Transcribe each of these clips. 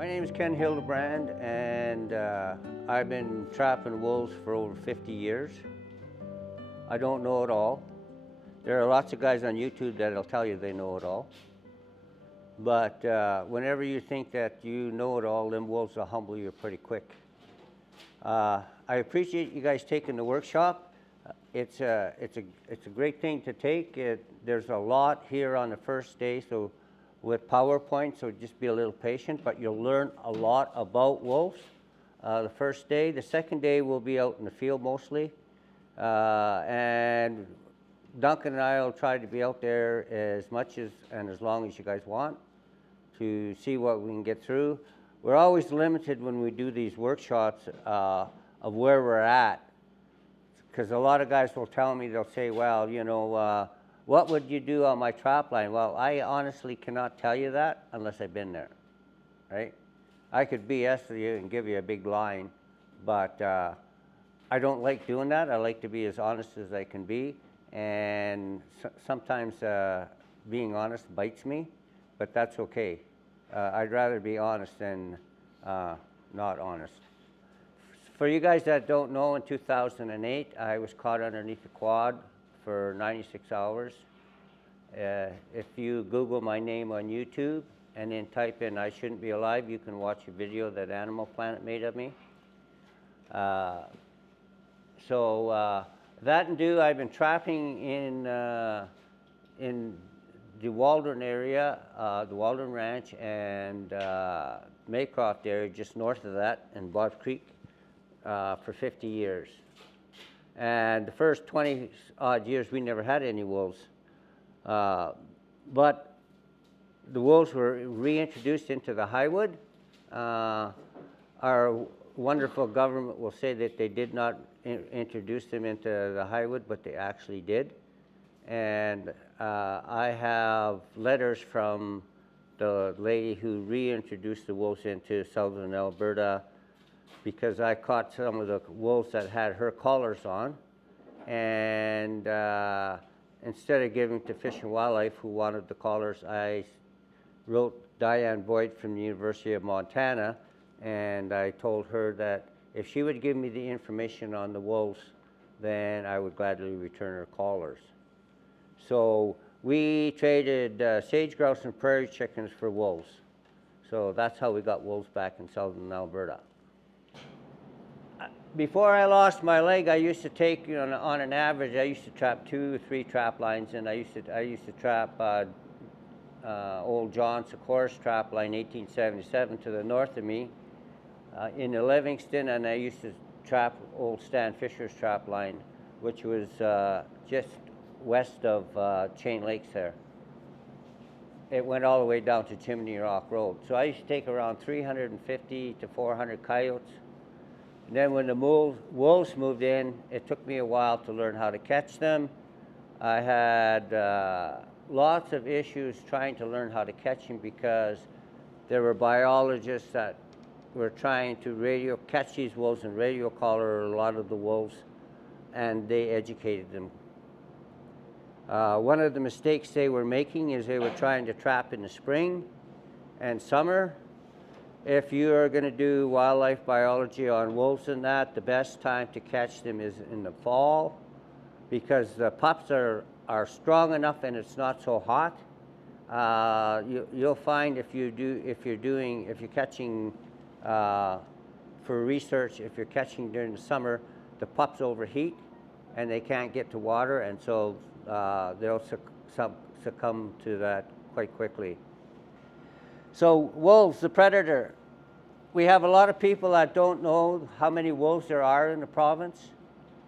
My name is Ken Hildebrandt, and I've been trapping wolves for over 50 years. I don't know it all. There are lots of guys on YouTube that'll tell you they know it all. But whenever you think that you know it all, them wolves will humble you pretty quick. I appreciate you guys taking the workshop. It's a great thing to take. There's a lot here on the first day, so with PowerPoint, so just be a little patient, but you'll learn a lot about wolves the first day. The second day we'll be out in the field mostly, and Duncan and I will try to be out there as much and as long as you guys want to see what we can get through. We're always limited when we do these workshops of where we're at, because a lot of guys will tell me, they'll say, well, you know, what would you do on my trap line? Well, I honestly cannot tell you that unless I've been there, right? I could BS you and give you a big line, but I don't like doing that. I like to be as honest as I can be, and sometimes being honest bites me, but that's okay. I'd rather be honest than not honest. For you guys that don't know, in 2008, I was caught underneath the quad for 96 hours. If you Google my name on YouTube and then type in "I shouldn't be alive," you can watch a video that Animal Planet made of me. That and do, I've been trapping in the Waldron area, the Waldron Ranch, and Maycroft area, just north of that, in Bob Creek, for 50 years. And the first 20-odd years, we never had any wolves. But the wolves were reintroduced into the highwood. Our wonderful government will say that they did not introduce them into the highwood, but they actually did. And I have letters from the lady who reintroduced the wolves into southern Alberta, because I caught some of the wolves that had her collars on, and instead of giving to Fish and Wildlife, who wanted the collars, I wrote Diane Boyd from the University of Montana, and I told her that if she would give me the information on the wolves, then I would gladly return her collars. So we traded sage grouse and prairie chickens for wolves. So that's how we got wolves back in southern Alberta. Before I lost my leg, I used to take, you know, on an average, I used to trap 2 or 3 trap lines, and I used to trap old John Sikora's trap line, 1877, to the north of me in the Livingston, and I used to trap old Stan Fisher's trap line, which was just west of Chain Lakes there. It went all the way down to Chimney Rock Road. So I used to take around 350 to 400 coyotes. And then when the wolves moved in, it took me a while to learn how to catch them. I had lots of issues trying to learn how to catch them, because there were biologists that were trying to catch these wolves and radio collar a lot of the wolves, and they educated them. One of the mistakes they were making is they were trying to trap in the spring and summer. If you are going to do wildlife biology on wolves and that, the best time to catch them is in the fall, because the pups are strong enough and it's not so hot. You'll find if you're catching for research, if you're catching during the summer, the pups overheat and they can't get to water, and so they'll succumb to that quite quickly. So wolves, the predator. We have a lot of people that don't know how many wolves there are in the province.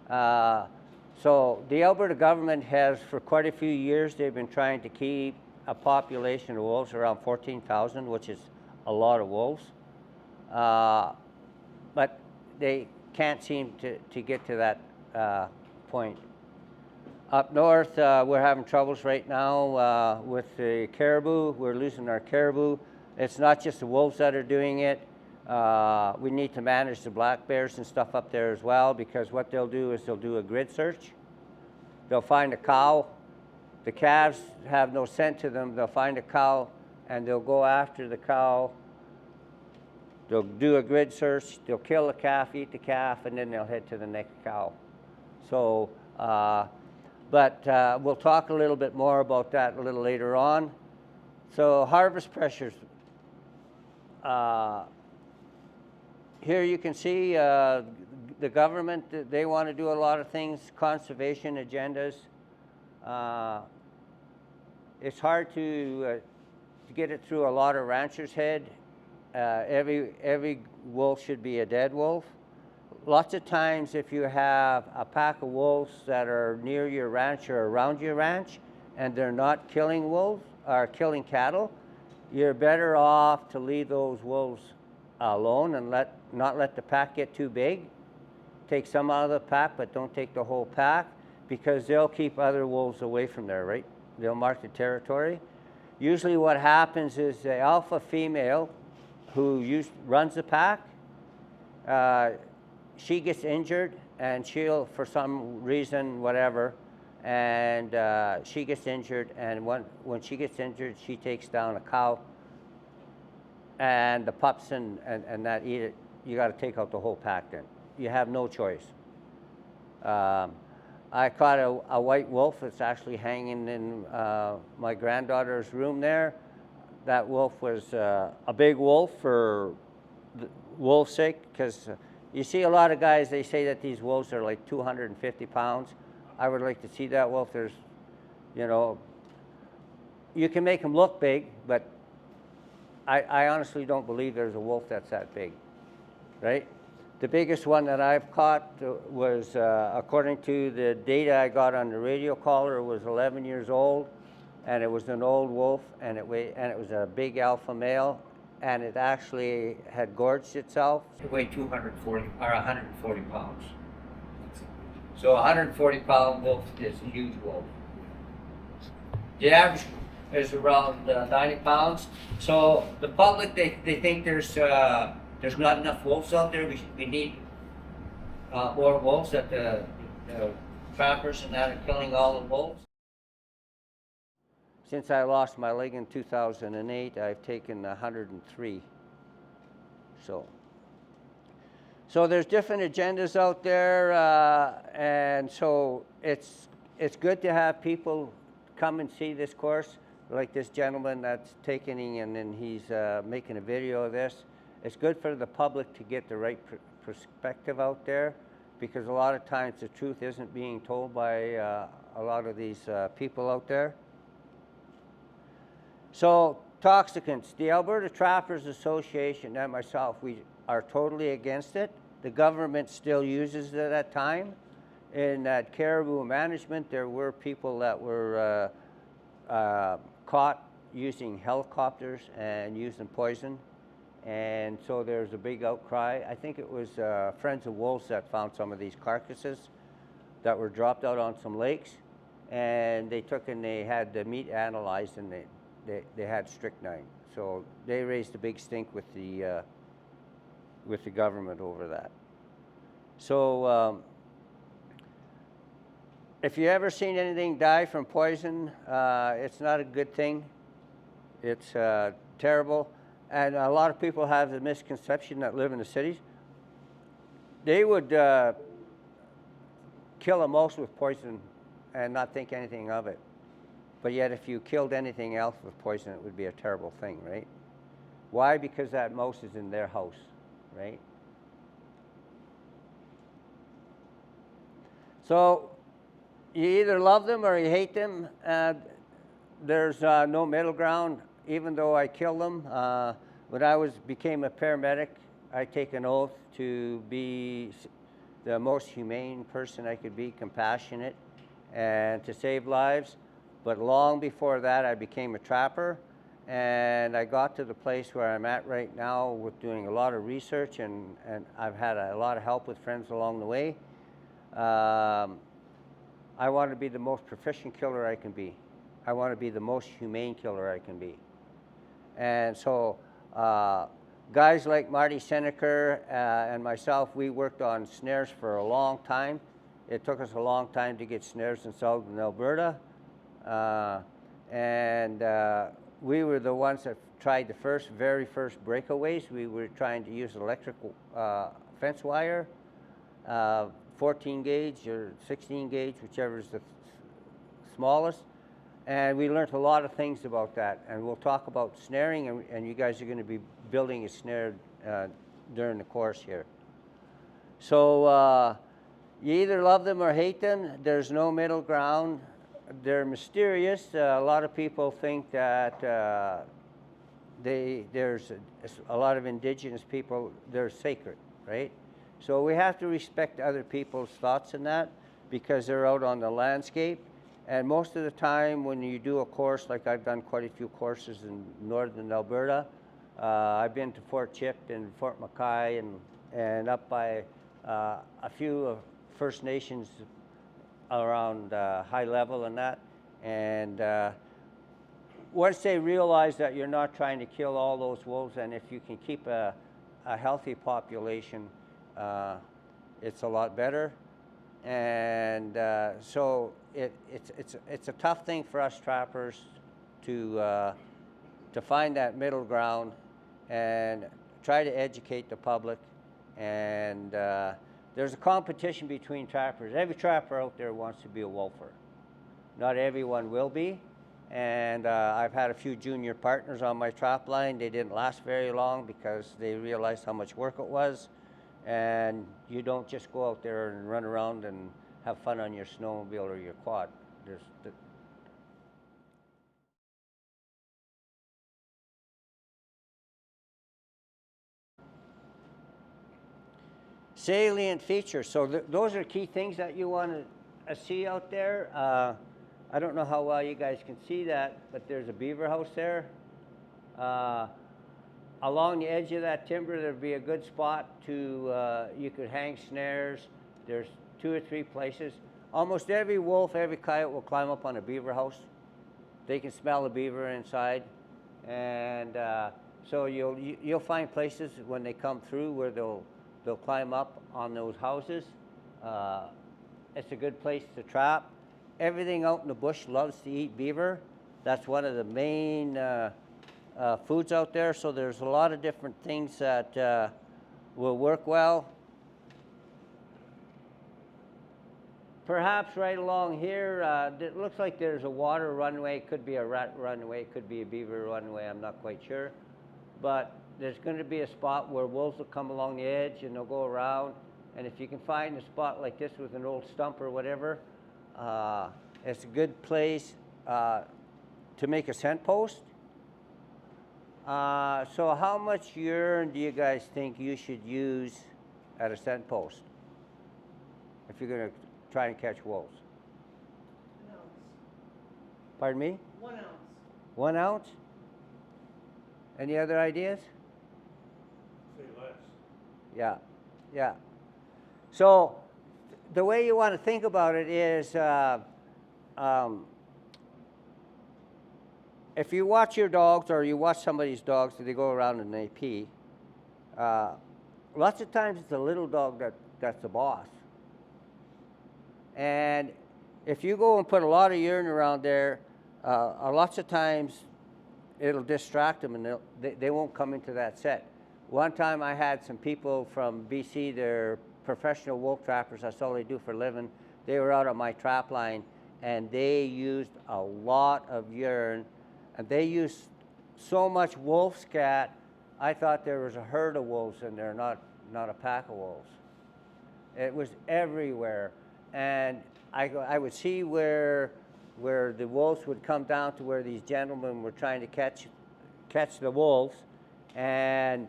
So the Alberta government has, for quite a few years, they've been trying to keep a population of wolves around 14,000, which is a lot of wolves. But they can't seem to get to that point. Up north, we're having troubles right now with the caribou. We're losing our caribou. It's not just the wolves that are doing it. We need to manage the black bears and stuff up there as well, because what they'll do is they'll do a grid search. They'll find a cow. The calves have no scent to them. They'll find a cow, and they'll go after the cow They'll do a grid search, they'll kill the calf, eat the calf, and then they'll head to the next cow. So, we'll talk a little bit more about that a little later on. So harvest pressures. Here you can see the government, they want to do a lot of things, conservation agendas. It's hard to get it through a lot of ranchers' head. Every wolf should be a dead wolf. Lots of times if you have a pack of wolves that are near your ranch or around your ranch and they're not killing wolves or killing cattle, you're better off to leave those wolves alone and not let the pack get too big. Take some out of the pack, but don't take the whole pack, because they'll keep other wolves away from there, right? They'll mark the territory. Usually what happens is the alpha female who runs the pack, she gets injured, and she'll, for some reason, whatever, and she gets injured, and when she gets injured, she takes down a cow, and the pups and that eat it. You got to take out the whole pack then. You have no choice. I caught a white wolf that's actually hanging in my granddaughter's room there. That wolf was a big wolf for the wolf's sake, because you see a lot of guys, they say that these wolves are like 250 pounds. I would like to see that wolf. There's, you can make them look big, but I honestly don't believe there's a wolf that's that big, right? The biggest one that I've caught was, according to the data I got on the radio collar, it was 11 years old, and it was an old wolf, and it was a big alpha male, and it actually had gorged itself. It weighed 240 or 140 pounds. So a 140-pound wolf is a huge wolf. The average is around 90 pounds. So the public, they think there's not enough wolves out there. We need more wolves. That the trappers and that are killing all the wolves. Since I lost my leg in 2008, I've taken 103. So there's different agendas out there, and so it's good to have people come and see this course, like this gentleman that's taking and then he's making a video of this. It's good for the public to get the right perspective out there, because a lot of times the truth isn't being told by a lot of these people out there. So toxicants, the Alberta Trappers Association and myself, we are totally against it. The government still uses it at time. In that caribou management, there were people that were caught using helicopters and using poison. And so there's a big outcry. I think it was Friends of Wolves that found some of these carcasses that were dropped out on some lakes. And they took and they had the meat analyzed, and they had strychnine. So they raised a big stink with the government over that. So if you ever seen anything die from poison, it's not a good thing. It's terrible. And a lot of people have the misconception that live in the cities. They would kill a mouse with poison and not think anything of it. But yet if you killed anything else with poison, it would be a terrible thing, right? Why? Because that mouse is in their house, right? So you either love them or you hate them. There's no middle ground. Even though I killed them, when I became a paramedic, I take an oath to be the most humane person I could be, compassionate, and to save lives. But long before that, I became a trapper, and I got to the place where I'm at right now with doing a lot of research, and I've had a lot of help with friends along the way. I want to be the most proficient killer I can be. I want to be the most humane killer I can be. And so guys like Marty Seneker and myself, we worked on snares for a long time. It took us a long time to get snares installed in Alberta. we were the ones that tried the very first breakaways. We were trying to use electrical fence wire, 14 gauge or 16 gauge, whichever is the smallest. And we learned a lot of things about that. And we'll talk about snaring, and you guys are going to be building a snare during the course here. So you either love them or hate them. There's no middle ground. They're mysterious. A lot of people think that there's a lot of indigenous people, they're sacred, right? So we have to respect other people's thoughts in that because they're out on the landscape. And most of the time when you do a course, like I've done quite a few courses in northern Alberta, I've been to Fort Chip and Fort Mackay and up by a few First Nations around high level and that. And once they realize that you're not trying to kill all those wolves, and if you can keep a healthy population, it's a lot better. And so it's a tough thing for us trappers to find that middle ground and try to educate the public. And there's a competition between trappers. Every trapper out there wants to be a wolfer. Not everyone will be. And I've had a few junior partners on my trap line. They didn't last very long because they realized how much work it was. And you don't just go out there and run around and have fun on your snowmobile or your quad. Salient features. So those are key things that you want to see out there. I don't know how well you guys can see that, but there's a beaver house there. Along the edge of that timber, there'd be a good spot to, you could hang snares. There's 2 or 3 places. Almost every wolf, every coyote will climb up on a beaver house. They can smell the beaver inside. And so you'll find places when they come through where they'll climb up on those houses. It's a good place to trap. Everything out in the bush loves to eat beaver. That's one of the main foods out there. So there's a lot of different things that will work well. Perhaps right along here, it looks like there's a water runway. It could be a rat runway. It could be a beaver runway. I'm not quite sure. But there's going to be a spot where wolves will come along the edge and they'll go around. And if you can find a spot like this with an old stump or whatever, it's a good place to make a scent post. So how much urine do you guys think you should use at a scent post if you're going to try and catch wolves? 1 ounce. Pardon me? 1 ounce. 1 ounce? Any other ideas? Say less. Yeah, yeah. So the way you want to think about it is if you watch your dogs or you watch somebody's dogs and they go around and they pee, lots of times it's the little dog that's the boss. And if you go and put a lot of urine around there, lots of times it'll distract them and they won't come into that set. One time I had some people from BC, they're professional wolf trappers, that's all they do for a living. They were out on my trap line and they used a lot of urine and they used so much wolf scat, I thought there was a herd of wolves in there, not a pack of wolves. It was everywhere. And I would see where the wolves would come down to where these gentlemen were trying to catch the wolves, and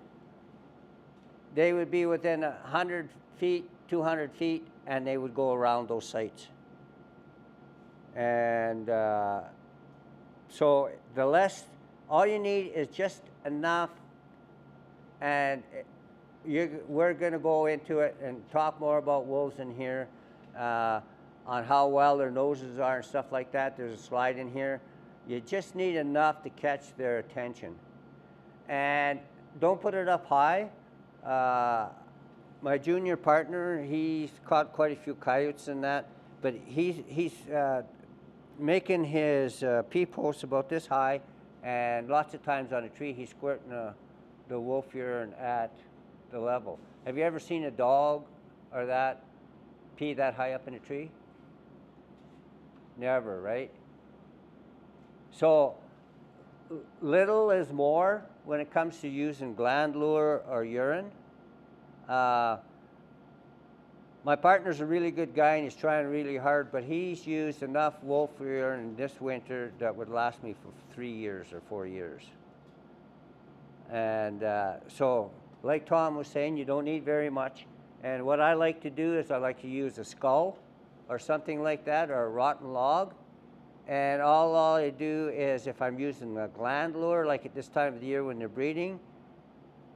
they would be within 100 feet, 200 feet, and they would go around those sites. And so the less, all you need is just enough, and we're going to go into it and talk more about wolves in here, on how well their noses are and stuff like that. There's a slide in here. You just need enough to catch their attention. And don't put it up high. My junior partner, he's caught quite a few coyotes in that, but he's making his pee posts about this high, and lots of times on a tree he's squirting the wolf urine at the level. Have you ever seen a dog or that pee that high up in a tree? Never, right? So little is more when it comes to using gland lure or urine. My partner's a really good guy and he's trying really hard, but he's used enough wolf urine this winter that would last me for 3 years or 4 years. And so, like Tom was saying, you don't need very much. And what I like to do is I like to use a skull or something like that, or a rotten log. And all I do is, if I'm using a gland lure, like at this time of the year when they're breeding,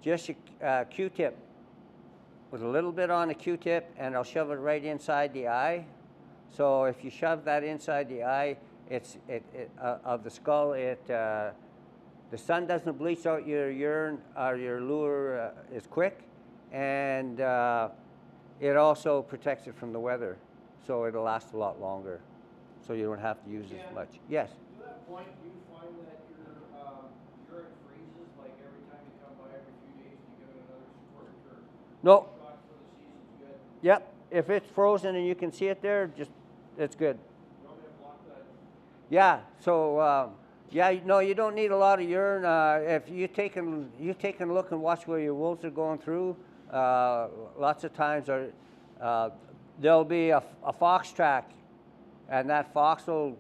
just a Q-tip with a little bit on a Q-tip, and I'll shove it right inside the eye. So if you shove that inside the eye, of the skull, the sun doesn't bleach out your urine or your lure as quick, and it also protects it from the weather, so it'll last a lot longer. So you don't have to use as much. Yes? To that point, do you find that your urine freezes, like every time you come by every few days, you give it another squirt, or No. shot for the season's good? Yep. If it's frozen and you can see it there, it's good. You want me to block that? Yeah. So no, you don't need a lot of urine. If you take a look and watch where your wolves are going through, lots of times there'll be a fox track, and that fox will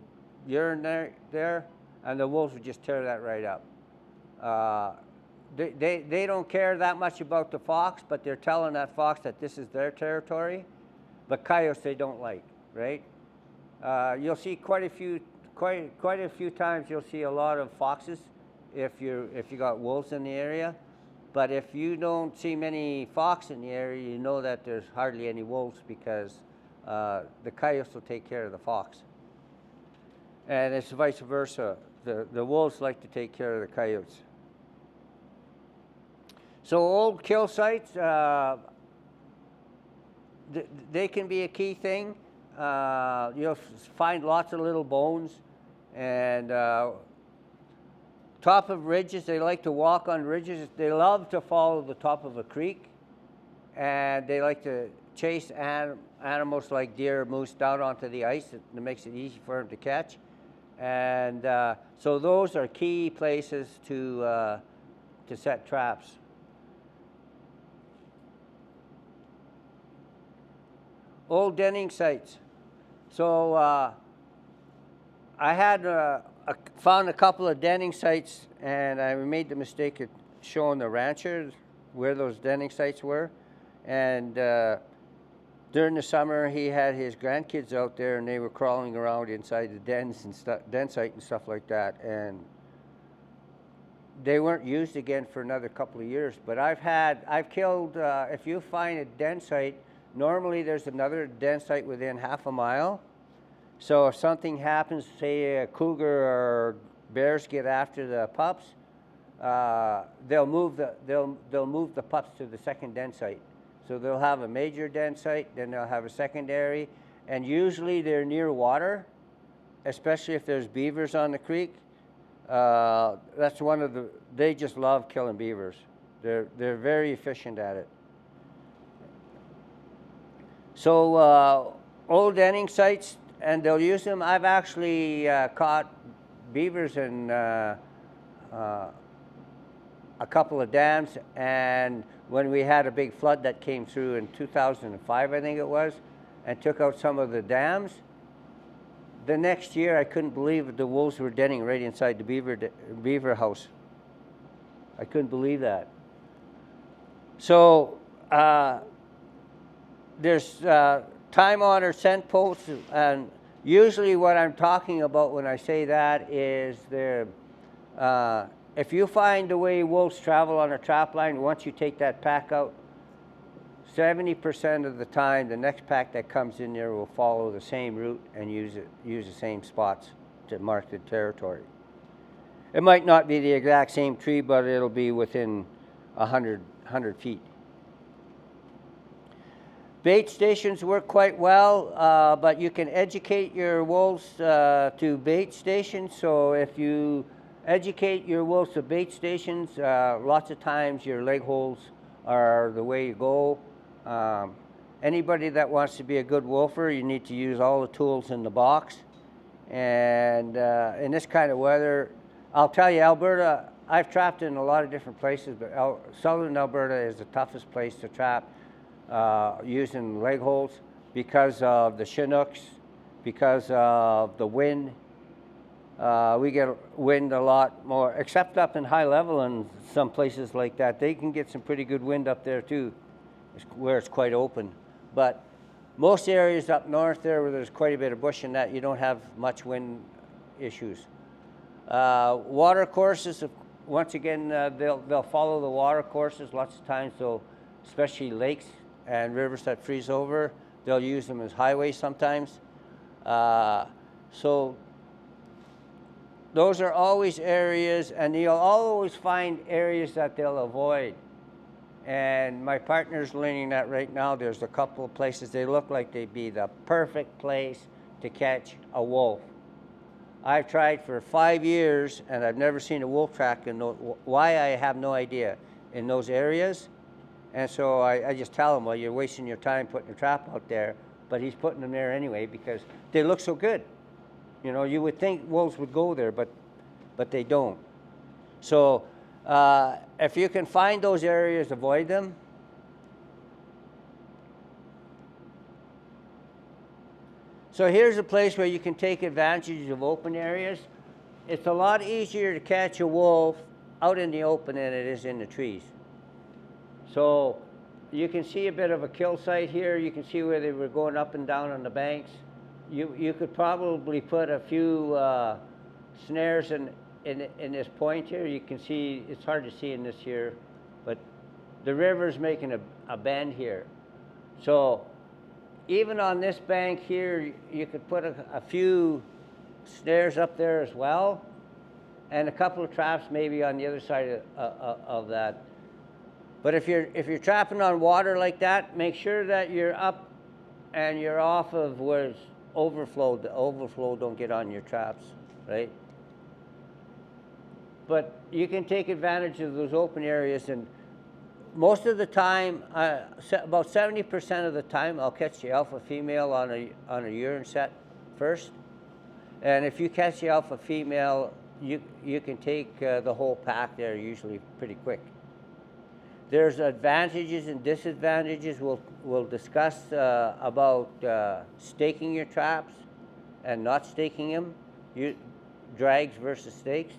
urine there, and the wolves will just tear that right up. They don't care that much about the fox, but they're telling that fox that this is their territory. But coyotes they don't like, right? You'll see quite a few times you'll see a lot of foxes if you got wolves in the area. But if you don't see many fox in the area, you know that there's hardly any wolves, because the coyotes will take care of the fox. And it's vice versa. The wolves like to take care of the coyotes. So old kill sites, they can be a key thing. You'll find lots of little bones, and top of ridges, they like to walk on ridges. They love to follow the top of a creek, and they like to chase animals like deer, moose down onto the ice. It makes it easy for them to catch. And so those are key places to set traps. Old denning sites. So I had found a couple of denning sites, and I made the mistake of showing the rancher where those denning sites were. And during the summer, he had his grandkids out there, and they were crawling around inside the dens and den site and stuff like that. And they weren't used again for another couple of years. But I've killed. If you find a den site, normally there's another den site within half a mile. So if something happens, say a cougar or bears get after the pups, they'll move the pups to the second den site. So they'll have a major den site, then they'll have a secondary, and usually they're near water, especially if there's beavers on the creek. That's they just love killing beavers. They're very efficient at it. So old denning sites, and they'll use them. I've actually caught beavers in a couple of dams, and when we had a big flood that came through in 2005, I think it was, and took out some of the dams, the next year I couldn't believe the wolves were denning right inside the beaver house. I couldn't believe that. So there's time-honored scent posts, and usually what I'm talking about when I say that is if you find the way wolves travel on a trap line, once you take that pack out, 70% of the time the next pack that comes in there will follow the same route and use the same spots to mark the territory. It might not be the exact same tree, but it'll be within 100 feet. Bait stations work quite well, but you can educate your wolves to bait stations. So if you Educate your wolves to bait stations. Lots of times your leg holds are the way you go. Anybody that wants to be a good wolfer, you need to use all the tools in the box. And in this kind of weather, I'll tell you, Alberta, I've trapped in a lot of different places, but southern Alberta is the toughest place to trap using leg holds because of the Chinooks, because of the wind. We get wind a lot more, except up in high level and some places like that. They can get some pretty good wind up there too, where it's quite open. But most areas up north there where there's quite a bit of bush and that, you don't have much wind issues. Water courses, once again, they'll follow the water courses lots of times, so especially lakes and rivers that freeze over, they'll use them as highways sometimes. So those are always areas, and you'll always find areas that they'll avoid. And my partner's learning that right now. There's a couple of places, they look like they'd be the perfect place to catch a wolf. I've tried for 5 years, and I've never seen a wolf track in those. Why, I have no idea, in those areas. And so I just tell him, well, you're wasting your time putting a trap out there, but he's putting them there anyway because they look so good. You know, you would think wolves would go there, but they don't. So if you can find those areas, avoid them. So here's a place where you can take advantage of open areas. It's a lot easier to catch a wolf out in the open than it is in the trees. So you can see a bit of a kill site here. You can see where they were going up and down on the banks. You could probably put a few snares in this point here. You can see, it's hard to see in this here, but the river's making a bend here. So even on this bank here, you could put a few snares up there as well, and a couple of traps maybe on the other side of that. But if you're trapping on water like that, make sure that you're up and you're off of where it's overflowed. The overflow don't get on your traps, right? But you can take advantage of those open areas, and most of the time, about 70% of the time, I'll catch the alpha female on a urine set first. And if you catch the alpha female, you can take the whole pack there usually pretty quick. There's advantages and disadvantages. We'll discuss about staking your traps and not staking them, drags versus stakes.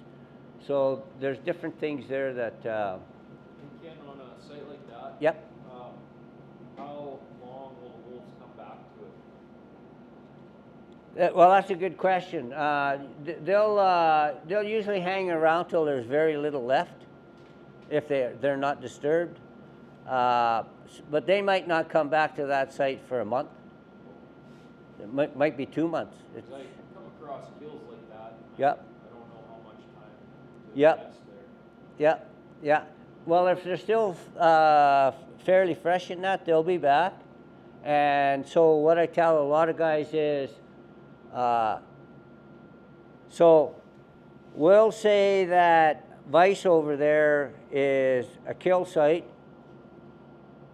So there's different things there that. And Ken, on a site like that. Yep. How long will the wolves come back to it? Well, that's a good question. They'll usually hang around till there's very little left, if they're not disturbed. But they might not come back to that site for a month. It might be 2 months. I come across kills like that. Yep. I don't know how much time to Yep. invest there. Yeah. Well, if they're still fairly fresh in that, they'll be back. And so what I tell a lot of guys is, so we'll say that Vice over there is a kill site,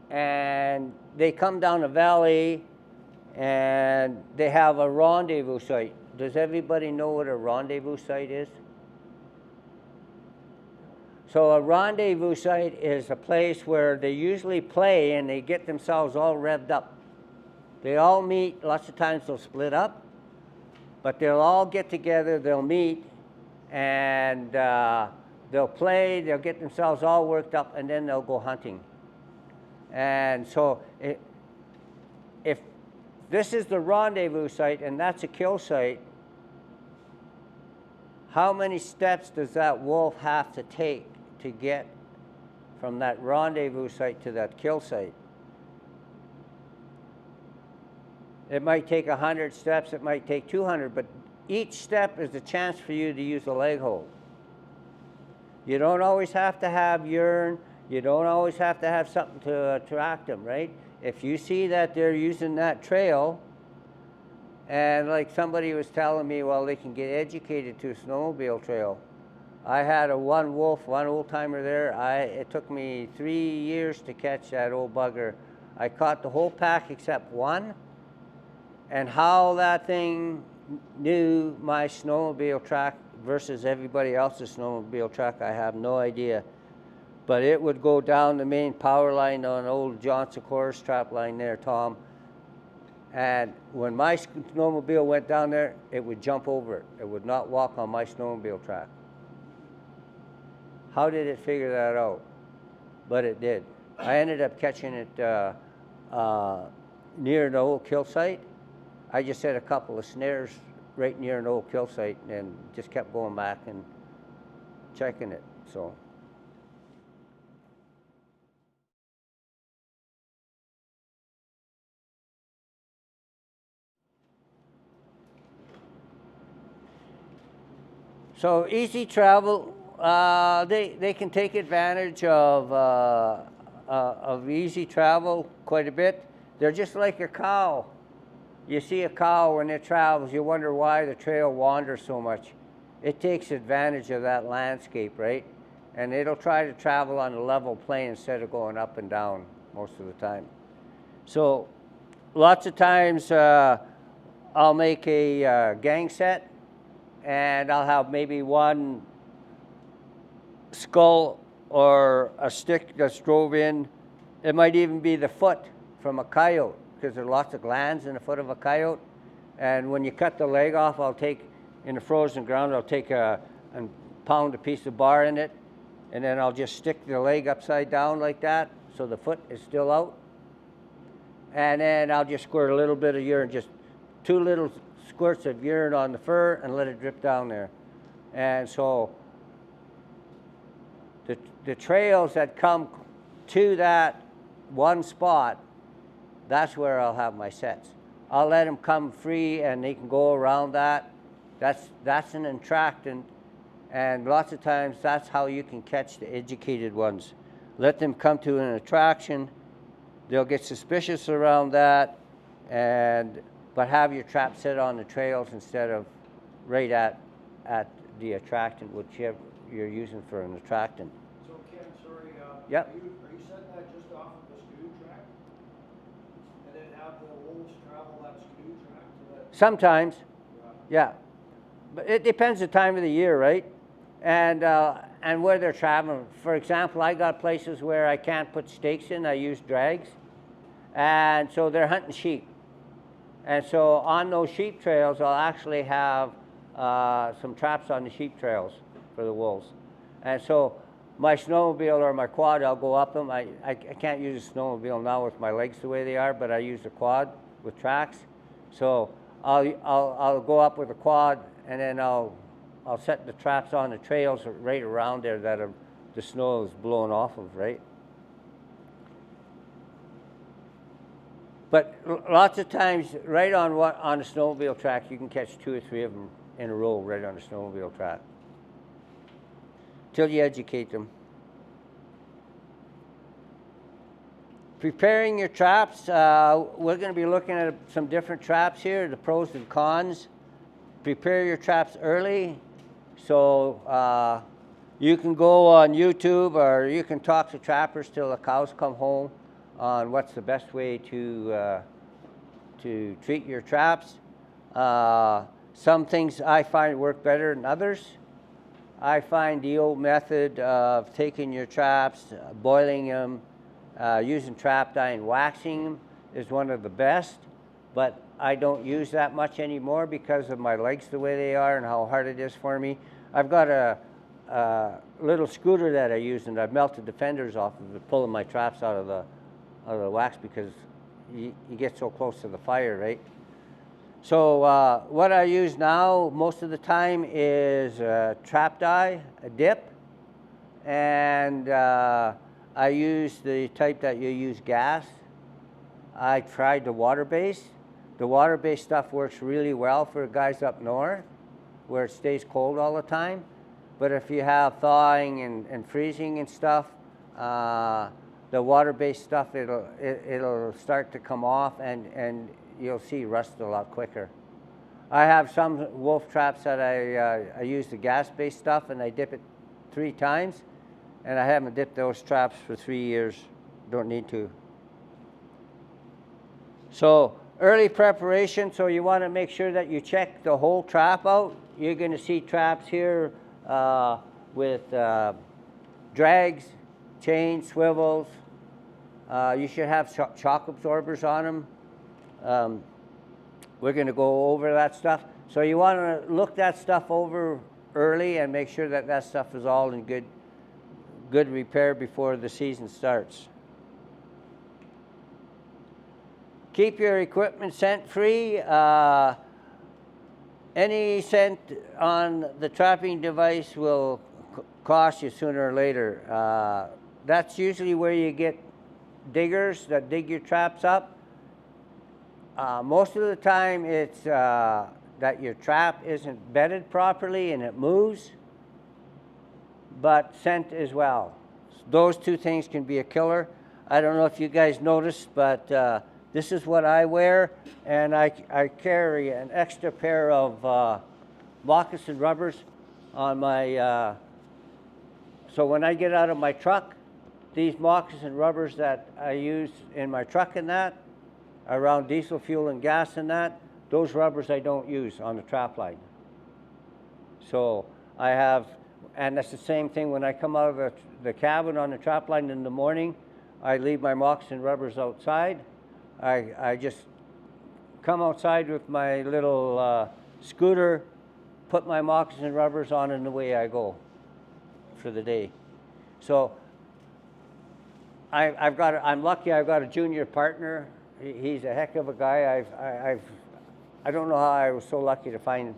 and they come down a valley and they have a rendezvous site. Does everybody know what a rendezvous site is? So a rendezvous site is a place where they usually play and they get themselves all revved up. They all meet, lots of times they'll split up, but they'll all get together, they'll meet, and they'll play, they'll get themselves all worked up, and then they'll go hunting. And so if this is the rendezvous site and that's a kill site, how many steps does that wolf have to take to get from that rendezvous site to that kill site? It might take 100 steps, it might take 200, but each step is a chance for you to use a leg hold. You don't always have to have urine, you don't always have to have something to attract them, right? If you see that they're using that trail, and like somebody was telling me, well, they can get educated to a snowmobile trail. I had one wolf, one old timer there. It took me 3 years to catch that old bugger. I caught the whole pack except one. And how that thing knew my snowmobile track versus everybody else's snowmobile track, I have no idea. But it would go down the main power line on old Johnson Course trap line there, Tom. And when my snowmobile went down there, it would jump over it. It would not walk on my snowmobile track. How did it figure that out? But it did. I ended up catching it near an old kill site. I just set a couple of snares right near an old kill site and just kept going back and checking it. So. So easy travel, they can take advantage of easy travel quite a bit. They're just like a cow. You see a cow when it travels, you wonder why the trail wanders so much. It takes advantage of that landscape, right? And it'll try to travel on a level plane instead of going up and down most of the time. So lots of times I'll make a gang set, and I'll have maybe one skull or a stick that's drove in. It might even be the foot from a coyote, because there are lots of glands in the foot of a coyote. And when you cut the leg off, I'll take, in the frozen ground, I'll take and pound a piece of bar in it, and then I'll just stick the leg upside down like that, so the foot is still out. And then I'll just squirt a little bit of urine, just 2 little squirts of urine on the fur and let it drip down there. And so the trails that come to that one spot, that's where I'll have my sets. I'll let them come free and they can go around that. That's an attractant, and lots of times that's how you can catch the educated ones. Let them come to an attraction, they'll get suspicious around that, but have your trap set on the trails instead of right at the attractant, whichever you're using for an attractant. So Ken, sorry, Yep. are you setting that just off of the skidoo track? And then have the wolves travel that skidoo track to that? Sometimes, yeah. But it depends the time of the year, right? And where they're traveling. For example, I got places where I can't put stakes in, I use drags. And so they're hunting sheep. And so on those sheep trails, I'll actually have some traps on the sheep trails for the wolves. And so my snowmobile or my quad, I'll go up them. I can't use a snowmobile now with my legs the way they are, but I use a quad with tracks. So I'll go up with a quad, and then I'll set the traps on the trails right around there that the snow is blowing off of, right? But lots of times, right on a snowmobile track, you can catch 2 or 3 of them in a row right on a snowmobile track, till you educate them. Preparing your traps, we're going to be looking at some different traps here, the pros and cons. Prepare your traps early, so you can go on YouTube or you can talk to trappers till the cows come home on what's the best way to treat your traps. Some things I find work better than others. I find the old method of taking your traps, boiling them, using trap dye and waxing them is one of the best, but I don't use that much anymore because of my legs the way they are and how hard it is for me. I've got a little scooter that I use, and I've melted the fenders off of it, pulling my traps out of the wax because you get so close to the fire, right? So what I use now most of the time is trap dye, a dip, and I use the type that you use gas. I tried the water-based. The water-based stuff works really well for guys up north where it stays cold all the time. But if you have thawing and freezing and stuff, the water-based stuff, it'll start to come off and you'll see rust a lot quicker. I have some wolf traps that I use the gas-based stuff, and I dip it 3 times, and I haven't dipped those traps for 3 years. Don't need to. So early preparation, so you want to make sure that you check the whole trap out. You're going to see traps here with drags, chains, swivels. You should have shock absorbers on them. We're going to go over that stuff. So you want to look that stuff over early and make sure that that stuff is all in good repair before the season starts. Keep your equipment scent free. Any scent on the trapping device will cost you sooner or later. That's usually where you get diggers that dig your traps up. Most of the time it's that your trap isn't bedded properly and it moves, but scent as well. Those 2 things can be a killer. I don't know if you guys noticed, but this is what I wear, and I carry an extra pair of moccasin rubbers on my, so when I get out of my truck, these moccasin rubbers that I use in my truck and that, around diesel fuel and gas and that, those rubbers I don't use on the trap line. So I have, and that's the same thing when I come out of the cabin on the trap line in the morning, I leave my moccasin rubbers outside. I just come outside with my little scooter, put my moccasin rubbers on, and away I go for the day. So I'm lucky I've got a junior partner. He's a heck of a guy. I don't know how I was so lucky to find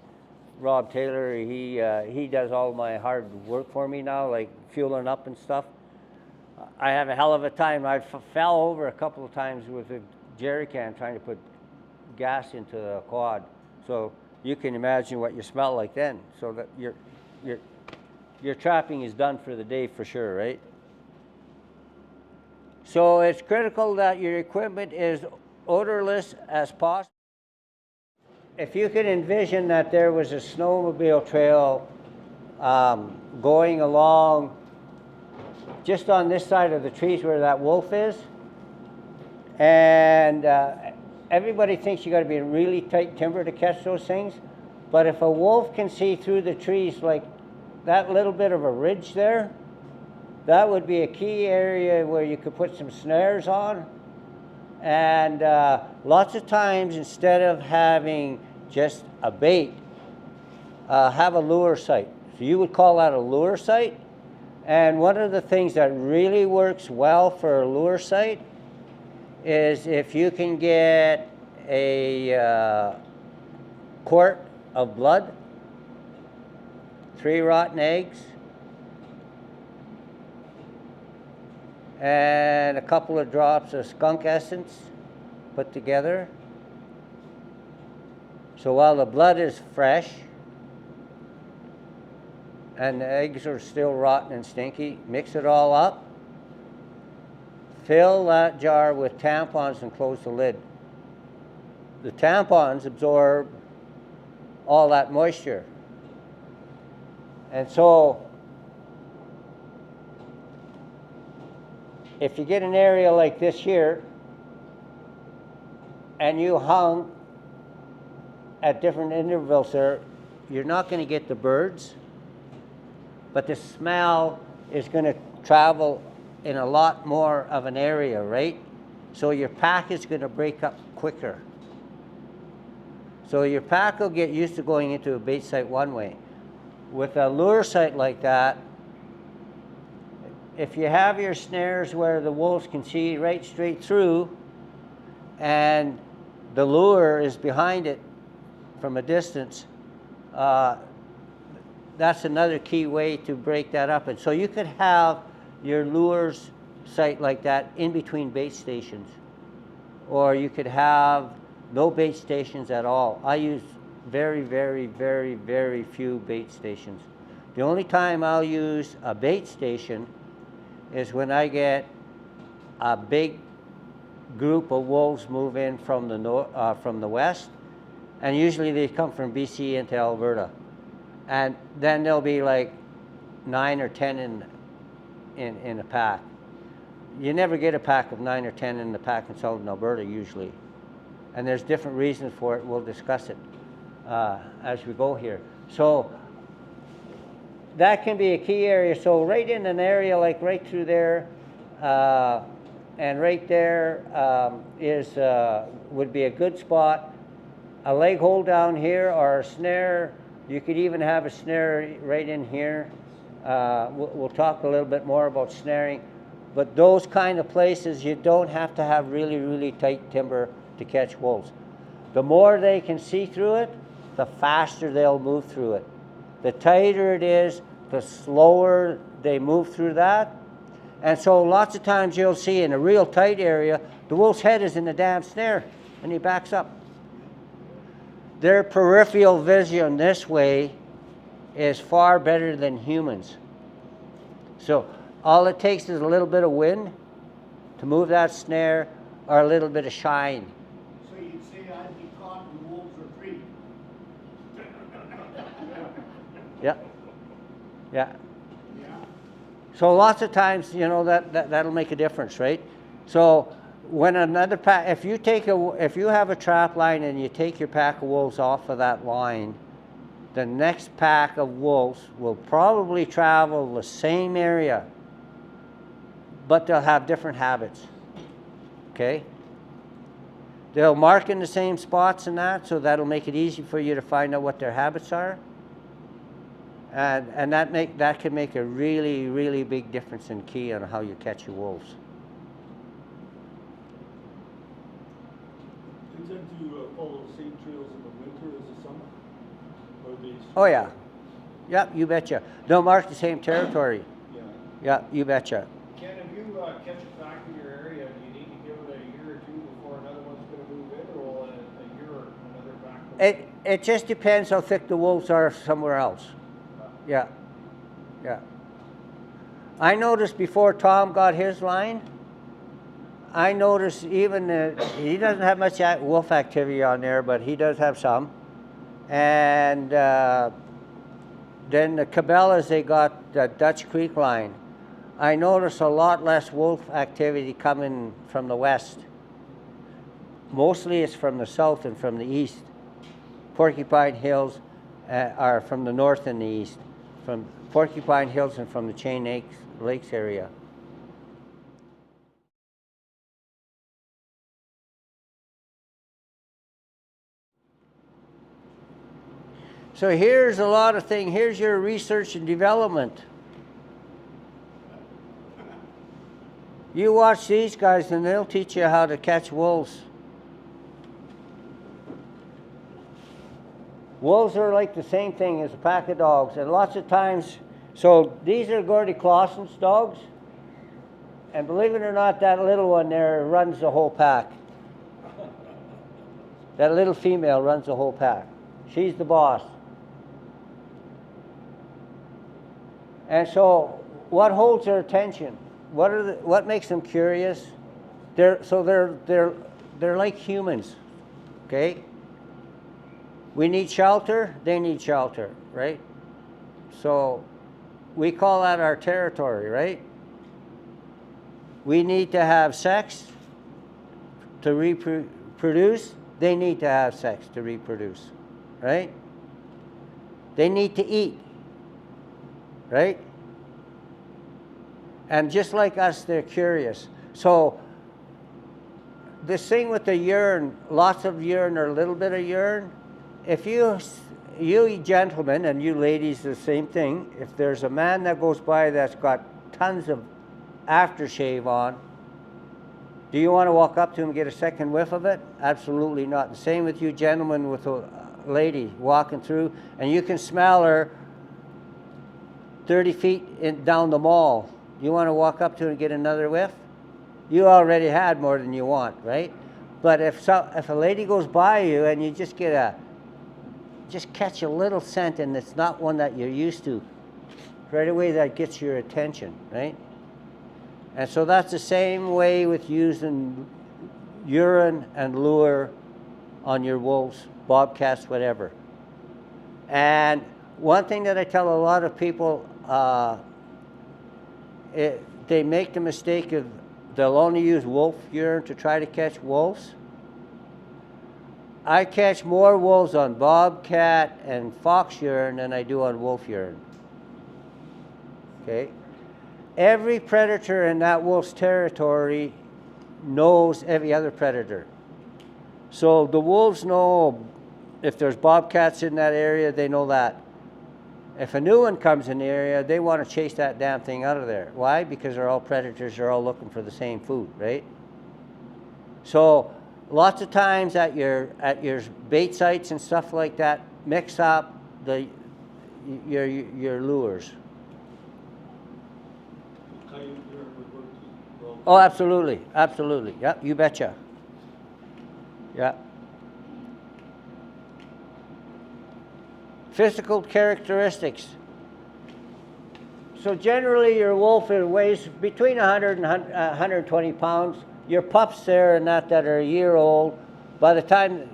Rob Taylor. He does all my hard work for me now, like fueling up and stuff. I have a hell of a time. I fell over a couple of times with a jerry can trying to put gas into a quad. So you can imagine what you smell like then. So that your trapping is done for the day for sure, right? So it's critical that your equipment is odorless as possible. If you could envision that there was a snowmobile trail going along just on this side of the trees where that wolf is, and everybody thinks you got to be in really tight timber to catch those things, but if a wolf can see through the trees like that little bit of a ridge there, that would be a key area where you could put some snares on. And lots of times, instead of having just a bait, have a lure site. So you would call that a lure site. And one of the things that really works well for a lure site is if you can get a quart of blood, 3 rotten eggs, and a couple of drops of skunk essence put together. So while the blood is fresh and the eggs are still rotten and stinky, mix it all up, fill that jar with tampons and close the lid. The tampons absorb all that moisture. And so if you get an area like this here, and you hung at different intervals there, you're not going to get the birds, but the smell is going to travel in a lot more of an area, right? So your pack is going to break up quicker. So your pack will get used to going into a bait site one way. With a lure site like that, if you have your snares where the wolves can see right straight through and the lure is behind it from a distance, that's another key way to break that up. And so you could have your lures site like that in between bait stations, or you could have no bait stations at all. I use very, very, very, very few bait stations. The only time I'll use a bait station is when I get a big group of wolves move in from the west, and usually they come from BC into Alberta, and then there'll be like 9 or 10 in a pack. You never get a pack of 9 or 10 in the pack in southern Alberta usually. And there's different reasons for it. We'll discuss it as we go here. So that can be a key area. So right in an area like right through there, and right there would be a good spot. A leg hold down here or a snare. You could even have a snare right in here. We'll talk a little bit more about snaring. But those kind of places, you don't have to have really, really tight timber to catch wolves. The more they can see through it, the faster they'll move through it. The tighter it is, the slower they move through that. And so lots of times you'll see in a real tight area, the wolf's head is in the damn snare, and he backs up. Their peripheral vision this way is far better than humans. So all it takes is a little bit of wind to move that snare, or a little bit of shine. So you'd say I'd be caught when wolves are free. Yeah. Yeah. Yeah. So lots of times, that'll make a difference, right? So when another pack, if you have a trap line and you take your pack of wolves off of that line, the next pack of wolves will probably travel the same area, but they'll have different habits. Okay? They'll mark in the same spots and that, so that'll make it easy for you to find out what their habits are. And that can make a really, really big difference in key on how you catch your wolves. They tend to follow the same trails in the winter as the summer? Or they Oh yeah. Yep, you betcha. They'll mark the same territory. Yeah. Yeah, you betcha. Ken, if you catch a pack in your area, do you need to give it a year or two before another one's going to move in, or will a year or another pack? It just depends how thick the wolves are somewhere else. Yeah, yeah. I noticed before Tom got his line, I noticed even he doesn't have much wolf activity on there, but he does have some. And then the Cabela's, they got the Dutch Creek line. I noticed a lot less wolf activity coming from the west. Mostly it's from the south and from the east. Porcupine Hills are from the north and the east. From Porcupine Hills and from the Chain Lakes area. So here's a lot of things. Here's your research and development. You watch these guys and they'll teach you how to catch wolves. Wolves are like the same thing as a pack of dogs, and lots of times, so these are Gordy Clausen's dogs, and believe it or not, that little one there runs the whole pack. That little female runs the whole pack. She's the boss. And so, what holds their attention? What makes them curious? They're like humans, okay? We need shelter, they need shelter, right? So we call that our territory, right? We need to have sex to reproduce, they need to have sex to reproduce, right? They need to eat, right? And just like us, they're curious. So this thing with the urine, lots of urine or a little bit of urine, if you gentlemen and you ladies, the same thing, if there's a man that goes by that's got tons of aftershave on, do you want to walk up to him and get a second whiff of it? Absolutely not. The same with you gentlemen with a lady walking through, and you can smell her 30 feet down the mall. You want to walk up to her and get another whiff? You already had more than you want, right? But if a lady goes by you and you just catch a little scent and it's not one that you're used to, right away that gets your attention, right? And so that's the same way with using urine and lure on your wolves, bobcats, whatever. And one thing that I tell a lot of people, they make the mistake of they'll only use wolf urine to try to catch wolves. I catch more wolves on bobcat and fox urine than I do on wolf urine. Okay? Every predator in that wolf's territory knows every other predator. So the wolves know if there's bobcats in that area, they know that. If a new one comes in the area, they want to chase that damn thing out of there. Why? Because they're all predators, they're all looking for the same food, right? So lots of times at your bait sites and stuff like that, mix up your lures. Coyote urine would work well. Oh, absolutely, absolutely. Yep, you betcha. Yeah. Physical characteristics. So generally your wolf weighs between 100 and 120 pounds. Your pups there and that are a year old, by the time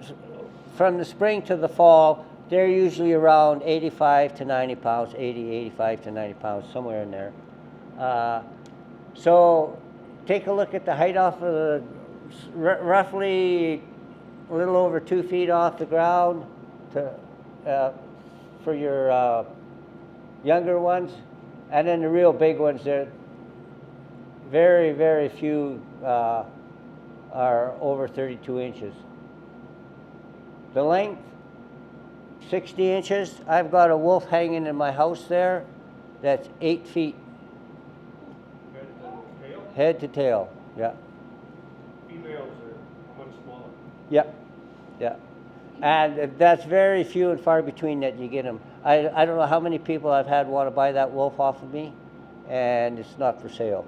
from the spring to the fall, they're usually around 85 to 90 pounds, 85 to 90 pounds, somewhere in there. So take a look at the height off of the, roughly a little over 2 feet off the ground to, for your younger ones. And then the real big ones, they're very, very few are over 32 inches. The length, 60 inches. I've got a wolf hanging in my house there that's 8 feet. Head to tail? Head to tail, yeah. Females are much smaller. Yep, yeah. And that's very few and far between that you get them. I don't know how many people I've had want to buy that wolf off of me, and it's not for sale.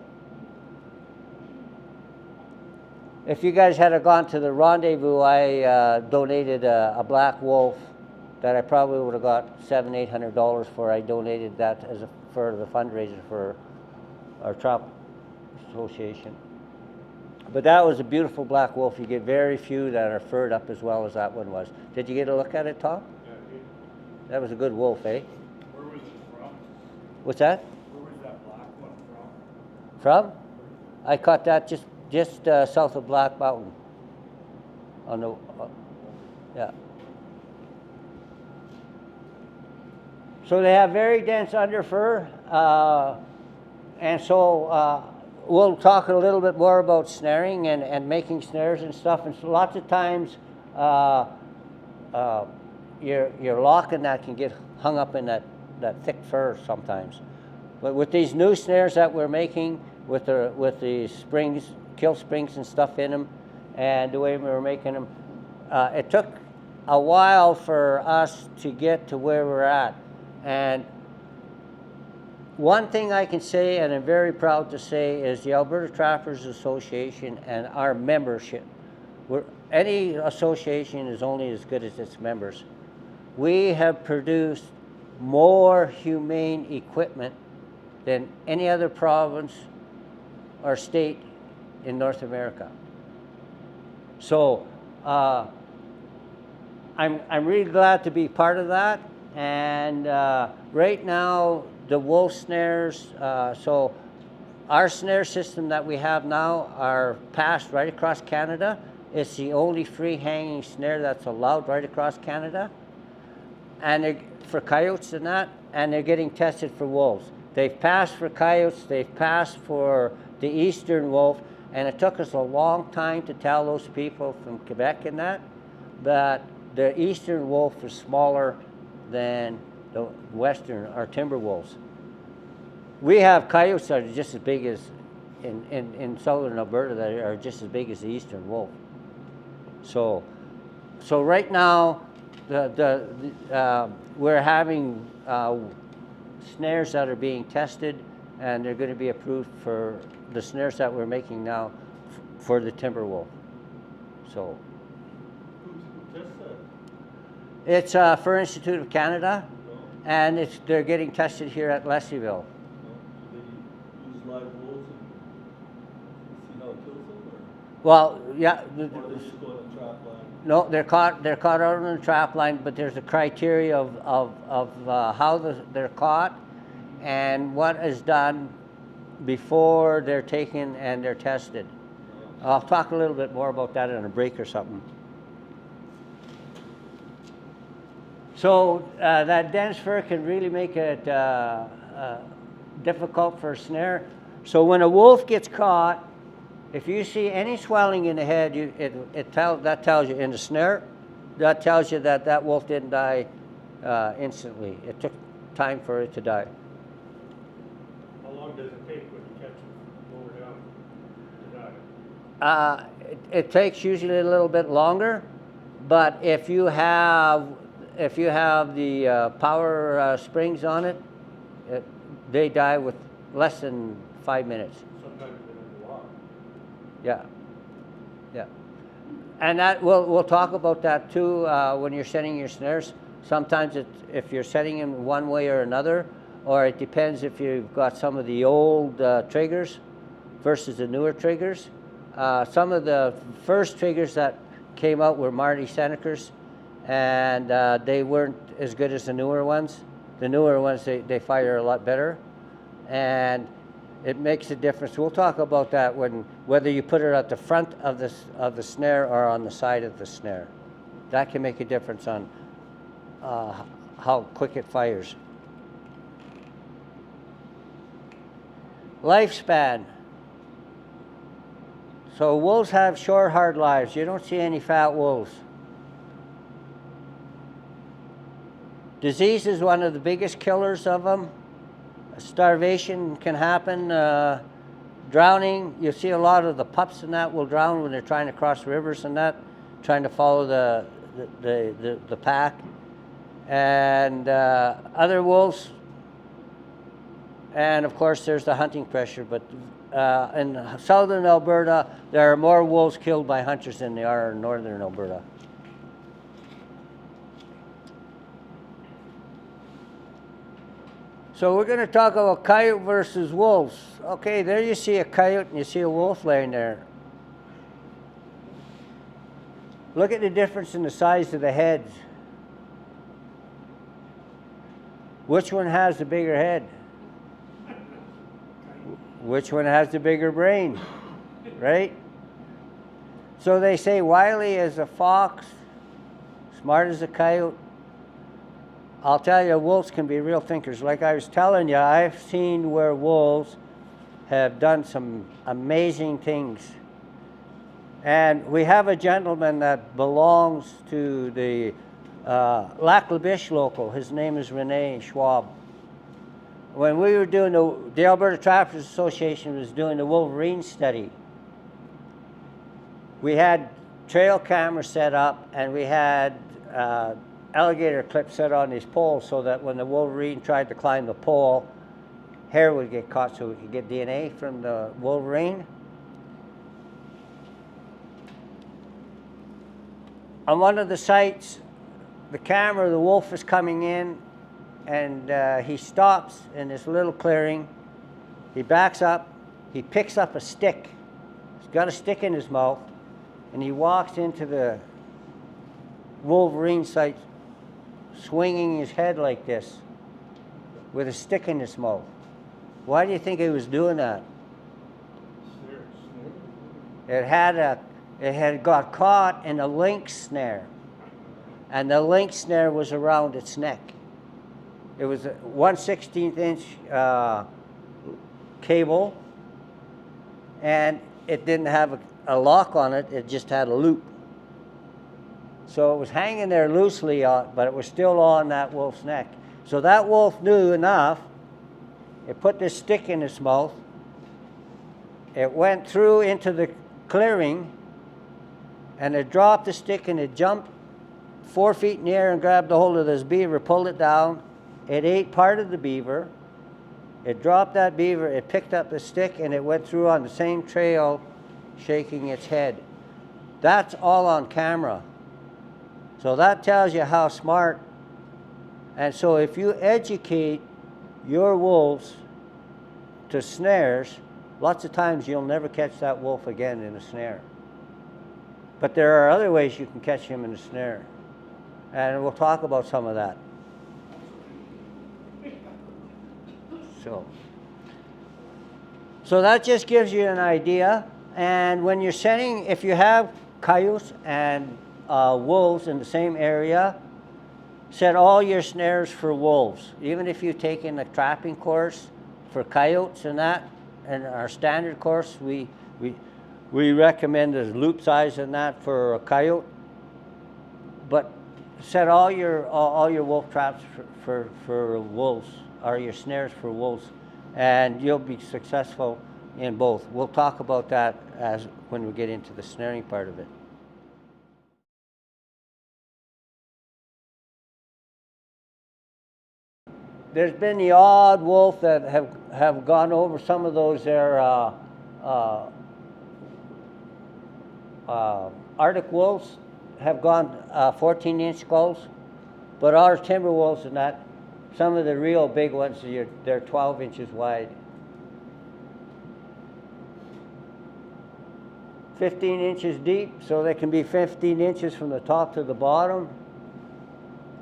If you guys had gone to the rendezvous, I donated a black wolf that I probably would have got $700-800 for. I donated that for the fundraiser for our trout association. But that was a beautiful black wolf. You get very few that are furred up as well as that one was. Did you get a look at it, Tom? Yeah, That was a good wolf, eh? Where was it from? What's that? Where was that black one from? From? I caught that just south of Black Mountain. On the, yeah. So they have very dense underfur, and so we'll talk a little bit more about snaring and making snares and stuff. And so lots of times, your lock and that can get hung up in that thick fur sometimes. But with these new snares that we're making, with the springs, kill springs and stuff in them, and the way we were making them, it took a while for us to get to where we're at. And one thing I can say, and I'm very proud to say, is the Alberta Trappers Association and our membership. Any association is only as good as its members. We have produced more humane equipment than any other province or state in North America. So I'm really glad to be part of that. And right now, the wolf snares, so our snare system that we have now are passed right across Canada. It's the only free hanging snare that's allowed right across Canada. And for coyotes and that, and they're getting tested for wolves. They've passed for coyotes, they've passed for the eastern wolf, and it took us a long time to tell those people from Quebec and that the eastern wolf is smaller than the western or timber wolves. We have coyotes that are just as big as in southern Alberta that are just as big as the eastern wolf. So right now we're having snares that are being tested, and they're going to be approved for the snares that we're making now for the timber wolf. So Who tests that? it's Fur Institute of Canada, and they're getting tested here at Leslieville. No? Do they use live wolves and see how it kills them, or? Well, yeah. Or they just go on a trap line? No, they're caught out on the trap line, but there's a criteria of how they're caught, and what is done before they're taken and they're tested. I'll talk a little bit more about that in a break or something. So that dense fur can really make it difficult for a snare. So when a wolf gets caught, if you see any swelling in the head, that tells you in the snare, that tells you that that wolf didn't die instantly. It took time for it to die. How long does it take when you catch it lower down to die? It takes usually a little bit longer, but if you have the power springs on it, they die with less than 5 minutes. Sometimes they don't go off. Yeah, yeah, and that we'll talk about that too when you're setting your snares. Sometimes if you're setting them one way or another, or it depends if you've got some of the old triggers versus the newer triggers. Some of the first triggers that came out were Marty Senecker's, and they weren't as good as the newer ones. The newer ones, they fire a lot better, and it makes a difference. We'll talk about that whether you put it at the front of the snare or on the side of the snare. That can make a difference on how quick it fires. Lifespan. So wolves have short, hard lives. You don't see any fat wolves. Disease is one of the biggest killers of them. Starvation can happen. Drowning, you see a lot of the pups and that will drown when they're trying to cross rivers and that, trying to follow the pack. And other wolves, and of course there's the hunting pressure, but in southern Alberta, there are more wolves killed by hunters than there are in northern Alberta. So we're going to talk about coyote versus wolves. Okay, there you see a coyote and you see a wolf laying there. Look at the difference in the size of the heads. Which one has the bigger head? Which one has the bigger brain, right? So they say wily as a fox, smart as a coyote. I'll tell you, wolves can be real thinkers. Like I was telling you, I've seen where wolves have done some amazing things. And we have a gentleman that belongs to the Lac La Biche local. His name is Rene Schwab. When we were doing the Alberta Trappers Association was doing the Wolverine study, we had trail cameras set up and we had alligator clips set on these poles so that when the Wolverine tried to climb the pole, hair would get caught so we could get DNA from the Wolverine. On one of the sites, the camera, the wolf is coming in, and he stops in this little clearing. He backs up, he picks up a stick. He's got a stick in his mouth, and he walks into the Wolverine site, swinging his head like this, with a stick in his mouth. Why do you think he was doing that? It had got caught in a lynx snare, and the lynx snare was around its neck. It was a 1/16 inch cable, and it didn't have a lock on it, it just had a loop. So it was hanging there loosely, but it was still on that wolf's neck. So that wolf knew enough. It put this stick in its mouth. It went through into the clearing, and it dropped the stick, and it jumped 4 feet in the air and grabbed a hold of this beaver, pulled it down. It ate part of the beaver. It dropped that beaver, it picked up the stick, and it went through on the same trail, shaking its head. That's all on camera. So that tells you how smart. And so if you educate your wolves to snares, lots of times you'll never catch that wolf again in a snare. But there are other ways you can catch him in a snare. And we'll talk about some of that. So that just gives you an idea. And when you're setting, if you have coyotes and wolves in the same area, set all your snares for wolves. Even if you've taken a trapping course for coyotes and that, and our standard course, we recommend a loop size and that for a coyote. But set all your wolf traps for wolves, or your snares for wolves, and you'll be successful in both. We'll talk about that as when we get into the snaring part of it. There's been the odd wolf that have gone over some of those there Arctic wolves have gone 14-inch skulls, but our timber wolves and that, some of the real big ones, they're 12 inches wide. 15 inches deep, so they can be 15 inches from the top to the bottom.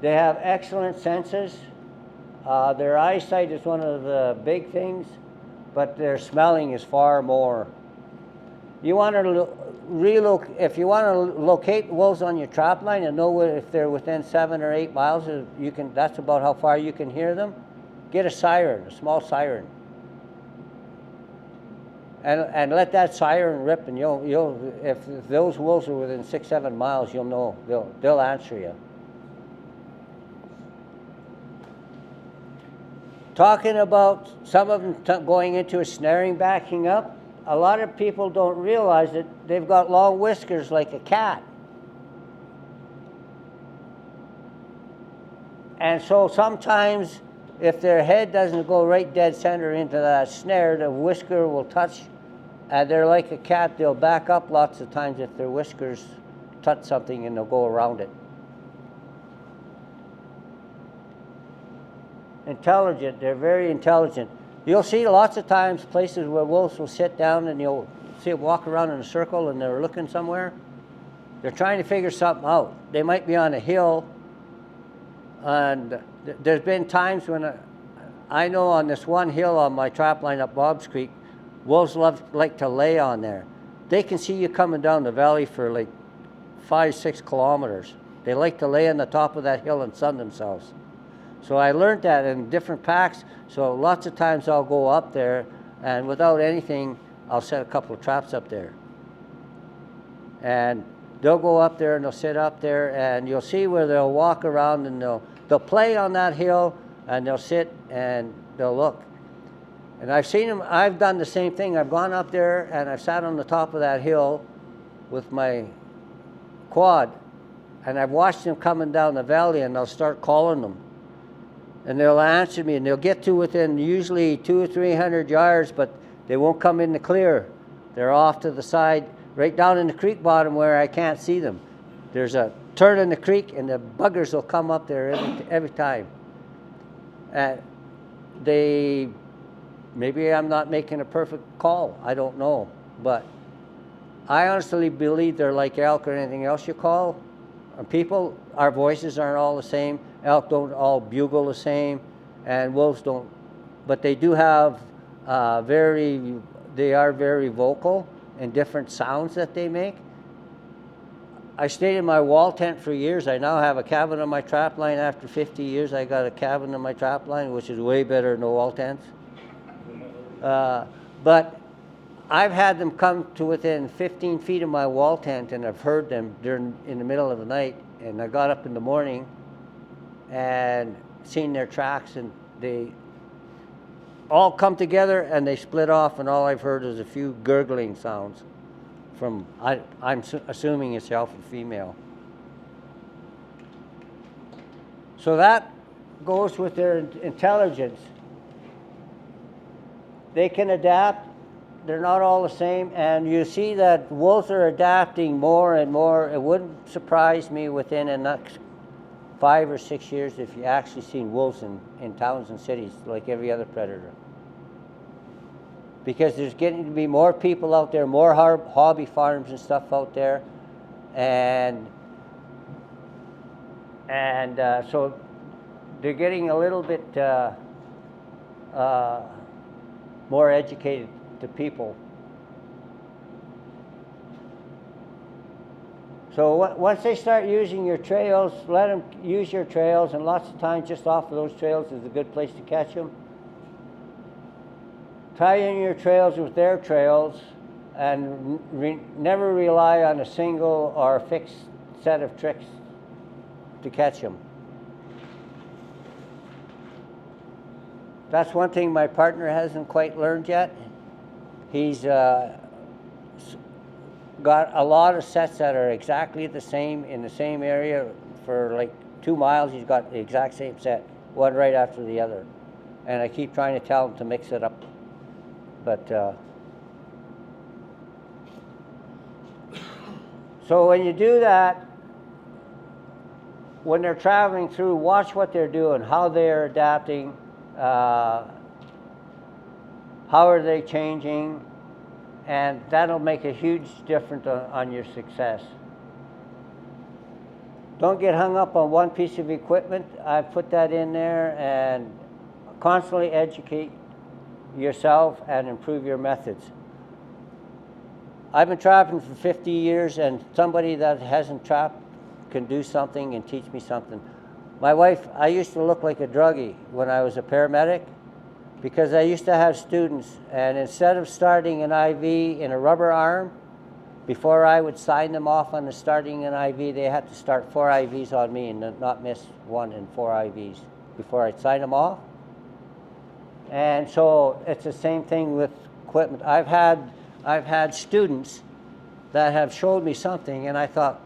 They have excellent senses. Their eyesight is one of the big things, but their smelling is far more. You want to if you want to locate wolves on your trap line and know if they're within 7 or 8 miles, you can. That's about how far you can hear them. Get a siren, a small siren, and let that siren rip, and you'll if those wolves are within 6, 7 miles, you'll know they'll answer you. Talking about some of them going into a snaring, backing up, a lot of people don't realize that they've got long whiskers like a cat. And so sometimes if their head doesn't go right dead center into that snare, the whisker will touch, and they're like a cat. They'll back up lots of times if their whiskers touch something, and they'll go around it. Intelligent, they're very intelligent. You'll see lots of times places where wolves will sit down and you'll see them walk around in a circle and they're looking somewhere. They're trying to figure something out. They might be on a hill, and there's been times when I know on this one hill on my trap line up Bob's Creek, wolves like to lay on there. They can see you coming down the valley for like 5, 6 kilometers. They like to lay on the top of that hill and sun themselves. So I learned that in different packs. So lots of times I'll go up there, and without anything, I'll set a couple of traps up there. And they'll go up there and they'll sit up there, and you'll see where they'll walk around and they'll play on that hill, and they'll sit and they'll look. And I've seen them. I've done the same thing. I've gone up there and I've sat on the top of that hill with my quad, and I've watched them coming down the valley, and I'll start calling them. And they'll answer me, and they'll get to within usually 200 or 300 yards, but they won't come in the clear. They're off to the side, right down in the creek bottom where I can't see them. There's a turn in the creek, and the buggers will come up there every time. And maybe I'm not making a perfect call, I don't know. But I honestly believe they're like elk or anything else you call. People, our voices aren't all the same. Elk don't all bugle the same, and wolves don't. But they do have they are very vocal in different sounds that they make. I stayed in my wall tent for years. I now have a cabin on my trap line. After 50 years, I got a cabin on my trap line, which is way better than the wall tents. But I've had them come to within 15 feet of my wall tent, and I've heard them in the middle of the night. And I got up in the morning and seen their tracks, and they all come together and they split off, and all I've heard is a few gurgling sounds from, I'm assuming it's alpha female. So that goes with their intelligence. They can adapt. They're not all the same, and you see that wolves are adapting more and more. It wouldn't surprise me within the next 5 or 6 years if you actually seen wolves in towns and cities like every other predator. Because there's getting to be more people out there, more hobby farms and stuff out there, and so they're getting a little bit more educated to people. So once they start using your trails, let them use your trails, and lots of times just off of those trails is a good place to catch them. Tie in your trails with their trails, and never rely on a single or fixed set of tricks to catch them. That's one thing my partner hasn't quite learned yet. He's got a lot of sets that are exactly the same in the same area for like 2 miles. He's got the exact same set, one right after the other. And I keep trying to tell him to mix it up. But so when you do that, when they're traveling through, watch what they're doing, how they're adapting, how are they changing, and that'll make a huge difference on your success. Don't get hung up on one piece of equipment. I put that in there, and constantly educate yourself and improve your methods. I've been trapping for 50 years, and somebody that hasn't trapped can do something and teach me something. My wife, I used to look like a druggie when I was a paramedic, because I used to have students, and instead of starting an IV in a rubber arm, before I would sign them off on the starting an IV, they had to start 4 IVs on me and not miss one in 4 IVs before I'd sign them off. And so it's the same thing with equipment. I've had students that have showed me something, and I thought,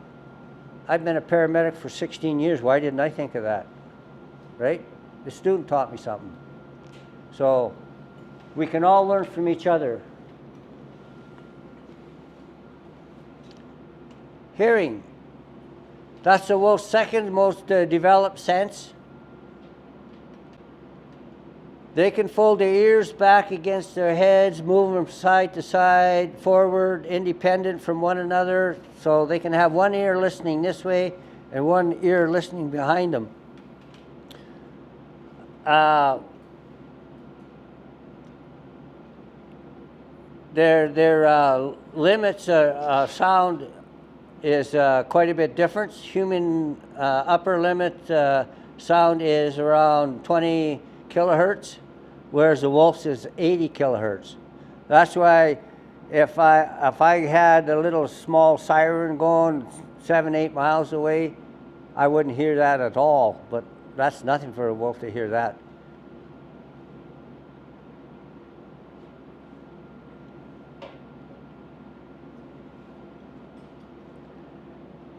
I've been a paramedic for 16 years. Why didn't I think of that? Right? The student taught me something. So we can all learn from each other. Hearing. That's the wolf's second most developed sense. They can fold their ears back against their heads, move them side to side, forward, independent from one another, so they can have one ear listening this way and one ear listening behind them. Their limits of sound is quite a bit different. Human upper limit sound is around 20 kilohertz, whereas the wolf's is 80 kilohertz. That's why if I had a little small siren going 7-8 miles away, I wouldn't hear that at all, but that's nothing for a wolf to hear that.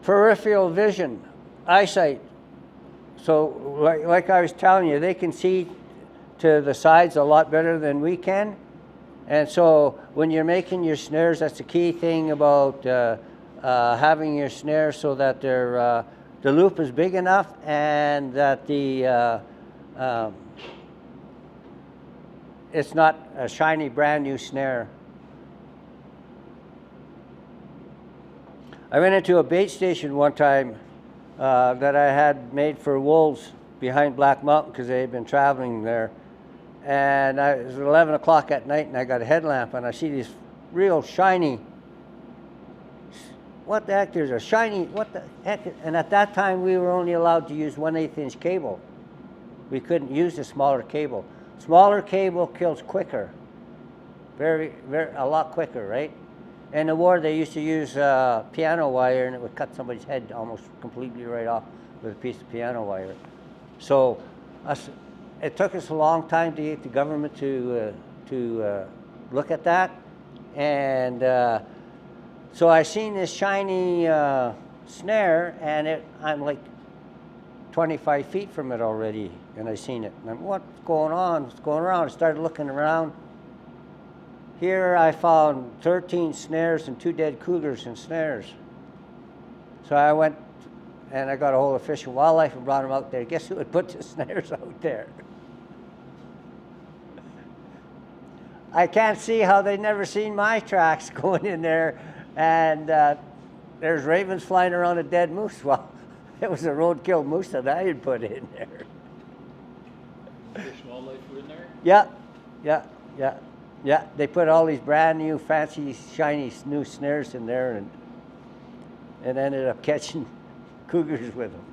Peripheral vision, eyesight. So like I was telling you, they can see to the sides a lot better than we can. And so when you're making your snares, that's the key thing about having your snares so that the loop is big enough and that it's not a shiny brand new snare. I went into a bait station one time that I had made for wolves behind Black Mountain because they had been traveling there. And it was 11 o'clock at night, and I got a headlamp, and I see these real shiny, what the heck, there's a shiny, what the heck? And at that time, we were only allowed to use 1/8 inch cable. We couldn't use a smaller cable. Smaller cable kills quicker, very, a lot quicker, right? In the war, they used to use piano wire, and it would cut somebody's head almost completely right off with a piece of piano wire. So it took us a long time to get the government to look at that. And so I seen this shiny snare, and I'm like 25 feet from it already, and I seen it. And I'm, what's going on? What's going around? I started looking around. Here I found 13 snares and 2 dead cougars in snares. So I went and I got a hold of Fish and Wildlife and brought them out there. Guess who had put the snares out there? I can't see how they'd never seen my tracks going in there. And there's ravens flying around a dead moose. Well, it was a roadkill moose that I had put in there. Fish and Wildlife were in there? Yeah. yeah, yeah, yeah. They put all these brand new, fancy, shiny, new snares in there, and ended up catching cougars with them.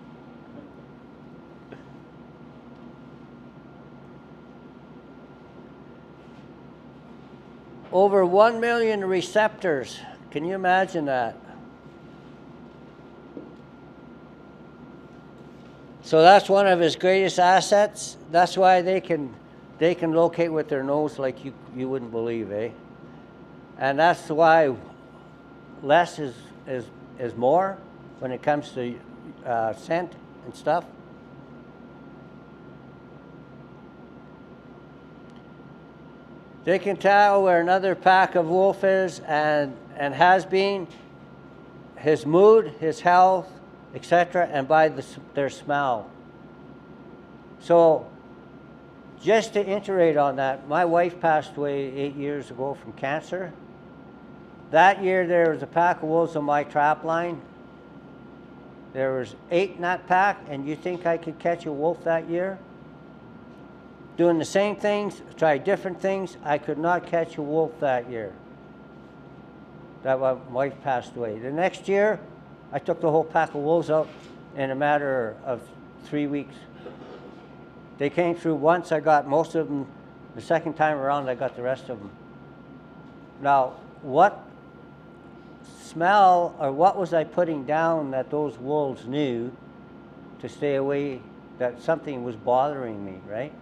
Over 1 million receptors. Can you imagine that? So that's one of his greatest assets. That's why they can locate with their nose like you wouldn't believe, eh? And that's why less is more when it comes to scent and stuff. They can tell where another pack of wolf is and has been, his mood, his health, etc., and by their smell. So, just to iterate on that, my wife passed away 8 years ago from cancer. That year there was a pack of wolves on my trap line. There was 8 in that pack, and you think I could catch a wolf that year? Doing the same things, try different things, I could not catch a wolf that year. That my wife passed away. The next year, I took the whole pack of wolves out in a matter of 3 weeks. They came through once, I got most of them. The second time around, I got the rest of them. Now, what smell or what was I putting down that those wolves knew to stay away, that something was bothering me, right?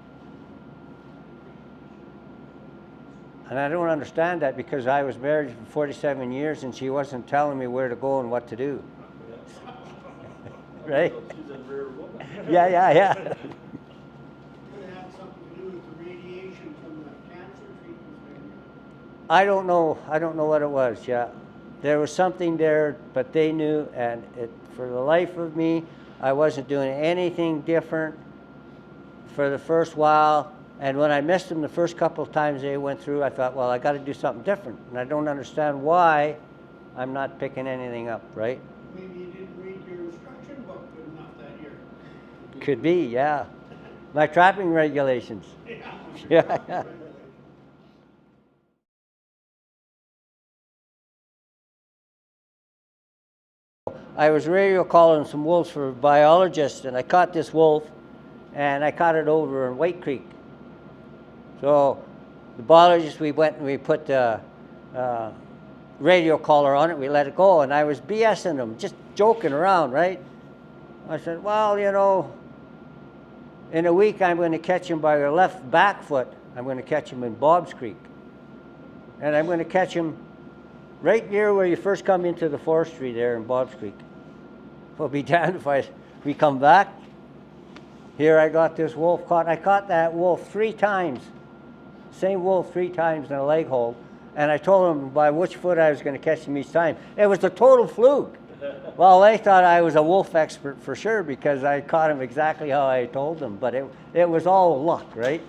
And I don't understand that because I was married for 47 years and she wasn't telling me where to go and what to do. Right? So she's a rare woman. Yeah. Could have had something to do with the radiation from the cancer treatments maybe. I don't know what it was, yeah. There was something there, but they knew, and for the life of me, I wasn't doing anything different for the first while. And when I missed them the first couple of times they went through, I thought, well, I got to do something different. And I don't understand why I'm not picking anything up, right? Maybe you didn't read your instruction book good enough that year. Could be, yeah. My trapping regulations. Yeah. I was radio calling some wolves for biologists, and I caught this wolf, and I caught it over in White Creek. So the biologist, we went and we put the radio collar on it, we let it go, and I was BSing him, just joking around, right? I said, well, you know, in a week I'm going to catch him by your left back foot. I'm going to catch him in Bob's Creek. And I'm going to catch him right near where you first come into the forestry there in Bob's Creek. Well, be damned if we come back. Here I got this wolf caught. I caught that wolf 3 times. Same wolf 3 times in a leg hold. And I told him by which foot I was going to catch him each time. It was a total fluke. Well, they thought I was a wolf expert for sure because I caught him exactly how I told them. But it was all luck, right?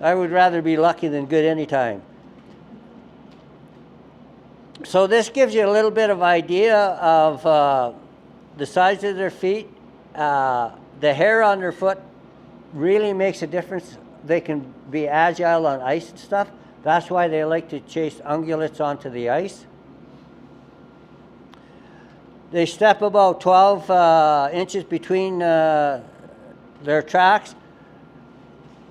I would rather be lucky than good any time. So this gives you a little bit of idea of the size of their feet. The hair on their foot really makes a difference. They can be agile on ice and stuff. That's why they like to chase ungulates onto the ice. They step about 12 inches between their tracks.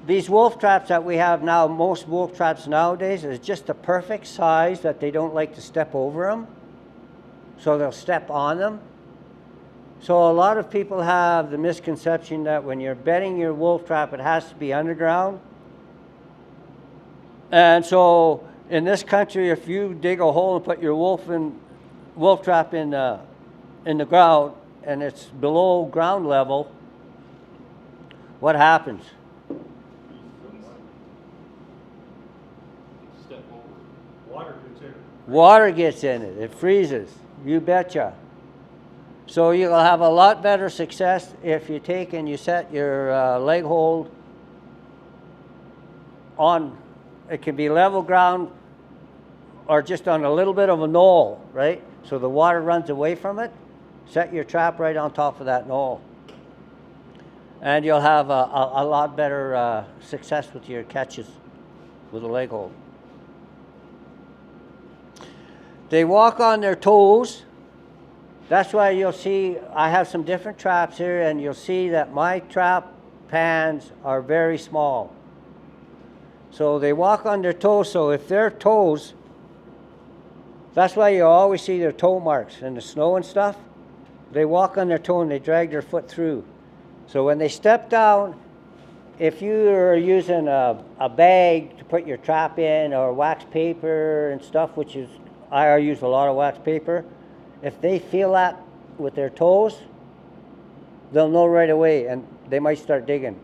These wolf traps that we have now, most wolf traps nowadays, is just the perfect size that they don't like to step over them. So they'll step on them. So a lot of people have the misconception that when you're bedding your wolf trap, it has to be underground. And so in this country, if you dig a hole and put your wolf trap in the ground and it's below ground level, what happens? Step over. Water gets in it. Water gets in it. It freezes. You betcha. So you'll have a lot better success if you take and you set your leg hold on, it can be level ground or just on a little bit of a knoll, right? So the water runs away from it. Set your trap right on top of that knoll. And you'll have a lot better success with your catches. with a leg hold. They walk on their toes. That's why you'll see I have some different traps here, and you'll see that my trap pans are very small. So they walk on their toes, so if their toes, that's why you always see their toe marks in the snow and stuff. They walk on their toe and they drag their foot through. So when they step down, if you are using a bag to put your trap in, or wax paper and stuff, which is, I use a lot of wax paper, if they feel that with their toes, they'll know right away, and they might start digging.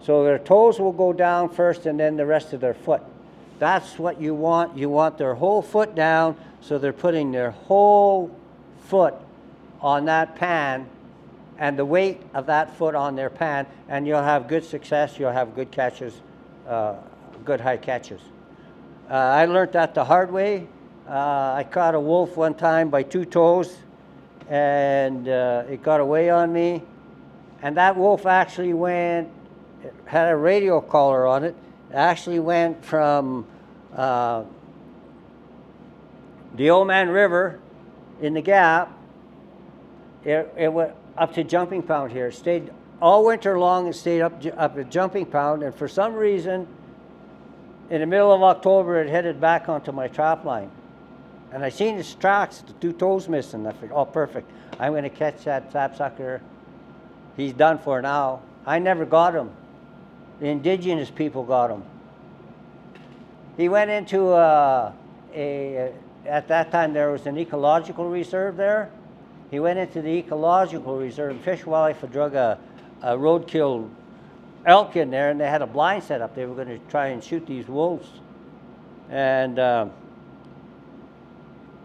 So their toes will go down first, and then the rest of their foot. That's what you want. You want their whole foot down, so they're putting their whole foot on that pan, and the weight of that foot on their pan, and you'll have good success. You'll have good catches, good high catches. I learned that the hard way. I caught a wolf one time by 2 toes, and it got away on me. And that wolf actually went, it had a radio collar on it. It actually went from the Old Man River in the Gap. It went up to Jumping Pound here. It stayed all winter long. It stayed up at Jumping Pound, and for some reason, in the middle of October, it headed back onto my trap line. And I seen its tracks, the 2 toes missing. I figured, oh, perfect. I'm going to catch that sapsucker. He's done for now. I never got him. The indigenous people got him. He went into at that time there was an ecological reserve there. He went into the ecological reserve. Fish and Wildlife had drug a roadkill elk in there, and they had a blind set up. They were going to try and shoot these wolves. And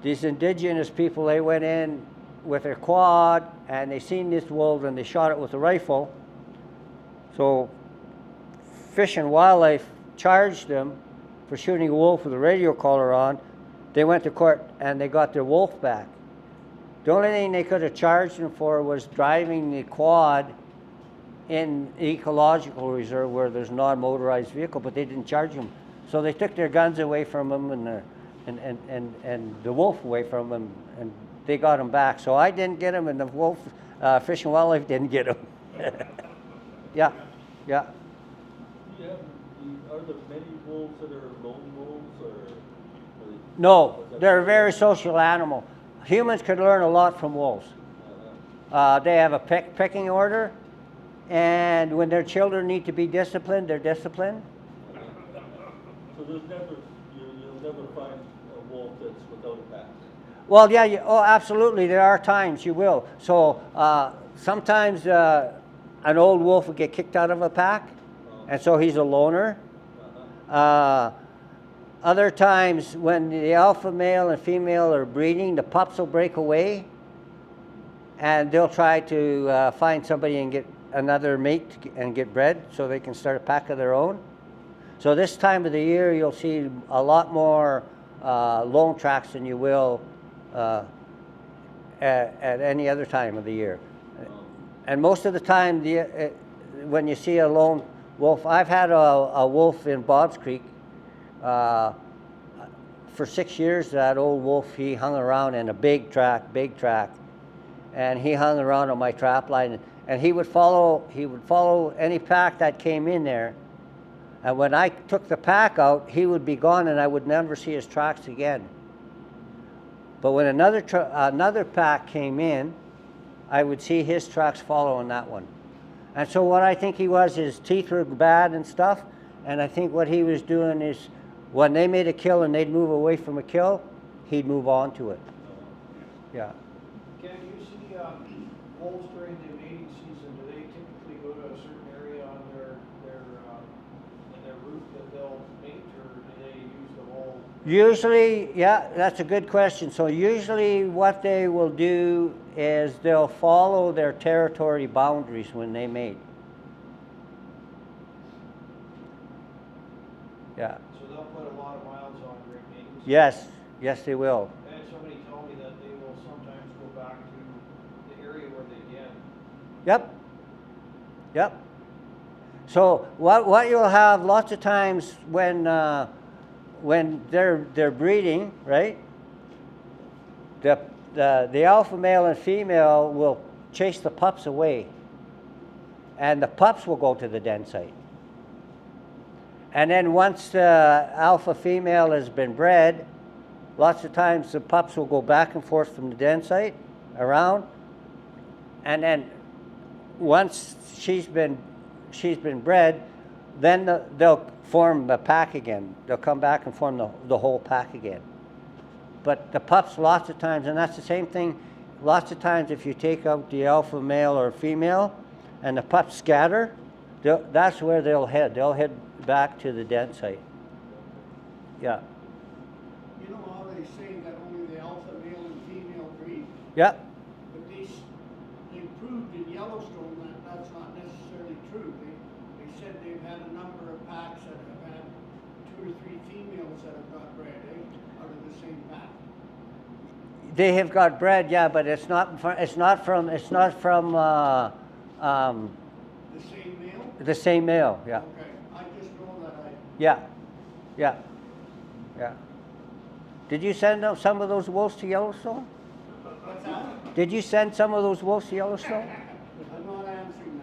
these indigenous people, they went in with their quad, and they seen this wolf, and they shot it with a rifle. So Fish and Wildlife charged them for shooting a wolf with a radio collar on. They went to court, and they got their wolf back. The only thing they could have charged them for was driving the quad in the ecological reserve where there's non-motorized vehicle, but they didn't charge them. So they took their guns away from them, and the wolf away from them, and they got him back. So I didn't get him, and the wolf, Fish and Wildlife didn't get him. Yeah, yeah. Are there many wolves that are lone wolves, or No, they're a very social animal. Humans could learn a lot from wolves. They have a pecking order, and when their children need to be disciplined, they're disciplined. So there's never, you'll never find a wolf that's without a pack? Well, yeah, oh, absolutely. There are times you will. So sometimes an old wolf will get kicked out of a pack, and so he's a loner. Other times when the alpha male and female are breeding, the pups will break away, and they'll try to find somebody and get another mate and get bred so they can start a pack of their own. So this time of the year, you'll see a lot more lone tracks than you will at any other time of the year. And most of the time, when you see a lone wolf, I've had a wolf in Bob's Creek. For 6 years, that old wolf, he hung around in a big track, and he hung around on my trap line, and he would follow any pack that came in there. And when I took the pack out, he would be gone, and I would never see his tracks again. But when another pack came in, I would see his tracks following that one. And so what I think he was, his teeth were bad and stuff, and I think what he was doing is when they made a kill and they'd move away from a kill, he'd move on to it. Yeah. Ken, you see wolves during the mating season, do they typically go to a certain area on their route that they'll mate, or do they use the whole? Usually, yeah, that's a good question. So usually what they will do is they'll follow their territory boundaries when they mate. Yeah. So they'll put a lot of miles on during mating season? Yes, yes they will. I had somebody tell me that they will sometimes go back to the area where they get. Yep. Yep. So what you'll have lots of times when they're breeding, right? The alpha male and female will chase the pups away, and the pups will go to the den site. And then once the alpha female has been bred, lots of times the pups will go back and forth from the den site around, and then once she's been bred, then they'll form a pack again. They'll come back and form the whole pack again. But the pups, lots of times, and that's the same thing, lots of times if you take out the alpha male or female and the pups scatter, that's where they'll head. They'll head back to the den site. Yeah. You know how they say that only the alpha male and female breed? Yeah. But they proved in Yellowstone that that's not necessarily true. They said they've had a number of packs that have had 2 or 3 females that have got bred, out of the same pack. They have got bred, yeah, but it's not from The same male? the same male. Yeah. Okay, I just know that Yeah. Yeah. Yeah. Did you send some of those wolves to Yellowstone? What's that? Did you send some of those wolves to Yellowstone? I'm not answering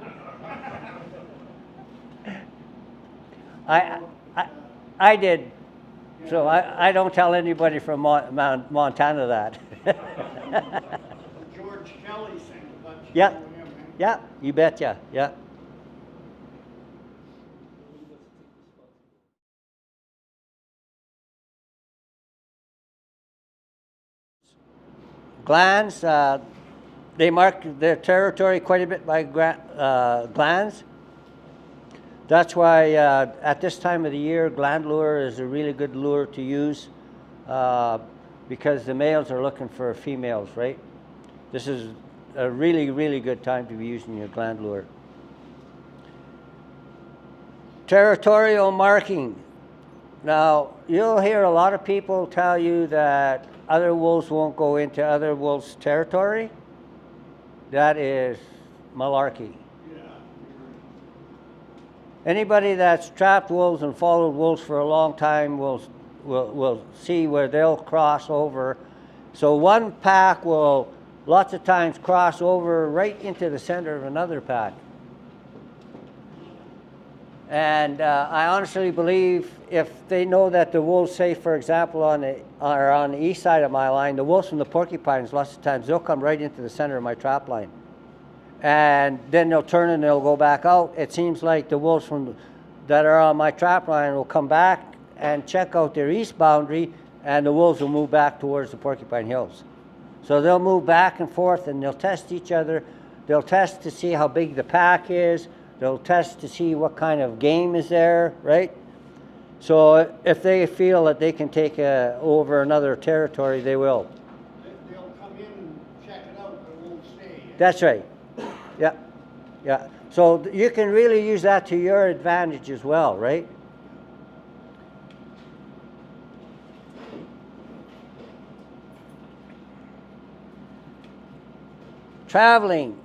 that. I did. So I don't tell anybody from Montana that. George Kelly sent a bunch Yeah. to him. Yeah, you betcha. Yeah. Glands, they mark their territory quite a bit by glands. That's why at this time of the year, gland lure is a really good lure to use because the males are looking for females, right? This is a really, really good time to be using your gland lure. Territorial marking. Now, you'll hear a lot of people tell you that other wolves won't go into other wolves' territory. That is malarkey. Anybody that's trapped wolves and followed wolves for a long time will see where they'll cross over. So one pack will lots of times cross over right into the center of another pack. And I honestly believe if they know that the wolves, say for example, are on the east side of my line, the wolves from the porcupines, lots of times they'll come right into the center of my trap line. And then they'll turn and they'll go back out. It seems like the wolves that are on my trap line will come back and check out their east boundary, and the wolves will move back towards the Porcupine Hills. So they'll move back and forth and they'll test each other. They'll test to see how big the pack is. They'll test to see what kind of game is there, right? So if they feel that they can take over another territory, they will. They'll come in and check it out, but won't stay. That's right. Yeah, yeah. So you can really use that to your advantage as well, right? Traveling.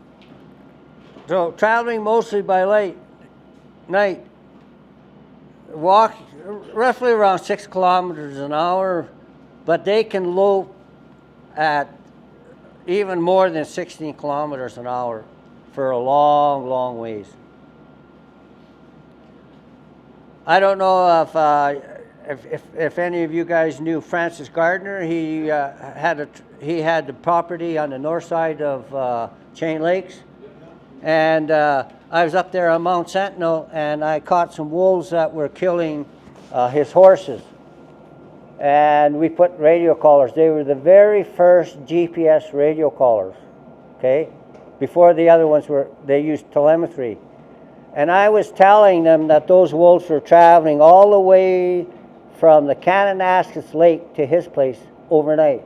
So traveling mostly by night. Walk roughly around 6 kilometers an hour, but they can lope at even more than 16 kilometers an hour for a long, long ways. I don't know if any of you guys knew Francis Gardner. He had the property on the north side of Chain Lakes, and I was up there on Mount Sentinel, and I caught some wolves that were killing his horses. And we put radio collars. They were the very first GPS radio collars, okay? Before the other ones they used telemetry. And I was telling them that those wolves were traveling all the way from the Kananaskis Lake to his place overnight.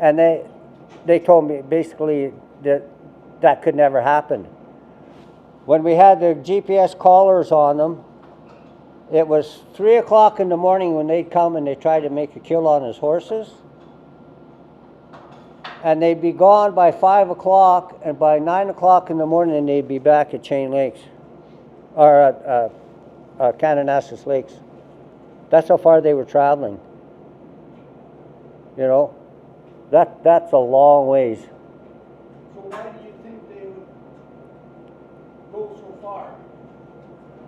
And they told me basically that could never happen. When we had the GPS collars on them, it was 3 o'clock in the morning when they'd come and they tried to make a kill on his horses. And they'd be gone by 5 o'clock, and by 9 o'clock in the morning they'd be back at Chain Lakes. or Kananaskis Lakes. That's how far they were traveling. You know, that's a long ways. So why do you think they would go so far?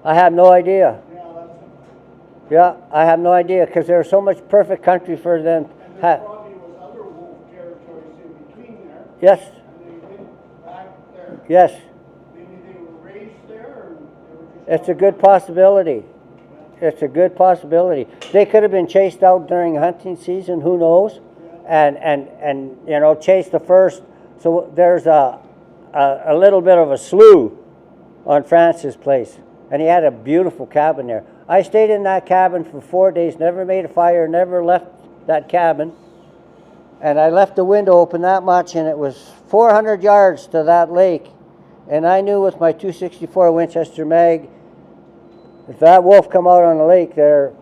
I have no idea. Yeah, that's, Yeah, I have no idea because there's so much perfect country for them. and there probably was other wolf territories in between there, Yes, and they went back there. yes, Maybe they were raised there, or they were just. it's a good possibility. It's a good possibility. They could have been chased out during hunting season, who knows? And you know, chase the first. So there's a little bit of a slough on Francis Place, and he had a beautiful cabin there. I stayed in that cabin for 4 days, never made a fire, never left that cabin, and I left the window open that much, and it was 400 yards to that lake, and I knew with my 264 Winchester mag, if that wolf come out on the lake there,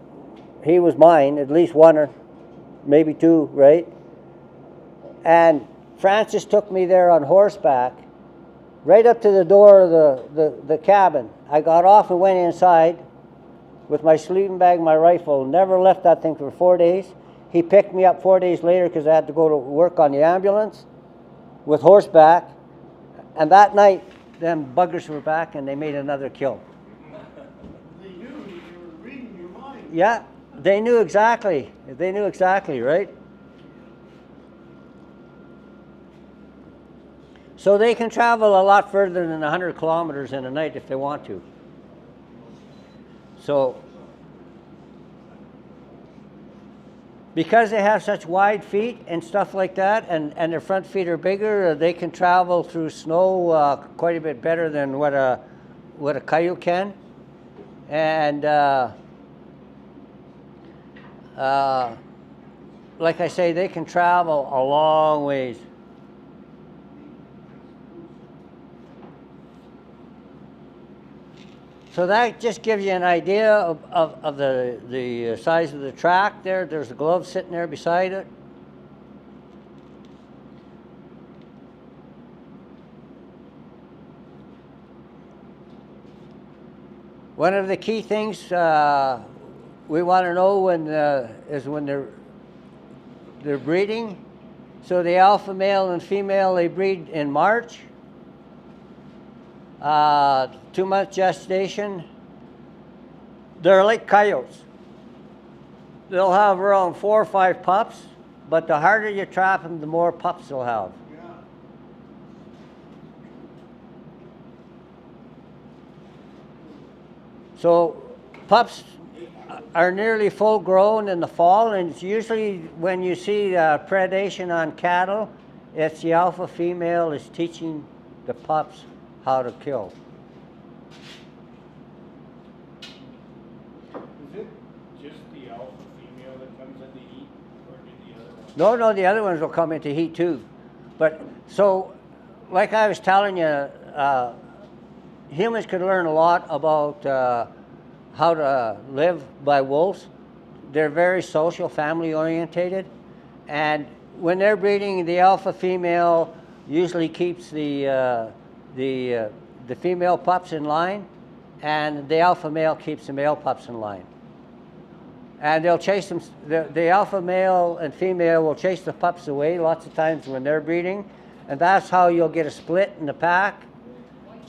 he was mine, at least one or maybe two, right? And Francis took me there on horseback, right up to the door of the cabin. I got off and went inside with my sleeping bag, my rifle, never left that thing for 4 days. He picked me up 4 days later because I had to go to work on the ambulance with horseback. And that night, them buggers were back and they made another kill. They knew, they were reading your mind. Yeah, they knew exactly. They knew exactly, right? So they can travel a lot further than 100 kilometers in a night if they want to. So, because they have such wide feet and stuff like that, and their front feet are bigger, they can travel through snow quite a bit better than what a coyote can. And like I say, they can travel a long ways. So that just gives you an idea of the size of the track there. There's a glove sitting there beside it. One of the key things we want to know is when they're breeding. So the alpha male and female, they breed in March. 2-month gestation. They're like coyotes. They'll have around 4 or 5 pups, but the harder you trap them, the more pups they'll have. Yeah. So pups are nearly full grown in the fall, and it's usually when you see predation on cattle, it's the alpha female is teaching the pups how to kill. Is it just the alpha female that comes into heat, or do the other ones? No, the other ones will come into heat too. But so, like I was telling you, humans could learn a lot about how to live by wolves. They're very social, family orientated, and when they're breeding, the alpha female usually keeps the female pups in line, and the alpha male keeps the male pups in line. And they'll chase them. The alpha male and female will chase the pups away lots of times when they're breeding, and that's how you'll get a split in the pack.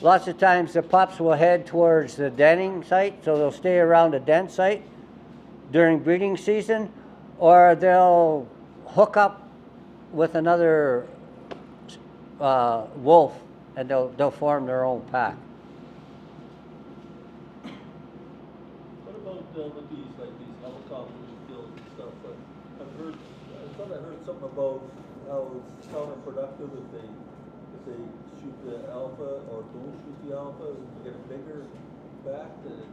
Lots of times the pups will head towards the denning site, so they'll stay around the den site during breeding season, or they'll hook up with another wolf, and they'll form their own pack. What about with these, like these helicopters kills and stuff? I thought I heard something about how it's counterproductive if they shoot the alpha or don't shoot the alpha, and you get a bigger back, that it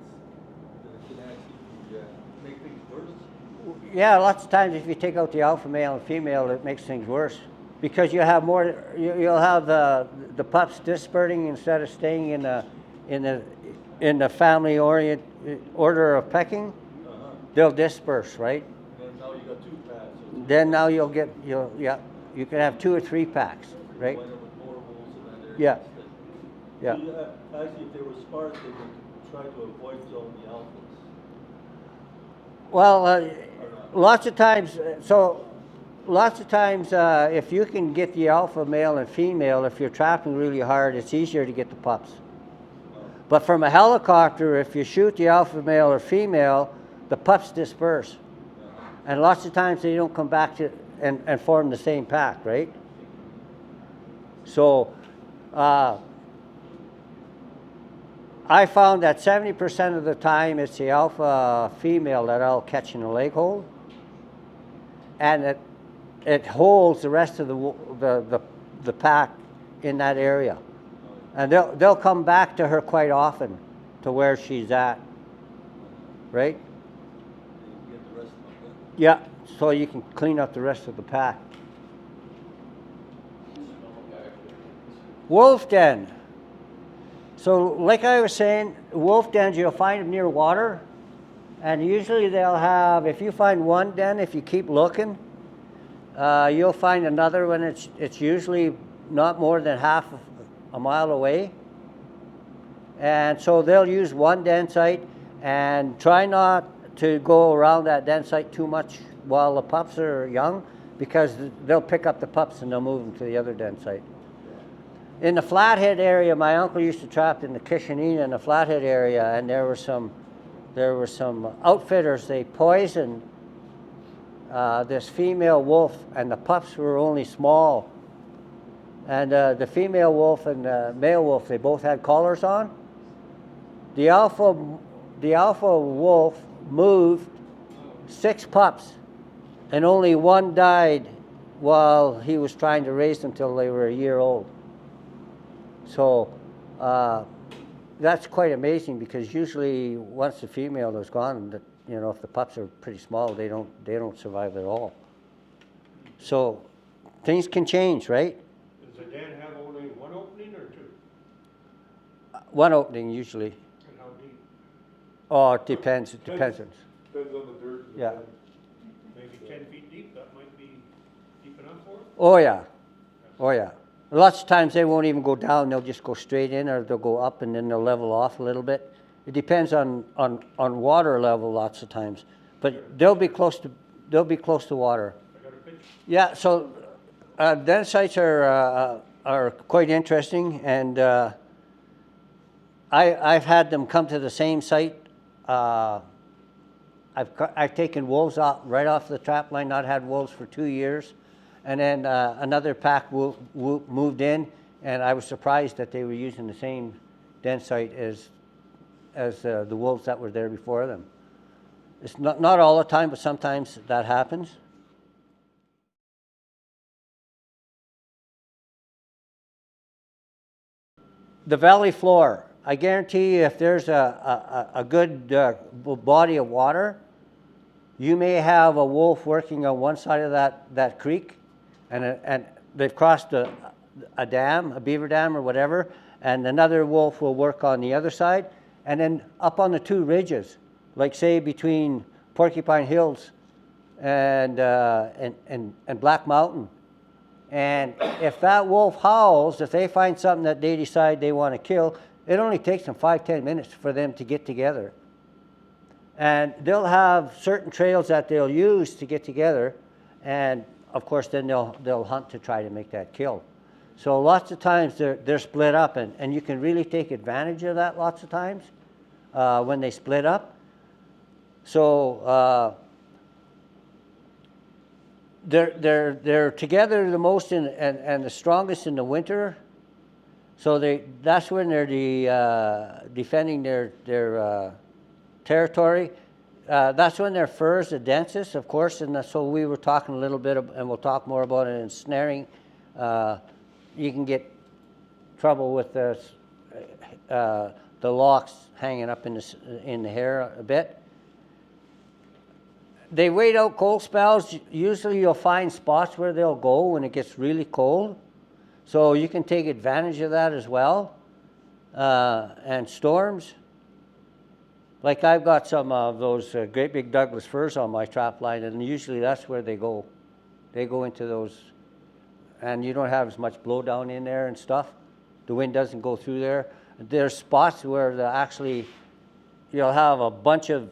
can actually make things worse. Yeah, lots of times if you take out the alpha male and female, it makes things worse because you have more. You'll have the pups dispersing instead of staying in the family order of pecking. They'll disperse, right? And now you got 2 packs. So Then now you can have 2 or 3 packs, right? wind up with more wolves in that area. Yeah. instead. Yeah. So actually, if they were smart, they would try to avoid killing the alphas? Well, Or not? lots of times, if you can get the alpha male and female, if you're trapping really hard, it's easier to get the pups. But from a helicopter, if you shoot the alpha male or female, the pups disperse. And lots of times they don't come back to and form the same pack, right? So I found that 70% of the time it's the alpha female that I'll catch in a leg hold. And it holds the rest of the pack in that area. And they'll come back to her quite often to where she's at, right? You get the rest of them. Yeah, so you can clean up the rest of the pack. Wolf den. So like I was saying, wolf dens, you'll find them near water. And usually they'll have, if you find one den, if you keep looking, you'll find another one. It's usually not more than half a mile away. And so they'll use one den site and try not to go around that den site too much while the pups are young, because they'll pick up the pups and they'll move them to the other den site. In the Flathead area, my uncle used to trap in the Kishinina in the Flathead area, and there were some outfitters. They poisoned this female wolf, and the pups were only small. And the female wolf and the male wolf, they both had collars on. The alpha wolf moved 6 pups, and only one died while he was trying to raise them till they were a year old. So that's quite amazing, because usually once the female is gone, if the pups are pretty small, they don't survive at all. So things can change, right? Does the den have only one opening or two? One opening usually. And how deep? Oh, it depends. It depends. Depends on the dirt. Yeah. Maybe 10 feet deep, that might be deep enough for it? Oh yeah. Oh yeah. Lots of times they won't even go down, they'll just go straight in, or they'll go up and then they'll level off a little bit. It depends on water level lots of times. But they'll be close to water. I got a picture. Yeah, so den sites are quite interesting, and I've had them come to the same site. I've taken wolves right off the trap line, not had wolves for 2 years. And then another pack moved in, and I was surprised that they were using the same den site as the wolves that were there before them. It's not all the time, but sometimes that happens. The valley floor. I guarantee you, if there's a good body of water, you may have a wolf working on one side of that creek, and they've crossed a dam, a beaver dam or whatever, and another wolf will work on the other side. And then up on the 2 ridges, like say between Porcupine Hills and Black Mountain. And if that wolf howls, if they find something that they decide they want to kill, it only takes them 5-10 minutes for them to get together. And they'll have certain trails that they'll use to get together, and of course then they'll hunt to try to make that kill. So lots of times they're split up, and you can really take advantage of that lots of times when they split up. So they're together the most and the strongest in the winter. So that's when they're defending their territory. That's when their fur is the densest, of course, and so we were talking a little bit, and we'll talk more about it in snaring. You can get trouble with the locks hanging up in the hair a bit. They wait out cold spells. Usually you'll find spots where they'll go when it gets really cold. So you can take advantage of that as well. And storms. Like I've got some of those great big Douglas firs on my trap line, and usually that's where they go. They go into those, and you don't have as much blowdown in there and stuff. The wind doesn't go through there. There's spots where actually you'll have a bunch of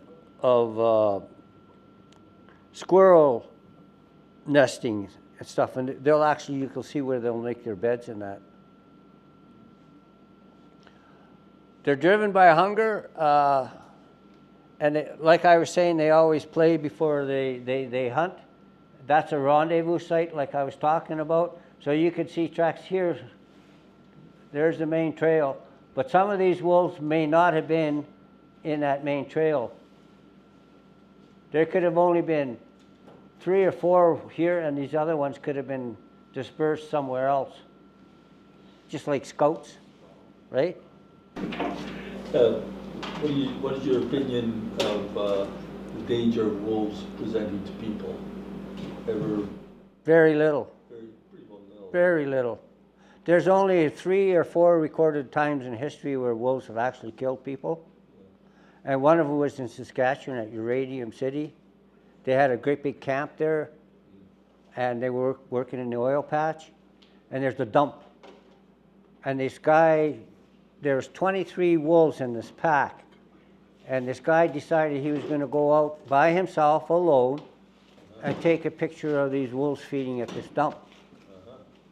squirrel nesting and stuff, and they'll actually, you can see where they'll make their beds in that. They're driven by hunger, and like I was saying, they always play before they hunt. That's a rendezvous site like I was talking about. So you could see tracks here. There's the main trail. But some of these wolves may not have been in that main trail. There could have only been 3 or 4 here, and these other ones could have been dispersed somewhere else. Just like scouts, right? What is your opinion of the danger of wolves presenting to people? Ever? Very little. Pretty well little. Very little. There's only 3 or 4 recorded times in history where wolves have actually killed people. And one of them was in Saskatchewan at Uranium City. They had a great big camp there, and they were working in the oil patch. And there's the dump. And this guy, there's 23 wolves in this pack. And this guy decided he was going to go out by himself alone and take a picture of these wolves feeding at this dump.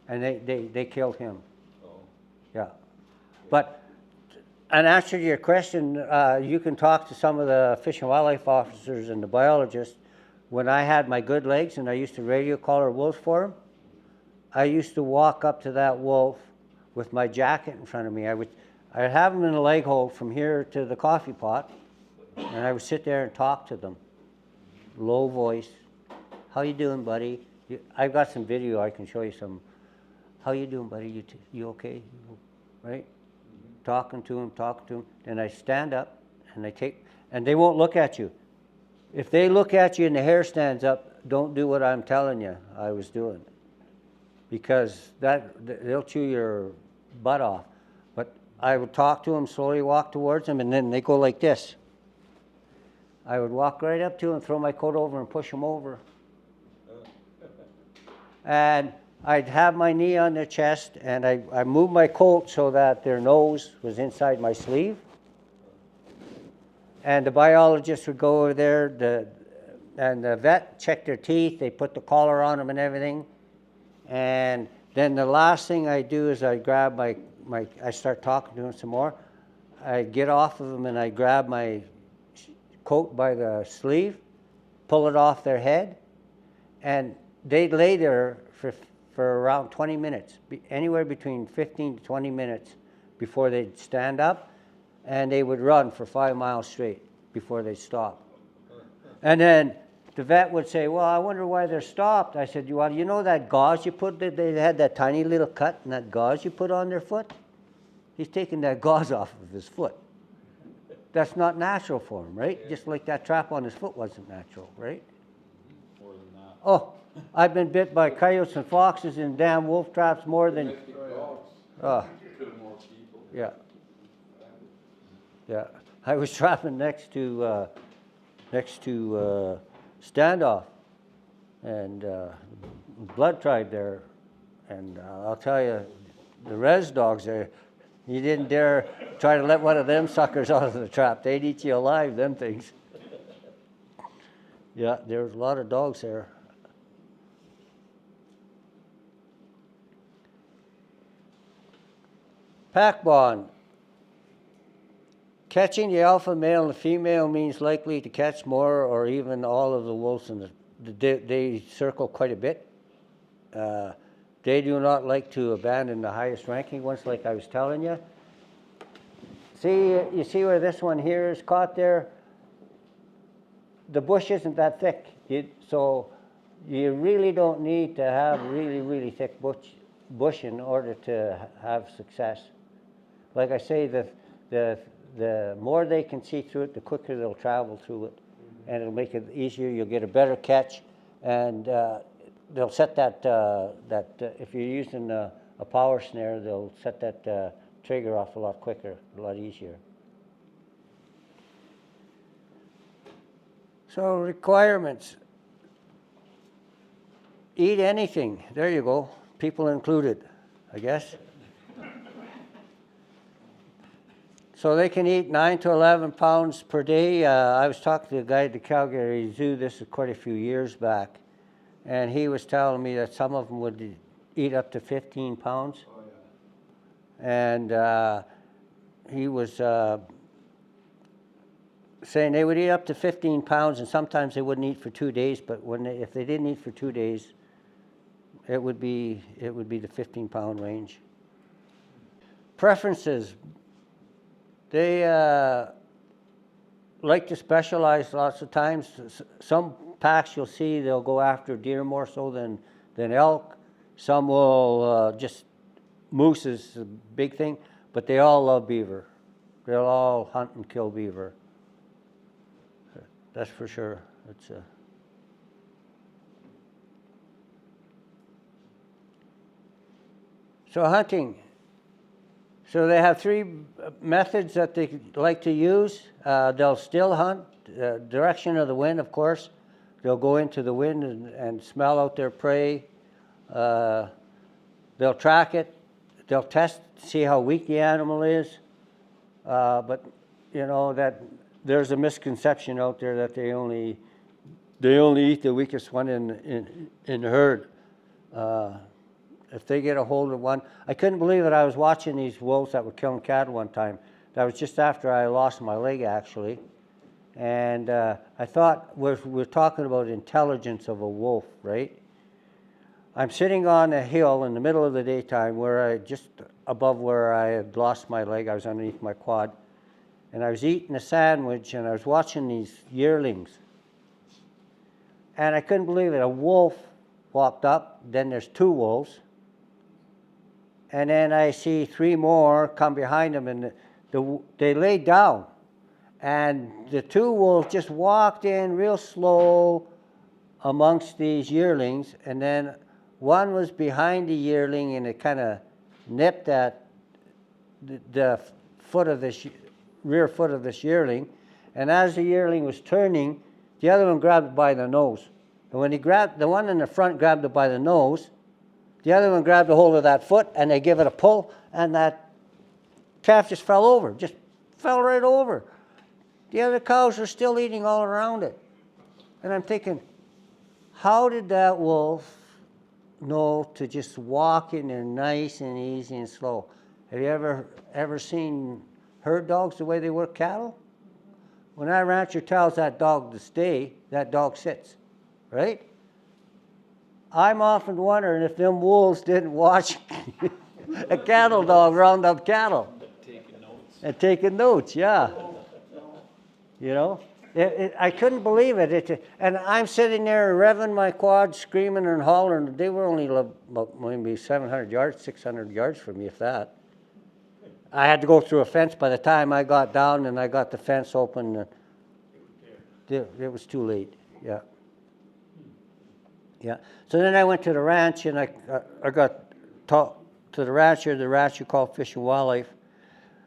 And they killed him. Yeah. But, in answer to your question, you can talk to some of the Fish and Wildlife officers and the biologists. When I had my good legs and I used to radio collar wolves for them, I used to walk up to that wolf with my jacket in front of me. I'd have them in a leg hold from here to the coffee pot, and I would sit there and talk to them. Low voice. How you doing, buddy? I've got some video I can show you some. How you doing, buddy? You okay? Right? Talking to him. Then I stand up and and they won't look at you. If they look at you and the hair stands up, don't do what I'm telling you I was doing. Because they'll chew your butt off. But I would talk to them, slowly walk towards them, and then they go like this. I would walk right up to them, throw my coat over and push them over. And I'd have my knee on their chest, and I moved my coat so that their nose was inside my sleeve. And the biologist would go over there, and the vet checked their teeth. They put the collar on them and everything. And then the last thing I do is I grab I start talking to them some more. I get off of them and I grab my coat by the sleeve, pull it off their head, and they'd lay there for around 20 minutes, anywhere between 15 to 20 minutes before they'd stand up, and they would run for 5 miles straight before they'd stop. And then the vet would say, well, I wonder why they're stopped. I said, well, you know that gauze you put, they had that tiny little cut and that gauze you put on their foot? He's taking that gauze off of his foot. That's not natural for him, right? Just like that trap on his foot wasn't natural, right? More than that. Oh, I've been bit by coyotes and foxes and damn wolf traps more than... Yeah. Yeah. I was trapping next to Standoff, and Blood Tribe there, and I'll tell you, the res dogs there, you didn't dare try to let one of them suckers out of the trap. They'd eat you alive, them things. Yeah, there was a lot of dogs there. Pack bond. Catching the alpha male and the female means likely to catch more or even all of the wolves in they circle quite a bit. They do not like to abandon the highest ranking ones, like I was telling you. You see where this one here is caught there? The bush isn't that thick, so you really don't need to have really, really thick bush in order to have success. Like I say, the more they can see through it, the quicker they'll travel through it, and it'll make it easier. You'll get a better catch, and they'll set that if you're using a power snare, they'll set that trigger off a lot quicker, a lot easier. So requirements. Eat anything. There you go. People included, I guess. So they can eat 9 to 11 pounds per day. I was talking to a guy at the Calgary Zoo, this is quite a few years back, and he was telling me that some of them would eat up to 15 pounds. Oh, yeah. And he was saying they would eat up to 15 pounds, and sometimes they wouldn't eat for 2 days, but if they didn't eat for 2 days, it would be the 15-pound range. Preferences. They like to specialize lots of times. Some packs you'll see they'll go after deer more so than elk. Some will moose is a big thing, but they all love beaver. They'll all hunt and kill beaver. That's for sure. So hunting. So they have 3 methods that they like to use. They'll still hunt, direction of the wind, of course. They'll go into the wind and smell out their prey. They'll track it. They'll test, see how weak the animal is. But you know that there's a misconception out there that they only eat the weakest one in the herd. If they get a hold of one, I couldn't believe it. I was watching these wolves that were killing cattle one time. That was just after I lost my leg, actually. And I thought we're talking about intelligence of a wolf, right? I'm sitting on a hill in the middle of the daytime just above where I had lost my leg. I was underneath my quad. And I was eating a sandwich, and I was watching these yearlings. And I couldn't believe it. A wolf walked up, then there's 2 wolves. And then I see 3 more come behind them, and they laid down. And the 2 wolves just walked in real slow amongst these yearlings, and then one was behind the yearling, and it kind of nipped at the foot of this rear foot of this yearling. And as the yearling was turning, the other one grabbed it by the nose. And when he grabbed, the one in the front grabbed it by the nose, the other one grabbed a hold of that foot, and they give it a pull, and that calf just fell over, just fell right over. The other cows are still eating all around it. And I'm thinking, how did that wolf know to just walk in there nice and easy and slow? Have you ever seen herd dogs the way they work cattle? When that rancher tells that dog to stay, that dog sits, right? I'm often wondering if them wolves didn't watch a cattle dog round up cattle. Taking notes, yeah. You know, I couldn't believe it. And I'm sitting there revving my quad, screaming and hollering. They were only about maybe 700 yards, 600 yards from me, if that. I had to go through a fence by the time I got down, and I got the fence open. It was too late, yeah. Yeah. So then I went to the ranch, and I got talked to the rancher called Fish and Wildlife.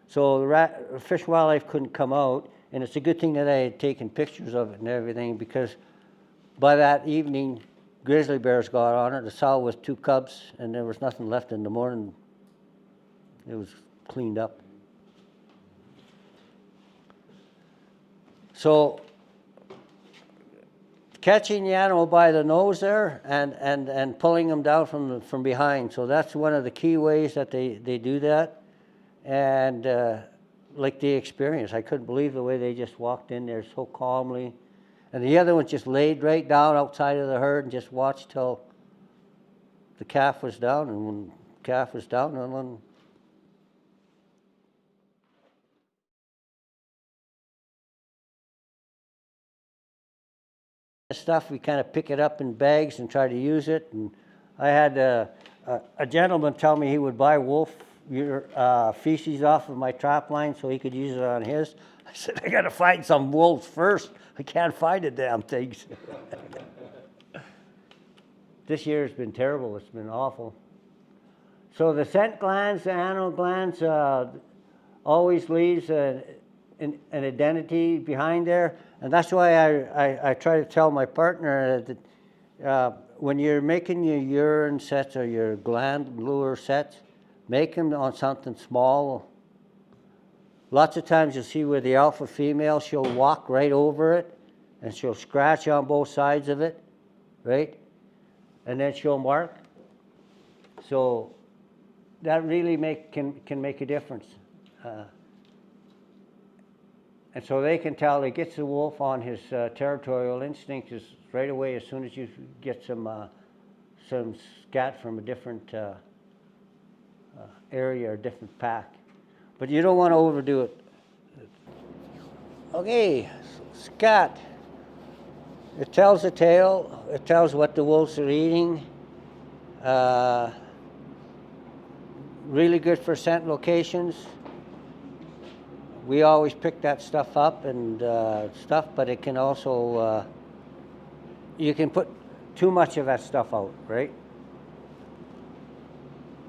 So the Fish and Wildlife couldn't come out, and it's a good thing that I had taken pictures of it and everything, because by that evening, grizzly bears got on it. The sow with 2 cubs, and there was nothing left in the morning. It was cleaned up. So catching the animal by the nose there and pulling them down from behind. So that's one of the key ways that they do that. And like the experience, I couldn't believe the way they just walked in there so calmly. And the other one just laid right down outside of the herd and just watched till the calf was down. And when the calf was down, then stuff, we kind of pick it up in bags and try to use it. And I had a gentleman tell me he would buy wolf feces off of my trap line so he could use it on his. I said, I got to find some wolves first. I can't find the damn things. This year has been terrible. It's been awful. So the scent glands, the animal glands, always leaves an identity behind there. And that's why I try to tell my partner that when you're making your urine sets or your gland lure sets, make them on something small, lots of times you'll see where the alpha female, she'll walk right over it, and she'll scratch on both sides of it, right? And then she'll mark. So that really can make a difference. And so they can tell, it gets the wolf on his territorial instinct is right away as soon as you get some scat from a different area or different pack. But you don't want to overdo it. Okay, scat. It tells the tale. It tells what the wolves are eating. Really good for scent locations. We always pick that stuff up and stuff, but it can also, you can put too much of that stuff out, right?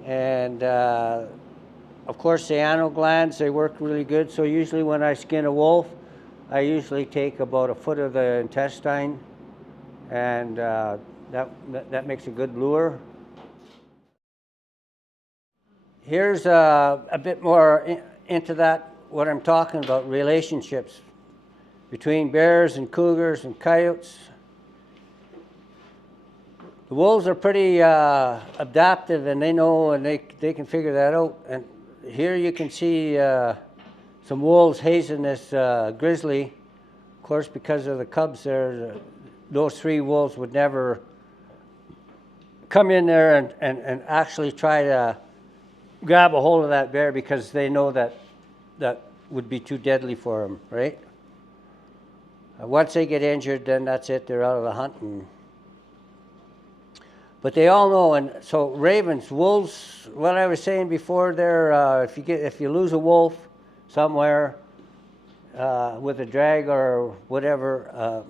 And of course the anal glands, they work really good. So usually when I skin a wolf, I usually take about a foot of the intestine, and that makes a good lure. Here's a bit more into that, what I'm talking about, relationships between bears and cougars and coyotes. The wolves are pretty adaptive, and they know, and they can figure that out. And here you can see some wolves hazing this grizzly. Of course, because of the cubs there, those three wolves would never come in there and actually try to grab a hold of that bear, because they know that would be too deadly for them, right? Once they get injured, then that's it, they're out of the hunt. But they all know, and so ravens, wolves, what I was saying before there, if you lose a wolf somewhere with a drag or whatever,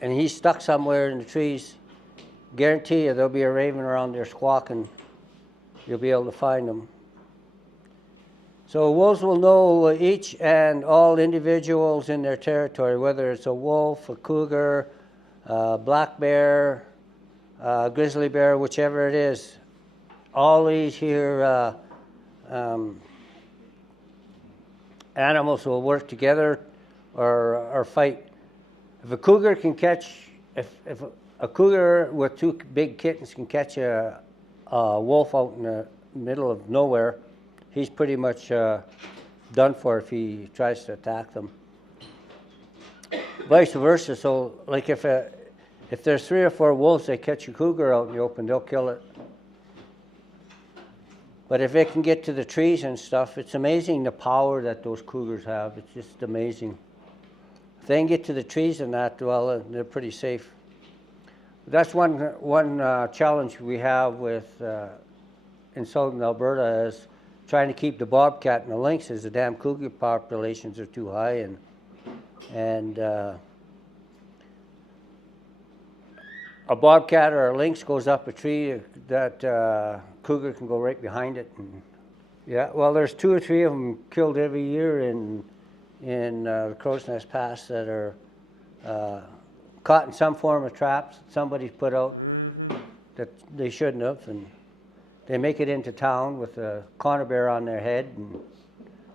and he's stuck somewhere in the trees, guarantee you there'll be a raven around there squawking. You'll be able to find them. So wolves will know each and all individuals in their territory, whether it's a wolf, a cougar, black bear, grizzly bear, whichever it is. All these here animals will work together or fight. If a cougar can catch, if a cougar with two big kittens can catch a wolf out in the middle of nowhere, he's pretty much done for if he tries to attack them. Vice versa, so like if there's 3 or 4 wolves, they catch a cougar out in the open, they'll kill it. But if it can get to the trees and stuff, it's amazing the power that those cougars have. It's just amazing. If they can get to the trees and that, well, they're pretty safe. That's one challenge we have with in southern Alberta is trying to keep the bobcat and the lynx, as the damn cougar populations are too high, and a bobcat or a lynx goes up a tree, that cougar can go right behind it. And, yeah, well, there's 2 or 3 of them killed every year in the Crow's Nest Pass that are caught in some form of traps somebody's put out that they shouldn't have, and they make it into town with a conifer bear on their head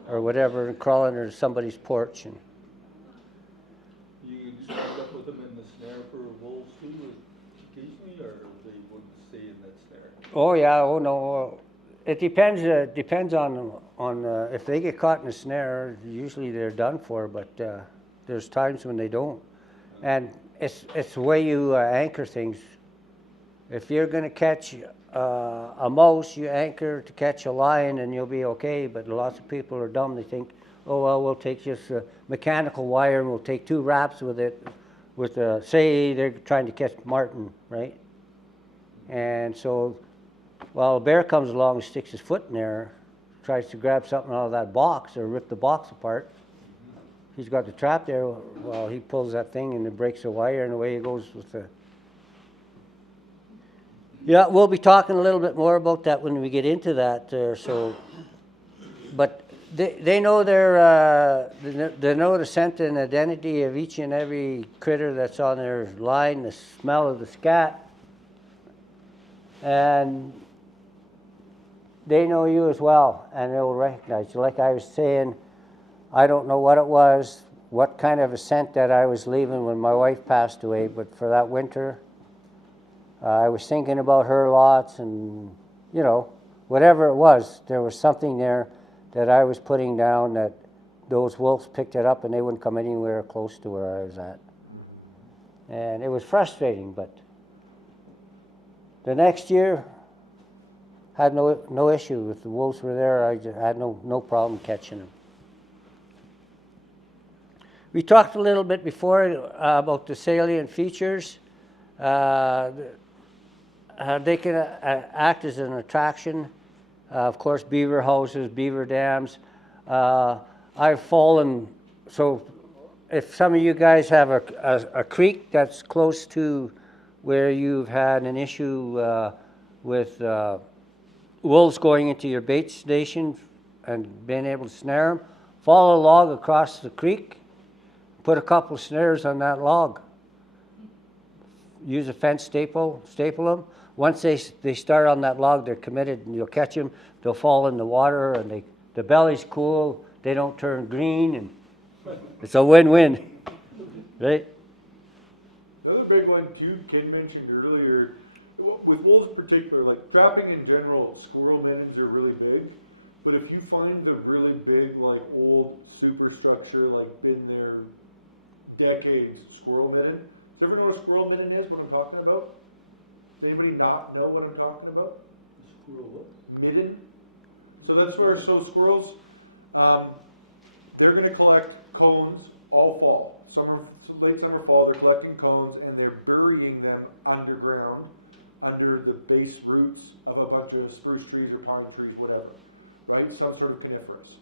or whatever, and crawl under somebody's porch. And You just end up with them in the snare for wolves too, occasionally, or they wouldn't stay in that snare? oh yeah, oh no, it depends. Depends on if they get caught in a snare. Usually they're done for, but there's times when they don't, and it's the way you anchor things. If you're going to catch a mouse, you anchor to catch a lion and you'll be okay, but lots of people are dumb. They think, oh well, we'll take just a mechanical wire and we'll take 2 wraps with it, say they're trying to catch marten, right? And so, well, a bear comes along and sticks his foot in there, tries to grab something out of that box or rip the box apart. He's got the trap there. Well, he pulls that thing and it breaks the wire, and away he goes with the... Yeah, we'll be talking a little bit more about that when we get into that. But they know they know the scent and identity of each and every critter that's on their line, the smell of the scat, and they know you as well, and they will recognize you. Like I was saying, I don't know what it was, what kind of a scent that I was leaving when my wife passed away, but for that winter, I was thinking about her lots, and, you know, whatever it was, there was something there that I was putting down that those wolves picked it up and they wouldn't come anywhere close to where I was at. And it was frustrating, but the next year, had no issue. If the wolves were there, I just had no problem catching them. We talked a little bit before about the salient features. They can act as an attraction. Of course, beaver houses, beaver dams. I've fallen, so if some of you guys have a creek that's close to where you've had an issue with wolves going into your bait station and being able to snare them, follow a log across the creek, put a couple of snares on that log. Use a fence staple them. Once they start on that log, they're committed, and you'll catch them. They'll fall in the water, and the belly's cool. They don't turn green, and it's a win-win, right? Another big one too, Ken mentioned earlier, with wolves in particular, like trapping in general, squirrel middens are really big. But if you find the really big, like old superstructure, like been there decades squirrel midden, does everyone know what a squirrel midden is, what I'm talking about? Does anybody not know what I'm talking about? Squirrel what? Midden. So that's where, squirrels, they're going to collect cones all fall. Late summer, fall, they're collecting cones and they're burying them underground, under the base roots of a bunch of spruce trees or pine trees, whatever, right? Some sort of coniferous.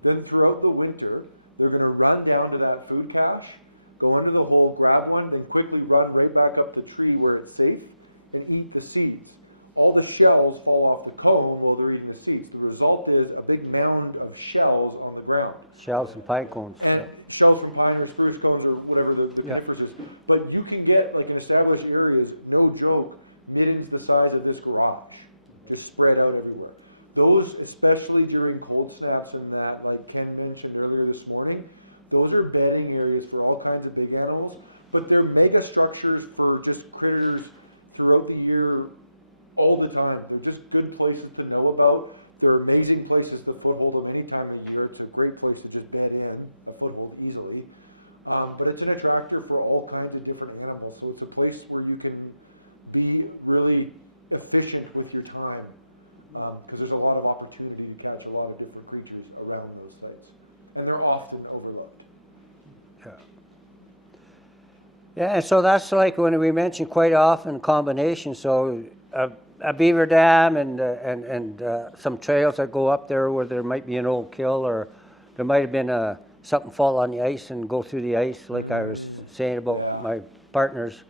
Then throughout the winter, they're going to run down to that food cache, go under the hole, grab one, then quickly run right back up the tree where it's safe and eat the seeds. All the shells fall off the cone while they're eating the seeds. The result is a big mound of shells on the ground. Shells and pine cones. And shells from pine or spruce cones or whatever the coniferous is. But you can get, like in established areas, no joke, middens the size of this garage, just spread out everywhere. Those, especially during cold snaps and that, like Ken mentioned earlier this morning, those are bedding areas for all kinds of big animals, but they're mega structures for just critters throughout the year, all the time. They're just good places to know about. They're amazing places to foothold them any time of year. It's a great place to just bed in, a foothold easily. But it's an attractor for all kinds of different animals. So it's a place where you can be really efficient with your time, because there's a lot of opportunity to catch a lot of different creatures around those sites. And they're often overlooked. Yeah, and so that's like when we mentioned quite often combination. So a beaver dam and some trails that go up there where there might be an old kill, or there might have been something fall on the ice and go through the ice, like I was saying about my partners.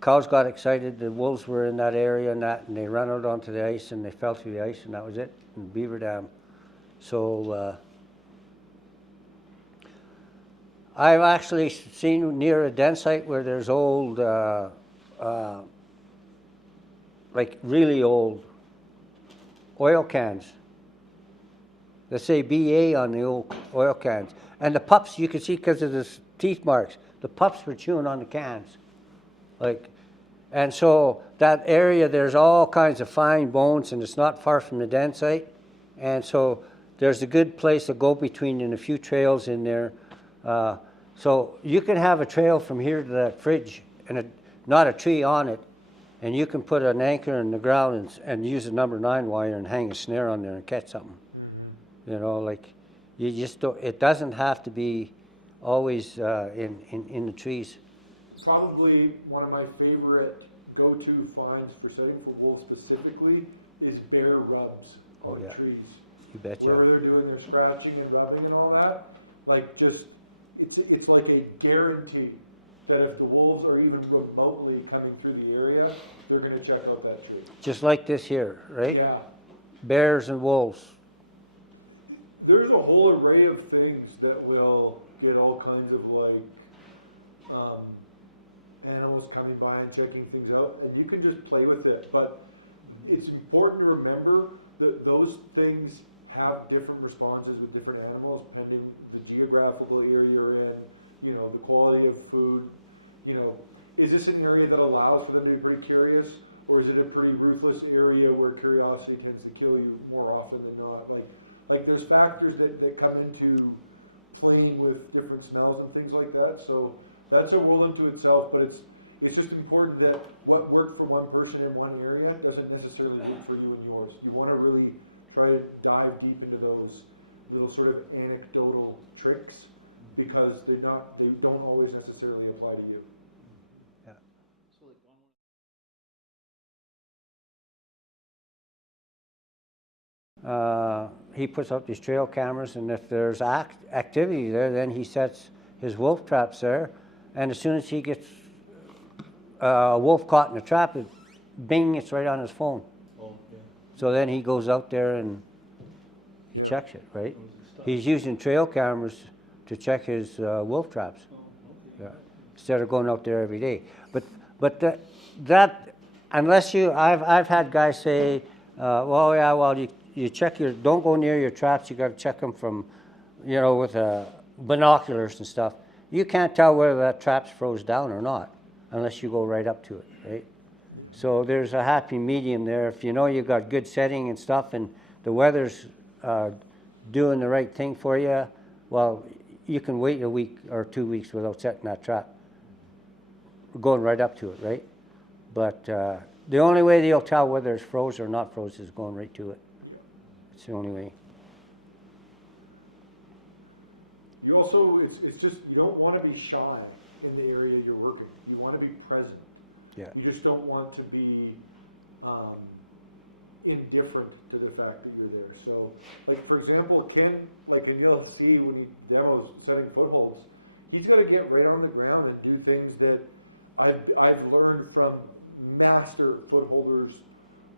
Cows got excited, the wolves were in that area and they ran out onto the ice and they fell through the ice, and that was it, in the beaver dam. So I've actually seen near a den site where there's old, like really old oil cans that say BA on the old oil cans. And the pups, you can see because of the teeth marks, the pups were chewing on the cans. And so that area, there's all kinds of fine bones, and it's not far from the den site. And so there's a good place to go between and a few trails in there. So you can have a trail from here to that fridge and not a tree on it, and you can put an anchor in the ground and use a number 9 wire and hang a snare on there and catch something. Mm-hmm. You know, like you just don't, it doesn't have to be always in the trees. Probably one of my favorite go-to finds for setting for wolves specifically is bear rubs on trees. Wherever they're doing their scratching and rubbing and all that, like just, it's like a guarantee that if the wolves are even remotely coming through the area, they're going to check out that tree. Just like this here, right? Yeah. Bears and wolves. There's a whole array of things that will get all kinds of like animals coming by and checking things out, and you can just play with it. But it's important to remember that those things have different responses with different animals, pending the geographical area you're in, you know, the quality of food, you know. Is this an area that allows for them to be pretty curious, or is it a pretty ruthless area where curiosity tends to kill you more often than not? Like there's factors that come into playing with different smells and things like that. So that's a world unto itself, but it's just important that what worked for one person in one area doesn't necessarily work for you and yours. You want to really try to dive deep into those little sort of anecdotal tricks, because they don't always necessarily apply to you. He puts up these trail cameras, and if there's activity there, then he sets his wolf traps there, and as soon as he gets a wolf caught in a trap, bing, it's right on his phone. Oh, yeah. So then he goes out there and he Yeah. checks it, right? He's using trail cameras to check his wolf traps. Oh, okay. Yeah. Instead of going out there every day. But that unless I've had guys say, you check don't go near your traps. You got to check them from, you know, with binoculars and stuff. You can't tell whether that trap's froze down or not unless you go right up to it, right? Yeah. So there's a happy medium there. If you know you've got good setting and stuff, and the weather's doing the right thing for you, well, you can wait a week or 2 weeks without setting that trap. Going right up to it, right? But the only way you'll tell whether it's froze or not froze is going right to it. Yeah. It's the only way. You also, it's just, you don't want to be shy in the area you're working. You want to be present. Yeah. You just don't want to be indifferent to the fact that you're there. So, like, for example, Ken, and you'll see when he demos setting footholds, he's got to get right on the ground and do things that I've learned from master footholders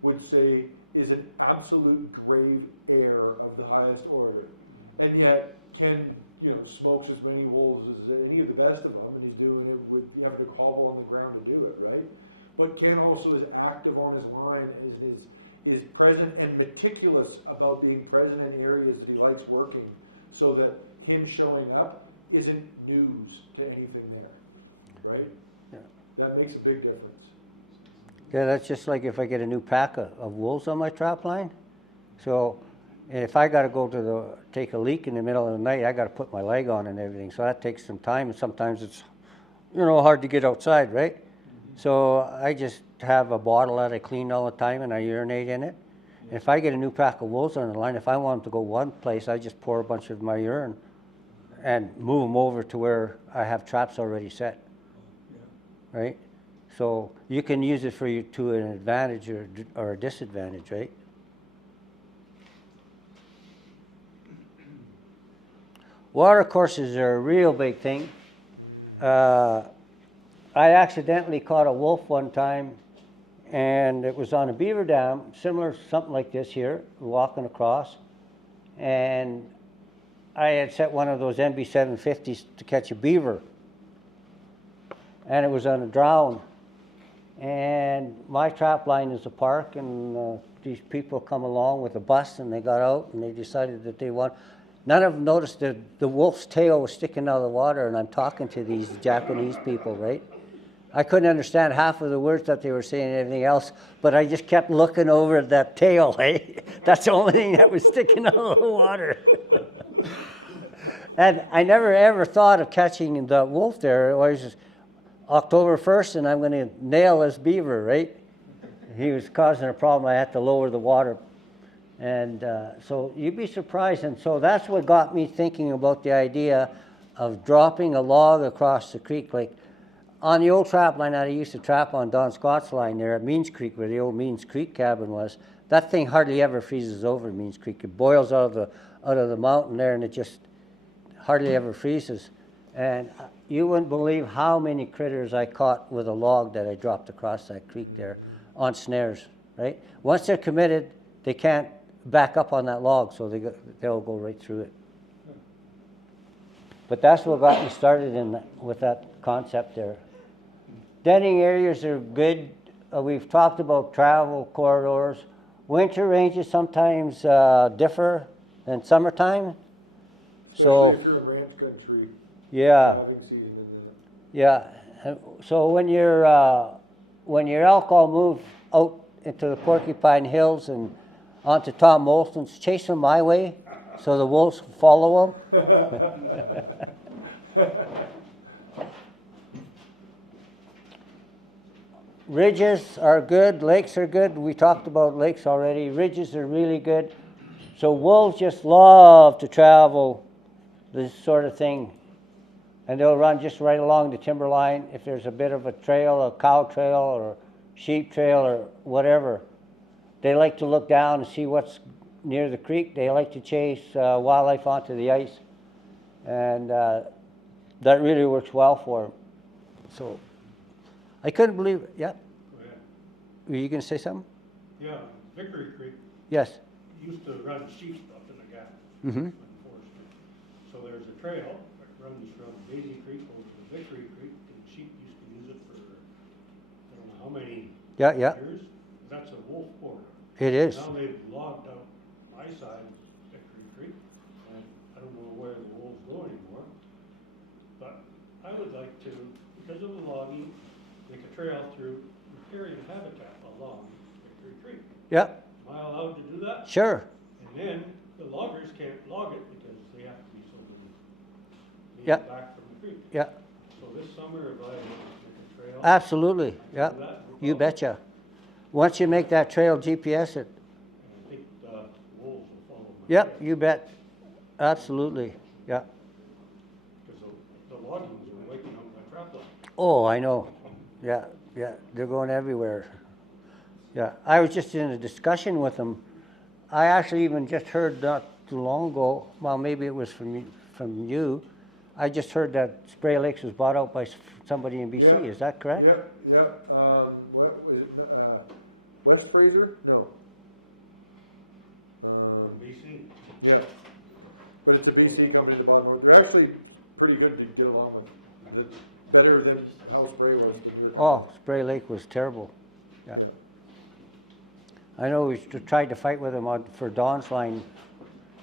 would say is an absolute grave error of the highest order. And yet Ken, you know, smokes as many wolves as any of the best of them, and he's doing it with having to hobble on the ground to do it, right? But Ken also is active on his line, as is present and meticulous about being present in areas that he likes working, so that him showing up isn't news to anything there, right? Yeah. That makes a big difference. Yeah, that's just like if I get a new pack of wolves on my trap line. So if I got to go to take a leak in the middle of the night, I got to put my leg on and everything. So that takes some time, and sometimes it's, you know, hard to get outside, right? Mm-hmm. So I just have a bottle that I clean all the time, and I urinate in it. Yeah. If I get a new pack of wolves on the line, if I want them to go one place, I just pour a bunch of my urine and move them over to where I have traps already set, yeah. Right? So you can use it for you to an advantage or a disadvantage, right? Water courses are a real big thing. I accidentally caught a wolf one time, and it was on a beaver dam, similar to something like this here, walking across. And I had set one of those NB750s to catch a beaver, and it was on a drown. And my trap line is a park, and these people come along with a bus, and they got out, and they decided that they want. None of them noticed that the wolf's tail was sticking out of the water, and I'm talking to these Japanese people, right? I couldn't understand half of the words that they were saying and everything else, but I just kept looking over at that tail, eh? That's the only thing that was sticking out of the water. And I never ever thought of catching the wolf there. It was just October 1st, and I'm going to nail this beaver, right? He was causing a problem. I had to lower the water. And so you'd be surprised. And so that's what got me thinking about the idea of dropping a log across the creek. Like on the old trap line that I used to trap on Don Scott's line there at Means Creek, where the old Means Creek cabin was, that thing hardly ever freezes over Means Creek. It boils out of the mountain there, and it just hardly ever freezes. And you wouldn't believe how many critters I caught with a log that I dropped across that creek there on snares, right? Once they're committed, they can't back up on that log, so they'll go right through it. But that's what got me started with that concept there. Denning areas are good. we've talked about travel corridors. Winter ranges sometimes differ than summertime. Especially So- if you're in ranch country, Yeah, calving season and that. yeah. So when your elk all move out into the Porcupine Hills and onto Tom Molson's, chase them my way so the wolves follow them. Ridges are good, lakes are good. We talked about lakes already. Ridges are really good. So wolves just love to travel this sort of thing. And they'll run just right along the timber line. If there's a bit of a trail, a cow trail or sheep trail or whatever, they like to look down and see what's near the creek. They like to chase wildlife onto the ice. And that really works well for them. So I couldn't believe it. Yeah? Go ahead. Were you going to say something? Yeah, Vickery Creek Yes. used to run sheep up in the gap Mm-hmm. in the forestry. So there's a trail that runs from Daisy Creek over to Vickery Creek, and the sheep used to use it for, I don't know how many Yeah, yeah. years. That's a wolf border. It is. Now they've logged out my side of Vickery Creek, and I don't know where the wolves go anymore. But I would like to, because of the logging, make a trail through riparian habitat along Vickery Creek. Yeah, Am I allowed to do that? sure. And then the loggers can't log it because they have to be sending Yeah. back from the creek. Yeah, So this summer, if I make a trail. absolutely. Yeah, do that, no you problem. betcha. Once you make that trail, GPS it. And I think the wolves will follow my Yeah, trail. you bet. Absolutely. Yeah. Because the loggings are waking up my trap line. Oh, I know. Yeah, yeah. They're going everywhere. Yeah. I was just in a discussion with them. I actually even just heard not too long ago, well, maybe it was from you. I just heard that Spray Lakes was bought out by somebody in BC. Yeah. Is that correct? Yep, yep. What was it? West Fraser? No. BC. Yeah. But it's a BC company at the bottom. They're actually pretty good to get along with. Better than how Spray was, the newer Oh, company. Spray Lake was terrible. Yeah. I know we tried to fight with them for Dawn's Line.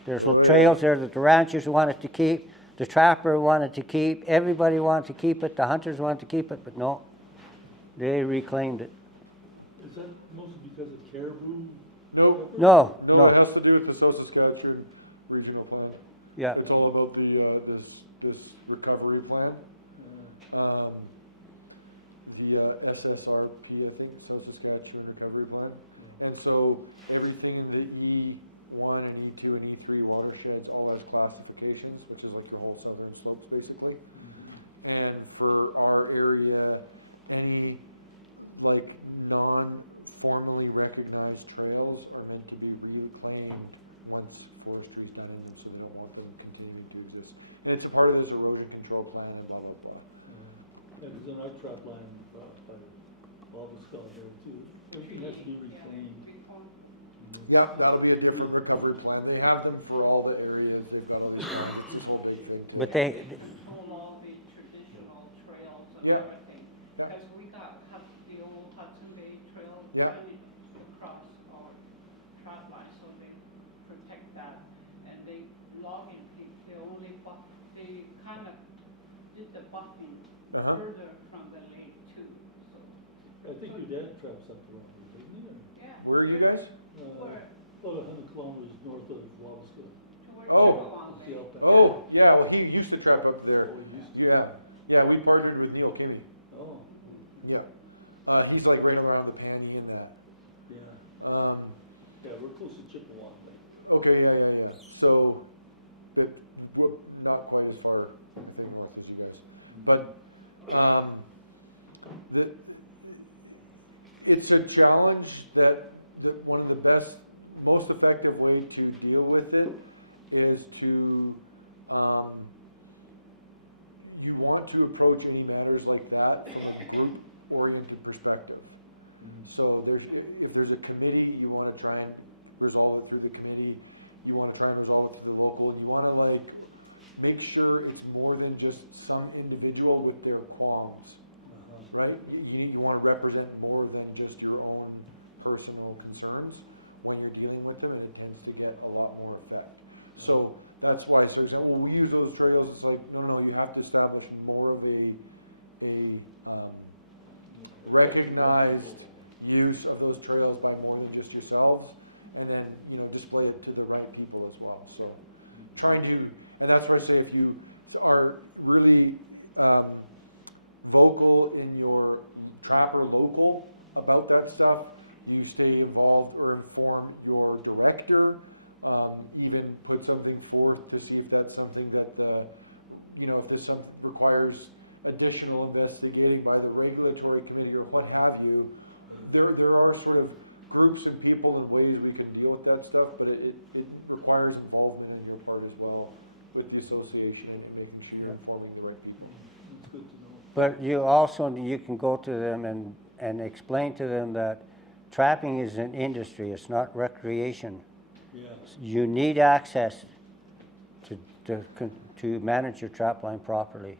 There's Oh, yeah. trails there that the ranchers wanted to keep, the trapper wanted to keep, everybody wanted to keep it, the hunters wanted to keep it, but no, they reclaimed it. Is that mostly because of caribou? Nope. No, No, it has to do with the South Saskatchewan regional plan. Yeah, It's all about the this recovery plan. The SSRP, I think, South Saskatchewan Recovery Plan. And so everything in the E1 and E2 and E3 watersheds all has classifications, which is like your whole southern slopes basically. And for our area, any like non-formally recognized trails are meant to be reclaimed once forestry's done in them, so they don't want them continuing to exist. And it's a part of this erosion control plan and blah, blah, blah. Yeah, there's an art trap line by Wabasca there too. Everything has to be reclaimed. Yep, that'll be a different recovery plan. They have them for all the areas. They've got all these plans. It's this whole big thing to. but they, Control all the traditional trails and Yeah. everything. Yeah. Because we got the old Hudson Bay Trail. Yeah. running across our trap line, so they protect that. And they logging, they only they kind of did the buffing Uh-huh. further from the lake too, so. I think your dad traps up around here, doesn't he? Yeah. Where are you guys? Where? About 100 kilometers north of Wabasca. Towards Oh. Avalon. See out there? Oh, yeah, well, he used to trap up there. Oh, he used to. Yeah, yeah, we partnered with Neil Kimmy. Oh, Yeah. He's like right around the Panny and that. yeah. Yeah, we're close to Chippewa. Okay, yeah. So, but not quite as far, I think, north as you guys. But it's a challenge that one of the best, most effective way to deal with it is to, you want to approach any matters like that from a group-oriented perspective. So if there's a committee, you want to try and resolve it through the committee. You want to try and resolve it through the local, and you want to like make sure it's more than just some individual with their qualms, right? You want to represent more than just your own personal concerns when you're dealing with them, and it tends to get a lot more effect. So that's why, for example, well, we use those trails. It's like, no, you have to establish more of a recognized use of those trails by more than just yourselves, and then, you know, display it to the right people as well. So trying to, and that's why I say if you are really vocal in your trapper local about that stuff, you stay involved or inform your director, even put something forth to see if that's something that the, you know, if this something requires additional investigating by the regulatory committee or what have you. There are sort of groups and people and ways we can deal with that stuff, but it requires involvement on your part as well with the association and making sure you're informing the right people. It's good to know. But you can go to them and explain to them that trapping is an industry, it's not recreation. Yeah. You need access to manage your trap line properly.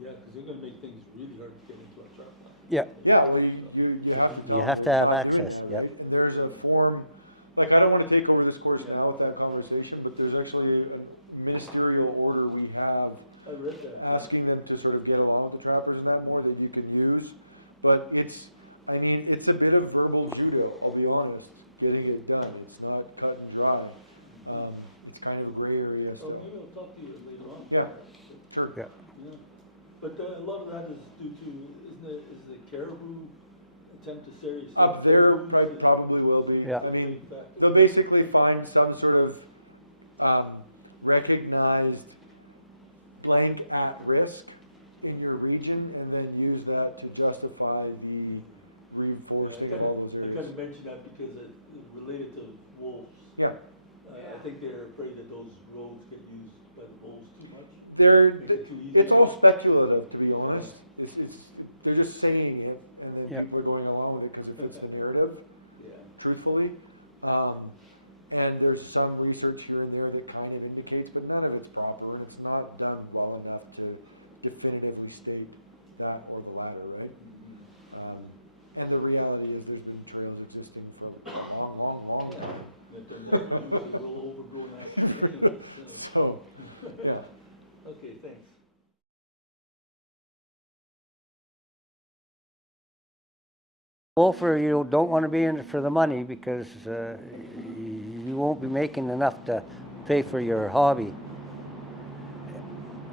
Yeah, because they're gonna make things really hard to get into a trap line. Yeah. Yeah, well, you have to tell You them have they're to have not doing access, that, yeah. right? And there's a form, like, I don't want to take over this course now with that conversation, but there's actually a ministerial order we have I read that. asking them to sort of get along with the trappers and that more that you can use. But it's a bit of verbal judo, I'll be honest, getting it done. It's not cut and dry. It's kind of a gray area Oh, still. maybe I'll talk to you later on. Yeah, sure, yeah. Yeah, but a lot of that is due to, is the caribou attempt to seriously? Up there probably will be. Yeah. I mean, they'll basically find some sort of recognized blank at risk in your region and then use that to justify the reforesting of all those I areas. kind of mentioned that because it's related to wolves. Yeah, I think they're afraid that those roads get used by the wolves too much. it's all speculative, to be honest. They're just saying it, and then Yeah. people are going along with it because it fits the narrative, Yeah. truthfully. And there's some research here and there that kind of indicates, but none of it's proper, and it's not done well enough to definitively state that or the latter, right? And the reality is there's been trails existing for a long, long, long time. That they're more used to real overgrown activity. So, yeah. Okay, thanks. Wolfer, you don't want to be in it for the money because you won't be making enough to pay for your hobby.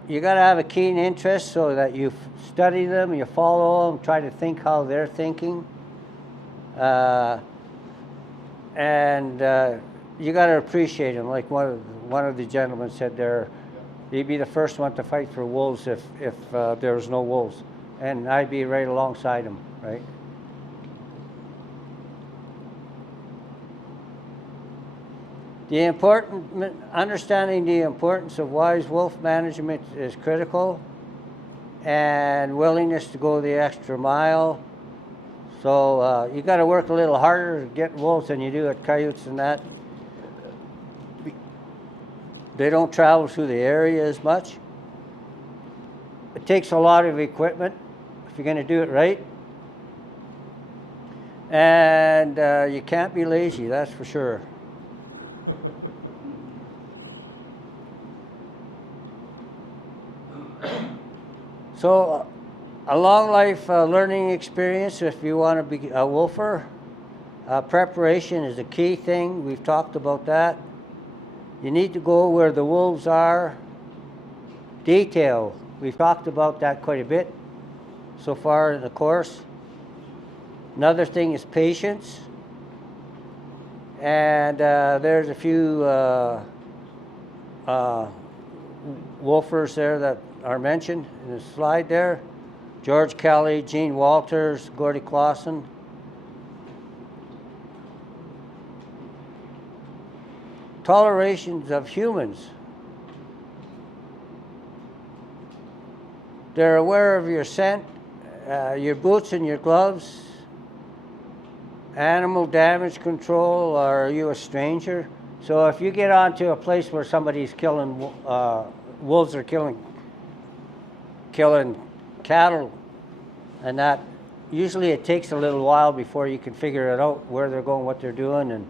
You got to have a keen interest so that you study them, you follow them, try to think how they're thinking. And you got to appreciate them. Like one of the gentlemen said there, you'd be the first one to fight for wolves if there was no wolves. And I'd be right alongside them, right? Understanding the importance of wise wolf management is critical, and willingness to go the extra mile. So you got to work a little harder to get wolves than you do at coyotes and that. They don't travel through the area as much. It takes a lot of equipment if you're going to do it right. And you can't be lazy, that's for sure. So, a long life learning experience if you want to be a wolfer. Preparation is a key thing. We've talked about that. You need to go where the wolves are. Detail. We've talked about that quite a bit so far in the course. Another thing is patience. And there's a few wolfers there that are mentioned in the slide there. George Kelly, Gene Walters, Gordy Clausen. Tolerations of humans. They're aware of your scent, your boots and your gloves. Animal damage control, are you a stranger? So if you get onto a place where somebody's killing, wolves are killing cattle And that, usually it takes a little while before you can figure it out, where they're going, what they're doing,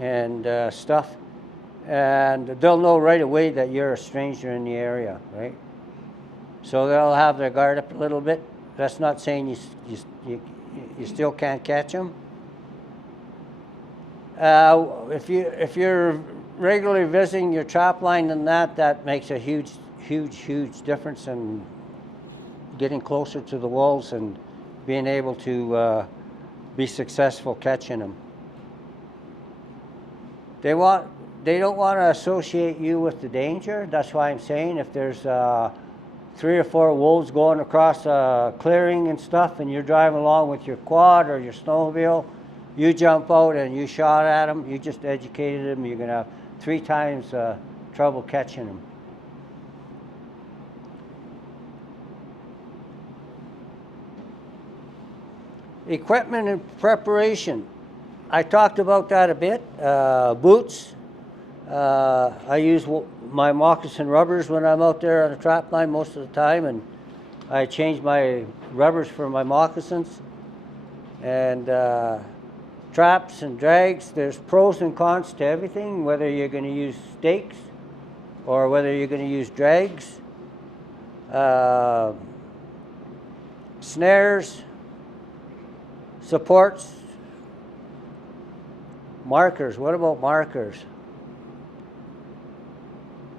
and stuff. And they'll know right away that you're a stranger in the area, right? So they'll have their guard up a little bit. That's not saying you still can't catch them. If you're regularly visiting your trap line, and that makes a huge difference in getting closer to the wolves and being able to be successful catching them. They don't want to associate you with the danger. That's why I'm saying if there's 3 or 4 wolves going across a clearing and stuff, and you're driving along with your quad or your snowmobile, you jump out and you shot at them, you just educated them, you're going to have 3 times trouble catching them. Equipment and preparation. I talked about that a bit. Boots. I use my moccasin rubbers when I'm out there on a trap line most of the time, and I change my rubbers for my moccasins. And traps and drags, there's pros and cons to everything, whether you're going to use stakes or whether you're going to use drags. Snares, supports, markers. What about markers?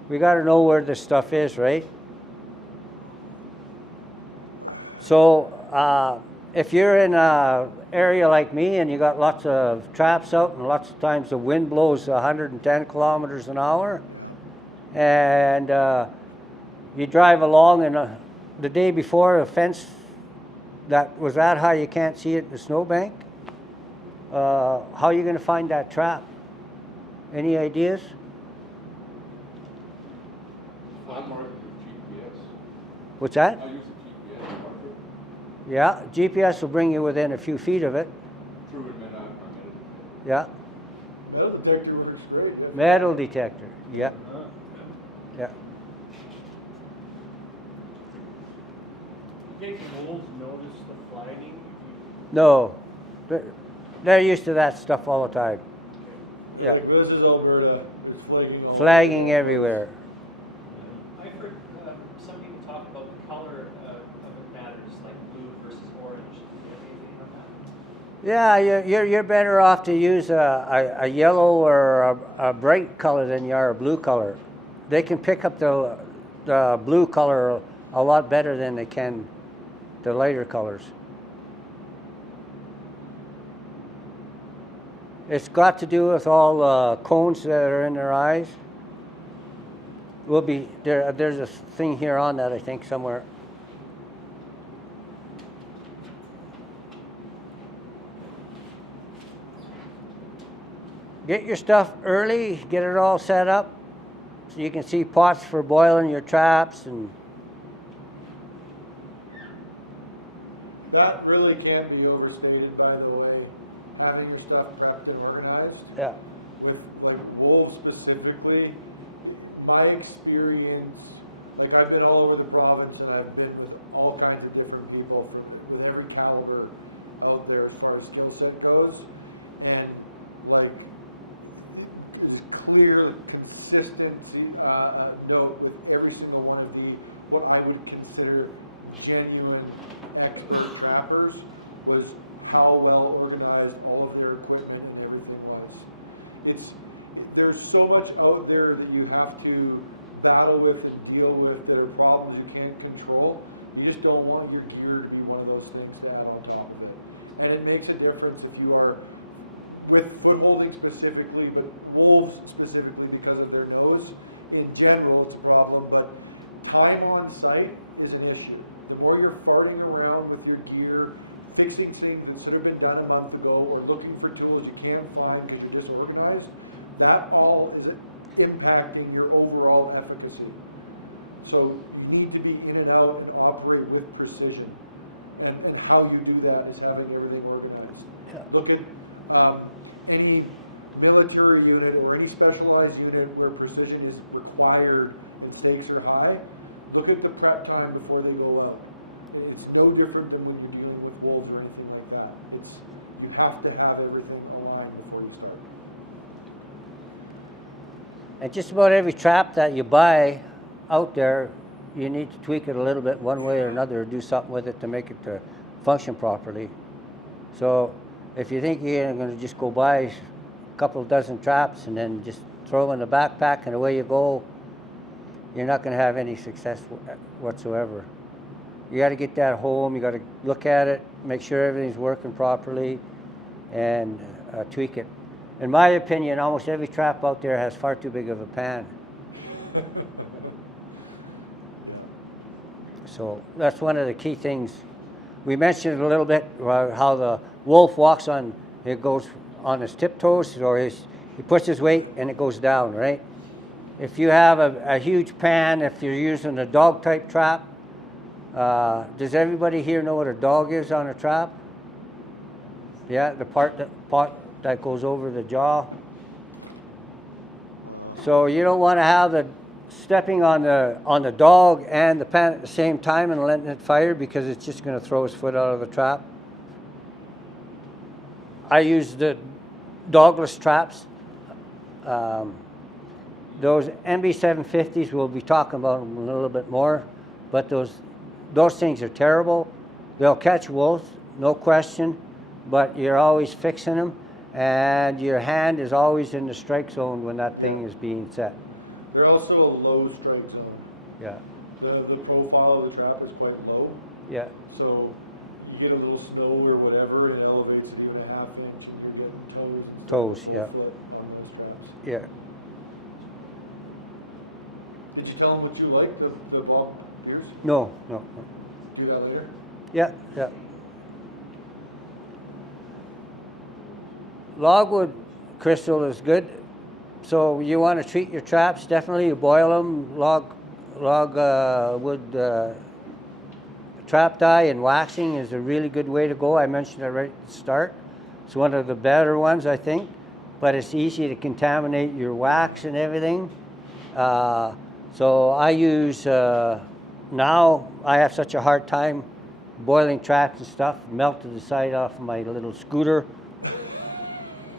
We got to know where this stuff is, right? So if you're in an area like me and you got lots of traps out, and lots of times the wind blows 110 kilometers an hour, Yeah. and you drive along, and the day before a fence that was that high you can't see it in the snowbank, how are you going to find that trap? Any ideas? I'm working with GPS. What's that? I use a GPS marker. Yeah, GPS will bring you within a few feet of it. Proven it out. Yeah, Metal detector works great. Yeah. metal detector. Yeah, Huh? yeah. Think the wolves notice the flagging? No, they're used to that stuff all the time. They're like, this is Alberta. It's flagging all over the Flagging damn place. everywhere. I've heard some people talk about the color of it matters, like blue versus orange. Do you have anything on that? Yeah, you're better off to use a yellow or a bright color than you are a blue color. They can pick up the blue color a lot better than they can the lighter colors. It's got to do with all the cones that are in their eyes. Will be there. There's a thing here on that, I think, somewhere. Get your stuff early. Get it all set up so you can see pots for boiling your traps and. That really can't be overstated, by the way. Having your stuff prepped and organized. Yeah. With like wolves specifically, my experience, like I've been all over the province and I've been with all kinds of different people with every caliber out there as far as skill set goes, and like it is clear, consistency note with every single one of the what I would consider genuine expert trappers was how well organized all of their equipment and everything was. There's so much out there that you have to battle with and deal with that are problems you can't control. You just don't want your gear to be one of those things to add on top of it. And it makes a difference if you are with footholding specifically, but wolves specifically because of their nose. In general, it's a problem, but time on site is an issue. The more you're farting around with your gear, fixing things that should have been done a month ago, or looking for tools you can't find because you're disorganized, that all is impacting your overall efficacy. So you need to be in and out and operate with precision. And how you do that is having everything organized. Look at any military unit or any specialized unit where precision is required and stakes are high. Look at the prep time before they go out. It's no different than when you're dealing with wolves or anything like that. You have to have everything aligned before you start. And just about every trap that you buy out there, you need to tweak it a little bit one way or another, or do something with it to make it to function properly. So if you think you're going to just go buy a couple dozen traps and then just throw in the backpack and away you go, you're not going to have any success whatsoever. You got to get that home, you got to look at it, make sure everything's working properly, and tweak it. In my opinion, almost every trap out there has far too big of a pan. Yeah. So that's one of the key things. We mentioned a little bit how the wolf walks on, it goes on his tiptoes, or he puts his weight and it goes down, right? If you have a huge pan, if you're using a dog type trap, does everybody here know what a dog is on a trap? Yeah, the part that goes over the jaw. So you don't want to have the stepping on the dog and the pan at the same time and letting it fire, because it's just going to throw his foot out of the trap. I use the dogless traps. Those MB750s, we'll be talking about them a little bit more, but those things are terrible. They'll catch wolves, no question, but you're always fixing them, and your hand is always in the strike zone when that thing is being set. They're also a low strike zone. Yeah. The profile of the trap is quite low. Yeah. So you get a little snow or whatever, and it elevates it even a half inch, and you're getting toes instead of a full foot on those traps. Yeah. Did you tell them what you like, the Bob beers? No. Do that later? Yeah. Logwood crystal is good. So you want to treat your traps, definitely you boil them. Logwood trap dye and waxing is a really good way to go. I mentioned it right at the start. It's one of the better ones, I think, but it's easy to contaminate your wax and everything. So I use, now I have such a hard time boiling traps and stuff, melted the side off of my little scooter.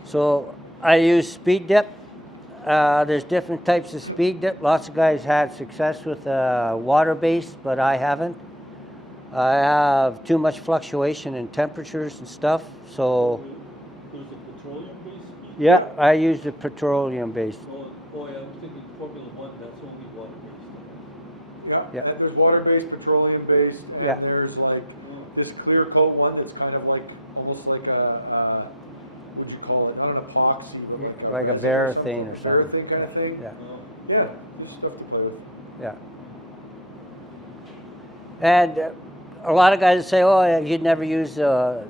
So I use speed dip. There's different types of speed dip. Lots of guys had success with water-based, but I haven't. I have too much fluctuation in temperatures and stuff, so. Was it petroleum-based speed? Yeah, I use the petroleum-based. Oh, boy, I'm thinking Formula One, that's only water-based. Yeah. There's water-based, petroleum-based, and Yeah. there's like this clear coat one that's kind of like, almost like a what'd you call it? Not an epoxy, but like a Like a resin or Varathane something. or A Varathane kind of thing. Yeah. Oh, Yeah, there's stuff to play with. Yeah. And a lot of guys say, oh, you'd never use the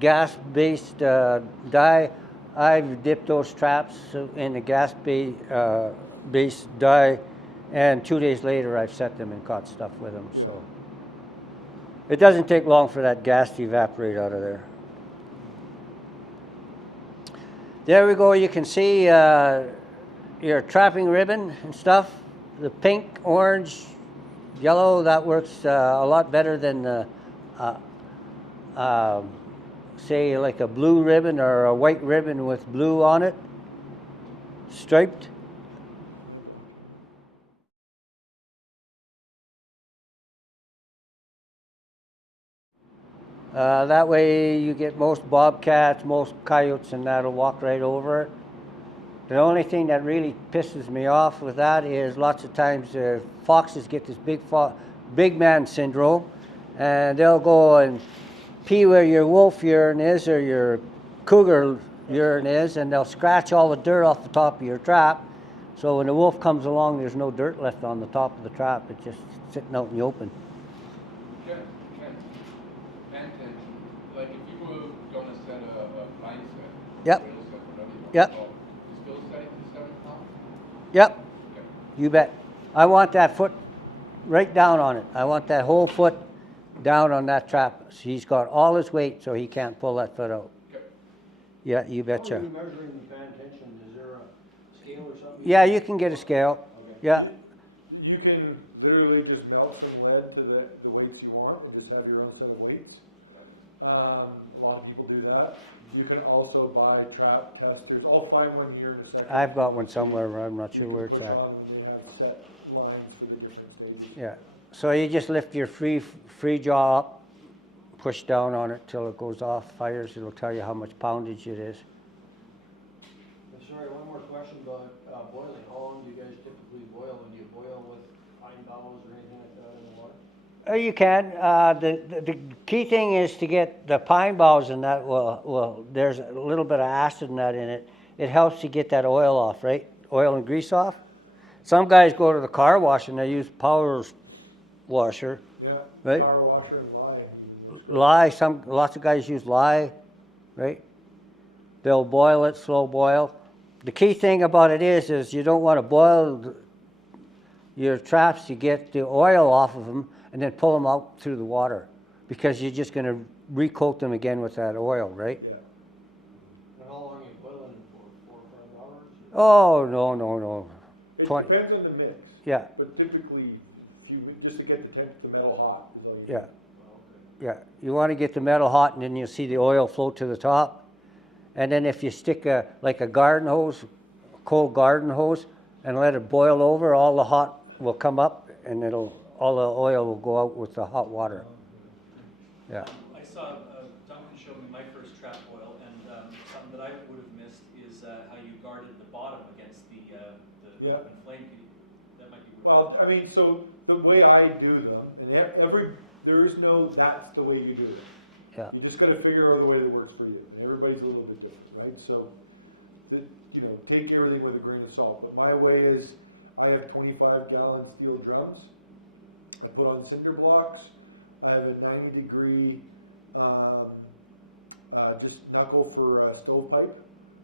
gas-based dye. I've dipped those traps in the gas-based dye, and 2 days later I've set them and caught stuff with them. Yeah. So it doesn't take long for that gas to evaporate out of there. There we go. You can see your trapping ribbon and stuff. The pink, orange, yellow, that works a lot better than say like a blue ribbon or a white ribbon with blue on it, striped. Am I blocking it? That way you get most bobcats, most coyotes, and that'll walk right over it. The only thing that really pisses me off with that is lots of times foxes get this big man syndrome, and they'll go and pee where your wolf urine is or your cougar urine is, and they'll scratch all the dirt off the top of your trap. So when the wolf comes along, there's no dirt left on the top of the trap. It's just sitting out in the open. Ken, hand tension, like if you were gonna set a blind set, or Yep. gonna set whatever you want Yep. to call it, still setting to 7 pounds? Yep, you bet. I want that foot right down on it. I want that whole foot down on that trap. He's got all his weight, so he can't pull that foot out. Okay. Yeah, you How are betcha. you measuring the fan tension? Is there a scale or something? Yeah, you can get a scale. Yeah. You can literally just melt some lead to the weights you want and just have your own set of weights. A lot of people do that. You can also buy trap testers. I'll find one here in a second. I've if you got wanna one see. somewhere, but I'm not sure You where can it's push at. on them and they have set lines for the different stages. Yeah, so you just lift your free jaw up, push down on it till it goes off, fires, it'll tell you how much poundage it is. Sorry, one more question about boiling. How long do you guys typically boil? And do you boil with pine boughs or anything like that in the water? You can, the key thing is to get the pine boughs and that there's a little bit of acid and that in it. It helps to get that oil off, right? Oil and grease off. Some guys go to the car wash and they use power washer. Yeah, Right. power washer and lye even works great. Lye, lots of guys use lye, right? They'll boil it, slow boil. The key thing about it is you don't want to boil your traps to get the oil off of them and then pull them out through the water, because you're just going to recoat them again with that oil, right? Yeah. And how long are you boiling it for? 4 or 5 hours? Oh, no. It 20 depends on the mix. Yeah. But typically, just to get the metal hot is all you need. Yeah. Yeah, you want to get the metal hot and then you'll see the oil float to the top. And then if you stick a garden hose, a cold garden hose, and let it boil over, all the hot will come up and all the oil will go out with the hot water. Yeah. I saw Duncan showed me my first trap oil, and something that I would have missed is how you guarded the bottom against the Yeah. flame. That might be really Well, I mean, so the way I do them, and there is no that's the way you do it. Yeah. You just got to figure out the way that works for you, and everybody's a little bit different, right? So, take everything with a grain of salt. But my way is, I have 25-gallon steel drums. I put on cinder blocks. I have a 90-degree just knuckle for stovepipe,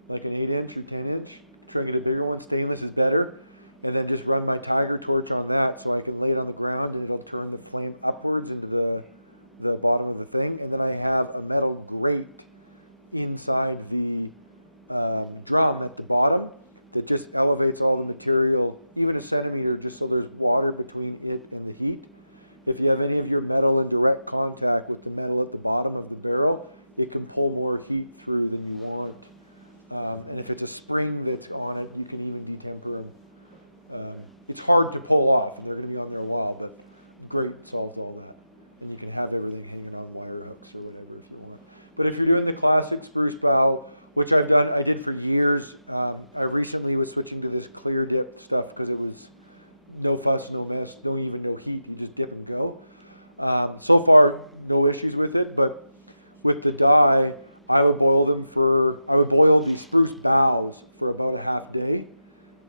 like an 8-inch or 10-inch. Try and get a bigger one. Stainless is better. And then just run my tiger torch on that so I can lay it on the ground and it'll turn the flame upwards into the bottom of the thing. And then I have a metal grate inside the drum at the bottom that just elevates all the material, even a centimeter, just so there's water between it and the heat. If you have any of your metal in direct contact with the metal at the bottom of the barrel, it can pull more heat through than you want. And if it's a spring that's on it, you can even detemper them. It's hard to pull off, and they're going to be on there a while, but grate solves all that. And you can have everything hanging on wire hooks or whatever if you want. But if you're doing the classic spruce bow, which I did for years, I recently was switching to this clear dip stuff because it was no fuss, no mess, no heat. You just dip and go. So far, no issues with it, but with the dye, I would boil the spruce boughs for about a half day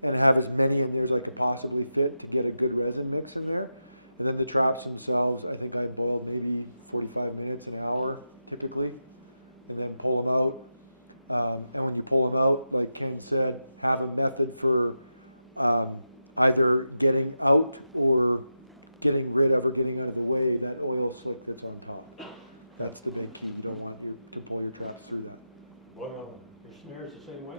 and have as many in there as I could possibly fit to get a good resin mix in there. And then the traps themselves, I think I boiled maybe 45 minutes, an hour typically, and then pull them out. And when you pull them out, like Ken said, have a method for either getting out or getting rid of or getting out of the way that oil slick that's on top. That's the big key. You don't want to pull your traps through that. Boil your snares the same way?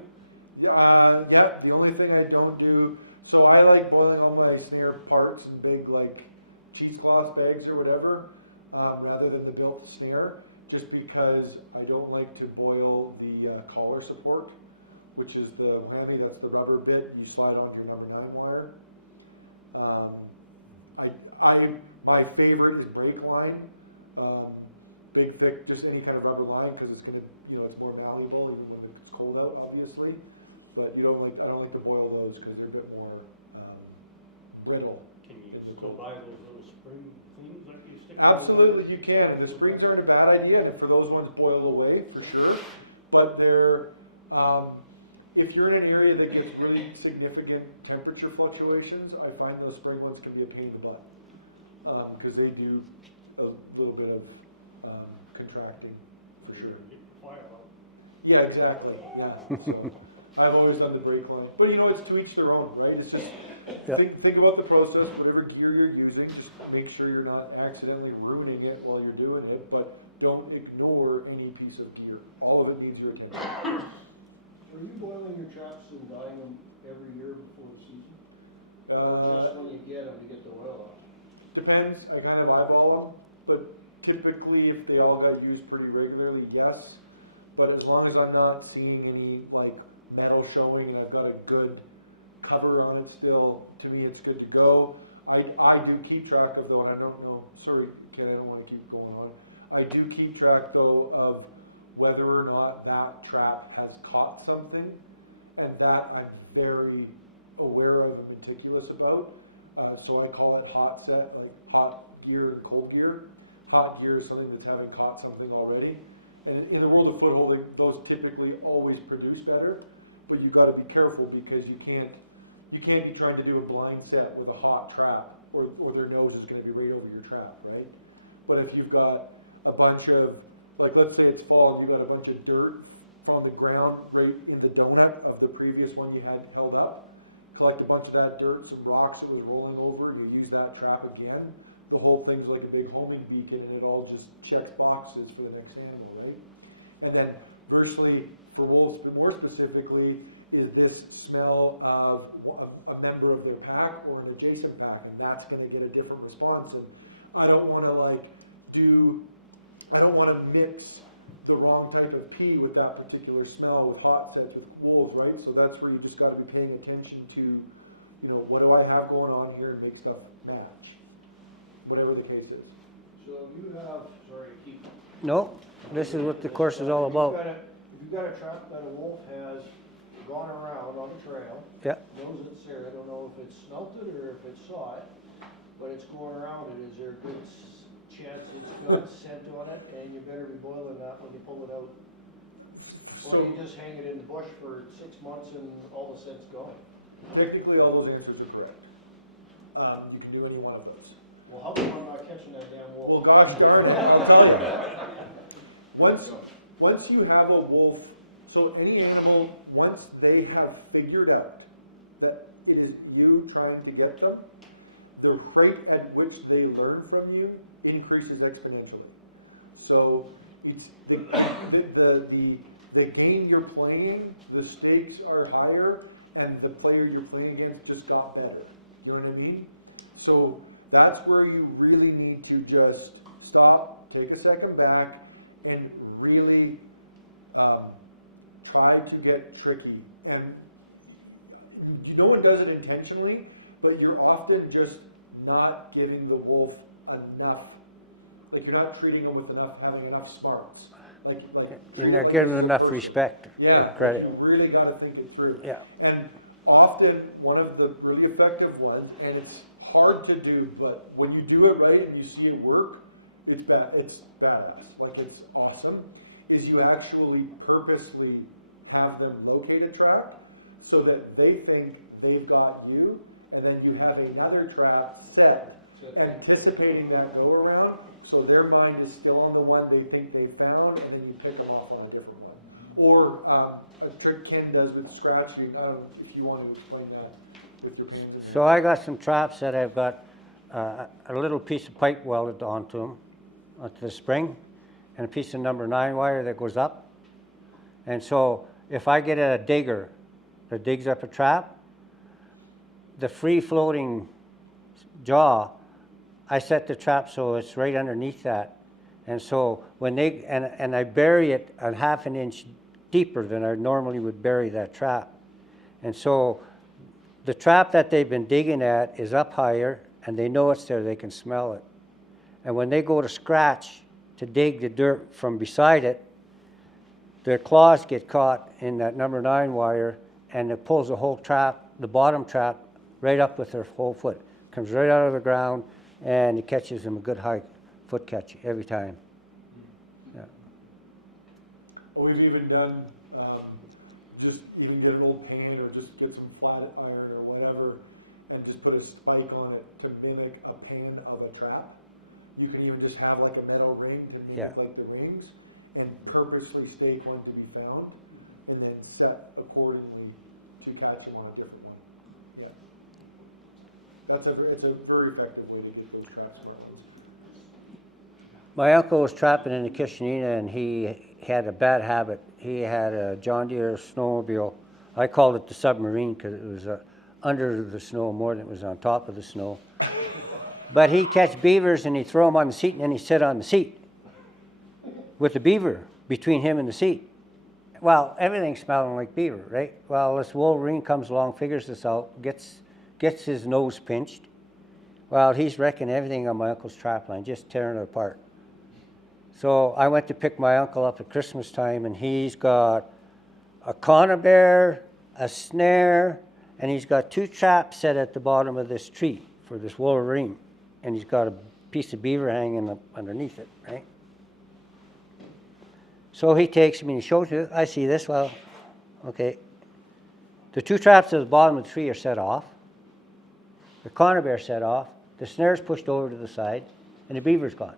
Yeah, the only thing I don't do, so I like boiling all my snare parts in big like cheesecloth bags or whatever, rather than the built snare, just because I don't like to boil the collar support, which is the whammy, that's the rubber bit you slide onto your number 9 wire. My favorite is brake line, big thick, just any kind of rubber line, because it's gonna, it's more malleable even when it's cold out, obviously. But I don't like to boil those because they're a bit more brittle in the cold. Can you buy those little spring things that you stick? Absolutely, you can, and the springs aren't a bad idea, and for those ones, boil away for sure. But they're, if you're in an area that gets really significant temperature fluctuations, I find those spring ones can be a pain in the butt because they do a little bit of contracting for sure. Get the fire out. Yeah, exactly. Yeah, so I've always done the brake line, but it's to each their own, right? It's just think about the process. Whatever gear you're using, just make sure you're not accidentally ruining it while you're doing it. But don't ignore any piece of gear. All of it needs your attention. Are you boiling your traps and dyeing them every year before the season? Just when you get them, you get the oil off. Depends, I kind of eyeball them, but typically if they all got used pretty regularly, yes. But as long as I'm not seeing any like metal showing and I've got a good cover on it still, to me it's good to go. I do keep track of though, and I don't know, sorry Ken, I don't want to keep going on. I do keep track though of whether or not that trap has caught something, and that I'm very aware of and meticulous about. So I call it hot set, like hot gear and cold gear. Hot gear is something that's having caught something already. And in the world of footholding, those typically always produce better, but you got to be careful because you can't be trying to do a blind set with a hot trap, or their nose is going to be right over your trap, right? But if you've got a bunch of, like let's say it's fall and you got a bunch of dirt from the ground right in the donut of the previous one you had held up, collect a bunch of that dirt, some rocks that was rolling over, and you use that trap again, the whole thing's like a big homing beacon and it all just checks boxes for the next animal, right? And then versely for wolves, but more specifically, is this smell of a member of their pack or an adjacent pack, and that's going to get a different response. And I don't want to mix the wrong type of pee with that particular smell with hot sets with wolves, right? So that's where you just got to be paying attention to, what do I have going on here, and make stuff match, whatever the case is. So you have, sorry to keep. No, this is what the course is all about. If you've got a trap that a wolf has gone around on the trail, Yeah. knows it's there, I don't know if it's smelt it or if it saw it, but it's going around it, is there a good chance it's got scent on it, and you better be boiling that when you pull it out? Or you just hang it in the bush for 6 months and all the scent's gone? Technically, all those answers are correct. You can do any one of those. Well, how come I'm not catching that damn wolf? Well, gosh darn it, I'll tell you. Once you have a wolf, so any animal, once they have figured out that it is you trying to get them, the rate at which they learn from you increases exponentially. So it's the game you're playing, the stakes are higher, and the player you're playing against just got better. You know what I mean? So that's where you really need to just stop, take a second back, and really try to get tricky. And no one does it intentionally, but you're often just not giving the wolf enough, like you're not treating them with enough, having enough smarts. Like treat it like this is a person. Respect. Yeah, like you really got to think it through. Yeah. And often one of the really effective ones, and it's hard to do, but when you do it right and you see it work, it's badass. Like it's awesome. Is you actually purposely have them locate a track so that they think they've got you, and then you have another trap set anticipating that go around, so their mind is still on the one they think they found, and then you pick them off on a different one. Or a trick Ken does with scratching. I don't know if you want to explain that with your pans in there. So I got some traps that I've got a little piece of pipe welded onto them, onto the spring, and a piece of number 9 wire that goes up. And so if I get a digger that digs up a trap, the free floating jaw, I set the trap so it's right underneath that. And so when they, and I bury it a ½ an inch deeper than I normally would bury that trap. And so the trap that they've been digging at is up higher, and they know it's there, they can smell it. And when they go to scratch to dig the dirt from beside it, their claws get caught in that number 9 wire, and it pulls the whole trap, the bottom trap, right up with their whole foot. Comes right out of the ground, and it catches them a good high foot catch every time. Yeah. We've even done, just even get an old pan or just get some flat iron or whatever and just put a spike on it to mimic a pan of a trap. You can even just have like a metal ring to mimic like the rings, and purposely stake one to be found, and then set accordingly to catch them on a different one. Yeah. It's a very effective way to get those trap smart ones. My uncle was trapping in the Kishinina, and he had a bad habit. He had a John Deere snowmobile. I called it the submarine because it was a under the snow more than it was on top of the snow. But he'd catch beavers and he'd throw them on the seat and then he'd sit on the seat with the beaver between him and the seat. Well, everything's smelling like beaver, right? Well, this Wolverine comes along, figures this out, gets his nose pinched. Well, he's wrecking everything on my uncle's trap line, just tearing it apart. So I went to pick my uncle up at Christmas time, and he's got a conibear, a snare, and he's got 2 traps set at the bottom of this tree for this Wolverine. And he's got a piece of beaver hanging up underneath it, right? So he takes me and he shows me, I see this, well, okay. The 2 traps at the bottom of the tree are set off. The conibear set off. The snare's pushed over to the side, and the beaver's gone.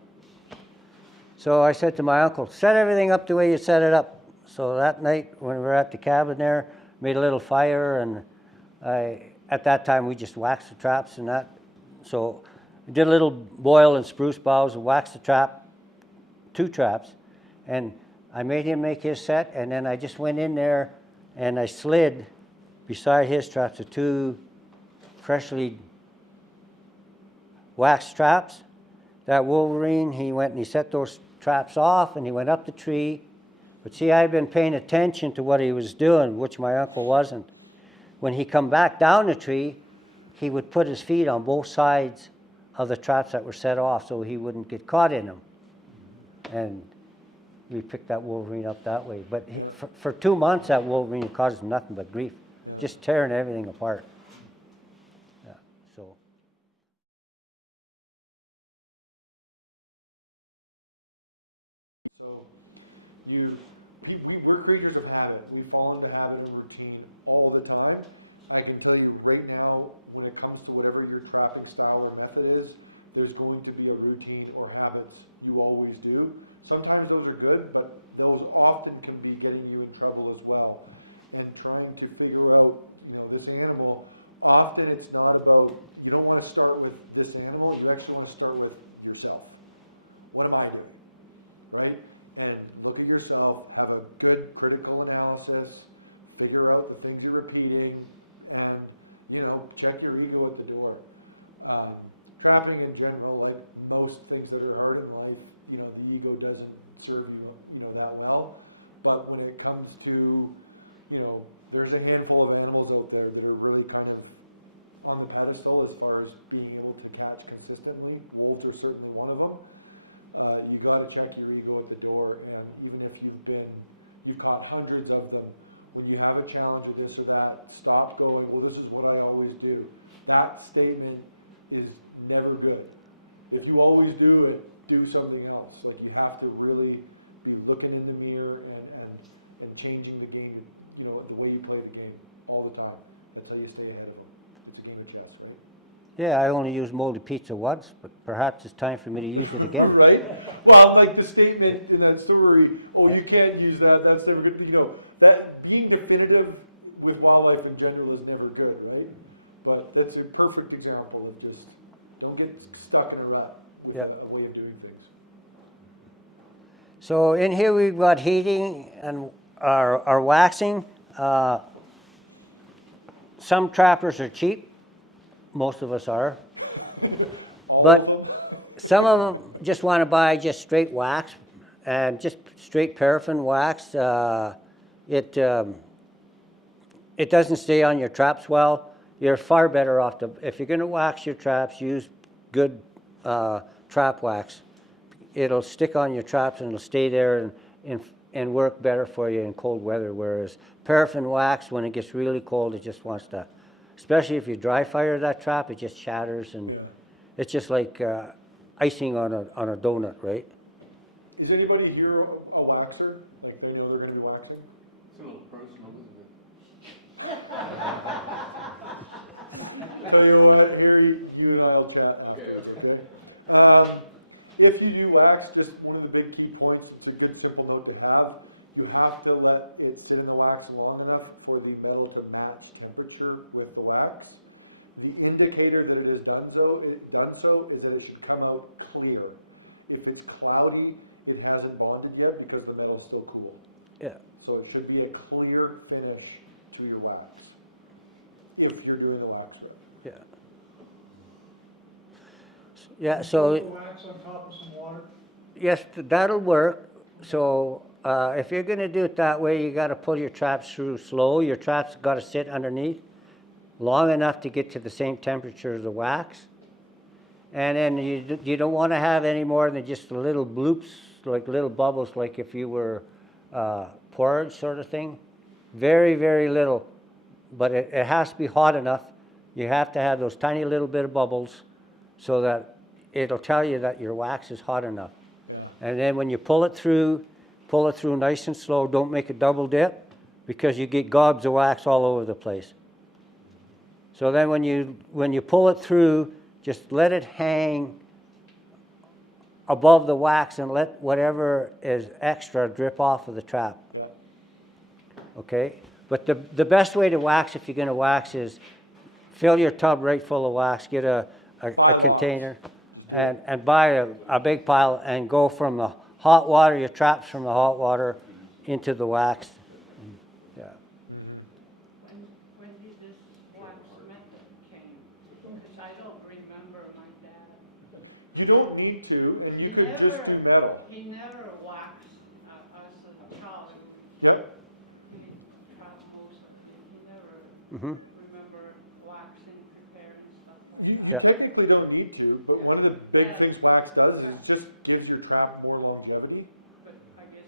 So I said to my uncle, set everything up the way you set it up. So that night when we were at the cabin there, made a little fire, and at that time we just waxed the traps and that. So we did a little boil in spruce boughs and waxed the trap, 2 traps, and I made him make his set, and then I just went in there and I slid beside his traps the 2 freshly waxed traps. That Wolverine, he went and he set those traps off and he went up the tree. But see, I'd been paying attention to what he was doing, which my uncle wasn't. When he come back down the tree, he would put his feet on both sides of the traps that were set off so he wouldn't get caught in them. And we picked that Wolverine up that way. But Yeah. for 2 months, that Wolverine caused him nothing but grief, Yeah. just tearing everything apart. Yeah, so. So we're creatures of habit. We fall into habit and routine all the time. I can tell you right now, when it comes to whatever your trapping style or method is, there's going to be a routine or habits you always do. Sometimes those are good, but those often can be getting you in trouble as well. And trying to figure out, this animal, often it's not about, you don't want to start with this animal, you actually want to start with yourself. What am I doing? Right? And look at yourself, have a good critical analysis, figure out the things you're repeating, and, check your ego at the door. Trapping in general, like most things that are hard in life, the ego doesn't serve you, that well. But when it comes to, there's a handful of animals out there that are really kind of on the pedestal as far as being able to catch consistently. Wolves are certainly one of them. You got to check your ego at the door, and even if you've caught hundreds of them, when you have a challenge or this or that, stop going, well, this is what I always do. That statement is never good. If you always do it, do something else. Like, you have to really be looking in the mirror and changing the game, the way you play the game all the time. That's how you stay ahead of them. It's a game of chess, right? Yeah, I only used moldy pizza once, but perhaps it's time for me to use it again. Right? Well, like the statement in that story, oh, you can't use that, that's never good. That being definitive with wildlife in general is never good, right? But that's a perfect example of just don't get stuck in a rut with a way of doing things. So in here we've got heating and our waxing. Some trappers are cheap. Most of us are. All of them? Some of them just want to buy just straight wax and just straight paraffin wax. It doesn't stay on your traps well. You're far better off if you're going to wax your traps, use good trap wax. It'll stick on your traps and it'll stay there and work better for you in cold weather. Whereas paraffin wax, when it gets really cold, it just wants to, especially if you dry fire that trap, it just shatters, and it's just like icing on a donut, right? Is anybody here a waxer? Like, they know they're going to be waxing? It's a little personal, isn't it? Tell you what, Harry, you and I will chat afterwards, okay? If you do wax, just one of the big key points, it's a good simple note to have. You have to let it sit in the wax long enough for the metal to match temperature with the wax. The indicator that it has done so is that it should come out clear. If it's cloudy, it hasn't bonded yet because the metal is still cool. Yeah. So it should be a clear finish to your wax. if you're doing the wax rub. Yeah. Yeah, so. Wax on top of some water? Yes, that'll work. So if you're going to do it that way, you got to pull your traps through slow. Your traps got to sit underneath long enough to get to the same temperature as the wax. And then you don't want to have any more than just little bloops, like little bubbles, like if you were porridge sort of thing. Very, very little. But it has to be hot enough. You have to have those tiny little bit of bubbles so that it'll tell you that your wax is hot enough. Yeah. And then when you pull it through nice and slow. Don't make a double dip because you get gobs of wax all over the place. So then when you pull it through, just let it hang above the wax and let whatever is extra drip off of the trap. Yeah. Okay? But the best way to wax, if you're going to wax, is fill your tub right full of wax. Get a Buy lots. container. Just do it. And buy a big pile and go from the hot water, your traps from the hot water into the wax. Yeah. Mm-hmm. When did this wax method change? Because I don't remember my dad. You don't need to, and you could just do metal. He never waxed as a child. Yep. He tried most of it. He never Mm-hmm. remember waxing, preparing stuff. You Yeah. technically don't need to, but one of the big things wax does is it just gives your trap more longevity. But I guess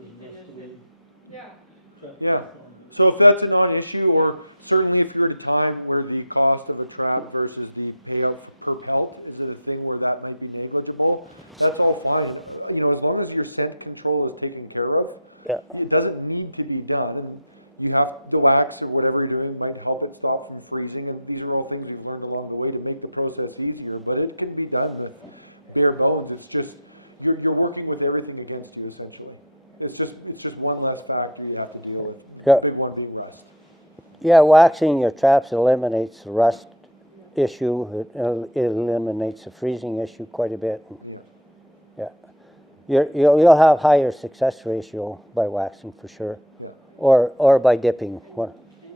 he finished it. Yeah. Yeah. So if that's a non-issue, or certainly if you're at a time where the cost of a trap versus the payout for per pelt is a thing where that might be negligible, that's all fine. And, as long as your scent control is taken care of, Yeah. it doesn't need to be done. And you have the wax or whatever you're doing might help it stop from freezing. And these are all things we've learned along the way to make the process easier. But it can be done with bare bones. It's just you're working with everything against you essentially. It's just one less factor you have to deal with. Yeah. Big one being rust. Yeah, waxing your traps eliminates the rust issue. It eliminates the freezing issue quite a bit. Yeah. Yeah. You'll have higher success ratio by waxing for sure. Yeah. Or by dipping. And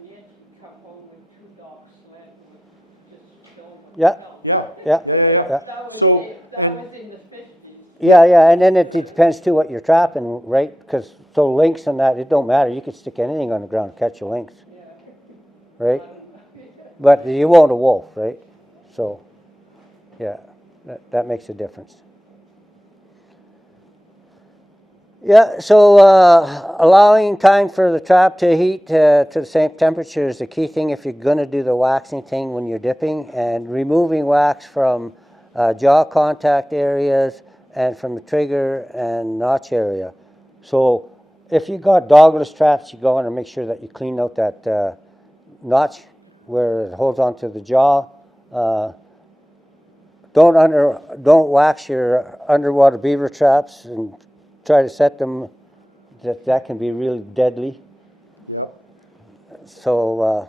yet he come home with 2 dogs sled with just filled with Yeah. milk. Yeah. Yeah. Yeah. That was So, that and- was in the 50s. Yeah, and then it depends too what you're trapping, right? Because lynx and that, it don't matter. You can stick anything on the ground and catch a lynx, Yeah. right? But you won't a wolf, right? So, yeah, that makes a difference. Yeah, so allowing time for the trap to heat to the same temperature is the key thing if you're going to do the waxing thing when you're dipping, and removing wax from jaw contact areas and from the trigger and notch area. So if you got dogless traps, you go in and make sure that you clean out that notch where it holds onto the jaw. Don't wax your underwater beaver traps and try to set them. That can be really deadly. Yep. So,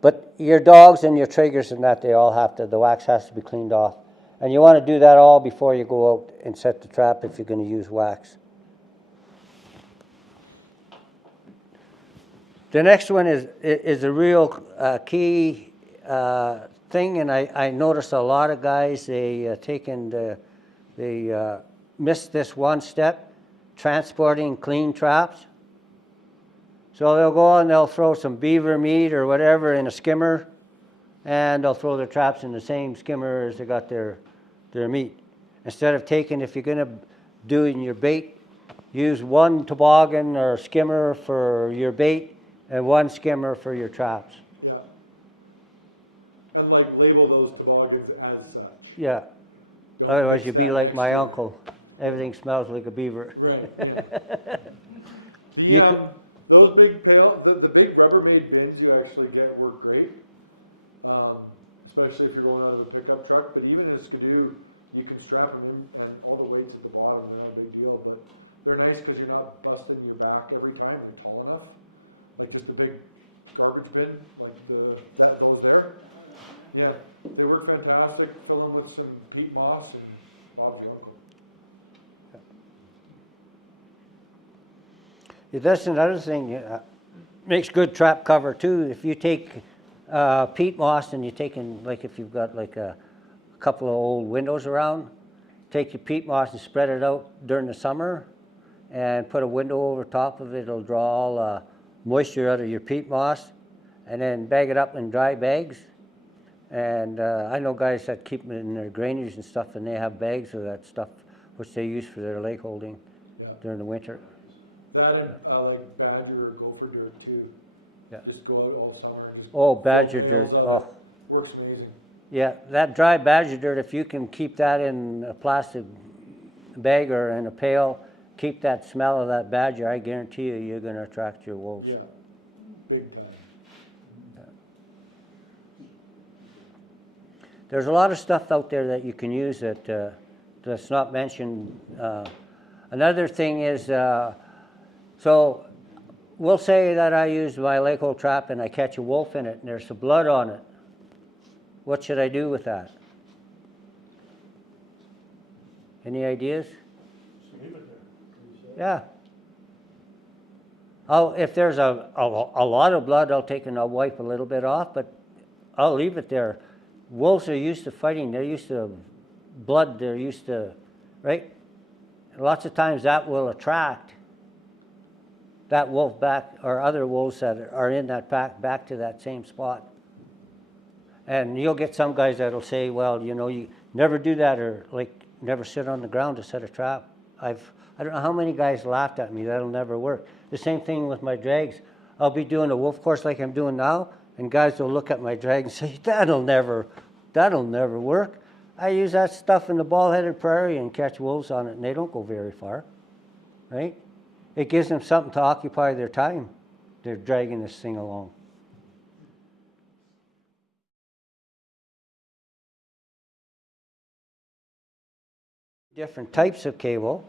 but your dogs and your triggers and that, the wax has to be cleaned off. And you want to do that all before you go out and set the trap if you're going to use wax. The next one is a real key thing, and I notice a lot of guys, they miss this one step, transporting clean traps. So they'll go and they'll throw some beaver meat or whatever in a skimmer, and they'll throw their traps in the same skimmer as they got their meat. Instead of taking, if you're going to do in your bait, use one toboggan or skimmer for your bait and one skimmer for your traps. Yeah. And label those toboggans as such. Yeah. Don't Otherwise mix you'd that be like next my to uncle. Everything smells like a beaver. Right. Yeah. Those big the big Rubbermaid bins you actually get work great, especially if you're going out of a pickup truck. But even in a Skidoo, you can strap them in, and all the weight's at the bottom. They're not a big deal, but they're nice because you're not busting your back every time. They're tall enough, like just a big garbage bin, like those there. Yeah, they work fantastic. Fill them with some peat moss, and Bob's your uncle. Yeah, that's another thing. makes good trap cover too. If you take peat moss and you take in, like if you've got like a couple of old windows around, take your peat moss and spread it out during the summer and put a window over top of it. It'll draw all moisture out of your peat moss, and then bag it up in dry bags. And I know guys that keep them in their granaries and stuff, and they have bags of that stuff which they use for their lake holding during the winter. That and like badger or gopher dirt too. Yeah. Just go out all summer and just Oh, fill badger pails dirt. of Oh. it. Works amazing. Yeah, that dry badger dirt, if you can keep that in a plastic bag or in a pail, keep that smell of that badger, I guarantee you, you're going to attract your wolves. Yeah, big time. There's a lot of stuff out there that you can use that's not mentioned. Another thing is, so we'll say that I use my lake hole trap and I catch a wolf in it and there's some blood on it. What should I do with that? Any ideas? Just leave it there. Yeah. If there's a lot of blood, I'll take and I'll wipe a little bit off, but I'll leave it there. Wolves are used to fighting. They're used to blood. They're used to, right? Lots of times that will attract that wolf back, or other wolves that are in that pack, back to that same spot. And you'll get some guys that'll say, well, you know, you never do that, or like never sit on the ground to set a trap. I don't know how many guys laughed at me. That'll never work. The same thing with my drags. I'll be doing a wolf course like I'm doing now, and guys will look at my drag and say, that'll never work. I use that stuff in the bald-headed prairie and catch wolves on it, and they don't go very far, right? It gives them something to occupy their time. They're dragging this thing along. Different types of cable.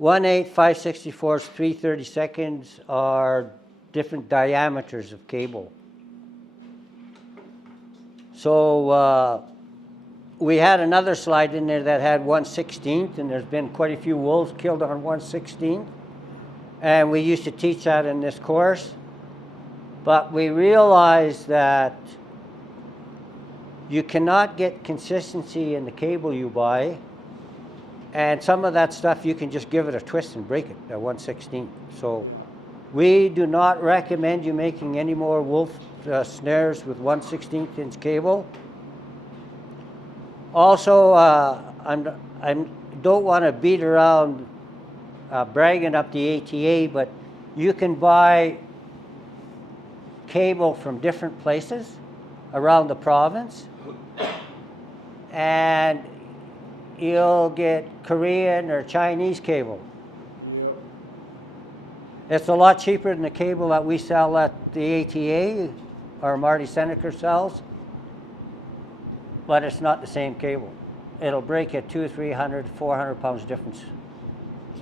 1/8, 5/64, 3/32 are different diameters of cable. So we had another slide in there that had 1/16, and there's been quite a few wolves killed on 1/16. And we used to teach that in this course. But we realized that you cannot get consistency in the cable you buy. And some of that stuff, you can just give it a twist and break it at 1/16. So Yeah. we do not recommend you making any more wolf snares with 1/16 inch cable. Also, I don't want to beat around bragging up the ATA, but you can buy cable from different places around the province, and you'll get Korean or Chinese cable. Yep. It's a lot cheaper than the cable that we sell at the ATA or Marty Seneca sells, but it's not the same cable. It'll break at 200, 300, 400 pounds difference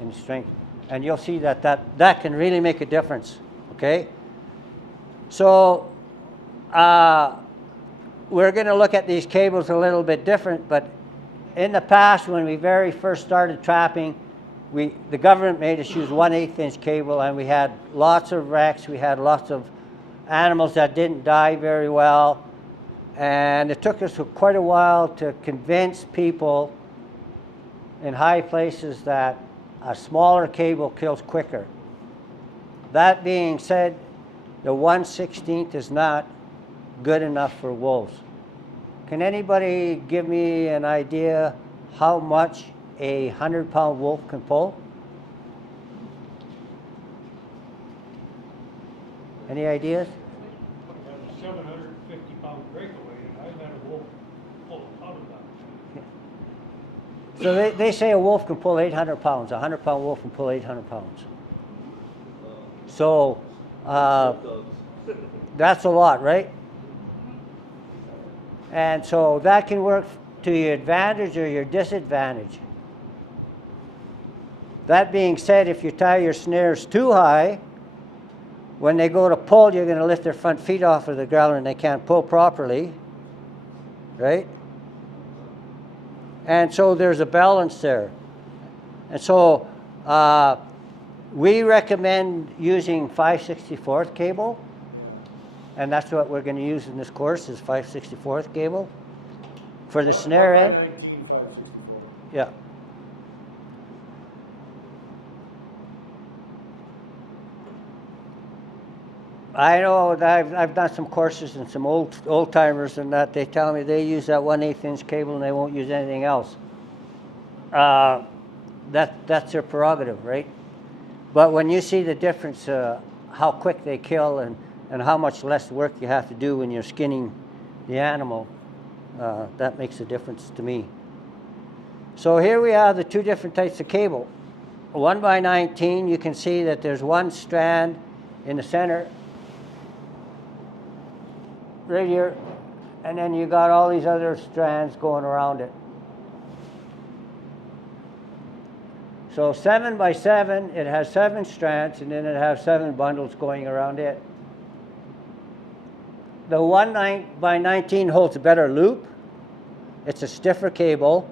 in strength. And you'll see that can really make a difference, okay? So we're going to look at these cables a little bit different, but in the past, when we very first started trapping, the government made us use 1/8 inch cable, and we had lots of wrecks. We had lots of animals that didn't die very well. And it took us quite a while to convince people in high places that a smaller cable kills quicker. That being said, the 1/16 is not good enough for wolves. Can anybody give me an idea how much a 100-pound wolf can pull? Any ideas? It was 750-pound breakaway, and I've had a wolf pull a pound of that. So they say a wolf can pull 800 pounds. A 100-pound wolf can pull 800 pounds. So that's a lot, right? And so that can work to your advantage or your disadvantage. That being said, if you tie your snares too high, when they go to pull, you're going to lift their front feet off of the ground and they can't pull properly, right? And so there's a balance there. And so We recommend using 5/64 cable, Yeah. and that's what we're gonna use in this course, is 5/64 cable. For the One snare by end. 19, 5/64. Yeah. I know that I've done some courses and some old timers and that, they tell me they use that 1/8 inch cable and they won't use anything else. That's their prerogative, right? But when you see the difference, how quick they kill and how much less work you have to do when you're skinning the animal, that makes a difference to me. So here we have the two different types of cable. 1 by 19, you can see that there's one strand in the center, right here, and then you got all these other strands going around it. So 7 by 7, it has 7 strands, and then it has 7 bundles going around it. The 1 by 19 holds a better loop. It's a stiffer cable,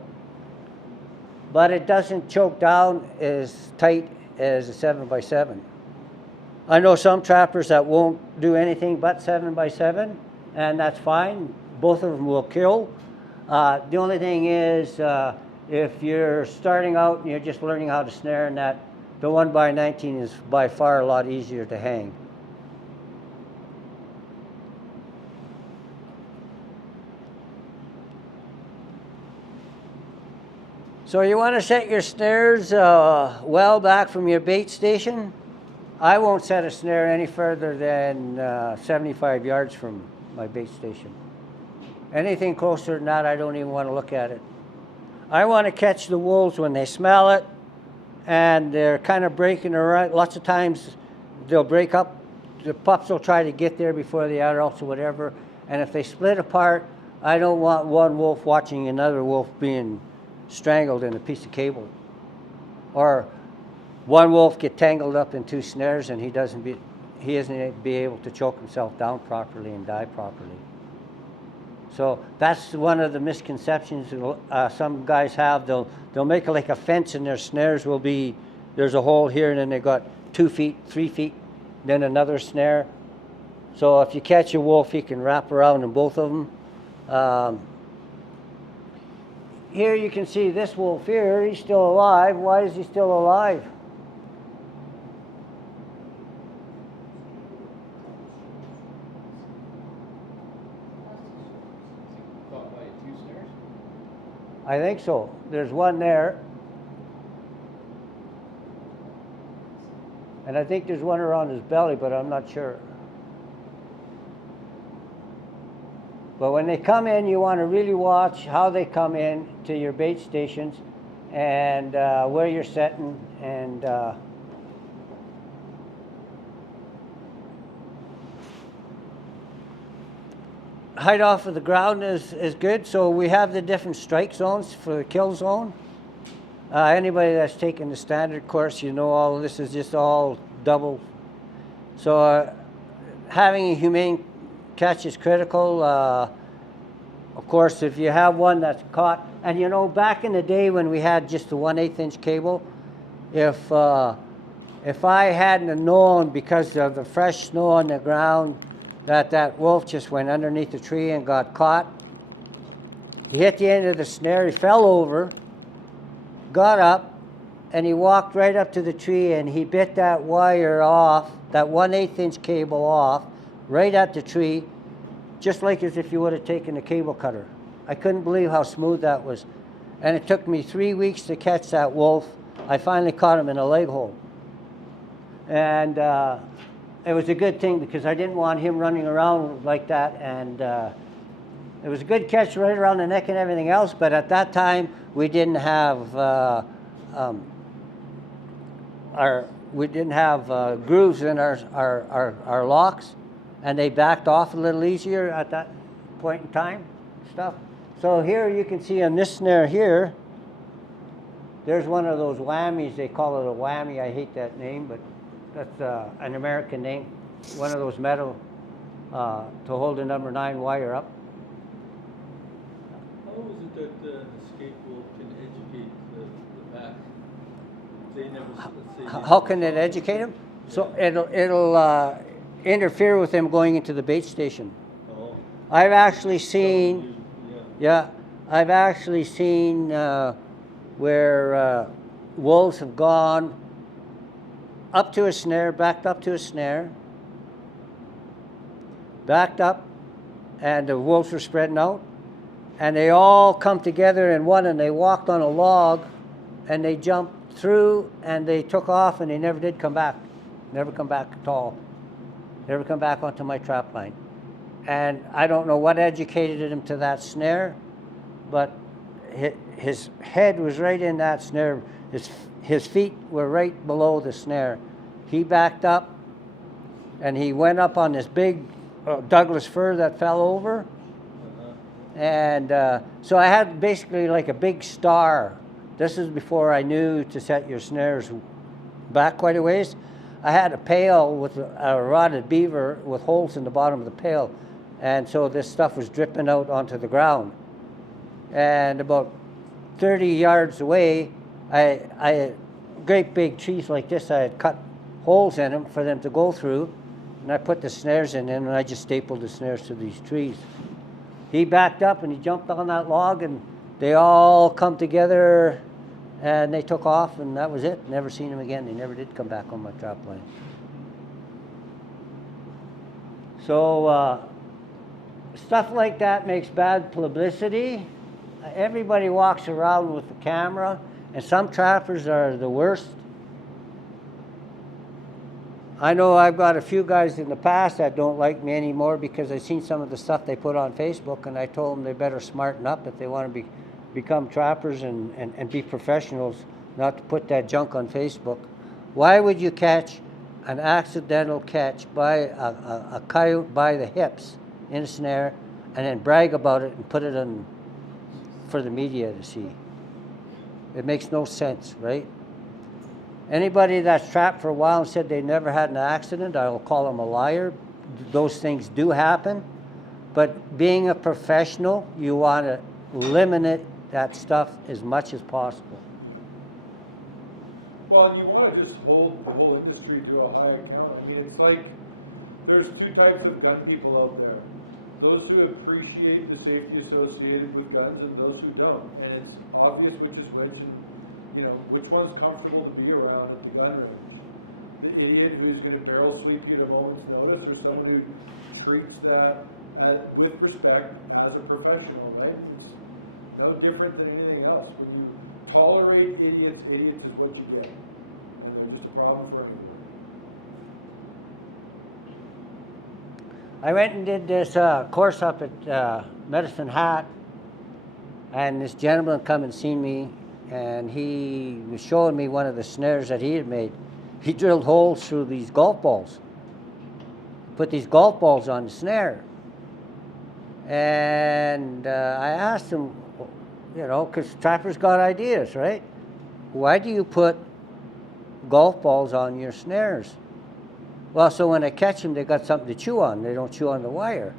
but it doesn't choke down as tight as a 7 by 7. I know some trappers that won't do anything but 7 by 7, and that's fine. Both of them will kill. The only thing is, if you're starting out and you're just learning how to snare, and that, the 1 by 19 is by far a lot easier to hang. So you want to set your snares well back from your bait station. I won't set a snare any further than 75 yards from my bait station. Anything closer than that, I don't even want to look at it. I want to catch the wolves when they smell it and they're kind of breaking around. Lots of times they'll break up. The pups will try to get there before the adults or whatever. And if they split apart, I don't want one wolf watching another wolf being strangled in a piece of cable. Or one wolf get tangled up in 2 snares and he isn't be able to choke himself down properly and die properly. So that's one of the misconceptions some guys have. They'll make it like a fence, and their snares will be, there's a hole here, and then they got 2 feet, 3 feet, then another snare. So if you catch a wolf, he can wrap around in both of them. Here you can see this wolf here, he's still alive. Why is he still alive? Caught by 2 snares? I think so. There's one there. And I think there's one around his belly, but I'm not sure. But when they come in, you want to really watch how they come in to your bait stations and where you're setting, and height off of the ground is good. So we have the different strike zones for the kill zone. Anybody that's taken the standard course, you know all of this is just all double. So having a humane catch is critical. Of course, if you have one that's caught, and you know, back in the day when we had just the 1/8 inch cable, if I hadn't have known because of the fresh snow on the ground that wolf just went underneath the tree and got caught, he hit the end of the snare, he fell over, got up, and he walked right up to the tree and he bit that wire off, that 1/8 inch cable off, right at the tree, just like as if you would have taken a cable cutter. I couldn't believe how smooth that was. And it took me 3 weeks to catch that wolf. I finally caught him in a leg hole. And it was a good thing because I didn't want him running around like that. And it was a good catch right around the neck and everything else, but at that time we didn't have grooves in our locks, and they backed off a little easier at that point in time. So here you can see on this snare here, there's one of those whammies. They call it a whammy. I hate that name, but that's an American name. One of those metal to hold a number 9 wire up. How is it that an escape wolf can educate the pack they never say. How can it educate them? So it'll interfere with them going into the bait station. Oh. I've actually seen, Yeah. I've actually seen where wolves have gone up to a snare, backed up to a snare, backed up, and the wolves were spreading out, and they all come together in one, and they walked on a log, and they jumped through, and they took off, and they never did come back. Never come back at all. Never come back onto my trap line. And I don't know what educated him to that snare, but his head was right in that snare. His feet were right below the snare. He backed up, and he went up on this big Douglas fir that fell over. And so I had basically like a big star. This is before I knew to set your snares back quite a ways. I had a pail with a rotted beaver with holes in the bottom of the pail. And so this stuff was dripping out onto the ground. And about 30 yards away, I great big trees like this, I had cut holes in them for them to go through. And I put the snares in them, and I just stapled the snares to these trees. He backed up and he jumped on that log, and they all come together and they took off, and that was it. Never seen him again. They never did come back on my trap line. So stuff like that makes bad publicity. Everybody walks around with the camera, and some trappers are the worst. I know I've got a few guys in the past that don't like me anymore because I've seen some of the stuff they put on Facebook, and I told them they better smarten up if they want to become trappers and be professionals, not to put that junk on Facebook. Why would you catch an accidental catch by a coyote by the hips in a snare and then brag about it and put it on for the media to see? It makes no sense, right? Anybody that's trapped for a while and said they never had an accident, I will call them a liar. Those things do happen. But being a professional, you want to eliminate that stuff as much as possible. Yeah. Well, and you want to just hold the whole industry to a high account. I mean, it's like there's two types of gun people out there. Those who appreciate the safety associated with guns and those who don't. And it's obvious which is which, and you know, which one's comfortable to be around at the gun range. The idiot who's going to barrel sweep you at a moment's notice, or someone who treats that with respect as a professional, right? And it's no different than anything else. When you tolerate idiots, idiots is what you get. And they're just a problem for everyone. I went and did this course up at Medicine Hat, and this gentleman come and seen me, and he was showing me one of the snares that he had made. He drilled holes through these golf balls, put these golf balls on the snare. And I asked him, you know, because trappers got ideas, right? Why do you put golf balls on your snares? Well, so when I catch them, they got something to chew on. They don't chew on the wire.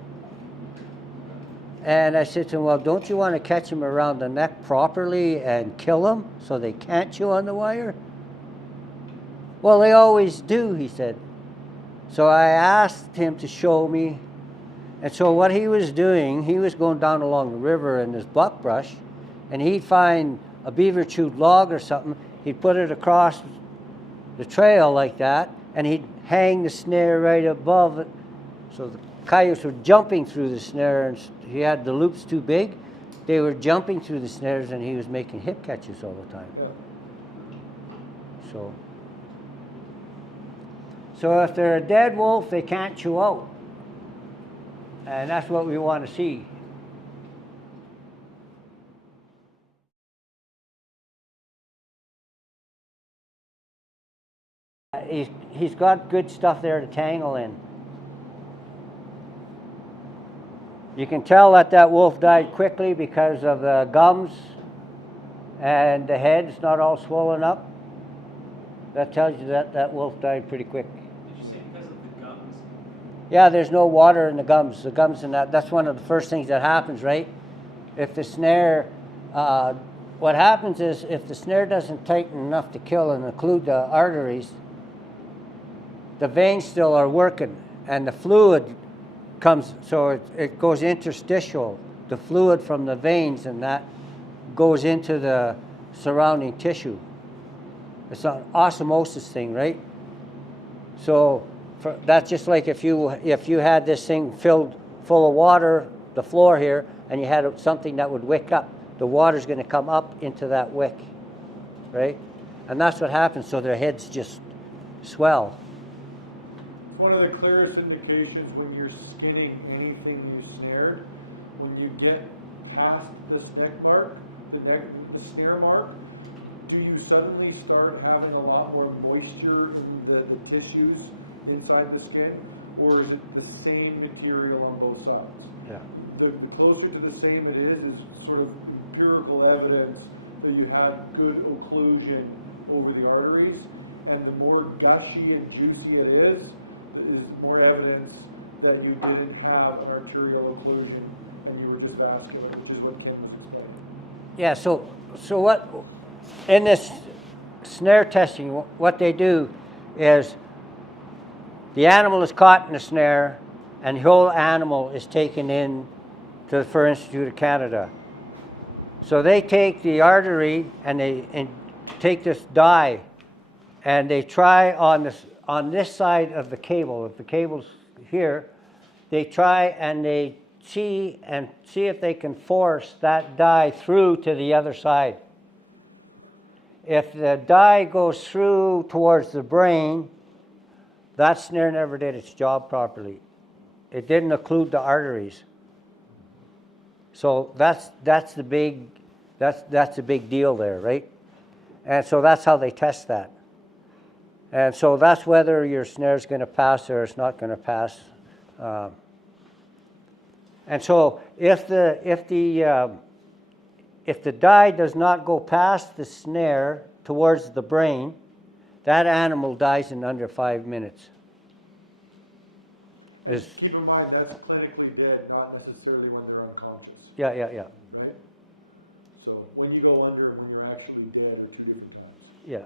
And I said to him, well, don't you want to catch them around the neck properly and kill them so they can't chew on the wire? Well, they always do, he said. So I asked him to show me. And so what he was doing, he was going down along the river in this buckbrush, and he'd find a beaver chewed log or something. He'd put it across the trail like that, and he'd hang the snare right above it. So the coyotes were jumping through the snare, and he had the loops too big. They were jumping through the snares, and he was making hip catches all the time. Yeah. So if they're a dead wolf, they can't chew out. And that's what we want to see. He's got good stuff there to tangle in. You can tell that that wolf died quickly because of the gums and the head's not all swollen up. That tells you that that wolf died pretty quick. Did you say because of the gums? Yeah, there's no water in the gums. The gums in that's one of the first things that happens, right? If the snare what happens is if the snare doesn't tighten enough to kill and occlude the arteries, the veins still are working and the fluid comes, so it goes interstitial. The fluid from the veins and that goes into the surrounding tissue. It's an osmosis thing, right? So that's just like if you had this thing filled full of water, the floor here, and you had something that would wick up, the water's going to come up into that wick, right? And that's what happens, so their heads just swell. It's one of the clearest indications when you're skinning anything you snared. When you get past the snare mark, do you suddenly start having a lot more moisture in the tissues inside the skin, or is it the same material on both sides? Yeah. The closer to the same it is sort of empirical evidence that you had good occlusion over the arteries, and the more gushy and juicy it is more evidence that you didn't have an arterial occlusion and you were just vascular, which is what Ken was explaining. Yeah, so what, in this snare testing, what they do is the animal is caught in a snare and the whole animal is taken in to the Fur Institute of Canada. So they take the artery and they take this dye and they try on this side of the cable, if the cable's here, they try and they see if they can force that dye through to the other side. If the dye goes through towards the brain, that snare never did its job properly. It didn't occlude the arteries. So that's the big deal there, right? And so that's how they test that. And so that's whether your snare is going to pass or it's not going to pass. And so if the dye does not go past the snare towards the brain, that animal dies in under 5 minutes. And keep in mind, that's clinically dead, not necessarily when they're unconscious. Yeah. Right? So when you go under and when you're actually dead are two different times. Yeah.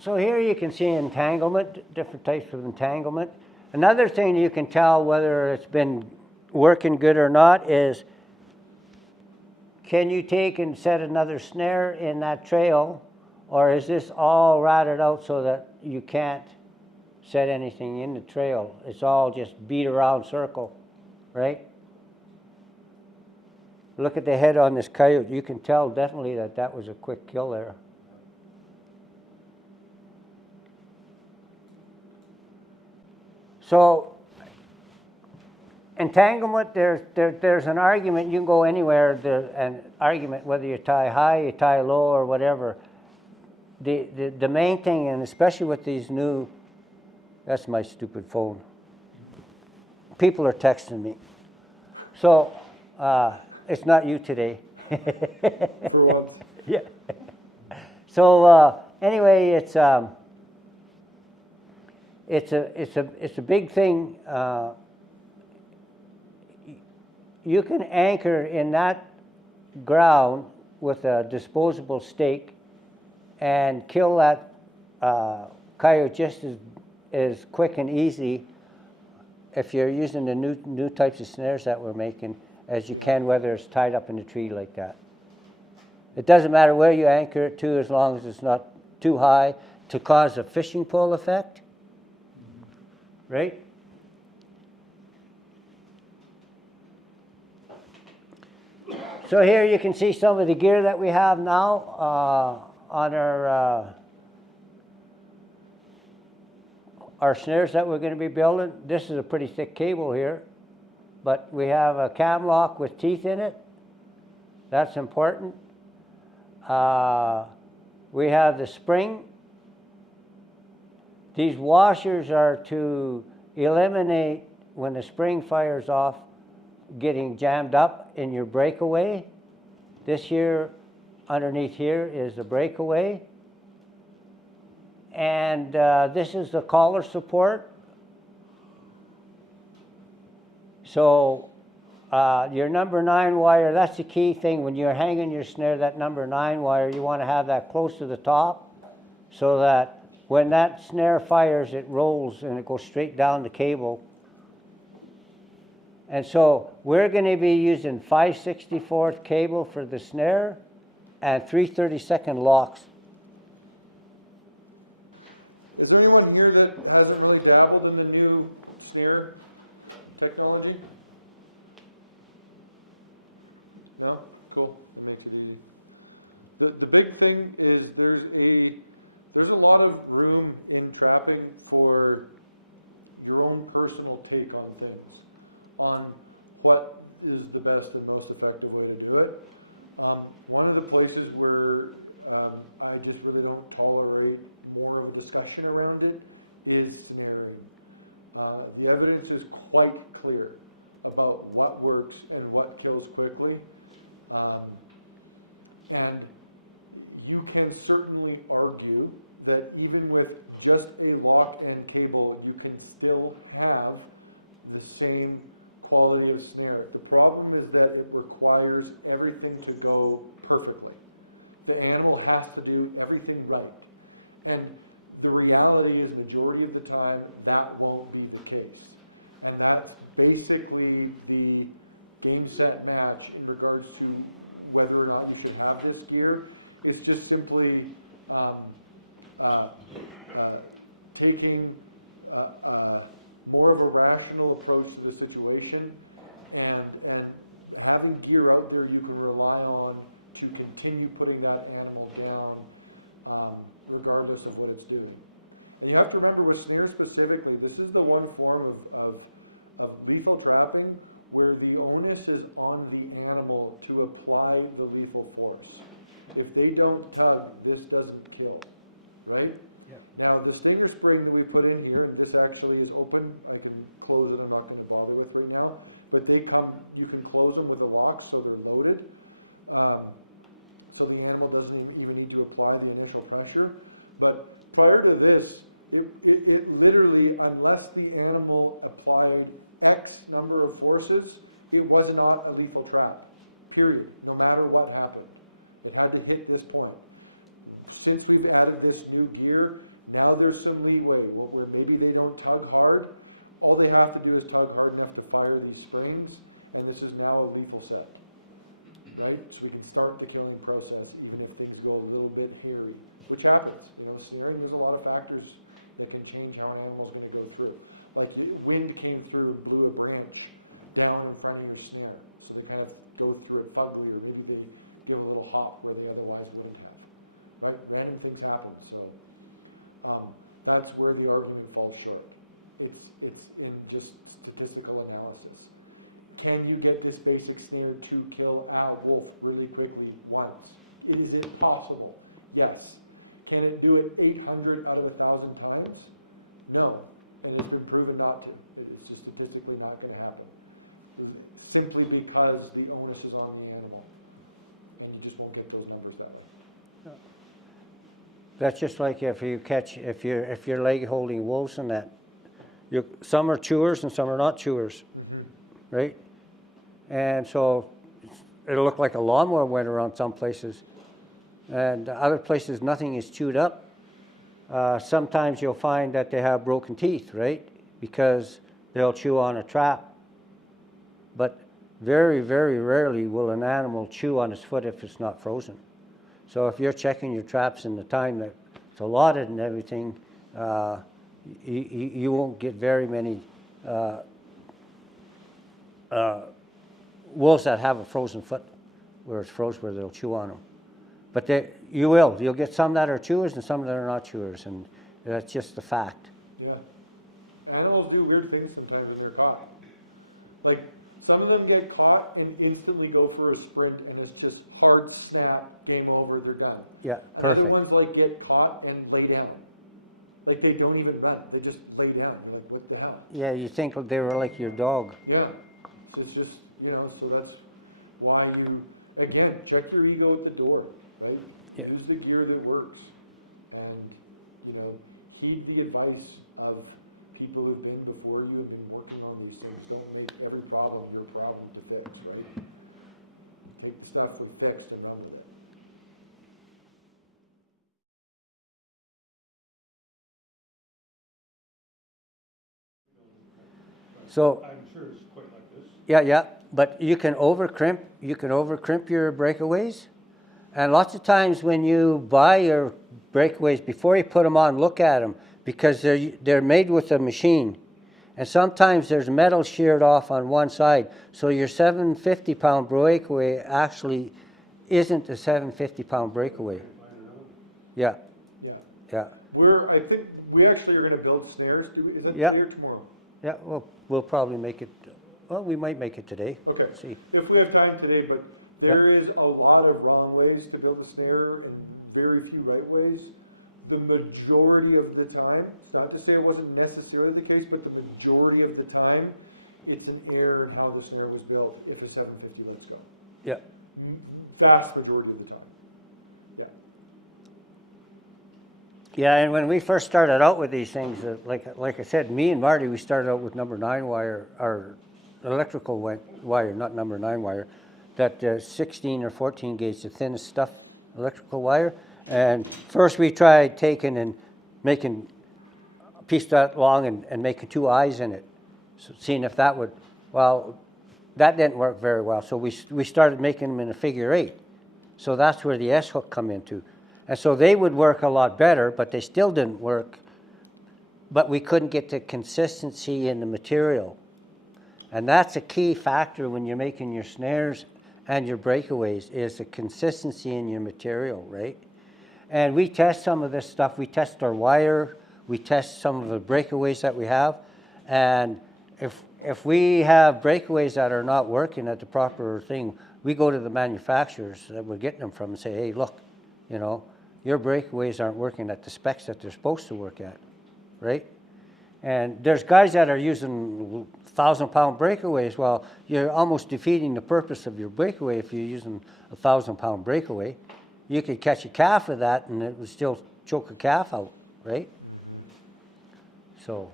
So here you can see entanglement, different types of entanglement. Another thing you can tell whether it's been working good or not is, can you take and set another snare in that trail, or is this all ratted out so that you can't set anything in the trail? It's all just beat around circle, right? Look at the head on this coyote. You can tell definitely that was a quick kill there. So entanglement, there's an argument. You can go anywhere. There's an argument whether you tie high, you tie low, or whatever. The main thing, and especially with these new, that's my stupid phone. People are texting me. So it's not you today. For once. Yeah. So anyway, it's a big thing. You can anchor in that ground with a disposable stake and kill that coyote just as quick and easy if you're using the new types of snares that we're making as you can, whether it's tied up in a tree like that. It doesn't matter where you anchor it to, as long as it's not too high to cause a fishing pole effect. Right? So here you can see some of the gear that we have now on our snares that we're going to be building. This is a pretty thick cable here, but we have a cam lock with teeth in it. That's important. We have the spring. These washers are to eliminate, when the spring fires off, getting jammed up in your breakaway. This here, underneath here, is the breakaway. And this is the collar support. So your number 9 wire, that's the key thing. When you're hanging your snare, that number 9 wire, you want to have that close to the top so that when that snare fires, it rolls and it goes straight down the cable. And so we're going to be using 5/64 cable for the snare and 3/32 locks. Is there anyone here that hasn't really dabbled in the new snare technology? No? Cool. That makes it easy. The big thing is there's a lot of room in trapping for your own personal take on things, on what is the best and most effective way to do it. One of the places where I just really don't tolerate more of a discussion around it is snaring. The evidence is quite clear about what works and what kills quickly. And you can certainly argue that even with just a lock and cable, you can still have the same quality of snare. The problem is that it requires everything to go perfectly. The animal has to do everything right. And the reality is, majority of the time, that won't be the case. And that's basically the game, set, match in regards to whether or not you should have this gear. It's just simply taking more of a rational approach to the situation and having gear out there you can rely on to continue putting that animal down regardless of what it's doing. And you have to remember with snare specifically, this is the one form of lethal trapping where the onus is on the animal to apply the lethal force. If they don't tug, this doesn't kill, right? Yeah. Now the stinger spring that we put in here, and this actually is open, I can close it, I'm not going to bother with right now, but they come, you can close them with a lock so they're loaded. So the animal doesn't even need to apply the initial pressure. But prior to this, it literally, unless the animal applied X number of forces, it was not a lethal trap, period, no matter what happened. It had to hit this point. Since we've added this new gear, now there's some leeway where maybe they don't tug hard. All they have to do is tug hard enough to fire these springs, and this is now a lethal set, right? So we can start the killing process even if things go a little bit hairy, which happens. You know, snaring, there's a lot of factors that can change how an animal's going to go through. Like wind came through and blew a branch down in front of your snare. So they kind of go through it fugly, or maybe they give a little hop where they otherwise wouldn't have, right? Random things happen. So that's where the argument falls short. It's in just statistical analysis. Can you get this basic snare to kill a wolf really quickly once? Is it possible? Yes. Can it do it 800 out of 1,000 times? No. And it's been proven not to. It's just statistically not going to happen. Simply because the onus is on the animal. And you just won't get those numbers that way. That's just like if you're leg holding wolves and that. Some are chewers and some are not chewers, right? And so it'll look like a lawnmower went around some places, and other places nothing is chewed up. Sometimes you'll find that they have broken teeth, right? Because they'll chew on a trap. But very, very rarely will an animal chew on its foot if it's not frozen. So if you're checking your traps in the time that it's allotted and everything, you won't get very many wolves that have a frozen foot, where it's froze, where they'll chew on them. But you'll get some that are chewers and some that are not chewers, and that's just the fact. Yeah. Animals do weird things sometimes when they're caught. Like, some of them get caught and instantly go for a sprint, and it's just hard snap, game over, they're done. Yeah. And other ones like get caught and lay down. Like they don't even run, they just lay down. You're like, what the hell? Yeah, you think they were like your dog. Yeah. So it's just, so that's why you, again, check your ego at the door, right? Yeah. Use the gear that works. And you know, heed the advice of people who've been before you and been working on these things. Don't make every problem your problem to fix, right? Take the stuff we fixed and run with it. So, I'm sure it's quite like this. yeah, but you can overcrimp your breakaways. And lots of times when you buy your breakaways, before you put them on, look at them, because they're made with a machine. And sometimes there's metal sheared off on one side. So your 750-pound breakaway actually isn't a 750-pound breakaway. Yeah, Yeah. yeah. I think we actually are going to build snares. Is that Yeah. today or tomorrow? Yeah, we'll probably make it, well, we might make it today. Okay, See. if we have time today, but there is a lot of wrong ways to build a snare and very few right ways. The majority of the time, it's not to say it wasn't necessarily the case, but the majority of the time, it's an error in how the snare was built if a 750 lets go. Yeah. Vast majority of the time. Yeah. Yeah, and when we first started out with these things, like I said, me and Marty, we started out with number 9 wire, or electrical wire, not number 9 wire, that 16 or 14 gauge, the thinnest stuff, electrical wire. And first we tried taking and making a piece that long and making 2 eyes in it, so seeing if that would, well, that didn't work very well. So we started making them in a figure 8. So that's where the S hook come into. And so they would work a lot better, but they still didn't work. But we couldn't get the consistency in the material. And that's a key factor when you're making your snares and your breakaways, is the consistency in your material, right? And we test some of this stuff. We test our wire. We test some of the breakaways that we have. And if we have breakaways that are not working at the proper thing, we go to the manufacturers that we're getting them from and say, hey, look, you know, your breakaways aren't working at the specs that they're supposed to work at, right? And there's guys that are using 1,000-pound breakaways. Well, you're almost defeating the purpose of your breakaway if you're using a 1,000-pound breakaway. You could catch a calf with that and it would still choke a calf out, right? Mm-hmm. So.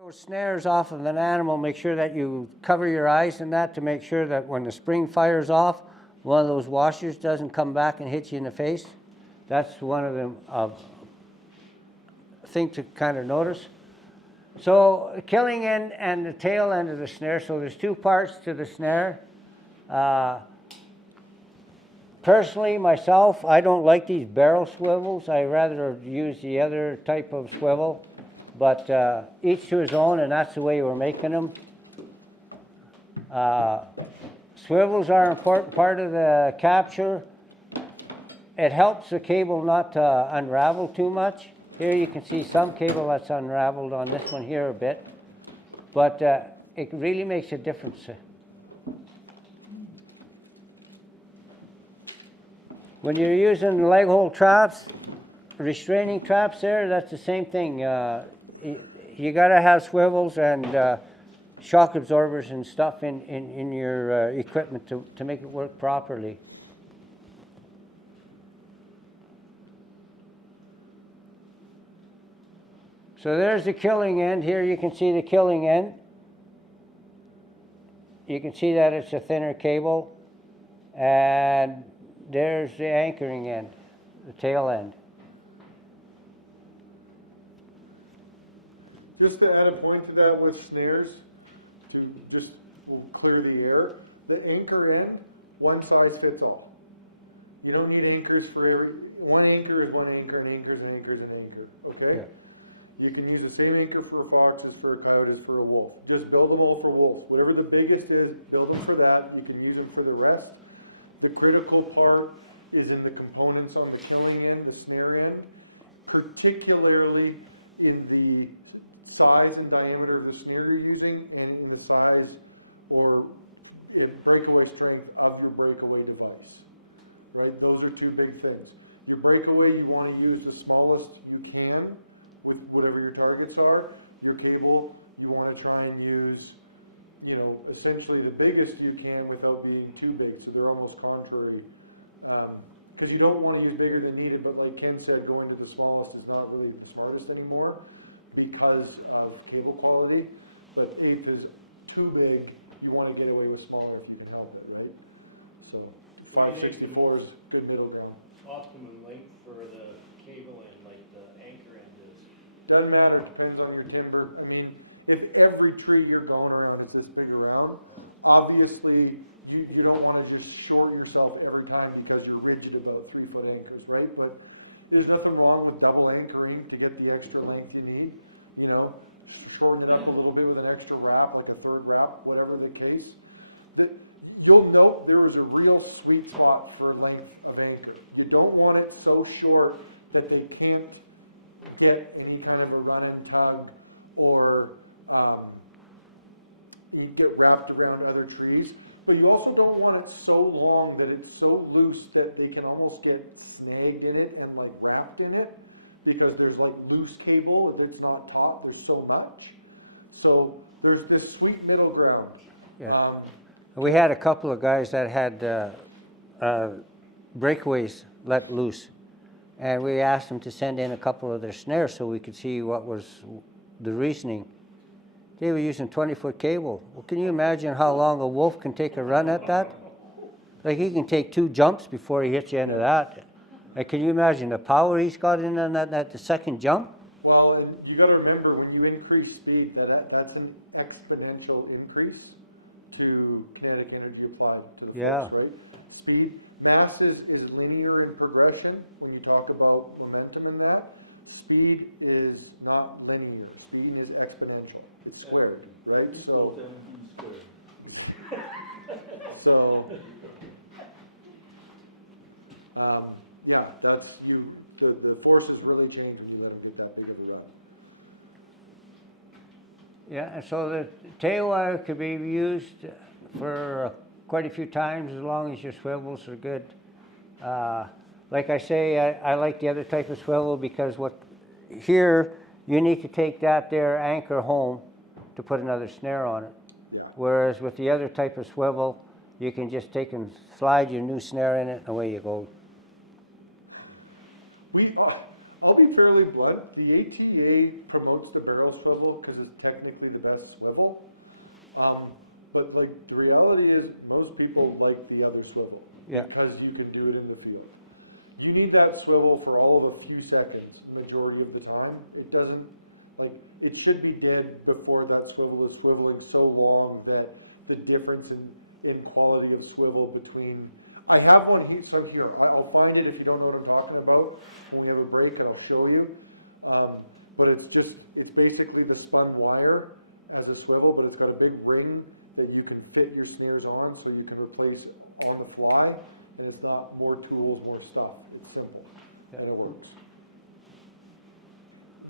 Those snares off of an animal, make sure that you cover your eyes in that to make sure that when the spring fires off, one of those washers doesn't come back and hit you in the face. That's one of them thing to kind of notice. So the killing end and the tail end of the snare. So there's 2 parts to the snare. Personally, myself, I don't like these barrel swivels. I rather use the other type of swivel. But each to his own, and that's the way we're making them. Swivels are an important part of the capture. It helps the cable not to unravel too much. Here you can see some cable that's unraveled on this one here a bit. But it really makes a difference. When you're using leg hole traps, restraining traps there, that's the same thing. You got to have swivels and shock absorbers and stuff in your equipment to make it work properly. So there's the killing end. Here you can see the killing end. You can see that it's a thinner cable. And there's the anchoring end, the tail end. Just to add a point to that with snares, to just will clear the air, the anchor end, one size fits all. You don't need anchors for one anchor is one anchor, and anchor is an anchor is an anchor, okay? Yeah. You can use the same anchor for a fox as for a coyote as for a wolf. Just build them all for wolves. Whatever the biggest is, build them for that. You can use them for the rest. The critical part is in the components on the killing end, the snare end, particularly in the size and diameter of the snare you're using, and in the size or breakaway strength of your breakaway device, right? Those are 2 big things. Your breakaway, you want to use the smallest you can with whatever your targets are. Your cable, you want to try and use, you know, essentially the biggest you can without being too big. So they're almost contrary because you don't want to use bigger than needed, but like Ken said, going to the smallest is not really the smartest anymore because of cable quality. But 1/8 is too big. You want to get away with smaller if you can help it, right? So 5/64 is good middle ground. Optimum length for the cable and like the anchor end is. Doesn't matter, depends on your timber. I mean, if every tree you're going around is this big around, obviously you don't want to just short yourself every time because you're rigid about 3-foot anchors, right? But there's nothing wrong with double anchoring to get the extra length you need, you know, shorten it up a little bit with an extra wrap, like a 3rd wrap, whatever the case. You'll note there is a real sweet spot for length of anchor. You don't want it so short that they can't get any kind of a run and tug or you get wrapped around other trees, but you also don't want it so long that it's so loose that they can almost get snagged in it and like wrapped in it because there's like loose cable that's not taut. There's so much. So there's this sweet middle ground. Yeah. We had a couple of guys that had breakaways let loose, and we asked them to send in a couple of their snares so we could see what was the reasoning. They were using 20-foot cable. Well, can you imagine how long a wolf can take a run at that? Like he can take 2 jumps before he hits the end of that. Like, can you imagine the power he's got in on that the second jump? Well, and you got to remember when you increase speed, that's an exponential increase to kinetic energy applied to the force, right? Speed, mass is linear in progression when you talk about momentum in that. Speed is not linear. Speed is exponential. It's squared, right? So, yeah, that's you. The forces really change when you let them get that big of a run. Yeah, and so the tail wire could be used for quite a few times as long as your swivels are good. Like I say, I like the other type of swivel because here you need to take that there anchor home to put another snare on it. Yeah. Whereas with the other type of swivel, you can just take and slide your new snare in it and away you go. I'll be fairly blunt. The ATA promotes the barrel swivel because it's technically the best swivel. But like the reality is most people like the other swivel because you can do it in the field. You need that swivel for all of a few seconds, the majority of the time. It doesn't, like, it should be dead before that swivel is swiveling so long that the difference in quality of swivel between, I have one here, some here. I'll find it if you don't know what I'm talking about when we have a break and I'll show you. But it's basically the spun wire as a swivel, but it's got a big ring that you can fit your snares on so you can replace on the fly. And it's not more tools, more stuff. It's simple and it works.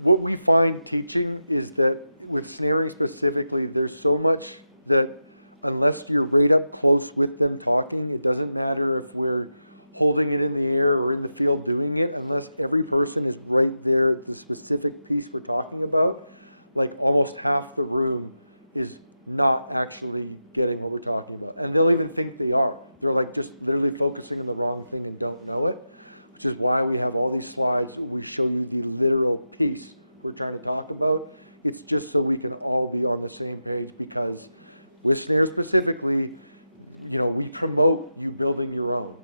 What we find teaching is that with snaring specifically, there's so much that unless you're right up close with them talking, it doesn't matter if we're holding it in the air or in the field doing it, unless every person is right there at the specific piece we're talking about, like almost half the room is not actually getting what we're talking about. And they'll even think they are. They're like just literally focusing on the wrong thing and don't know it, which is why we have all these slides. We show you the literal piece we're trying to talk about. It's just so we can all be on the same page because with snare specifically, you know, we promote you building your own.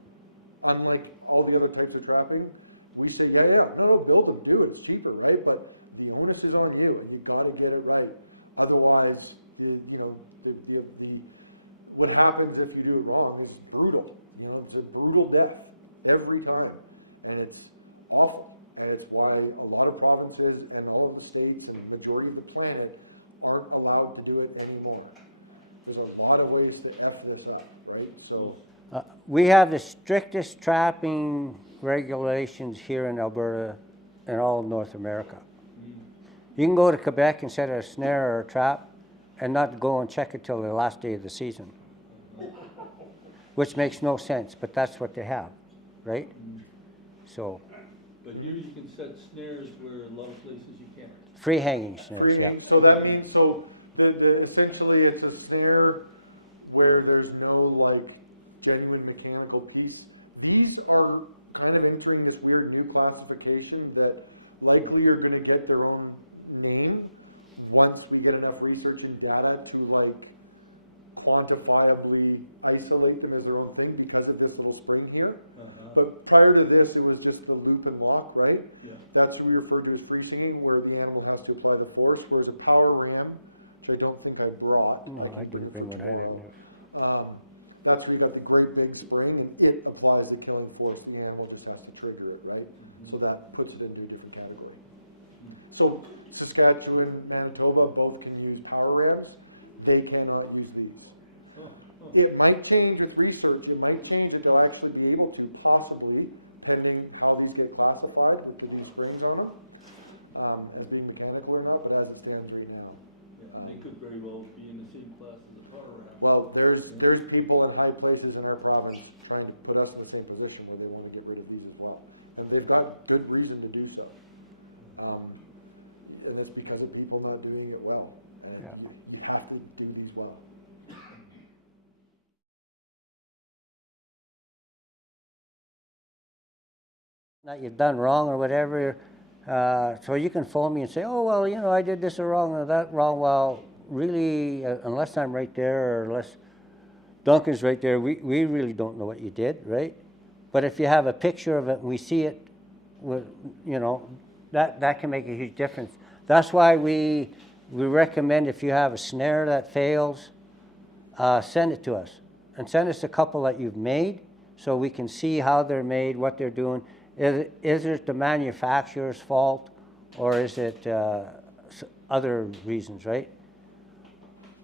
Unlike all the other types of trapping, we say, no, build them, do it. It's cheaper, right? But the onus is on you and you got to get it right. Otherwise, what happens if you do it wrong is brutal. You know, it's a brutal death every time, and it's awful. And it's why a lot of provinces and all of the states and majority of the planet aren't allowed to do it anymore. There's a lot of ways to F this up, right? So we have the strictest trapping regulations here in Alberta and all of North America. You can go to Quebec and set a snare or a trap and not go and check it till the last day of the season, which makes no sense, but that's what they have, right? So. But here you can set snares where a lot of places you can't. Free hanging snares. Free hanging, so that means, the essentially it's a snare where there's no like genuine mechanical piece. These are kind of entering this weird new classification that likely are gonna get their own name once we get enough research and data to like quantifiably isolate them as their own thing because of this little spring here. But prior to this, it was just the loop and lock, right? Yeah. That's what we refer to as free singing, where the animal has to apply the force, whereas a power ram, which I don't think I brought, I can bring it for tomorrow. That's where you got the great big spring and it applies the killing force. The animal just has to trigger it, right? So that puts it into a different category. So Saskatchewan, Manitoba both can use power rams. They cannot use these. It might change with research. It might change that they'll actually be able to, possibly, pending how these get classified with the new springs on them, as being mechanical or not, but as it stands right now. They could very well be in the same class as the power ram. Well, there's people in high places in our province trying to put us in the same position where they want to get rid of these as well. And they've got good reason to do so. And it's because of people not doing it well. And you have to do these well. That you've done wrong or whatever, so you can phone me and say, oh, well, you know, I did this wrong or that wrong. Well, really, unless I'm right there or unless Duncan's right there, we really don't know what you did, right? But if you have a picture of it and we see it, you know, that can make a huge difference. That's why we recommend if you have a snare that fails, send it to us. And send us a couple that you've made so we can see how they're made, what they're doing. Is it the manufacturer's fault or is it other reasons, right?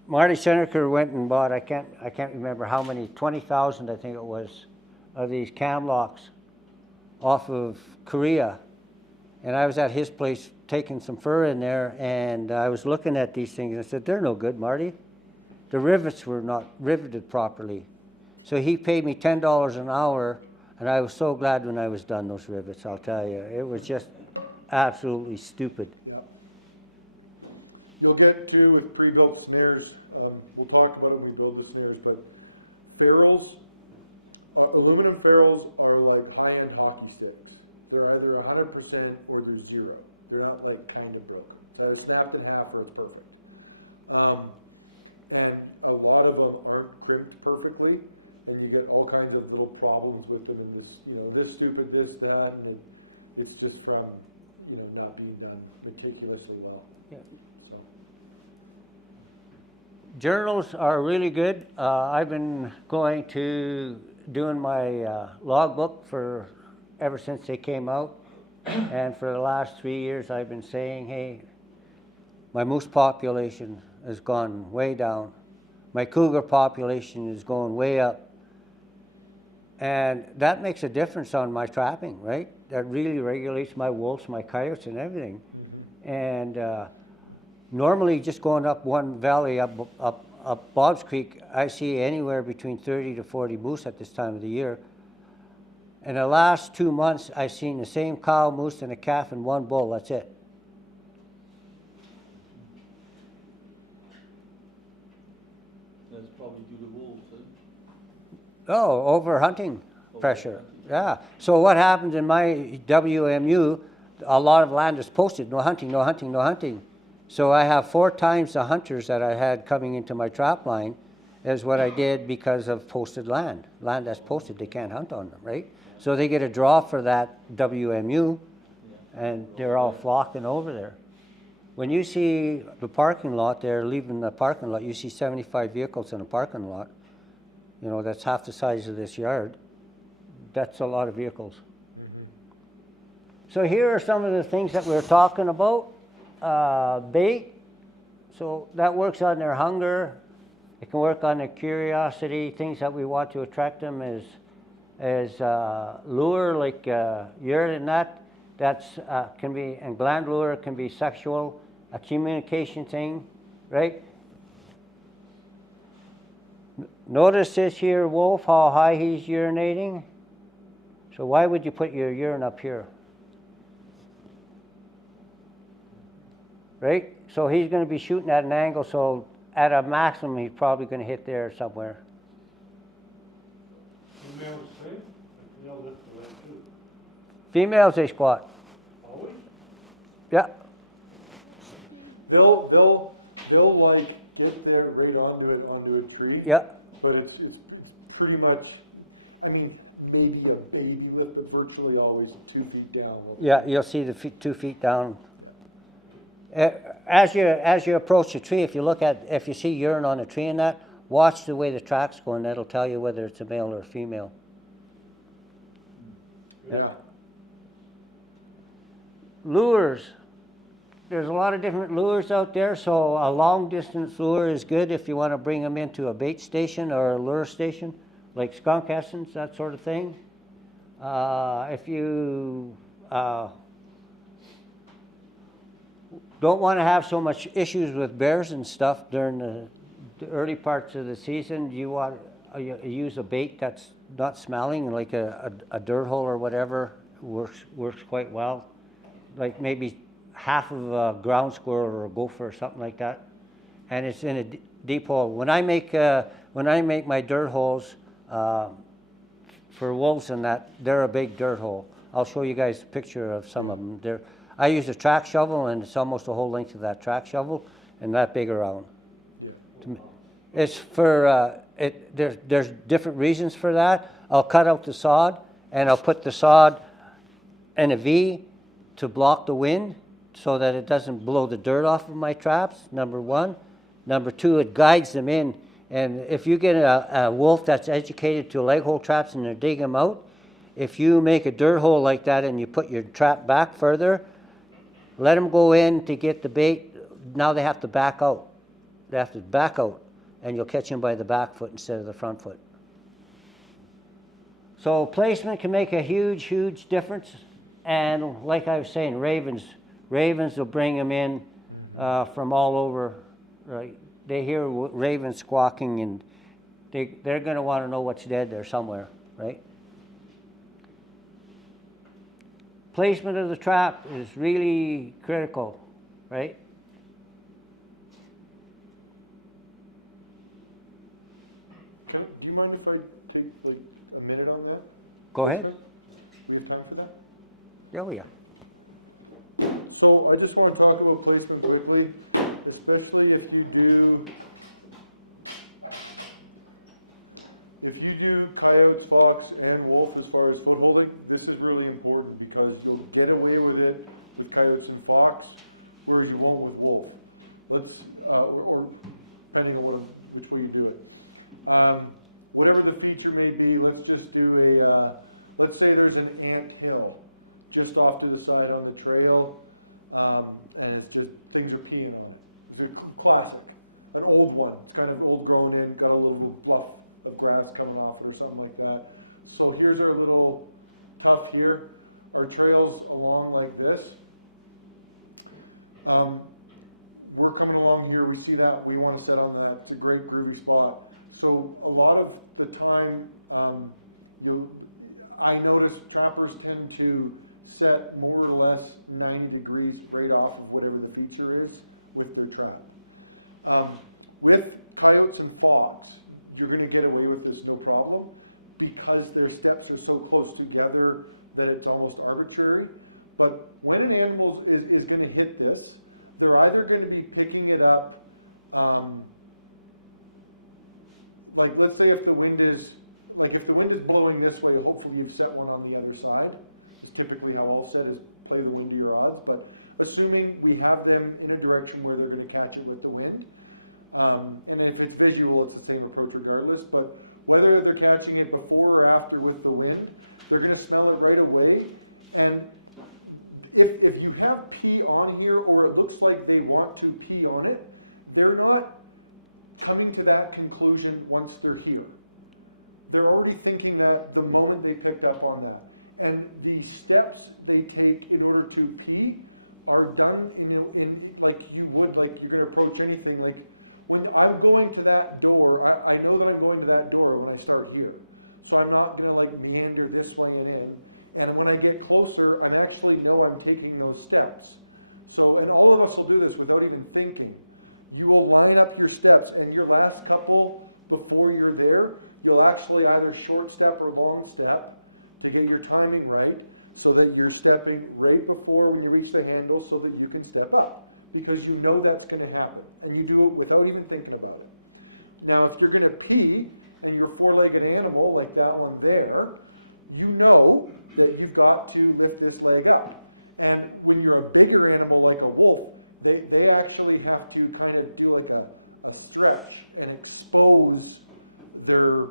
Marty Seneker went and bought, I can't remember how many, 20,000 I think it was, of these cam locks off of Korea. And I was at his place taking some fur in there and I was looking at these things and I said, they're no good, Marty. The rivets were not riveted properly. So he paid me $10 an hour. And I was so glad when I was done those rivets, I'll tell you. It was just absolutely stupid. Yep. You'll get to with pre-built snares. We'll talk about it when we build the snares, but ferrules, aluminum ferrules are like high-end hockey sticks. They're either 100% or they're zero. They're not like kind of broken. It's either snapped in half or it's perfect. And a lot of them aren't crimped perfectly. And you get all kinds of little problems with them and this, you know, this stupid, this, that, and it's just from, you know, not being done meticulously well. Yeah. So. Journals are really good. I've been going to doing my logbook for ever since they came out. And for the last 3 years, I've been saying, hey, my moose population has gone way down. My cougar population is going way up. And that makes a difference on my trapping, right? That really regulates my wolves, my coyotes, and everything. Mm-hmm. And normally just going up one valley, up Bob's Creek, I see anywhere between 30 to 40 moose at this time of the year. In the last 2 months, I've seen the same cow, moose, and a calf and one bull. That's it. That's probably due to wolves, eh? Oh, over hunting pressure. Yeah. So what happens in my WMU, a lot of land is posted, no hunting, no hunting, no hunting. So I have 4 times the hunters that I had coming into my trap line is what I did because of posted land. Land that's posted, they can't hunt on them, right? So they get a draw for that WMU and they're all flocking over there. When you see the parking lot there, leaving the parking lot, you see 75 vehicles in a parking lot. You know, that's half the size of this yard. That's a lot of vehicles. Mm-hmm. So here are some of the things that we were talking about. Bait. So that works on their hunger. It can work on their curiosity. Things that we want to attract them is lure, like urine and that. That's can be, and gland lure can be sexual, a communication thing, right? Notice this here wolf, how high he's urinating. So why would you put your urine up here? Right? So he's going to be shooting at an angle, so at a maximum he's probably going to hit there somewhere. Females the same? Male lift the leg too. Females, they squat. Always? Yeah. They'll like get there right onto a tree. Yeah. But it's pretty much, I mean, maybe a baby lift, but virtually always 2 feet down. While they're Yeah, doing you'll it. see the 2 feet down. Yeah. As you approach the tree, if you see urine on a tree and that, watch the way the track's going. That'll tell you whether it's a male or a female. Yeah. Lures. There's a lot of different lures out there, so a long distance lure is good if you want to bring them into a bait station or a lure station, like skunk essence, that sort of thing. If you don't want to have so much issues with bears and stuff during the early parts of the season, you want you use a bait that's not smelling, like a dirt hole or whatever works quite well. Like maybe half of a ground squirrel or a gopher or something like that, and it's in a deep hole. When I make my dirt holes for wolves and that, they're a big dirt hole. I'll show you guys a picture of some of them. I use a track shovel, and it's almost the whole length of that track shovel, and that big around. Yeah. It's for there's different reasons for that. I'll cut out the sod, and I'll put the sod in a V to block the wind, so that it doesn't blow the dirt off of my traps, number one. Number two, it guides them in. And if you get a wolf that's educated to leg hole traps and they're digging them out, if you make a dirt hole like that and you put your trap back further, let them go in to get the bait. Now they have to back out. They have to back out, and you'll catch them by the back foot instead of the front foot. So placement can make a huge, huge difference. And like I was saying, ravens will bring them in from all over. Right? They hear ravens squawking, and they're going to want to know what's dead there somewhere, right? Placement of the trap is really critical, right? Do you mind if I take like a minute on that? Go ahead. Placement? We have time for that? Yeah, we are. So I just want to talk about placement quickly, especially if you do coyotes, fox, and wolf as far as foot holding. This is really important because you'll get away with it with coyotes and fox, whereas you won't with wolf. Let's or depending on which way you do it. Whatever the feature may be, let's just do let's say there's an ant hill just off to the side on the trail, and it's just, things are peeing on it. It's a classic, an old one. It's kind of old grown in, got a little bluff of grass coming off it or something like that. So here's our little tuff here. Our trail's along like this. We're coming along here, we see that, we want to set on that. It's a great groovy spot. So a lot of the time, I notice trappers tend to set more or less 90 degrees right off of whatever the feature is with their trap. With coyotes and fox, you're going to get away with this no problem because their steps are so close together that it's almost arbitrary. But when an animal is going to hit this, they're either going to be picking it up, like let's say if the wind is blowing this way, hopefully you've set one on the other side. Is typically how I'll set, is play the wind to your odds. But assuming we have them in a direction where they're going to catch it with the wind, and if it's visual, it's the same approach regardless. But whether they're catching it before or after with the wind, they're going to smell it right away. And if you have pee on here, or it looks like they want to pee on it, they're not coming to that conclusion once they're here. They're already thinking that the moment they picked up on that. And the steps they take in order to pee are done in like you would, like you're going to approach anything. Like when I'm going to that door, I know that I'm going to that door when I start here. So I'm not going to like meander this way and in. And when I get closer, I'm actually know I'm taking those steps. So, and all of us will do this without even thinking. You will line up your steps, and your last couple before you're there, you'll actually either short step or long step to get your timing right, so that you're stepping right before when you reach the handle so that you can step up, because you know that's going to happen and you do it without even thinking about it. Now, if you're going to pee and you're a four-legged animal like that one there, you know that you've got to lift this leg up. And when you're a bigger animal like a wolf, they actually have to kind of do like a stretch and expose their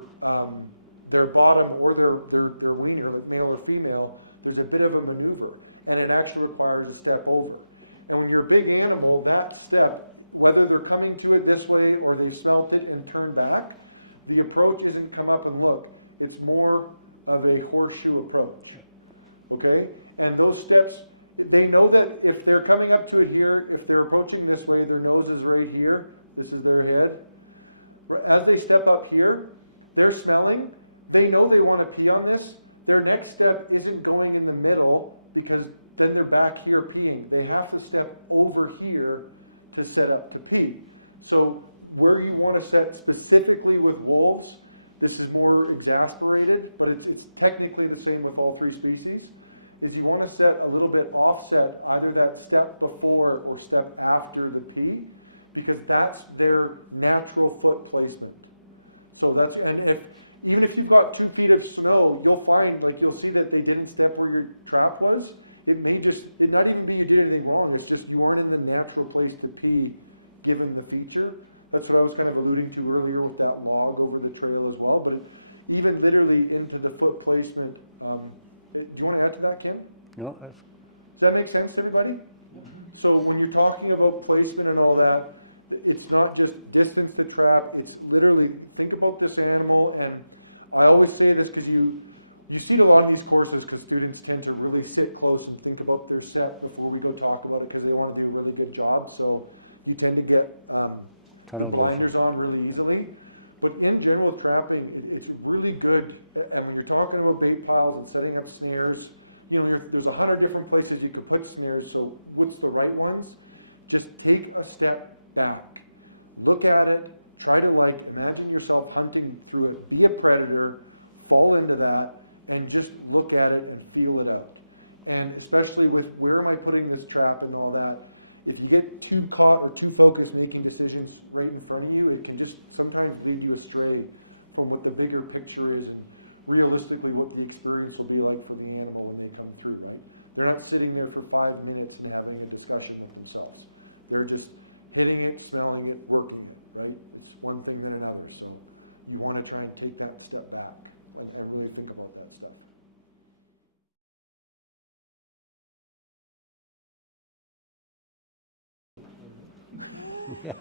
bottom or their wiener, like male or female. There's a bit of a maneuver, and it actually requires a step over. And when you're a big animal, that step, whether they're coming to it this way or they've smelt it and turned back, the approach isn't come up and look. It's more of a horseshoe approach, okay? And those steps, they know that if they're coming up to it here, if they're approaching this way, their nose is right here, this is their head. As they step up here, they're smelling, they know they want to pee on this. Their next step isn't going in the middle because then they're back here peeing. They have to step over here to set up to pee. So where you want to set specifically with wolves, this is more exasperated, but it's technically the same with all three species, is you want to set a little bit offset, either that step before or step after the pee, because that's their natural foot placement. So that's, and even if you've got 2 feet of snow, you'll find, like you'll see that they didn't step where your trap was. It may just, it not even be you did anything wrong, it's just you aren't in the natural place to pee given the feature. That's what I was kind of alluding to earlier with that log over the trail as well, but even literally into the foot placement. Do you want to add to that, Ken? No. Does that make sense to everybody? So when you're talking about placement and all that, it's not just distance to trap, it's literally, think about this animal, and I always say this because you see it a lot in these courses because students tend to really sit close and think about their set before we go talk about it because they want to do a really good job, so you tend to get the blinders on really easily. But in general with trapping, it's really good, and when you're talking about bait piles and setting up snares, you know, there's 100 different places you could put snares, so what's the right ones? Just take a step back, look at it, try to imagine yourself hunting through it, be a predator, fall into that, and just look at it and feel it out. And especially with where am I putting this trap and all that, if you get too caught or too focused making decisions right in front of you, it can just sometimes lead you astray from what the bigger picture is and realistically what the experience will be like for the animal when they come through, right? They're not sitting there for 5 minutes and having a discussion with themselves. They're just hitting it, smelling it, working it, right? It's one thing then another. So you want to try and take that step back and really think about that stuff. Yeah.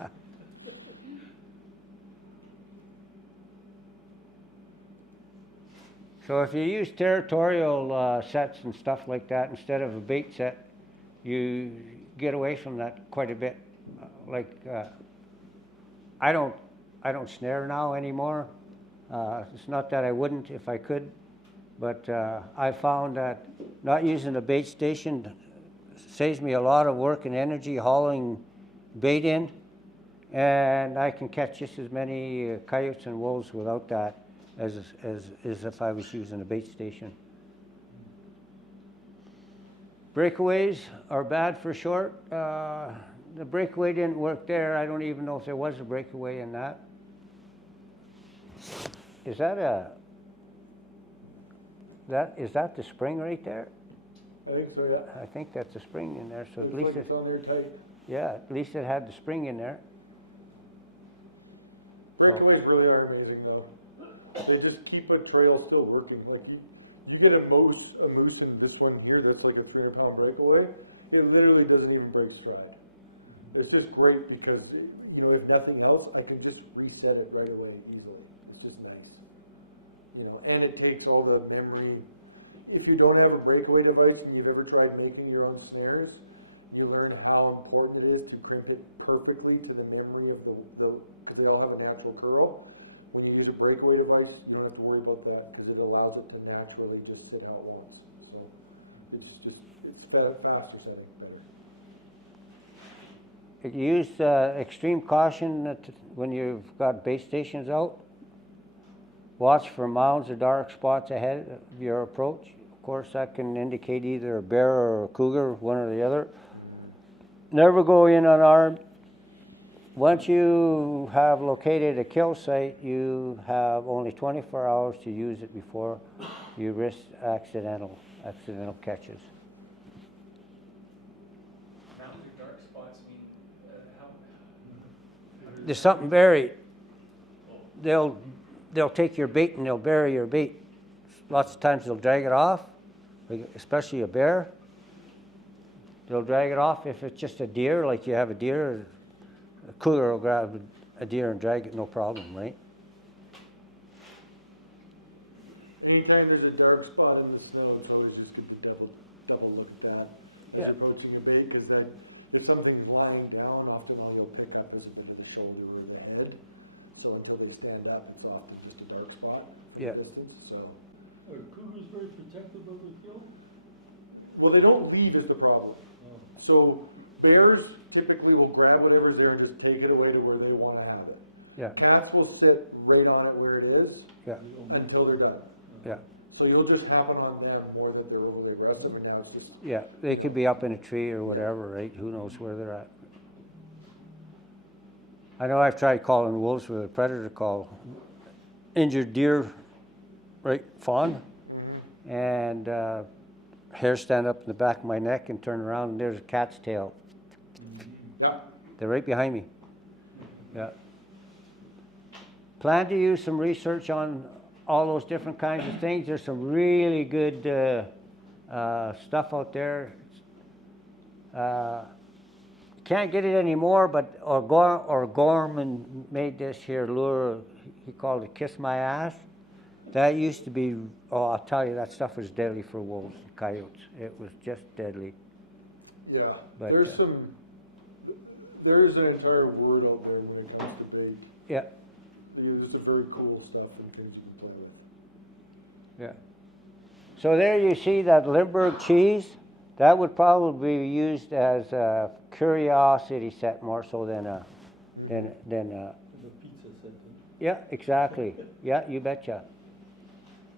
So if you use territorial sets and stuff like that instead of a bait set, you get away from that quite a bit. I don't snare now anymore. It's not that I wouldn't if I could, but I found that not using a bait station saves me a lot of work and energy hauling bait in, and I can catch just as many coyotes and wolves without that as if I was using a bait station. Breakaways are bad for short. The breakaway didn't work there. I don't even know if there was a breakaway in that. Is that the spring right there? I think so, yeah. I think that's a spring in there. So Looks like it's on there tight. Yeah, at least it had the spring in there. Breakaways really are amazing though. They just keep a trail still working. Like you get a moose in this one here that's like a 300-pound breakaway. It literally doesn't even break stride. It's just great because, you know, if nothing else, I can just reset it right away easily. It's just nice, you know, and it takes all the memory. If you don't have a breakaway device and you've ever tried making your own snares, you learn how important it is to crimp it perfectly to the memory of the because they all have a natural curl. When you use a breakaway device, you don't have to worry about that because it allows it to naturally just sit how it wants. So it's faster setting, better. Use extreme caution when you've got bait stations out. Watch for mounds or dark spots ahead of your approach. Of course, that can indicate either a bear or a cougar, one or the other. Never go in unarmed. Once you have located a kill site, you have only 24 hours to use it before you risk accidental catches. Mounds or dark spots mean, how There's something buried. They'll take your bait and they'll bury your bait. Lots of times they'll drag it off, especially a bear. They'll drag it off. If it's just a deer, like you have a deer, a cougar will grab a deer and drag it, no problem, right? Anytime there's a dark spot in the snow, it's always just good to double look at that as you're approaching a bait, because that if something's lying down, often all you'll pick up is a bit of the shoulder or the head. So until they stand up, it's often just a dark spot from a distance. So, Are cougars very protective of the kill? well, they don't leave is the problem. So bears typically will grab whatever's there and just take it away to where they want to have it. Yeah. Cats will sit right on it where it is Yeah. until they're done. Yeah. So you'll just happen on them more that they're overly aggressive, and now it's just Yeah, they You could know. be up in a tree or whatever, right? Who knows where they're at. I know I've tried calling wolves with a predator call. Injured deer, right, fawn, and hair stand up in the back of my neck and turn around and there's a cat's tail. yeah. They're right behind me. Yeah. Plan to use some research on all those different kinds of things. There's some really good stuff out there. Can't get it anymore, but Gorman made this here lure. He called it "Kiss My Ass." That used to be. Oh, I'll tell you, that stuff was deadly for wolves and coyotes. It was just deadly. Yeah, But, there's there's an entire word out there when it comes to bait. Yeah, There's some very cool stuff and things you can play with. yeah. So there you see that Limburg cheese. That would probably be used as a curiosity set more so than a, than a, In the pizza setting. yeah, exactly. Yeah, you betcha.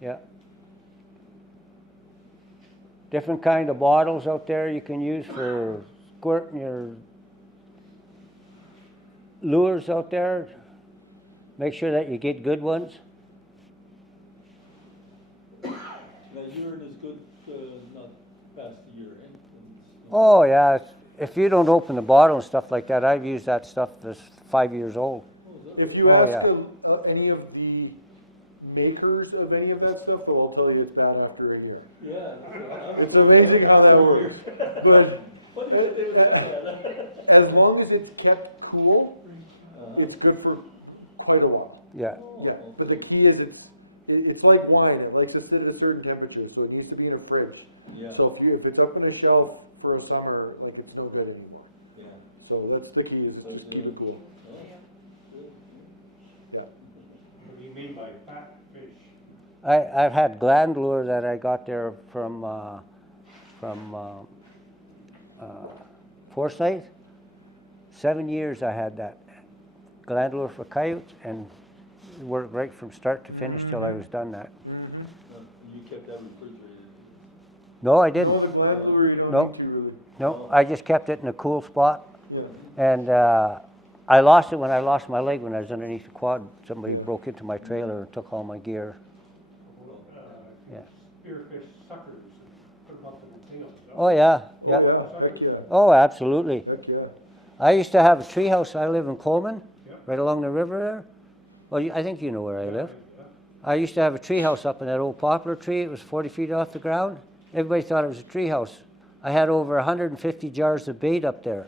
Yeah. Different kind of bottles out there you can use for squirting your lures out there. Make sure that you get good ones. That urine is good, not past a year, eh? Oh yeah, if you don't open the bottle and stuff like that, I've used that stuff that's 5 years old. If you Oh, ask yeah. any of the makers of any of that stuff, though, I'll tell you it's bad after a year. Yeah. It's amazing how that works. But What do you think about that? as long as it's kept cool, it's good for quite a while. Yeah, Yeah, but the key is it's like wine. It likes to sit at a certain temperature, so it needs to be in a fridge. Yeah. So if it's up on a shelf for a summer, like it's no good anymore. Yeah. So that's the key is just keep it cool. Oh, good. Yeah. What do you mean by fat fish? I've had gland lure that I got there from Forsyth. 7 years I had that gland lure for coyotes and it worked right from start to finish till I was done that. Mm-hmm. No, you kept that refrigerated. No, I didn't. No, the gland lure you don't No. need to really. No, I just kept it in a cool spot. Yeah. And I lost it when I lost my leg when I was underneath the quad. Somebody Yeah. broke into my trailer and took all my gear. Yeah. Spearfish suckers, put them up in the tail. Oh, yeah. Oh yeah. Heck yeah. Oh, absolutely. Heck yeah. I used to have a treehouse. I live in Coleman, Yeah. right along the river there. Well, I think you know where I live. Yeah. I used to have a treehouse up in that old poplar tree. It was 40 feet off the ground. Everybody thought it was a treehouse. I had over 150 jars of bait up there.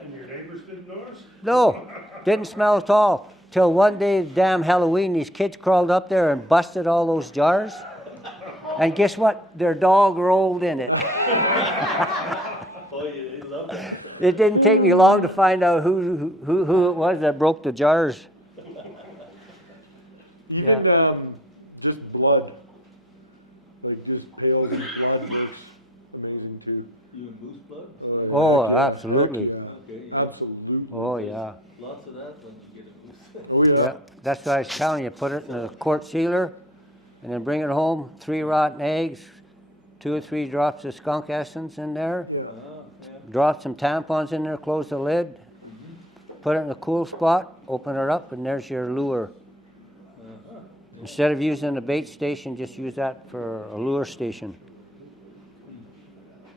And your neighbors didn't notice? No, didn't smell at all. Till one day, damn Halloween, these kids crawled up there and busted all those jars. And guess what? Their dog rolled in it. Oh, yeah, they love that. It didn't take me long to find out who it was that broke the jars. Even just blood, like just pails and blood works amazing too. You and moose blood? Oh, yeah, Oh, heck yeah. absolutely. Heck yeah. Okay. Absolutely. Oh, yeah. Lots of that when you get a moose. Oh yeah. Yeah, that's what I was telling you. Put it in a quart sealer and then bring it home. 3 rotten eggs, 2 or 3 drops of skunk essence in there. Yeah. Yeah. Drop some tampons in there, close the lid, put it in a cool spot, open it up, and there's your lure. Instead of using a bait station, just use that for a lure station.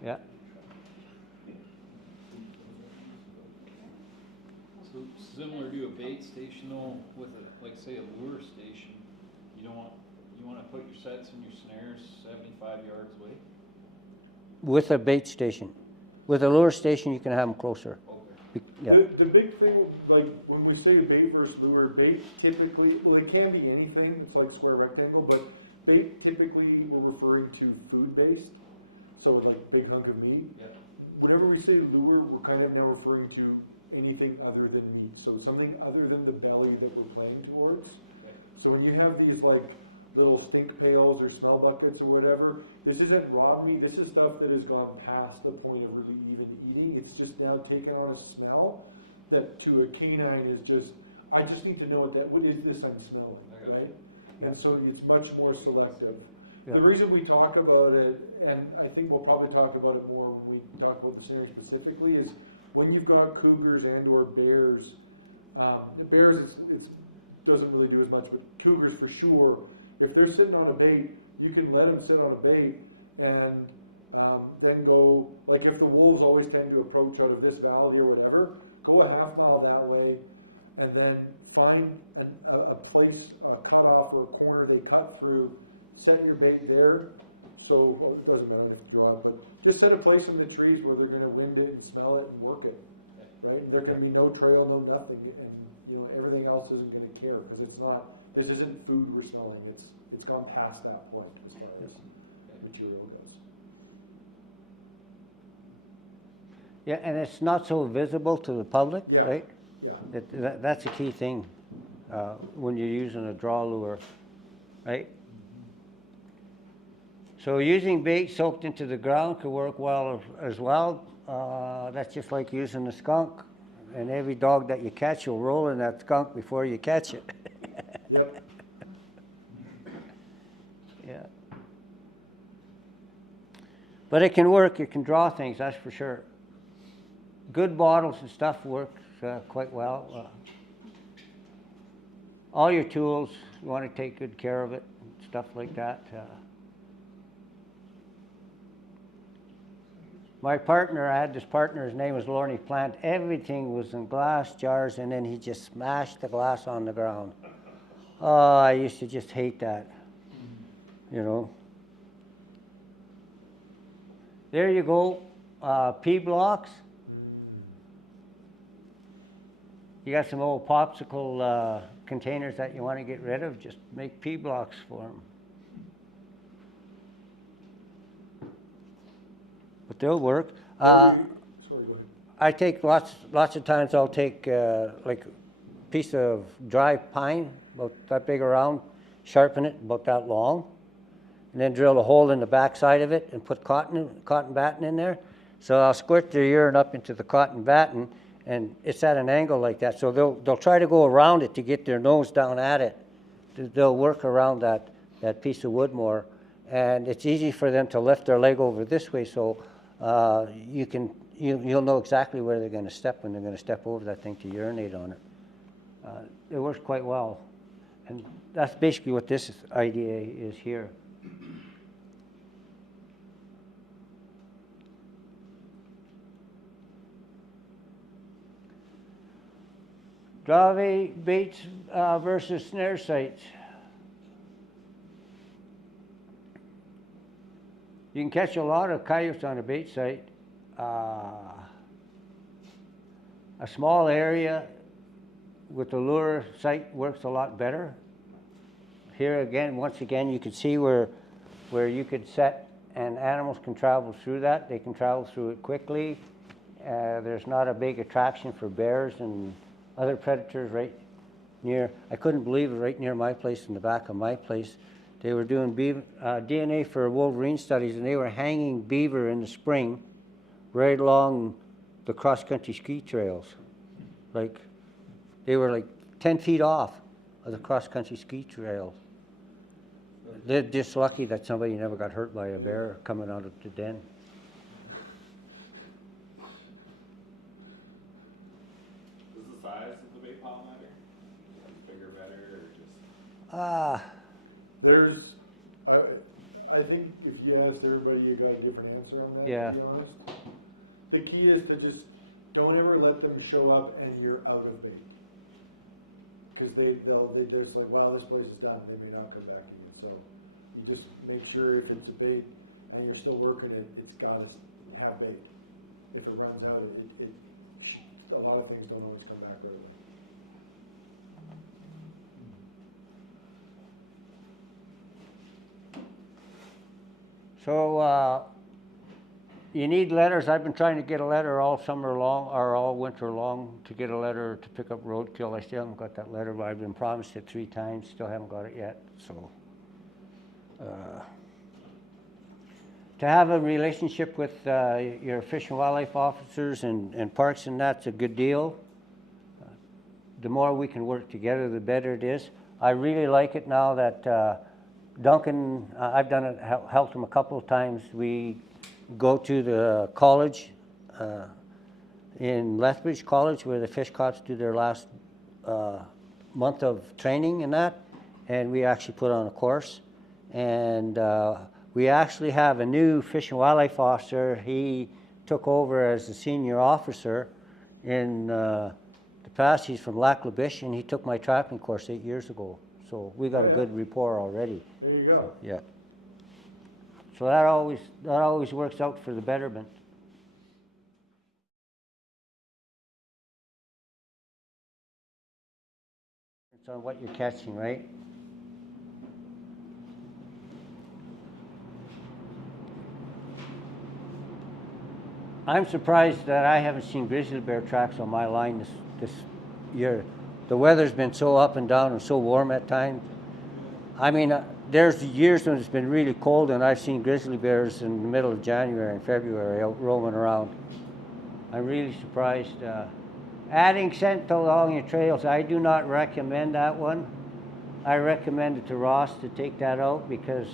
Yeah. So similar to a bait station though, with a, like say a lure station, you wanna put your sets and your snares 75 yards away? With a bait station. With a lure station, you can have them closer. Okay. Yeah. The big thing, like when we say bait versus lure, bait typically, well, it can be anything. It's like square rectangle, but bait typically we're referring to food-based. So like big hunk of meat. Yeah. Whenever we say lure, we're kind of now referring to anything other than meat. So something other than the belly that we're playing towards. So when you have these like little stink pails or smell buckets or whatever, this isn't raw meat. This is stuff that has gone past the point of really even eating. It's just now taken on a smell that to a canine is just, I just need to know what is this I'm smelling, right? And so it's much more selective. The reason we talk about it, and I think we'll probably talk about it more when we talk about the snaring specifically, is when you've got cougars and or bears, bears it's doesn't really do as much, but cougars for sure, if they're sitting on a bait, you can let them sit on a bait and then go, like if the wolves always tend to approach out of this valley or whatever, go a half mile that way and then find a place, a cutoff or a corner they cut through, set your bait there. So, well, it doesn't matter if you draw it, but just set a place in the trees where they're going to wind it and smell it and work it, right? And there can be no trail, no nothing, and you know everything else isn't going to care because it's not. This isn't food we're smelling. It's gone past that point as far as material goes. Yeah, and it's not so visible to the public, Yeah. right? Yeah. That's a key thing when you're using a draw lure, right? So using bait soaked into the ground could work well as well. That's just like using a skunk. And every dog that you catch will roll in that skunk before you catch it. Yep. Yeah. But it can work. It can draw things, that's for sure. Good bottles and stuff works quite well. All your tools, you want to take good care of it, stuff like that. My partner, I had this partner, his name was Lorne Plant. Everything was in glass jars, and then he just smashed the glass on the ground. Oh, I used to just hate that, you know. There you go, P blocks. You got some old popsicle containers that you want to get rid of, just make P blocks for them. But they'll work. Gordy, sorry, go ahead. I take lots of times I'll take like a piece of dry pine, about that big around, sharpen it about that long, and then drill a hole in the back side of it and put cotton batting in there. So I'll squirt the urine up into the cotton batting, and it's at an angle like that. So they'll try to go around it to get their nose down at it. They'll work around that piece of wood more, and it's easy for them to lift their leg over this way. So you'll know exactly where they're going to step when they're going to step over that thing to urinate on it. It works quite well, and that's basically what this idea is here. Draw baits versus snare sites. You can catch a lot of coyotes on a bait site. A small area with the lure site works a lot better. Here again, once again, you can see where you could set and animals can travel through that. They can travel through it quickly. There's not a big attraction for bears and other predators right near. I couldn't believe it, right near my place, in the back of my place. They were doing DNA for wolverine studies, and they were hanging beaver in the spring right along the cross-country ski trails. Like, they were like 10 feet off of the cross-country ski trails. They're just lucky that somebody never got hurt by a Yeah. bear coming out of the den. Does the size of the bait pile matter? Like bigger, better, or just? There's, I think if you asked everybody, you got a different answer on that, Yeah. to be honest. The key is to just, don't ever let them show up and you're out of bait. Cause they're just like, wow, this place is done, they may not come back again, so you just make sure if it's a bait and you're still working it, it's gotta have bait. If it runs out, a lot of things don't always come back right away. So, you need letters. I've been trying to get a letter all summer long, or all winter long, to get a letter to pick up roadkill. I still haven't got that letter, but I've been promised it 3 times, still haven't got it yet, so. To have a relationship with your fish and wildlife officers and parks, and that's a good deal. The more we can work together, the better it is. I really like it now that Duncan, I've done it, helped him a couple of times. We go to the college in Lethbridge College where the fish cops do their last month of training and that, and we actually put on a course. And we actually have a new fish and wildlife officer. He took over as the senior officer in the past. He's from Lac La Biche, and he took my trapping course 8 years ago. So we got Oh, yeah. a good rapport already. There you go. Yeah. So that always works out for the betterment. It's on what you're catching, right? I'm surprised that I haven't seen grizzly bear tracks on my line this year. The weather's been so up and down and so warm at times. I mean, there's years when it's been really cold and I've seen grizzly bears in the middle of January and February out roaming around. I'm really surprised. Adding scent along your trails, I do not recommend that one. I recommend it to Ross to take that out because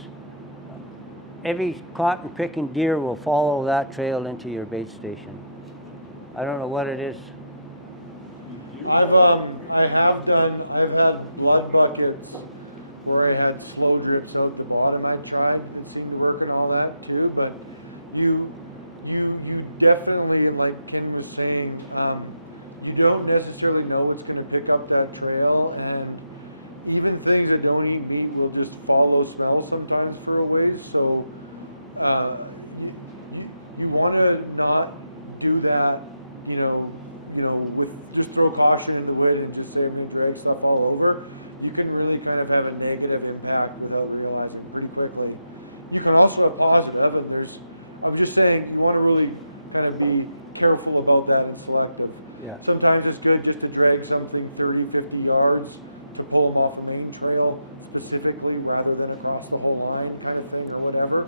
every cotton picking deer will follow that trail into your bait station. I don't know what it is. I've had blood buckets where I had slow drips out the bottom I tried that seemed to work and all that too, but you definitely, and like Ken was saying, you don't necessarily know what's going to pick up that trail, and even things that don't eat meat will just follow smell sometimes for a ways. So you want to not do that, with just throw caution in the wind and just say I'm going to drag stuff all over. You can really kind of have a negative impact without realizing pretty quickly. You can also have positive, and I was just saying, you want to really kind of be careful about that and selective. Yeah. Sometimes it's good just to drag something 30, 50 yards to pull them off a main trail specifically rather than across the whole line kind of thing or whatever.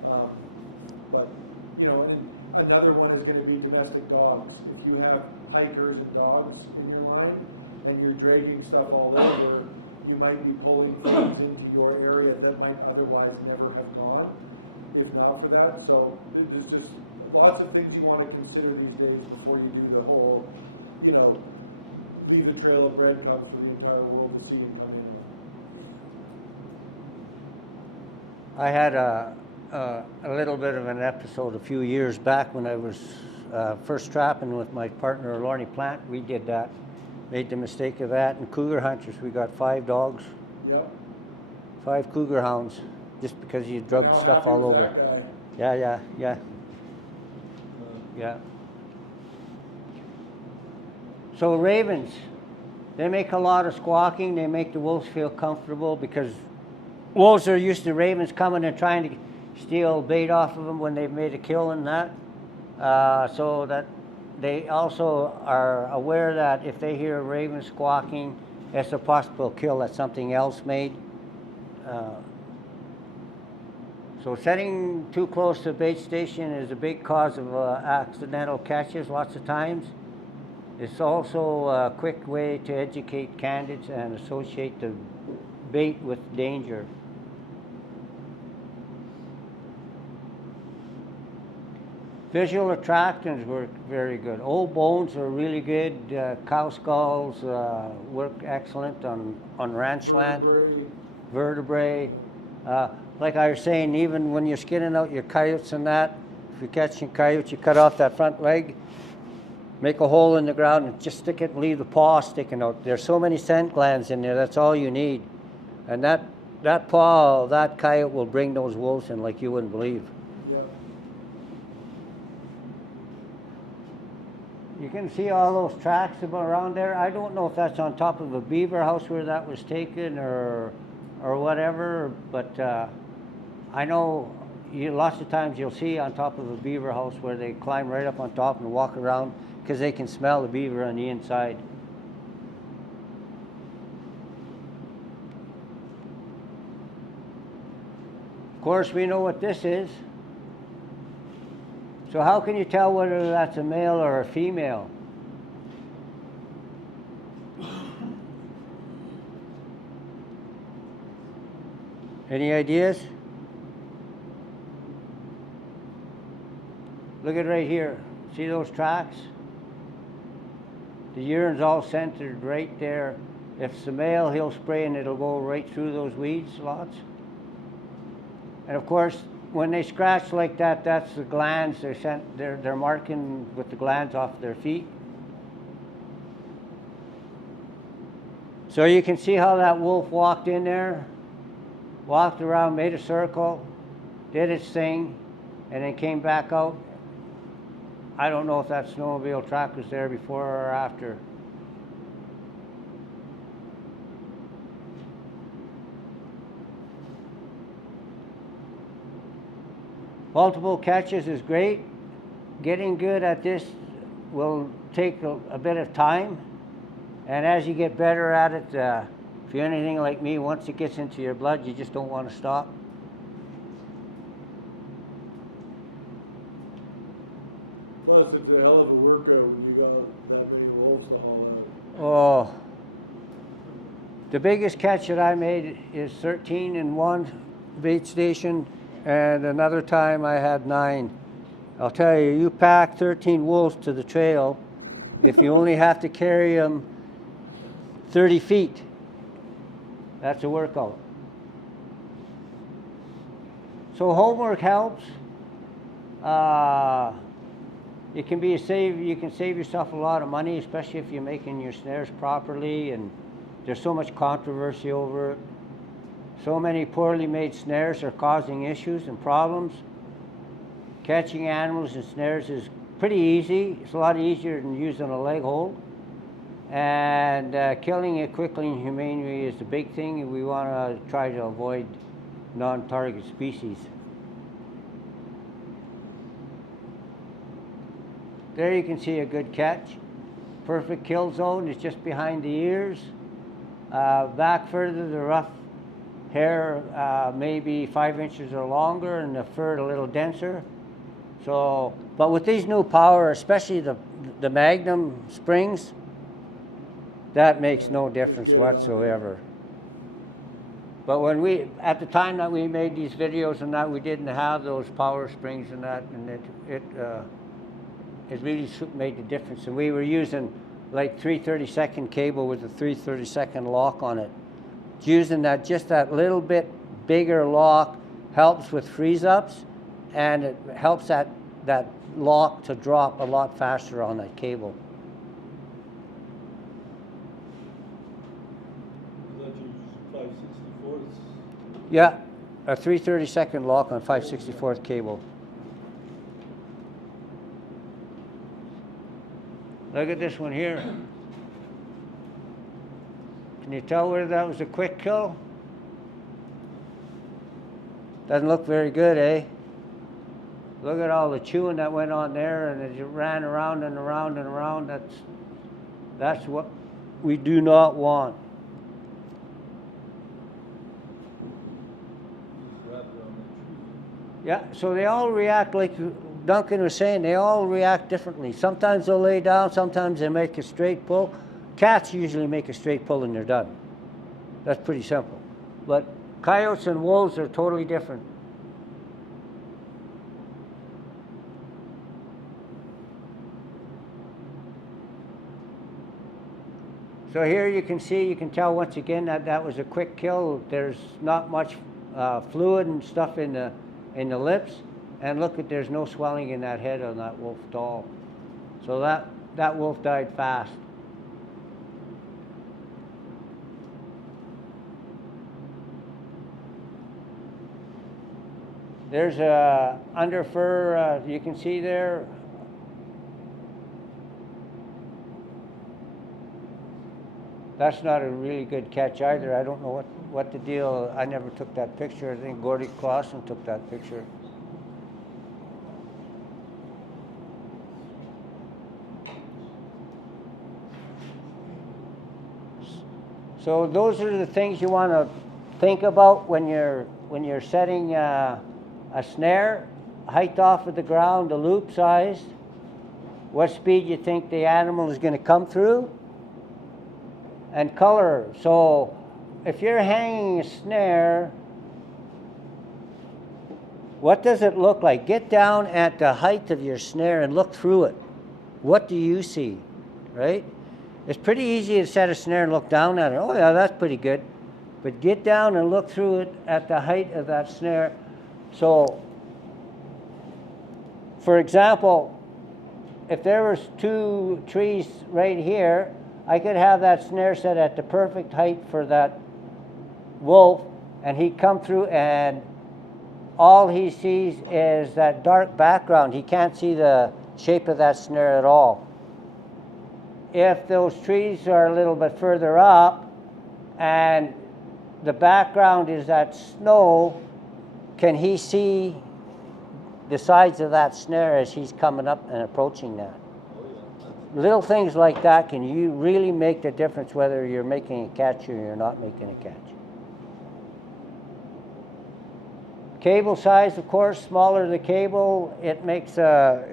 But, and then another one is going to be domestic dogs. If you have hikers and dogs in your line and you're dragging stuff all over, you might be pulling things into your area that might otherwise never have gone if not for that. So there's just lots of things you want to consider these days before you do the whole, leave the trail of breadcrumbs for the entire world to see and come in on. I had a little bit of an episode a few years back when I was first trapping with my partner Lorne Plant. We did that, made the mistake of that. And cougar hunters, we got 5 dogs. Yep. 5 cougar hounds, just because you drug And how stuff happy all was over. that guy? Yeah. So ravens, they make a lot of squawking. They make the wolves feel comfortable because wolves are used to ravens coming and trying to steal bait off of them when they've made a kill and that. So that they also are aware that if they hear a raven squawking, it's a possible kill that something else made. So setting too close to a bait station is a big cause of accidental catches lots of times. It's also a quick way to educate candidates and associate the bait with danger. Visual attractions work very good. Old bones are really good. Cow skulls work excellent on ranch land. Vertebrae. Vertebrae. Like I was saying, even when you're skinning out your coyotes and that, if you're catching coyotes, you cut off that front leg, make a hole in the ground and just stick it and leave the paw sticking out. There's so many scent glands in there, that's all you need. And that paw, that coyote will bring those wolves in like you wouldn't believe. Yeah. You can see all those tracks around there. I don't know if that's on top of a beaver house where that was taken or whatever, but I know lots of times you'll see on top of a beaver house where they climb right up on top and walk around because they can smell the beaver on the inside. Of course, we know what this is. So how can you tell whether that's a male or a female? Any ideas? Look at right here. See those tracks? The urine's all centered right there. If it's a male, he'll spray and it'll go right through those weeds lots. And of course, when they scratch like that, that's the glands. They're marking with the glands off their feet. So you can see how that wolf walked in there, walked around, made a circle, did its thing, and then came back out. I don't know if that snowmobile track was there before or after. Multiple catches is great. Getting good at this will take a bit of time. And as you get better at it, if you're anything like me, once it gets into your blood, you just don't want to stop. Plus, it's a hell of a workout when you got that many wolves to haul out. Oh, the biggest catch that I made is 13 in one bait station, and another time I had 9. I'll tell you, you pack 13 wolves to the trail, if you only have to carry them 30 feet, that's a workout. So homework helps. You can save yourself a lot of money, especially if you're making your snares properly, and there's so much controversy over it. So many poorly made snares are causing issues and problems. Catching animals in snares is pretty easy. It's a lot easier than using a leg hold. And killing it quickly and humanely is the big thing. We want to try to avoid non-target species. There you can see a good catch. Perfect kill zone is just behind the ears. Back further, the rough hair maybe 5 inches or longer, and the fur a little denser. So, but with these new power, especially the Magnum springs, that makes no difference whatsoever. But when at the time that we made these videos and that, we didn't have those power springs and that, and it really made the difference. And we were using like 3/32 cable with a 3/32 lock on it. Using just that little bit bigger lock helps with freeze-ups, and it helps that lock to drop a lot faster on that cable. That you use 5/64ths. Yeah, a 3/32 lock on 5/64 cable. Look at this one here. Can you tell whether that was a quick kill? Doesn't look very good, eh? Look at all the chewing that went on there, and as it ran around and around and around. That's what we do not want. Yeah, so they all react like Duncan was saying, they all react differently. Sometimes they'll lay down, sometimes they make a straight pull. Cats usually make a straight pull and they're done. That's pretty simple. But coyotes and wolves are totally different. So here you can see, you can tell once again that that was a quick kill. There's not much fluid and stuff in the lips, and look at, there's no swelling in that head on that wolf at all. So that wolf died fast. There's a under fur, you can see there. That's not a really good catch either. I don't know what the deal, I never took that picture. I think Gordy Clausen took that picture. So those are the things you want to think about when you're setting a snare: height off of the ground, the loop size, what speed you think the animal is going to come through, and color. So if you're hanging a snare, what does it look like? Get down at the height of your snare and look through it. What do you see, right? It's pretty easy to set a snare and look down at it. Oh yeah, that's pretty good. But get down and look through it at the height of that snare. So, for example, if there was 2 trees right here, I could have that snare set at the perfect height for that wolf, and he'd come through, and all he sees is that dark background. He can't see the shape of that snare at all. If those trees are a little bit further up and the background is that snow, can he see the sides of that snare as he's coming up and approaching that? Little things like that can you really make the difference whether you're making a catch or you're not making a catch. Cable size, of course, smaller the cable, it makes the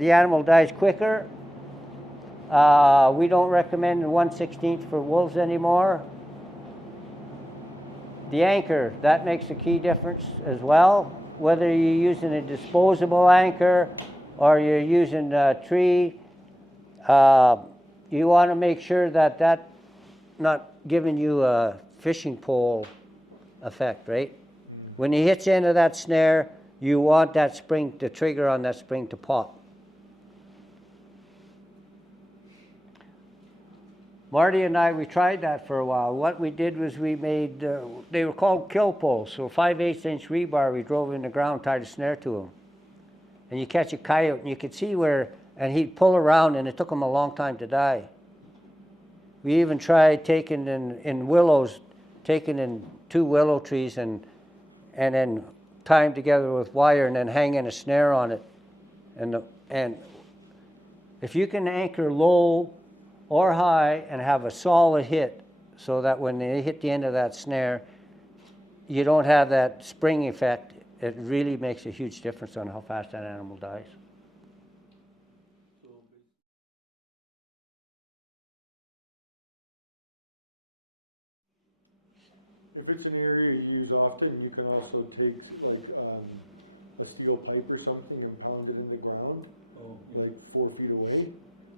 animal dies quicker. We don't recommend 1/16 for wolves anymore. The anchor, that makes a key difference as well. Whether you're using a disposable anchor or you're using a tree, you want to make sure that that's not giving you a fishing pole effect, right? When he hits into that snare, you want that spring, the trigger on that spring to pop. Marty and I, we tried that for a while. What we did was we made, they were called kill poles. So 5/8" rebar, we drove in the ground, tied a snare to them. And you catch a coyote and you could see where, and he'd pull around, and it took him a long time to die. We even tried taking in willows, taking in 2 willow trees and then tying together with wire and then hanging a snare on it. And if you can anchor low or high and have a solid hit so that when they hit the end of that snare, you don't have that spring effect, it really makes a huge difference on how fast that animal dies. If it's an area you use often, you can also take like a steel pipe or something and pound it in the ground, like 4 feet away,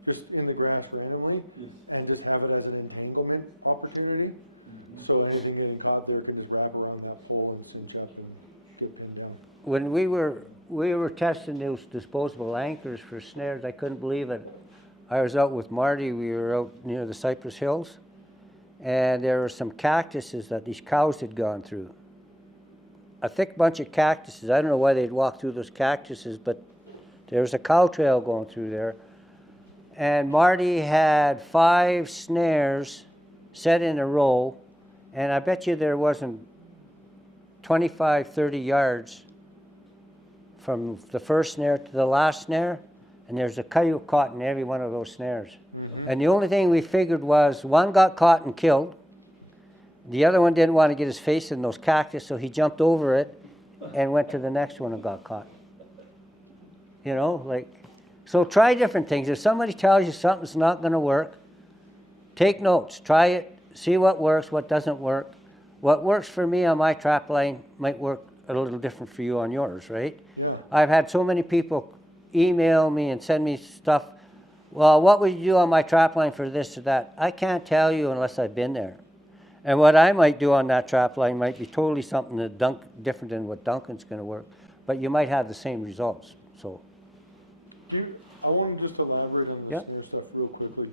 just in the grass randomly, and just have it as an entanglement opportunity. So anything getting caught there can just wrap around that pole and cinch up and get pinned down. When we were testing those disposable anchors for snares, I couldn't believe it. I was out with Marty, we were out near the Cypress Hills, and there were some cactuses that these cows had gone through. A thick bunch of cactuses. I don't know why they'd walk through those cactuses, but there was a cow trail going through there. And Marty had 5 snares set in a row, and I bet you there wasn't 25, 30 yards from the first snare to the last snare, and there's a coyote caught in every one of those snares. And the only thing we figured was one got caught and killed. The other one didn't want to get his face in those cactus, so he jumped over it and went to the next one and got caught. You know, like, so try different things. If somebody tells you something's not going to work, take notes, try it, see what works, what doesn't work. What works for me on my trap line might work a little different for you on yours, right? Yeah. I've had so many people email me and send me stuff Well, what would you do on my trap line for this or that? I can't tell you unless I've been there. And what I might do on that trap line might be totally something that different than what Duncan's gonna work, but you might have the same results, so. I want to just elaborate on the Yep. snare stuff real quickly,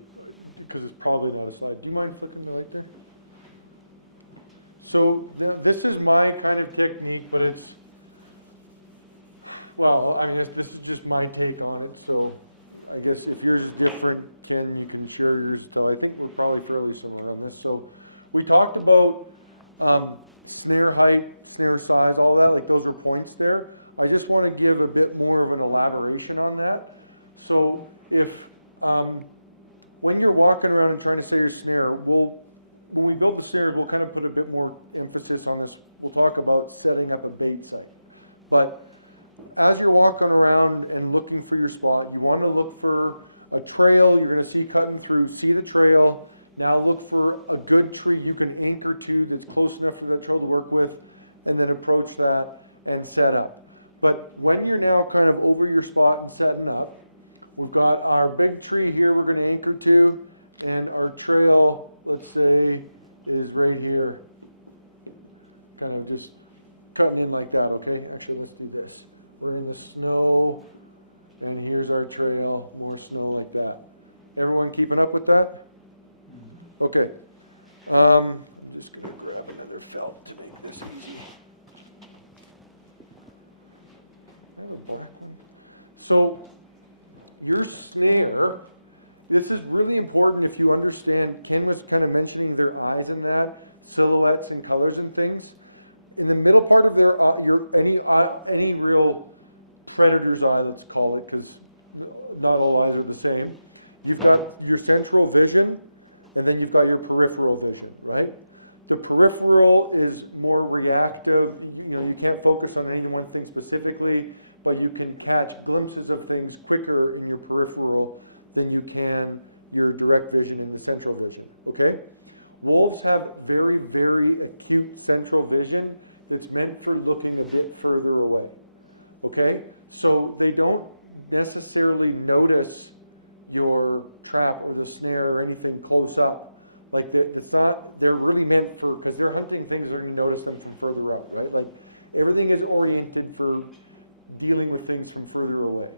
because it's probably not a slide. Do you mind flicking the light there? So this is my kind of technique, but it's, well, I mean, this is just my take on it. So I guess if yours is different, Ken, you can share yours. So I think we're probably fairly similar on this. So we talked about snare height, snare size, all that, like those were points there. I just want to give a bit more of an elaboration on that. So if, when you're walking around and trying to set your snare, when we build the snares, we'll kind of put a bit more emphasis on this. We'll talk about setting up a bait site. But as you're walking around and looking for your spot, you want to look for a trail you're going to see cutting through, see the trail. Now look for a good tree you can anchor to that's close enough for that trail to work with, and then approach that and set up. But when you're now kind of over your spot and setting up, we've got our big tree here we're going to anchor to, and our trail, let's say, is right here. Kind of just cutting in like that, okay? Actually, let's do this. We're in the snow, and here's our trail, more snow like that. Everyone keeping up with that? Okay. I'm just going to grab another felt to make this easy. I have a black one. So your snare, this is really important if you understand, Ken was kind of mentioning their eyes in that, silhouettes and colors and things. In the middle part of their any real predator's eye, let's call it, because not all eyes are the same. You've got your central vision, and then you've got your peripheral vision, right? The peripheral is more reactive. You can't focus on any one thing specifically, but you can catch glimpses of things quicker in your peripheral than you can your direct vision in the central vision, okay? Wolves have very, very acute central vision that's meant for looking a bit further away, okay? So they don't necessarily notice your trap or the snare or anything close up. Like they're really meant for, because they're hunting things, they're going to notice them from further out, right? Like everything is oriented for dealing with things from further away.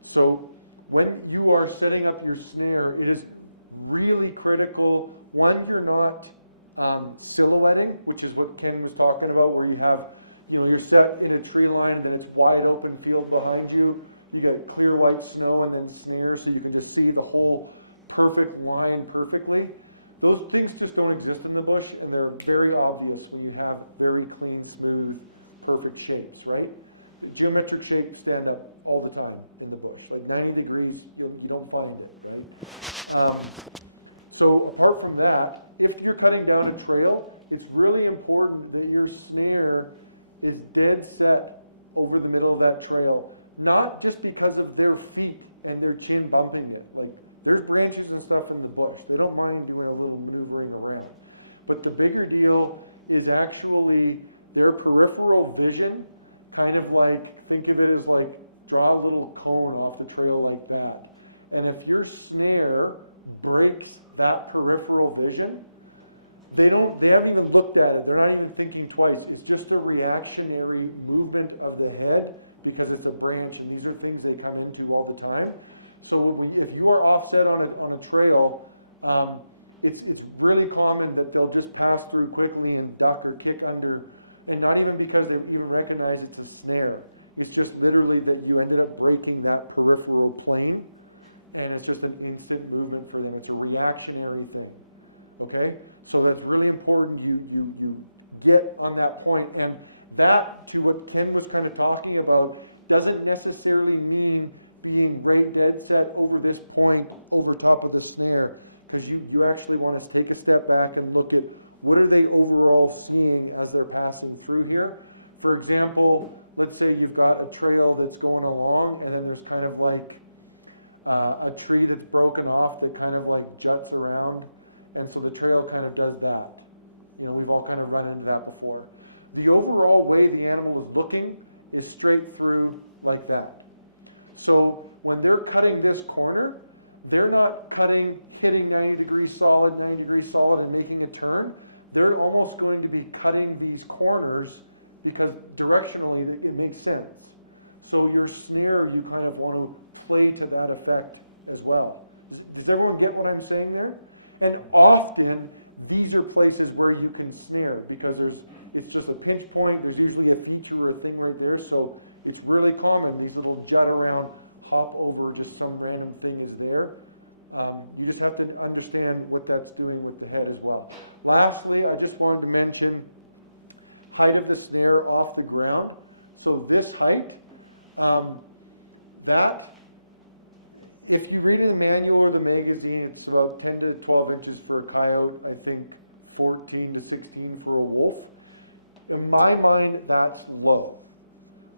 So when you are setting up your snare, it is really critical. One, you're not silhouetting, which is what Ken was talking about, where you have, you're set in a tree line and then it's wide open field behind you. You got clear white snow and then snare, so you can just see the whole perfect line perfectly. Those things just don't exist in the bush, and they're very obvious when you have very clean, smooth, perfect shapes, right? The geometric shapes stand up all the time in the bush. Like 90 degrees, you don't find it, right? So apart from that, if you're cutting down a trail, it's really important that your snare is dead set over the middle of that trail. Not just because of their feet and their chin bumping it. Like there's branches and stuff in the bush. They don't mind doing a little maneuvering around. But the bigger deal is actually their peripheral vision, kind of like, think of it as like draw a little cone off the trail like that. And if your snare breaks that peripheral vision, they haven't even looked at it. They're not even thinking twice. It's just a reactionary movement of the head, because it's a branch, and these are things they come into all the time. So if you are offset on a trail, it's really common that they'll just pass through quickly and duck or kick under, and not even because they even recognize it's a snare. It's just literally that you ended up breaking that peripheral plane, and it's just an instant movement for them. It's a reactionary thing, okay? So that's really important you get on that point. And that, to what Ken was kind of talking about, doesn't necessarily mean being right dead set over this point over top of the snare, because you actually want to take a step back and look at what are they overall seeing as they're passing through here. For example, let's say you've got a trail that's going along, and then there's kind of like a tree that's broken off that kind of like juts around, and so the trail kind of does that. We've all kind of run into that before. The overall way the animal is looking is straight through like that. So when they're cutting this corner, they're not hitting 90 degrees solid, 90 degrees solid and making a turn. They're almost going to be cutting these corners because directionally it makes sense. So your snare, you kind of want to play to that effect as well. Does everyone get what I'm saying there? And often these are places where you can snare because it's just a pinch point. There's usually a feature or a thing right there. So it's really common. These little jut around, hop over, just some random thing is there. You just have to understand what that's doing with the head as well. Lastly, I just wanted to mention height of the snare off the ground. So this height, if you read in the manual or the magazine, it's about 10 to 12 inches for a coyote, I think 14 to 16 for a wolf. In my mind, that's low,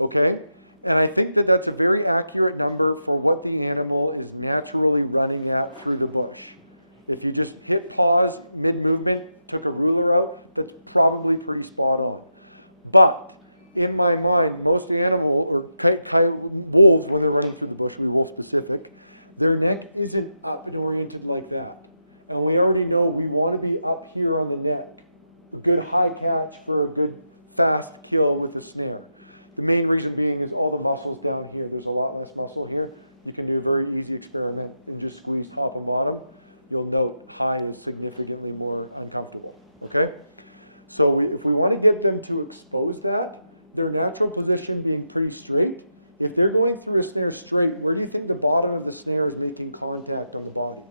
okay? And I think that that's a very accurate number for what the animal is naturally running at through the bush. If you just hit pause mid-movement, took a ruler out, that's probably pretty spot on. But in my mind, most animal or wolves, when they're running through the bush, we wolf specific, their neck isn't up and oriented like that. And we already know we want to be up here on the neck. A good high catch for a good fast kill with a snare. The main reason being is all the muscles down here. There's a lot less muscle here. You can do a very easy experiment and just squeeze top and bottom. You'll note high is significantly more uncomfortable, okay? So if we want to get them to expose that, their natural position being pretty straight, if they're going through a snare straight, where do you think the bottom of the snare is making contact on the body?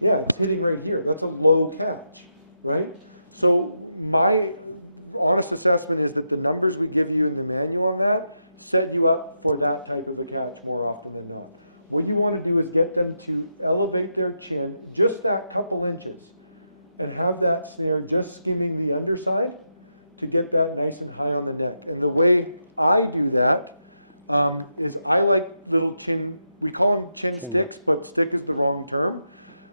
Yeah, it's hitting right here. That's a low catch, right? So my honest assessment is that the numbers we give you in the manual on that set you up for that type of a catch more often than not. What you want to do is get them to elevate their chin just that couple inches and have that snare just skimming the underside to get that nice and high on the neck. And the way I do that is I like little chin, we call them chin sticks, but stick is the wrong term.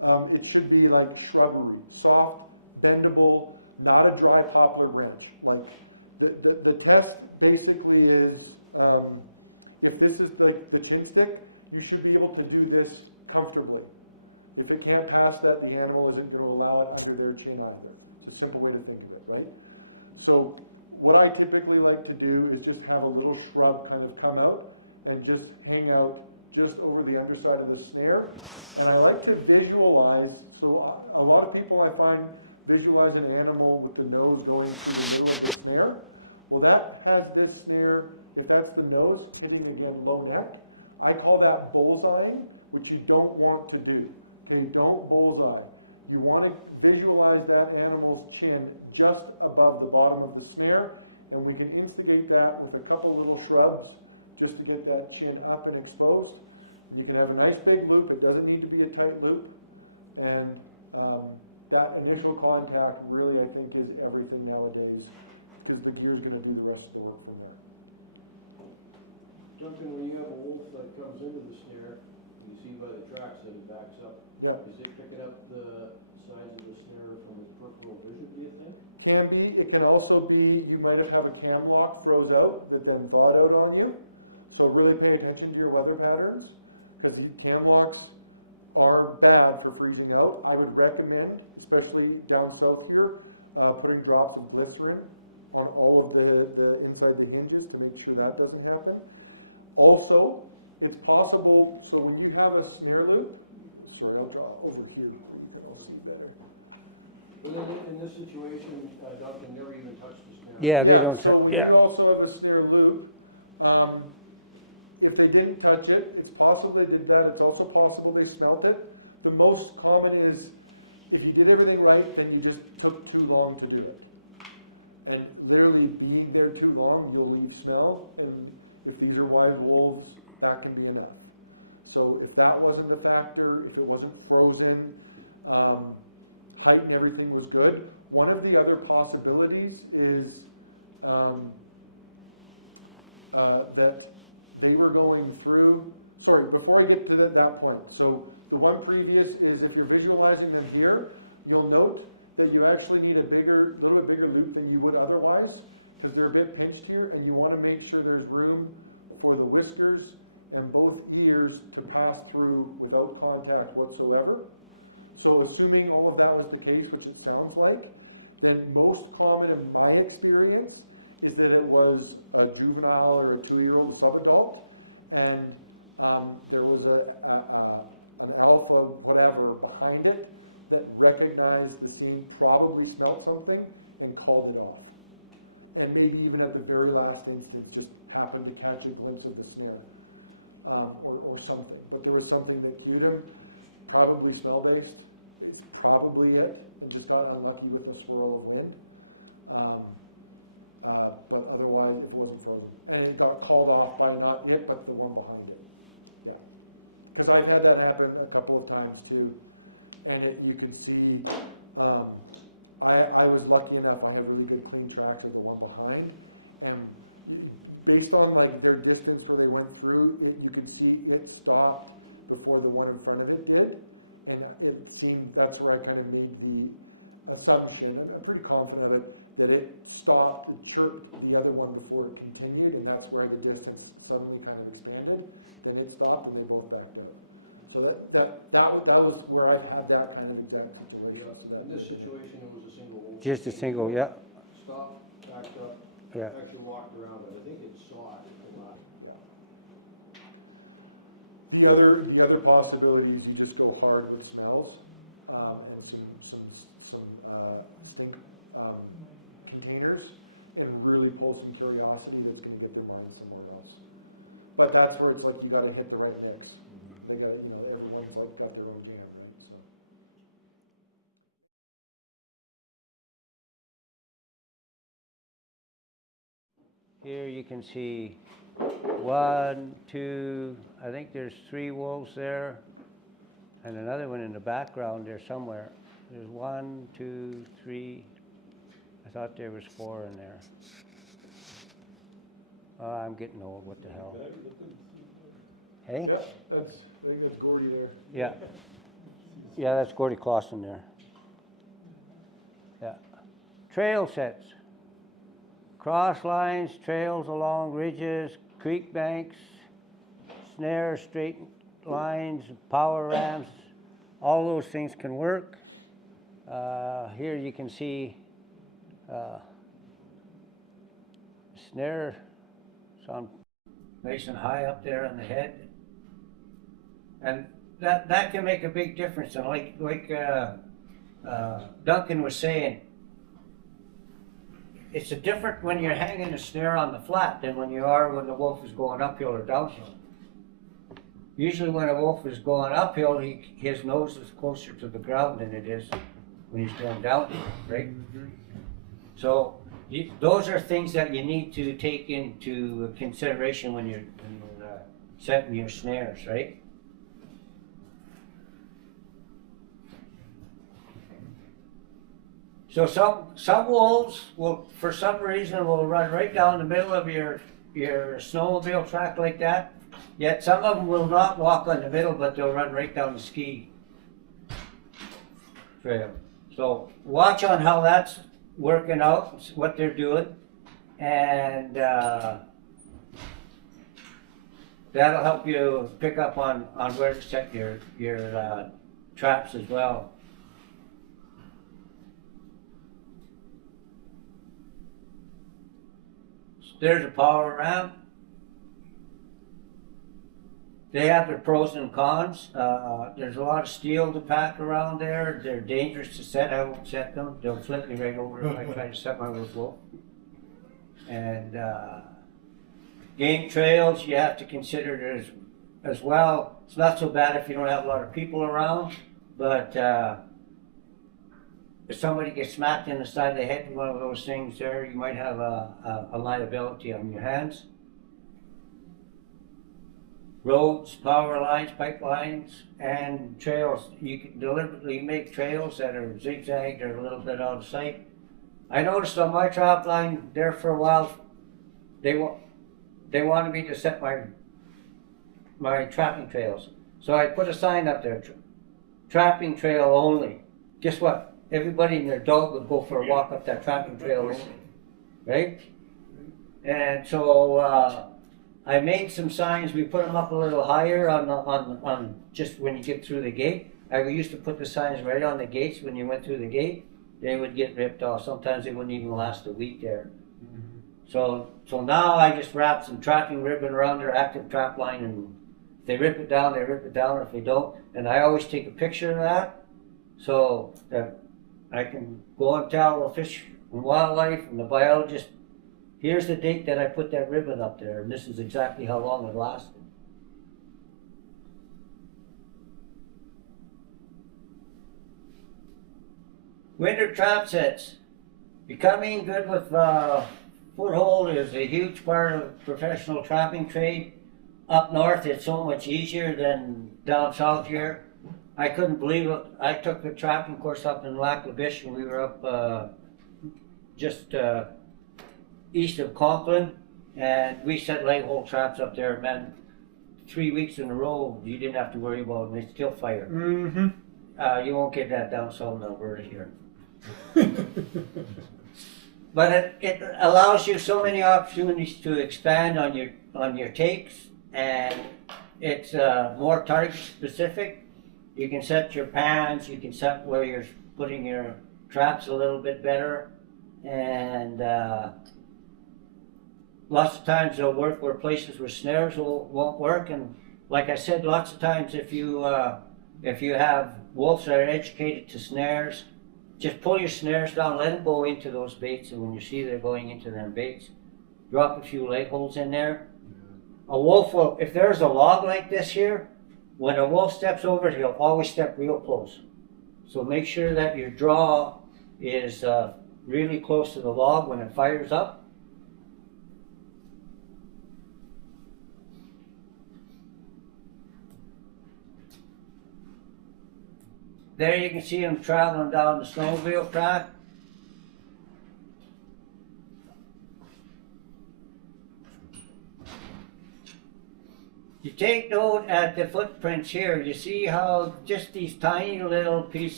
It should be like shrubbery, soft, bendable, not a dry poplar branch. Like the test basically is, if this is the chin stick, you should be able to do this comfortably. If it can't pass that, the animal isn't going to allow it under their chin either. It's a simple way to think of it, right? So what I typically like to do is just have a little shrub kind of come out and just hang out just over the underside of the snare. And I like to visualize, so a lot of people I find visualize an animal with the nose going through the middle of the snare. Well, that has this snare, if that's the nose, hitting again low neck. I call that bullseyeing, which you don't want to do. Okay, don't bullseye. You want to visualize that animal's chin just above the bottom of the snare, and we can instigate that with a couple little shrubs just to get that chin up and exposed. And you can have a nice big loop. It doesn't need to be a tight loop. And that initial contact really, I think, is everything nowadays because the gear is going to do the rest of the work from there. Duncan, when you have a wolf that comes into the snare, you see by the tracks that it backs up. Yeah. Is it picking up the sides of the snare from its peripheral vision, do you think? Can be. It can also be you might have a cam lock froze out that then thawed out on you. So really pay attention to your weather patterns because the cam locks are bad for freezing out. I would recommend, especially down south here, putting drops of glycerin on all of the inside the hinges to make sure that doesn't happen. Also, it's possible, so when you have a snare loop, sorry, I'll draw over here where you can all see better. In this situation, Duncan never even touched the snare. Yeah. Yeah, so when you also have a snare loop, if they didn't touch it, it's possible they did that. It's also possible they smelt it. The most common is if you did everything right, then you just took too long to do it. And literally being there too long, you'll leave smell. And if these are wise wolves, that can be enough. So if that wasn't the factor, if it wasn't frozen, height and everything was good. One of the other possibilities is that they were going through, sorry, before I get to that point. So the one previous is if you're visualizing them here, you'll note that you actually need a little bit bigger loop than you would otherwise because they're a bit pinched here and you want to make sure there's room for the whiskers and both ears to pass through without contact whatsoever. So assuming all of that was the case, which it sounds like, then most common in my experience is that it was a juvenile or a 2-year-old, a subadult, and there was an alpha whatever behind it that recognized the scene, probably smelt something, and called it off. And maybe even at the very last instance just happened to catch a glimpse of the snare or something. But there was something that cued him, probably smell-based. It's probably it, and just got unlucky with a swirl of wind. But otherwise, if it wasn't frozen. And it got called off by not it, but the one behind it. Yeah. Because I've had that happen a couple of times too. And you could see, I was lucky enough, I had really good clean tracks of the one behind. And based on like their distance where they went through, you could see it stopped before the one in front of it did. And it seemed, that's where I kind of made the assumption, I'm pretty confident of it, that it stopped, it chirped the other one before it continued, and that's where the distance suddenly kind of expanded. Then it stopped and they both backed out. So that was where I've had that kind of exact situation, so that may have been it. In this situation, it was a single wolf. Just a single, yeah. Stopped, backed up, Yeah. actually walked around it. I think it saw it at the last. Yeah. The other possibility is you just go hard with smells and some stink containers and really pull some curiosity that's going to get their mind somewhere else. But that's where it's like you got to hit the right mix. They got to, everyone's like got their own jam, right? So. Here you can see 1, 2, I think there's 3 wolves there, and another one in the background there somewhere. There's 1, 2, 3. I thought there was 4 in there. Oh, I'm getting old. What the hell? Hey? Yeah, I think that's Gordy there. Yeah. Yeah, that's Gordy Clausen there. Yeah. Trail sets. Cross lines, trails along ridges, creek banks, snares, straight lines, power ramps, all those things can work. Here you can see snare. It's on.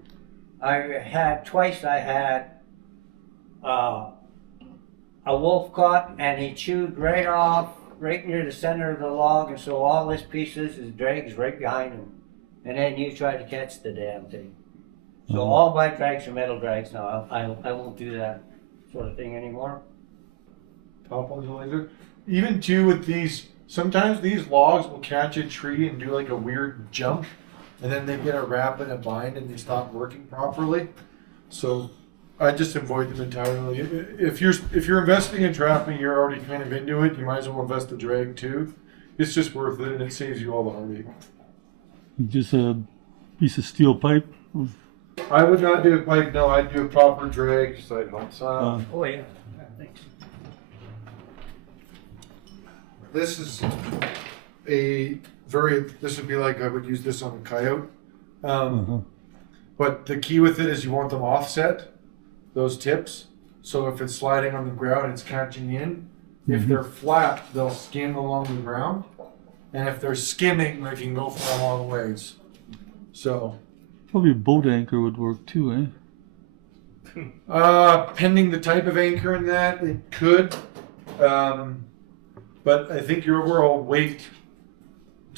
Twice I had, a wolf caught and he chewed right off, right near the center of the log, and so all his pieces, his drags right behind him. And then you try to catch the damn thing. So all my drags are metal drags now, I don't do that sort of thing anymore. Even too with these, sometimes these logs will catch a tree and do like a weird jump, and then they get a rapid and bind and they stop working properly. So I just avoid them entirely. If you're investing in trapping, you're already kind of into it, you might as well invest in drag too. It's just worth it and it saves you all the headache. Just a piece of steel pipe. I would not do a pipe, no, I'd do a proper drag. This would be like I would use this on a coyote. But the key with it is you want them offset, those tips. So if it's sliding on the ground, it's catching in. If they're flat, they'll skim along the ground. And if they're skimming, they can go for a long ways. So, Probably a boat anchor would work too. pending the type of anchor in that, it could. But I think your overall weight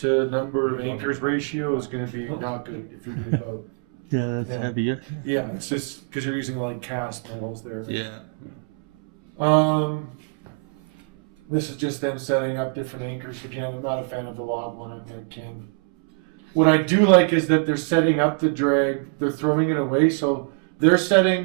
to number of anchors ratio is going to be not good if you're doing boat. Yeah, that's heavy. Yeah, it's just because you're using like cast metals there. Yeah. This is just them setting up different anchors. Again, I'm not a fan of the log one. I'm thinking king. What I do like is that they're setting up the drag. They're throwing it away, so they're setting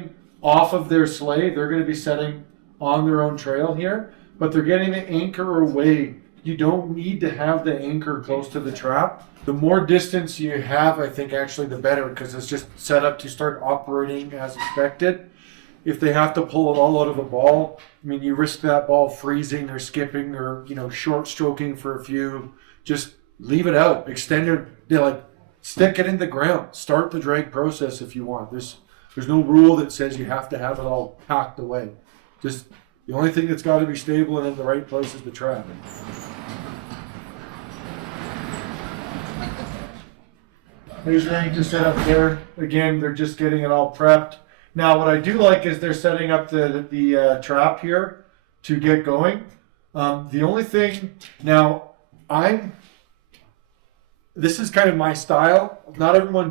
off of their sleigh. They're going to be setting on their own trail here, but they're getting the anchor away. You don't need to have the anchor close to the trap. The more distance you have, I think actually the better, because it's just set up to start operating as expected. If they have to pull it all out of a ball, I mean, you risk that ball freezing or skipping or, short stroking for a few. Just leave it out, extend it, stick it in the ground. Start the drag process if you want. There's no rule that says you have to have it all packed away. Just the only thing that's got to be stable and in the right place is the trap. Again, they're just getting it all prepped. Now, what I do like is they're setting up the trap here to get going. The only thing, now, this is kind of my style. Not everyone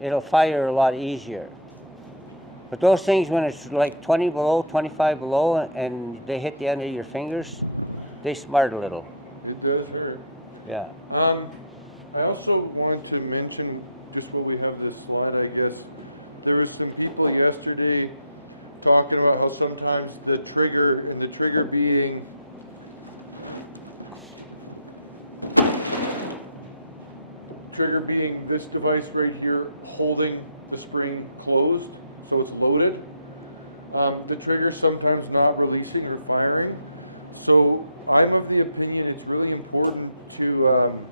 it'll fire a lot easier. But those things, when it's like 20 below, 25 below, and they hit the end of your fingers, they smart a little. It does hurt. Yeah. I also want to mention, just while we have this slide, I guess, there was some people yesterday talking about how sometimes the trigger, and the trigger being this device right here holding the spring closed, so it's loaded. The trigger's sometimes not releasing or firing. So I'm of the opinion it's really important to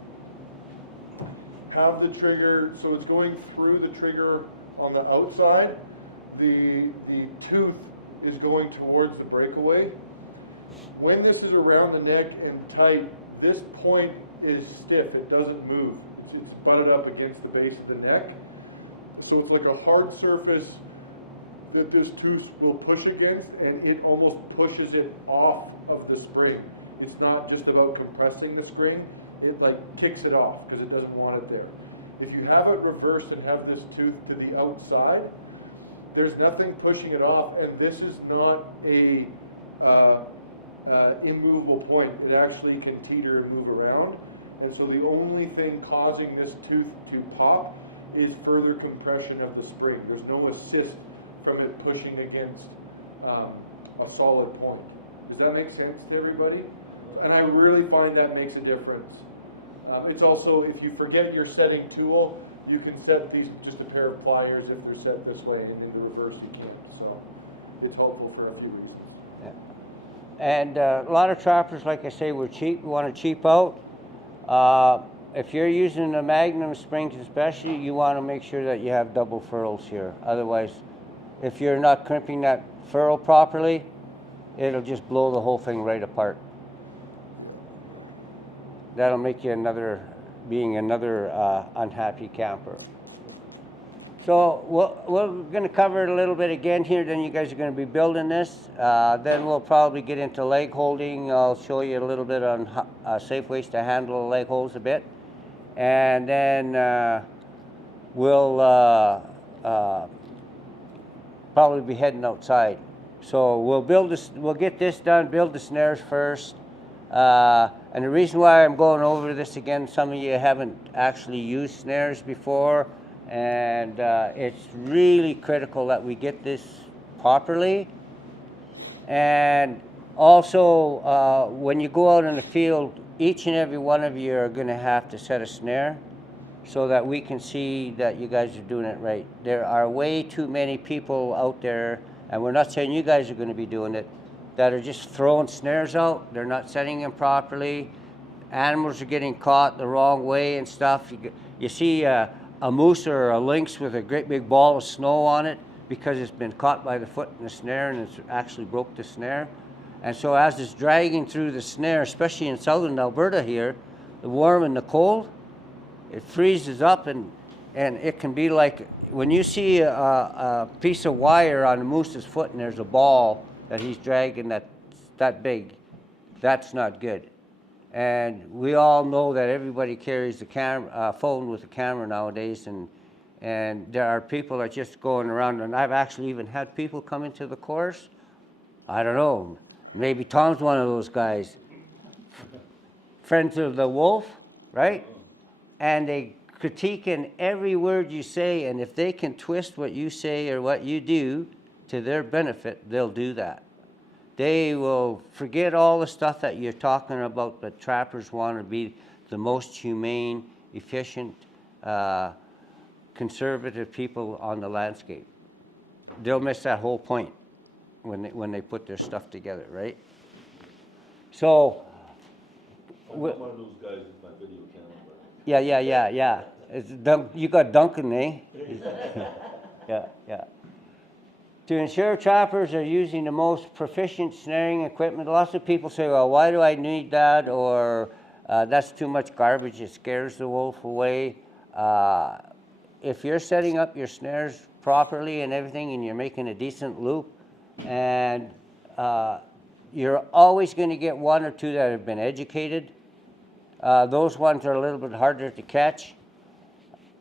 have the trigger, so it's going through the trigger on the outside. The tooth is going towards the breakaway. When this is around the neck and tight, this point is stiff, it doesn't move. It's butted up against the base of the neck. So it's like a hard surface that this tooth will push against, and it almost pushes it off of the spring. It's not just about compressing the spring, it like kicks it off because it doesn't want it there. If you have it reversed and have this tooth to the outside, there's nothing pushing it off, and this is not a immovable point. It actually can teeter and move around, and so the only thing causing this tooth to pop is further compression of the spring. There's no assist from it pushing against a solid point. Does that make sense to everybody? And I really find that makes a difference. It's also, if you forget your setting tool, you can set these with just a pair of pliers if they're set this way, and in the reverse you can't. So it's helpful for a few reasons. And a lot of trappers, like I say, were cheap. You want to cheap out. If you're using the Magnum springs especially, you want to make sure that you have double furrows here. Otherwise, if you're not crimping that furrow properly, it'll just blow the whole thing right apart. Yeah. That'll make you another unhappy camper. So we're going to cover it a little bit again here, then you guys are going to be building this. Then we'll probably get into leg holding. I'll show you a little bit on safe ways to handle the leg holds a bit. And then we'll probably be heading outside. So we'll get this done, build the snares first. And the reason why I'm going over this again, some of you haven't actually used snares before, and it's really critical that we get this properly. And also, when you go out in the field, each and every one of you are going to have to set a snare so that we can see that you guys are doing it right. There are way too many people out there, and we're not saying you guys are going to be doing it, that are just throwing snares out. They're not setting them properly. Animals are getting caught the wrong way and stuff. You see a moose or a lynx with a great big ball of snow on it because it's been caught by the foot in the snare and it's actually broke the snare. And so as it's dragging through the snare, especially in southern Alberta here, the warm and the cold, it freezes up, and it can be like when you see a piece of wire on a moose's foot and there's a ball that he's dragging that big, that's not good. And we all know that everybody carries a phone with a camera nowadays, and there are people that just going around, and I've actually even had people come into the course. I don't know, maybe Tom's one of those guys, friends of the wolf, right? And they critiquing every word you say, and if they can twist what you say or what you do to their benefit, they'll do that. They will forget all the stuff that you're talking about, but trappers want to be the most humane, efficient, conservative people on the landscape. They'll miss that whole point when they put their stuff together, right? So, I'm one of those guys with my video camera. yeah. You got Duncan, eh? Yeah. To ensure trappers are using the most proficient snaring equipment, lots of people say, well, why do I need that? Or that's too much garbage, it scares the wolf away. If you're setting up your snares properly and everything, and you're making a decent loop, and you're always going to get one or two that have been educated. Those ones are a little bit harder to catch,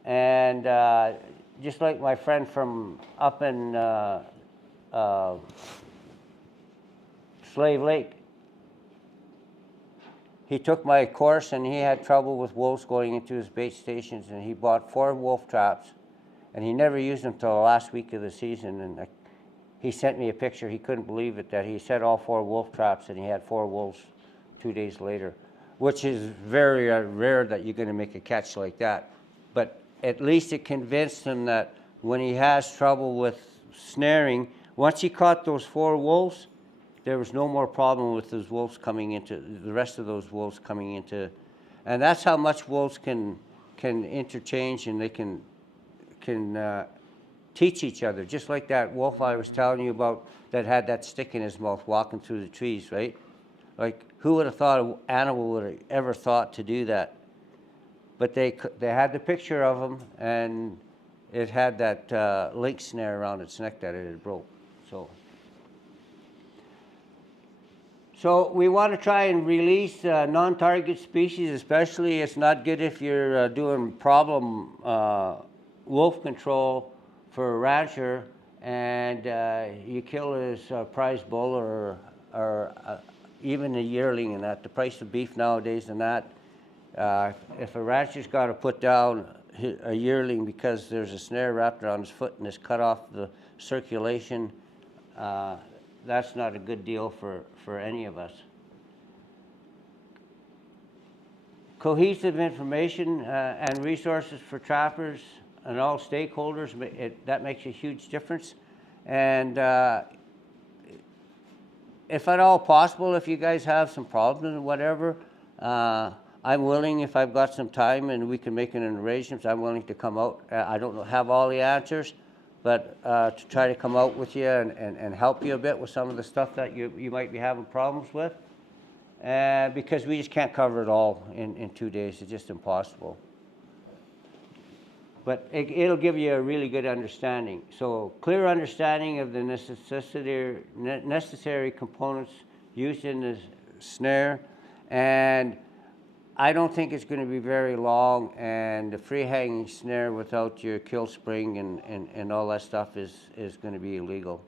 and just like my friend from up in Slave Lake. He took my course and he had trouble with wolves going into his bait stations, and he bought 4 wolf traps, and he never used them till the last week of the season. And he sent me a picture. He couldn't believe it, that he set all 4 wolf traps and he had 4 wolves 2 days later, which is very rare that you're going to make a catch like that. But at least it convinced him that when he has trouble with snaring, once he caught those 4 wolves, there was no more problem with those wolves coming into, the rest of those wolves coming into, and that's how much wolves can interchange, and they can teach each other, just like that wolf I was telling you about that had that stick in his mouth walking through the trees, right? Like, who would have thought an animal would have ever thought to do that? But they had the picture of him, and it had that link snare around its neck that it had broke. So we want to try and release non-target species, especially. It's not good if you're doing problem wolf control for a rancher and you kill his prize bull or even a yearling, and that. The price of beef nowadays and that. If a rancher's got to put down a yearling because there's a snare wrapped around his foot and it's cut off the circulation, that's not a good deal for any of us. Cohesive information and resources for trappers and all stakeholders, that makes a huge difference. And if at all possible, if you guys have some problems or whatever, I'm willing, if I've got some time and we can make an arrangement, I'm willing to come out. I don't have all the answers, but to try to come out with you and help you a bit with some of the stuff that you might be having problems with. Because we just can't cover it all in 2 days. It's just impossible. But it'll give you a really good understanding. So clear understanding of the necessary components used in the snare. And I don't think it's going to be very long, and the free hanging snare without your kill spring and all that stuff is going to be illegal.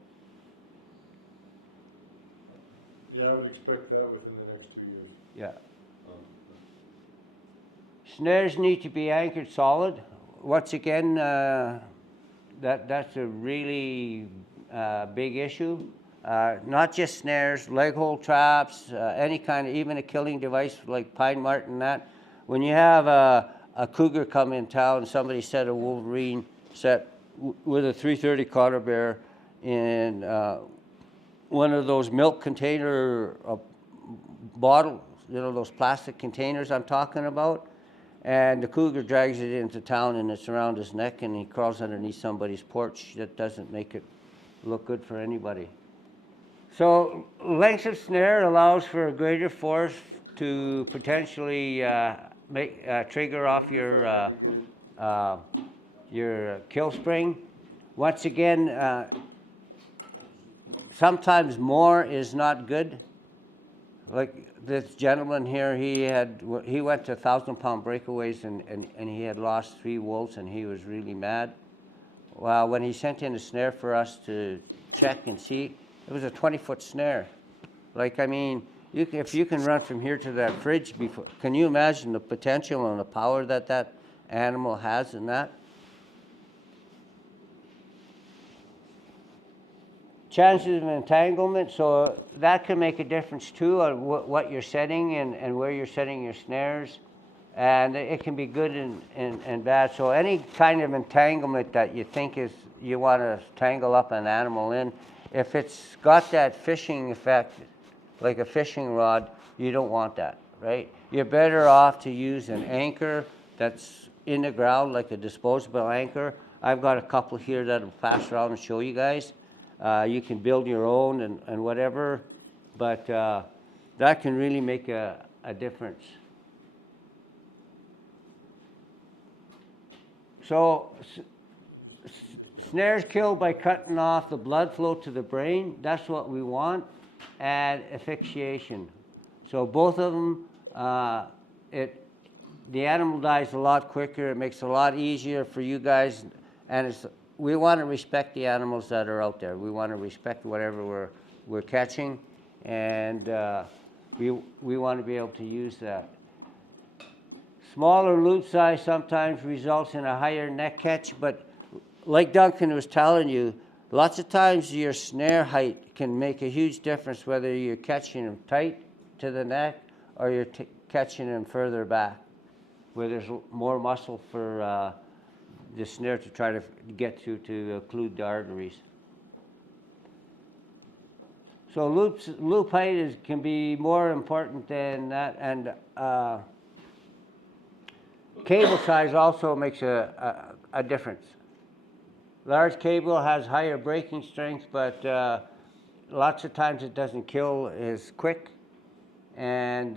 Yeah, I would expect that within the next 2 years. Yeah. Snares need to be anchored solid. Once again, that's a really big issue. Not just snares, leg hole traps, any kind of, even a killing device like pine marten, that. When you have a cougar come in town, somebody set a wolverine set with a 330 cotter bear in one of those milk container bottles, you know, those plastic containers I'm talking about, and the cougar drags it into town and it's around his neck and he crawls underneath somebody's porch. That doesn't make it look good for anybody. So length of snare allows for a greater force to potentially trigger off your kill spring. Once again, sometimes more is not good. Like this gentleman here, he went to 1,000-pound breakaways and he had lost 3 wolves and he was really mad. Well, when he sent in a snare for us to check and see, it was a 20-foot snare. Like, I mean, if you can run from here to that fridge, can you imagine the potential and the power that animal has in that? Chances of entanglement, so that can make a difference too on what you're setting and where you're setting your snares. And it can be good and bad. So any kind of entanglement that you think you want to tangle up an animal in, if it's got that fishing effect, like a fishing rod, you don't want that, right? You're better off to use an anchor that's in the ground, like a disposable anchor. I've got a couple here that I'll pass around and show you guys. You can build your own and whatever, but that can really make a difference. So snares killed by cutting off the blood flow to the brain. That's what we want. And asphyxiation. So both of them, the animal dies a lot quicker. It makes it a lot easier for you guys. and we want to respect the animals that are out there. We want to respect whatever we're catching, and we want to be able to use that. Smaller loop size sometimes results in a higher net catch, but like Duncan was telling you, lots of times your snare height can make a huge difference whether you're catching them tight to the neck or you're catching them further back, where there's more muscle for the snare to try to get to occlude the arteries. So loop height can be more important than that, and cable size also makes a difference. Large cable has higher braking strength, but lots of times it doesn't kill as quick. And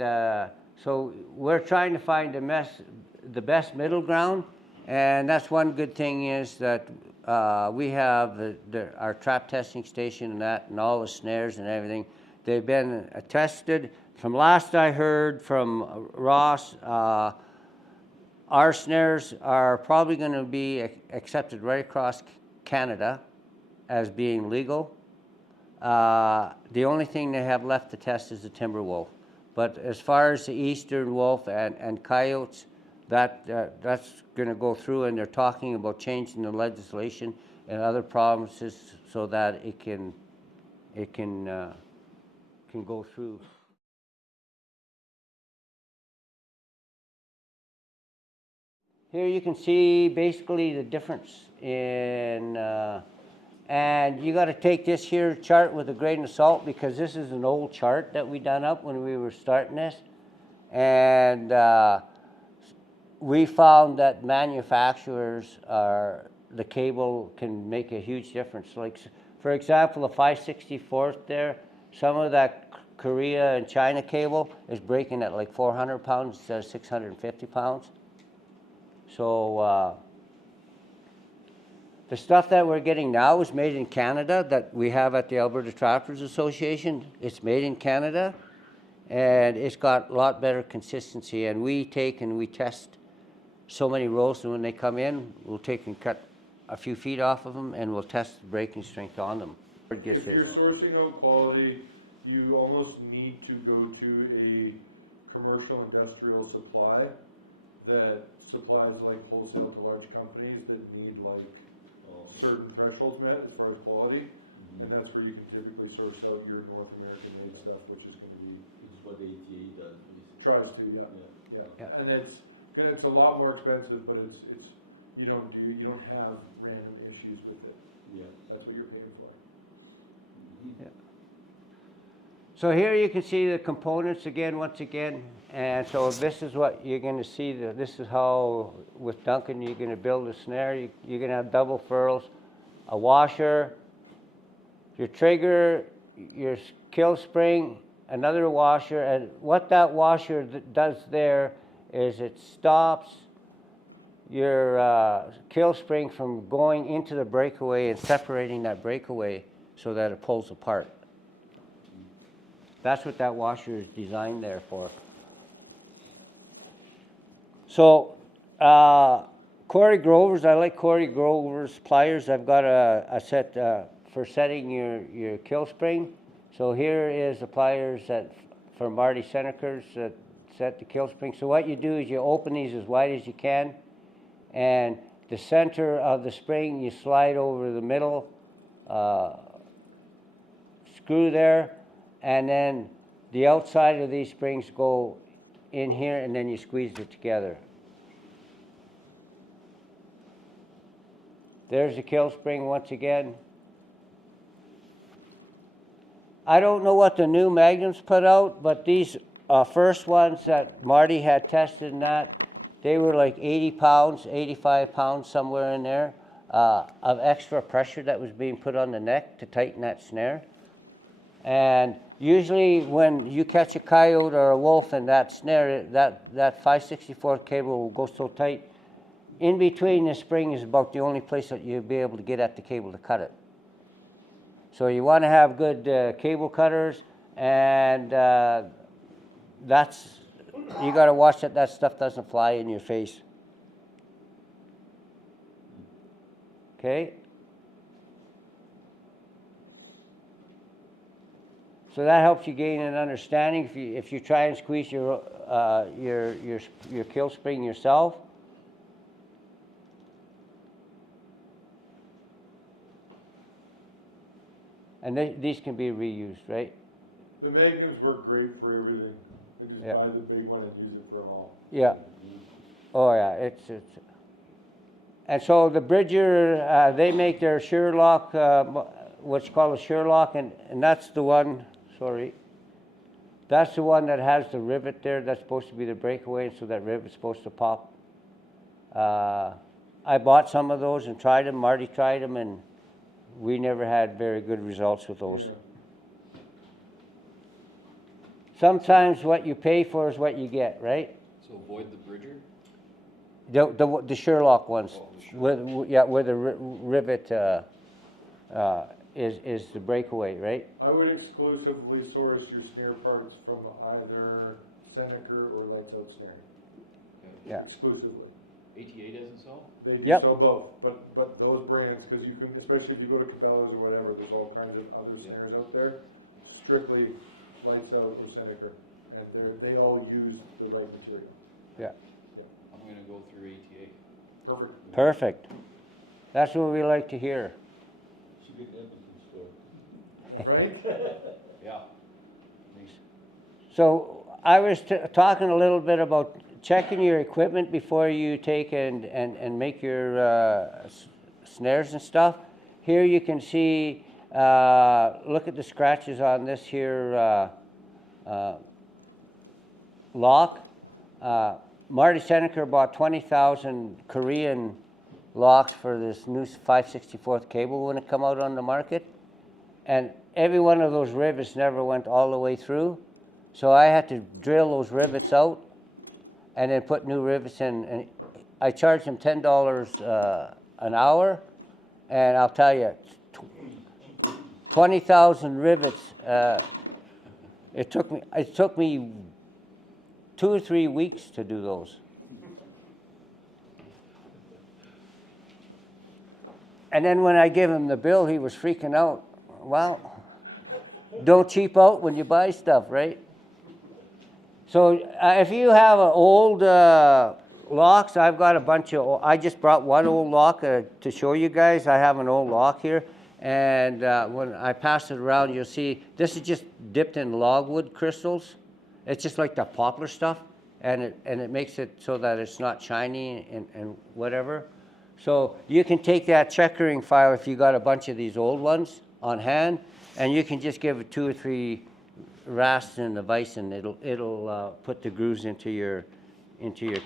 so we're trying to find the best middle ground. And that's one good thing is that we have our trap testing station and all the snares and everything. They've been tested. From last I heard from Ross, our snares are probably going to be accepted right across Canada as being legal. The only thing they have left to test is the timber wolf. But as far as the eastern wolf and coyotes, that's going to go through, and they're talking about changing the legislation and other provinces so that it can go through. Here you can see basically the difference in, and you got to take this here chart with a grain of salt, because this is an old chart that we done up when we were starting this, and we found that manufacturers the cable can make a huge difference. Like, for example, the 5/64 there, some of that Korea and China cable is breaking at like 400 pounds instead of 650 pounds. So the stuff that we're getting now is made in Canada, that we have at the Alberta Trappers Association. It's made in Canada, and it's got a lot better consistency. And we take and we test so many rolls, and when they come in, we'll take and cut a few feet off of them, and we'll test the breaking strength on them. If you're sourcing out quality, you almost need to go to a commercial industrial supply that supplies like wholesale to large companies that need like certain thresholds met as far as quality, and that's where you can typically source out your North American made stuff, which is going to be, Which is what ATA does, basically. tries to, yeah. And it's a lot more expensive, but it's you don't have random issues with it. Yeah. That's what you're paying for. Yeah. So here you can see the components again, once again, and so this is what you're going to see. This is how, with Duncan, you're going to build a snare. You're going to have double furls, a washer, your trigger, your kill spring, another washer, and what that washer does there is it stops your kill spring from going into the breakaway and separating that breakaway so that it pulls apart. That's what that washer is designed there for. So, Corey Grover's, I like Corey Grover's pliers. I've got a set for setting your kill spring. So here is the pliers for Marty Senecker's that set the kill spring. So what you do is you open these as wide as you can, and the center of the spring you slide over the middle screw there, and then the outside of these springs go in here, and then you squeeze it together. There's the kill spring once again. I don't know what the new Magnums put out, but these first ones that Marty had tested and that, they were like 80 pounds, 85 pounds, somewhere in there, of extra pressure that was being put on the neck to tighten that snare. And usually when you catch a coyote or a wolf in that snare, that 5/64 cable will go so tight. In between the spring is about the only place that you'll be able to get at the cable to cut it. So you want to have good cable cutters, and you got to watch that stuff doesn't fly in your face. Okay? So that helps you gain an understanding. If you try and squeeze your kill spring yourself, and these can be reused, right? The magnums work great for everything. I just Yeah. buy the big one and use it for them all. Yeah. Oh yeah, it's. And so the Bridger, they make their Sherlock, what's called a Sherlock, and that's the one. Sorry. That's the one that has the rivet there. That's supposed to be the breakaway, so that rivet's supposed to pop. I bought some of those and tried them. Marty tried them, and we never had very good results with those. Yeah. Sometimes what you pay for is what you get, right? So avoid the Bridger? The Sherlock ones, Oh, the Sherlock. where the rivet is the breakaway, right? I would exclusively source your snare parts from either Seneca or Lights Out Snaring. Yeah. Exclusively. ATA doesn't sell? They do Yep. sell both, but those brands, because you can, especially if you go to Cabela's or whatever, there's all kinds of other snares out there. Strictly Lights Out or Seneca, and they all use the right material. Yeah. Yeah. I'm gonna go through ATA. Perfect. Perfect. That's what we like to hear. Should be an Edmonton store. Right? Yeah. So I was talking a little bit about checking your equipment before you take and make your snares and stuff. Here you can see, look at the scratches on this here lock. Marty Seneca bought 20,000 Korean locks for this new 5/64 cable when it come out on the market. And every one of those rivets never went all the way through. So I had to drill those rivets out and then put new rivets in. And I charged him $10 an hour. And I'll tell you, 20,000 rivets, it took me 2 or 3 weeks to do those. And then when I gave him the bill, he was freaking out. Wow. Don't cheap out when you buy stuff, right? So if you have an old locks, I've got a bunch of, I just brought one old lock to show you guys. I have an old lock here. And when I pass it around, you'll see, this is just dipped in logwood crystals. It's just like the poplar stuff. And it makes it so that it's not shiny and whatever. So you can take that checkering file if you got a bunch of these old ones on hand, and you can just give it 2 or 3 rasps in the vise, and it'll put the grooves into your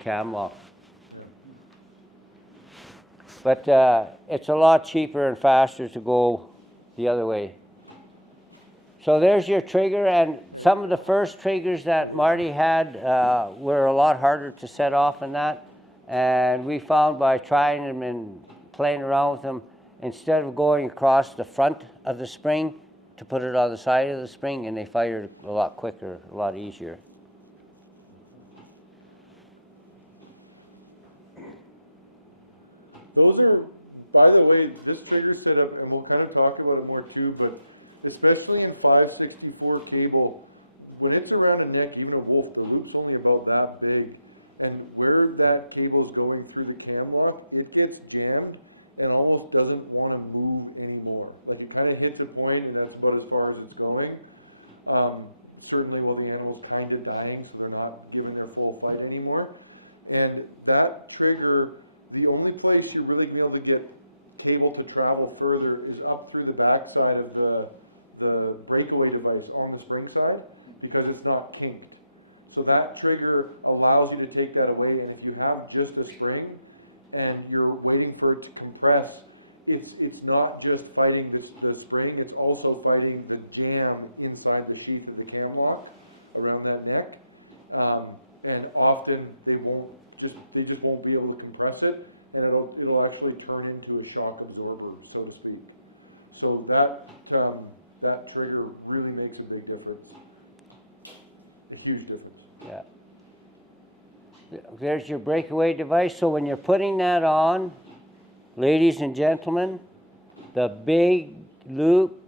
cam lock. Yeah. But it's a lot cheaper and faster to go the other way. So there's your trigger, and some of the first triggers that Marty had were a lot harder to set off than that. And we found by trying them and playing around with them, instead of going across the front of the spring, to put it on the side of the spring, and they fired a lot quicker, a lot easier. Those are, by the way, this trigger setup, and we'll kind of talk about it more too, but especially in 5/64 cable, when it's around a neck, even a wolf, the loop's only about that big. And where that cable's going through the cam lock, it gets jammed and almost doesn't want to move anymore. Like it kind of hits a point and that's about as far as it's going. Certainly while the animal's kind of dying, so they're not giving their full fight anymore. And that trigger, the only place you're really gonna be able to get cable to travel further is up through the backside of the breakaway device on the spring side, because it's not kinked. So that trigger allows you to take that away, and if you have just a spring and you're waiting for it to compress, it's not just fighting the spring, it's also fighting the jam inside the sheath of the cam lock around that neck. And often they just won't be able to compress it, and it'll actually turn into a shock absorber, so to speak. So that trigger really makes a big difference. A huge difference. Yeah. There's your breakaway device. So when you're putting that on, Ladies and gentlemen, the big loop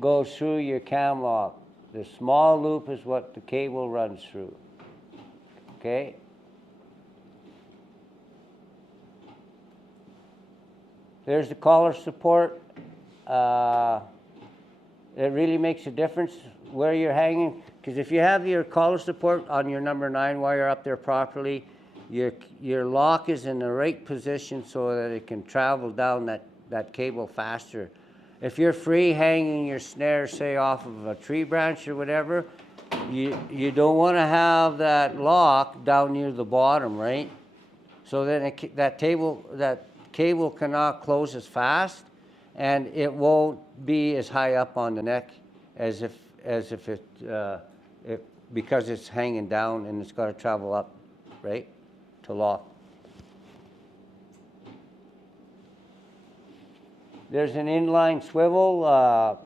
goes through your cam lock. The small loop is what the cable runs through. Okay? There's the collar support. It really makes a difference where you're hanging, because if you have your collar support on your number 9 wire up there properly, your lock is in the right position so that it can travel down that cable faster. If you're free hanging your snare, say off of a tree branch or whatever, you don't want to have that lock down near the bottom, right? So then that cable cannot close as fast, and it won't be as high up on the neck as if because it's hanging down and it's got to travel up, right, to lock. There's an inline swivel.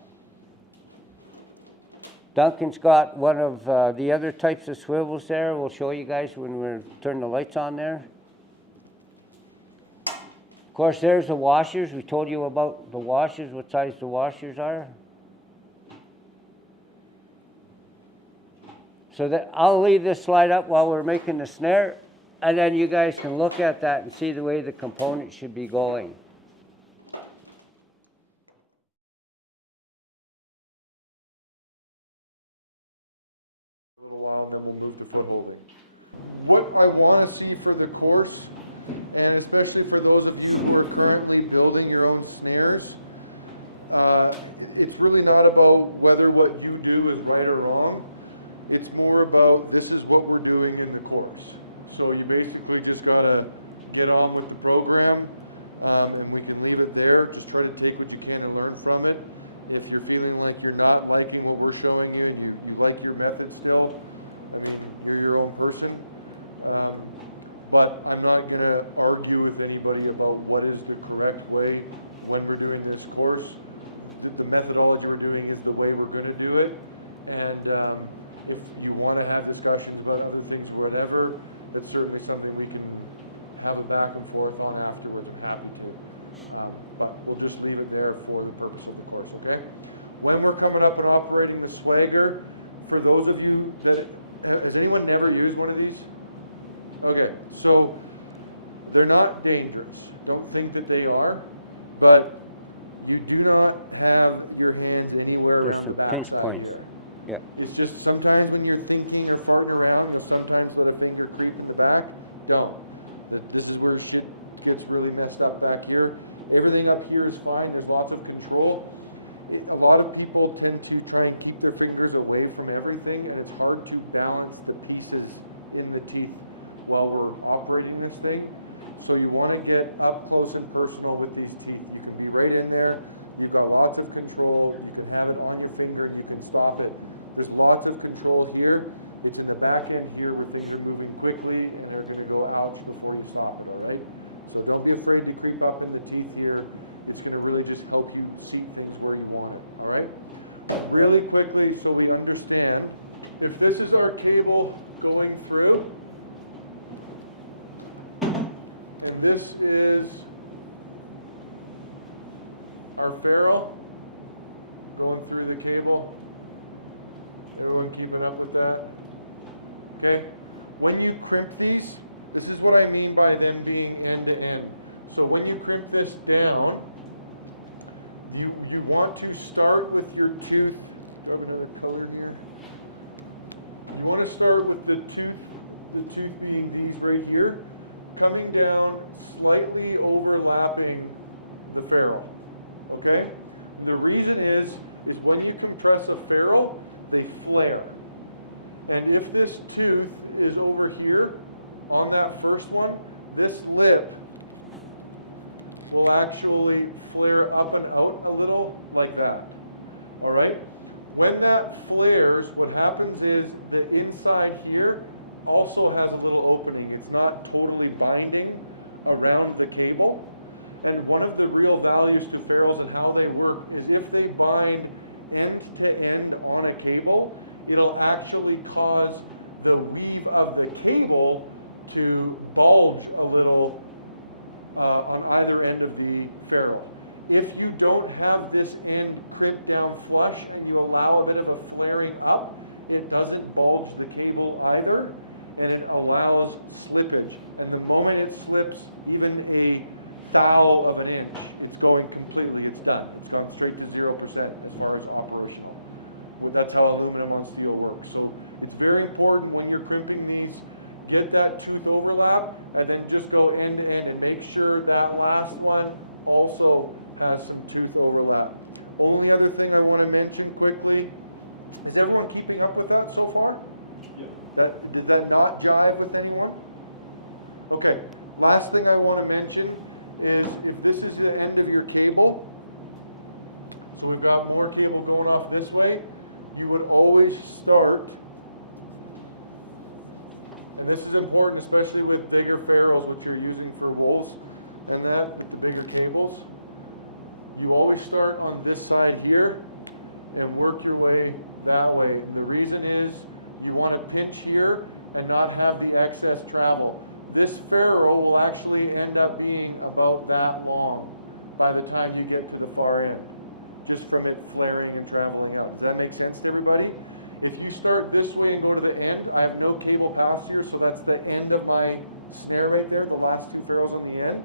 Duncan's got one of the other types of swivels there. We'll show you guys when we turn the lights on there. Of course, there's the washers. We told you about the washers, what size the washers are. So that I'll leave this slide up while we're making the snare, and then you guys can look at that and see the way the components should be going. A little while, and then we'll move to footholding. What I want to see for the course, and especially for those of you who are currently building your own snares, it's really not about whether what you do is right or wrong. It's more about this is what we're doing in the course. So you basically just got to get on with the program, and we can leave it there. Just try to take what you can and learn from it. If you're feeling like you're not liking what we're showing you and you like your method still, I mean, you're your own person. But I'm not going to argue with anybody about what is the correct way when we're doing this course. The methodology we're doing is the way we're going to do it. And if you want to have discussions about other things or whatever, it's certainly something we can have a back and forth on afterwards. I'm happy to. But we'll just leave it there for the purpose of the course, okay? When we're coming up and operating the Swagger, for those of you that, has anyone never used one of these? Okay, so they're not dangerous. Don't think that they are, but you do not have your hands anywhere around the backside here. Yeah. It's just sometimes when you're thinking or farting around, you'll sometimes let a finger creep in the back. Don't. This is where shit gets really messed up back here. Everything up here is fine. There's lots of control. A lot of people tend to try and keep their fingers away from everything, and it's hard to balance the pieces in the teeth while we're operating this thing. So you want to get up close and personal with these teeth. You can be right in there. You've got lots of control. You can have it on your finger and you can stop it. There's lots of control here. It's in the back end here where things are moving quickly and they're going to go ouch before you stop it, all right? So don't be afraid to creep up in the teeth here. It's going to really just help you seat things where you want it, all right? Really quickly, so we understand, if this is our cable going through, and this is our ferrule going through the cable. Everyone keeping up with that? Okay? When you crimp these, this is what I mean by them being end to end. So when you crimp this down, you want to start with your tooth. Do I have another color here? You want to start with the tooth being these right here, coming down, slightly overlapping the ferrule, okay? And the reason is when you compress a ferrule, they flare. And if this tooth is over here on that first one, this lip will actually flare up and out a little like that, all right? When that flares, what happens is the inside here also has a little opening. It's not totally binding around the cable. And one of the real values to ferrules and how they work is if they bind end to end on a cable, it'll actually cause the weave of the cable to bulge a little on either end of the ferrule. If you don't have this end crimped down flush and you allow a bit of a flaring up, it doesn't bulge the cable either, and it allows slippage. And the moment it slips even a thou of an inch, it's going completely, it's done. It's gone straight to 0% as far as operational. That's how aluminum on steel works. So it's very important when you're crimping these, get that tooth overlap and then just go end to end and make sure that last one also has some tooth overlap. Only other thing I want to mention quickly, is everyone keeping up with that so far? Yeah. Did that not jive with anyone? Okay, last thing I want to mention is if this is the end of your cable, so we've got more cable going off this way, you would always start, and this is important especially with bigger ferrules which you're using for wools and that with the bigger cables, you always start on this side here and work your way that way. And the reason is you want to pinch here and not have the excess travel. This ferrule will actually end up being about that long by the time you get to the far end, just from it flaring and traveling out. Does that make sense to everybody? If you start this way and go to the end, I have no cable past here, so that's the end of my snare right there, the last two ferrules on the end.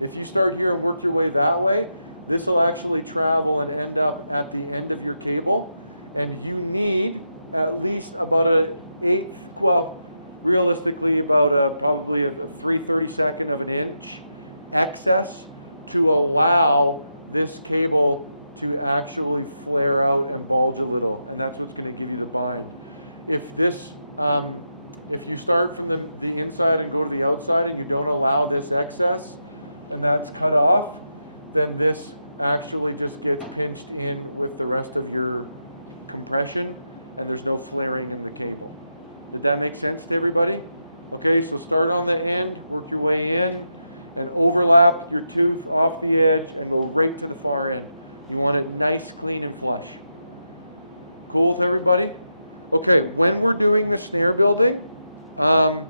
If you start here and work your way that way, this will actually travel and end up at the end of your cable, and you need at least about an eighth, well, realistically about probably a 3/32 of an inch excess to allow this cable to actually flare out and bulge a little, and that's what's going to give you the bind. If this, if you start from the inside and go to the outside and you don't allow this excess, and that's cut off, then this actually just gets pinched in with the rest of your compression, and there's no flaring in the cable. Did that make sense to everybody? Okay, so start on the end, work your way in, and overlap your tooth off the edge and go right to the far end. You want it nice, clean, and flush. Cool with everybody? Okay, when we're doing the snare building, I'm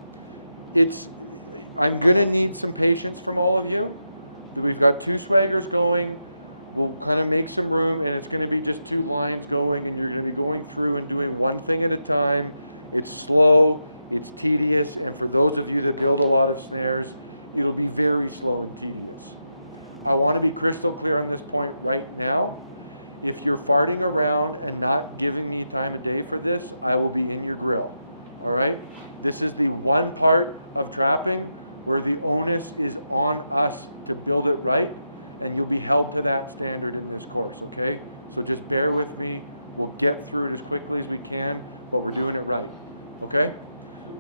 gonna need some patience from all of you. We've got two swaggers going. We'll kind of make some room, and it's gonna be just two lines going, and you're gonna be going through and doing one thing at a time. It's slow, it's tedious, and for those of you that build a lot of snares, it'll be very slow and tedious. I want to be crystal clear on this point right now. If you're farting around and not giving me time of day for this, I will be in your grill, all right? This is the one part of trapping where the onus is on us to build it right, and you'll be held to that standard in this course, okay? So just bear with me. We'll get through it as quickly as we can, but we're doing it right, okay?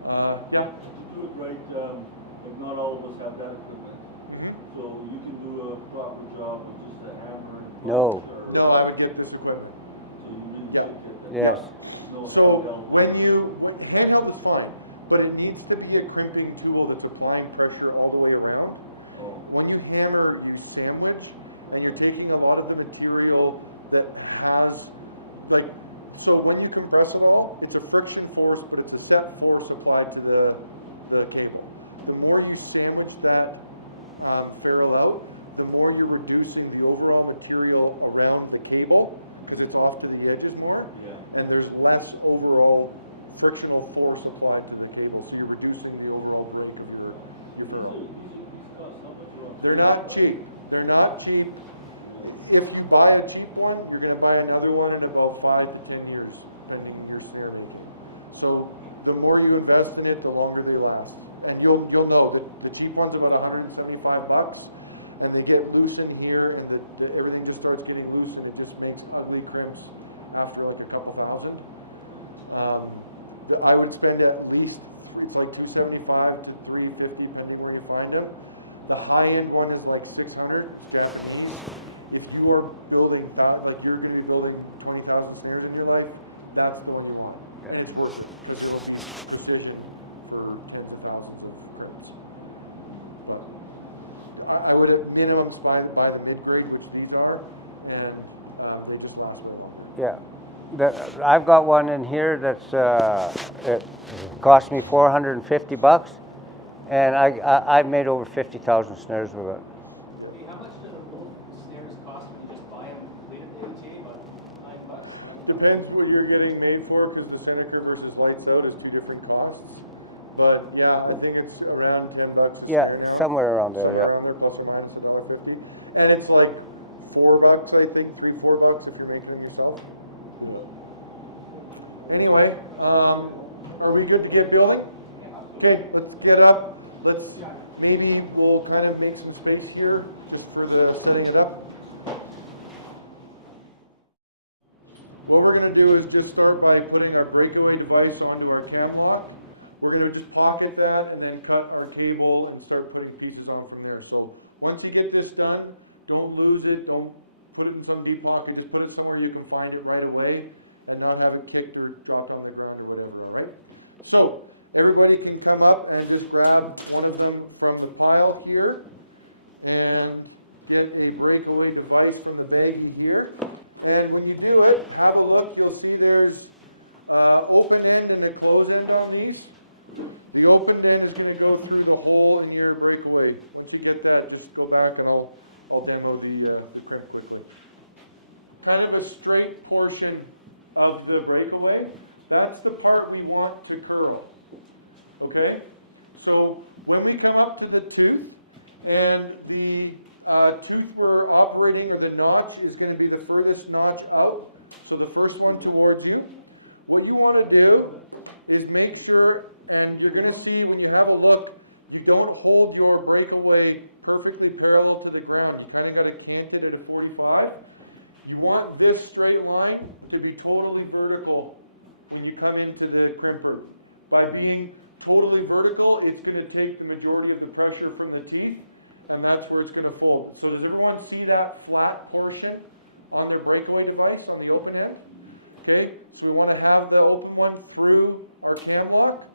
Yeah? To do it right, like not all of us have that equipment. Mm-hmm. So you can do a proper job with just a hammer and No. punch, or? No, I would get this equipment. So you didn't Yeah. take it? Yes. No So handheld? when handheld is fine, but it needs to be a crimping tool that's applying pressure all the way around. Oh. When you hammer, you sandwich, and you're taking a lot of the material that has, like, so when you compress it all, it's a friction force, but it's a set force applied to the cable. The more you sandwich that ferrule out, the more you're reducing the overall material around the cable, because it's off to the edges more, Yeah. and there's less overall frictional force applied to the cable, so you're reducing the overall break of your ferrule. These cost how much roughly? They're not cheap. They're not cheap. If you buy a cheap one, you're going to buy another one in about 5 to 10 years, depending on your snare making. So the more you invest in it, the longer they last. And you'll know that the cheap one's about $175, and they get loose in here, and everything just starts getting loose, and it just makes ugly crimps after like a couple thousand. I would spend at least it's like $275 to $350, depending where you find them. The high-end one is like $600. It's Japanese. If you are building, like you're going to be building 20,000 snares in your life, that's the one you want. And it's worth it, because it'll be precision for tens of thousands of crimps. But I would at minimum buy the mid-grade, which these are, and they just last way longer. Yeah. I've got one in here that's, it cost me $450, And I've made over 50,000 snares with it. Yeah. Hey, how much do the old snares cost when you just buy them completed at the ATA? About $9? Depends what you're getting made for, because the Seneca versus lights out is two different costs. But yeah, I think it's around $10 a Yeah, snare now. somewhere around there, Somewhere yeah. around there, plus or minus $1.50. And it's like $4, I think, $3-4 if you're making them yourself. Yeah. Anyway, are we good to get building? Okay, let's get up. Maybe we'll kind of make some space here just for the setting it up. What we're going to do is just start by putting our breakaway device onto our cam lock. We're going to just pocket that and then cut our cable and start putting pieces on from there. So once you get this done, don't lose it. Don't put it in some deep pocket. Just put it somewhere you can find it right away and not have it kicked or dropped on the ground or whatever, all right? So everybody can come up and just grab one of them from the pile here and get a breakaway device from the baggie here. And when you do it, have a look. You'll see there's open end and a close end on these. The open end is going to go through the hole in your breakaway. Once you get that, just go back and I'll demo the crimp quickly. Kind of a straight portion of the breakaway. That's the part we want to curl. Okay? So when we come up to the tooth, and the tooth we're operating, or the notch, is going to be the furthest notch out. So the first one towards you. What you want to do is make sure, and you're going to see when you have a look, you don't hold your breakaway perfectly parallel to the ground. You kind of got to cant it at a 45. You want this straight line to be totally vertical when you come into the crimper. By being totally vertical, it's going to take the majority of the pressure from the teeth, and that's where it's going to fold. So does everyone see that flat portion on their breakaway device on the open end? Okay, so we want to have the open one through our cam lock.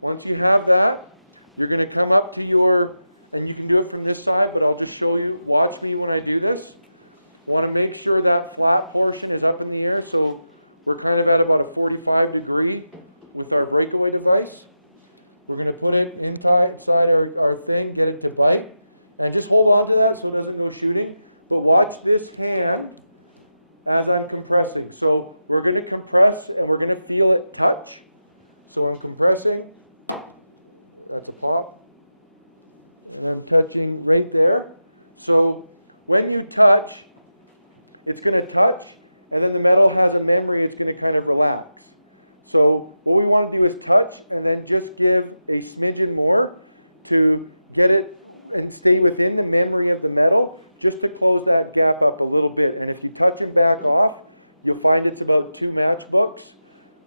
Once you have that, you're going to come up to your, and you can do it from this side, but I'll just show you. Watch me when I do this. Want to make sure that flat portion is up in the air, so we're kind of at about a 45 degree with our breakaway device. We're going to put it inside our thing, get it to bite, and just hold on to that so it doesn't go shooting. But watch this hand as I'm compressing. So we're going to compress and we're going to feel it touch. So I'm compressing, that's a pop, and I'm touching right there. So when you touch, it's going to touch, and then the metal has a memory, it's going to kind of relax. So what we want to do is touch and then just give a smidgen more to get it and stay within the memory of the metal, just to close that gap up a little bit. And if you touch and back off, you'll find it's about 2 matchbooks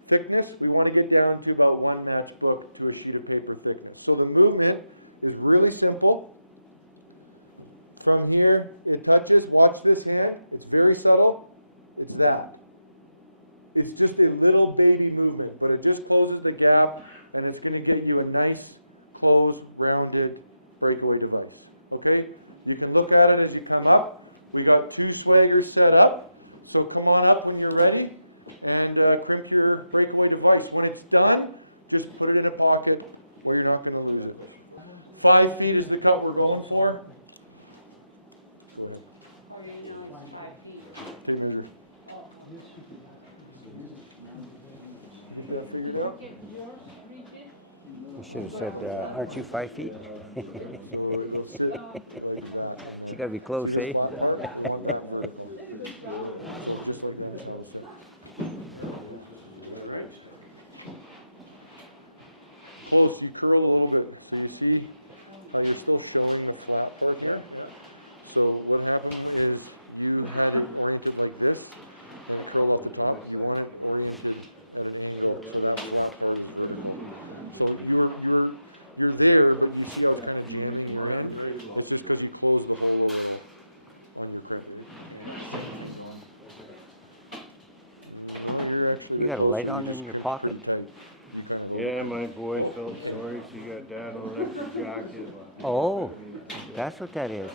thickness. We want to get down to about 1 matchbook to a sheet of paper thickness. So the movement is really simple. From here, it touches. Watch this hand. It's very subtle. It's that. It's just a little baby movement, but it just closes the gap, and it's going to get you a nice, closed, rounded breakaway device. Okay? You can look at it as you come up. We got 2 swaggers set up, so come on up when you're ready and crimp your breakaway device. When it's done, just put it in a pocket where you're not going to lose it. 5 feet is the cut we're going for. Go ahead. How do you know it's 5 feet? Tape measure. Oh. You get that figured out? Get yours redid? You should have said, aren't you 5 feet? So it'll sit like that in there. You gotta be close, See this eh? flat part? We want that vertical. So just like that is how it'll sit. All right. Close, you curl a little bit. So you see how you're still showing the flat part here? Yeah. So what happened is you had it oriented like this and it curled off the top. You want it oriented at an angle so that flat part is vertical. So you're there, but you see how it's kind of jamming your end? Right. It's just because you closed the hole a little on your crimp. No, you're actually a You bit got a light closer. You on just in your crimped pocket? pretty tight. You kind of Yeah, over. my boy felt sorry, she got dad on electric jacket. Oh, that's what that is.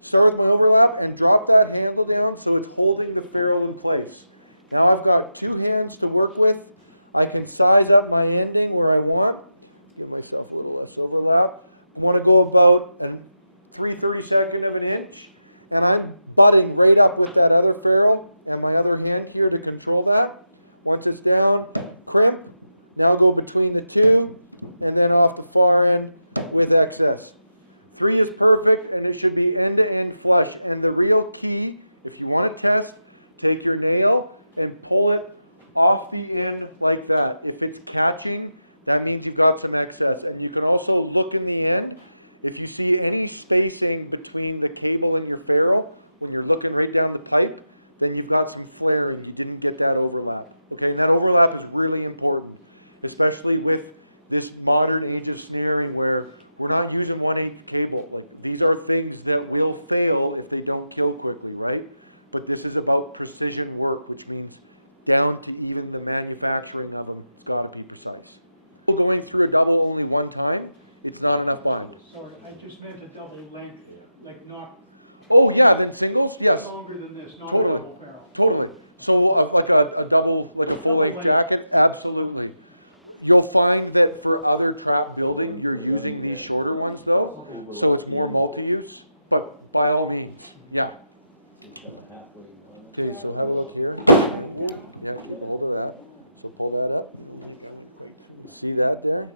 Start with my overlap and drop that handle down so it's holding the ferrule in place. Now I've got 2 hands to work with. I can size up my ending where I want. give myself a little less overlap. I want to go about a 3/32 of an inch, and I'm butting right up with that other ferrule and my other hand here to control that. Once it's down, crimp, now go between the two, and then off the far end with excess. 3 is perfect, and it should be end-to-end flush. And the real key, if you want to test, take your nail and pull it off the end like that. If it's catching, that means you've got some excess. And you can also look in the end. If you see any spacing between the cable and your ferrule, when you're looking right down the pipe, then you've got some flaring. You didn't get that overlap. Okay, and that overlap is really important, especially with this modern age of snaring where we're not using 1/8 cable. Like, these are things that will fail if they don't kill quickly, right? But this is about precision work, which means down to even the manufacturing of them, it's got to be precise. Going through a double only one time, it's not enough bind. Sorry, I just meant a double length, like not Oh yeah, then singles, yes, longer than this, not a totally, double barrel. totally. So like a double, like a full length jacket, absolutely. You'll find that for other trap building, you're using these shorter ones though, so it's more multi-use, but by all means, yeah. Okay, so have a look here. Yeah, keep a hold of that. So pull that up. I don't think I went quite through. See that there?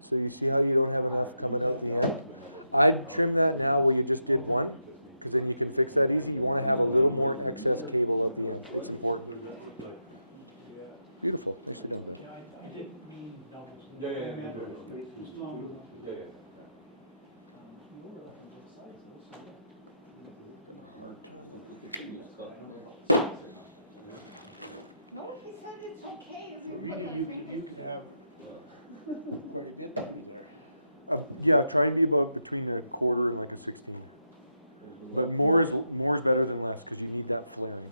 So you see how you don't have enough coming out the end? I'd trim that now where you just did one, because then you can fix that easy. You want to have a little more excess cable at the end. It's important. Beautiful. Nicely done, Ben. I didn't mean doubles. Yeah, yeah, I meant yeah. this longer one. Yeah, yeah. No, he said it's okay. if So you put really, a you finger- could have quite a bit through there. Yeah, try and be about between a quarter and like a 16. But more is better than less because you need that flaring.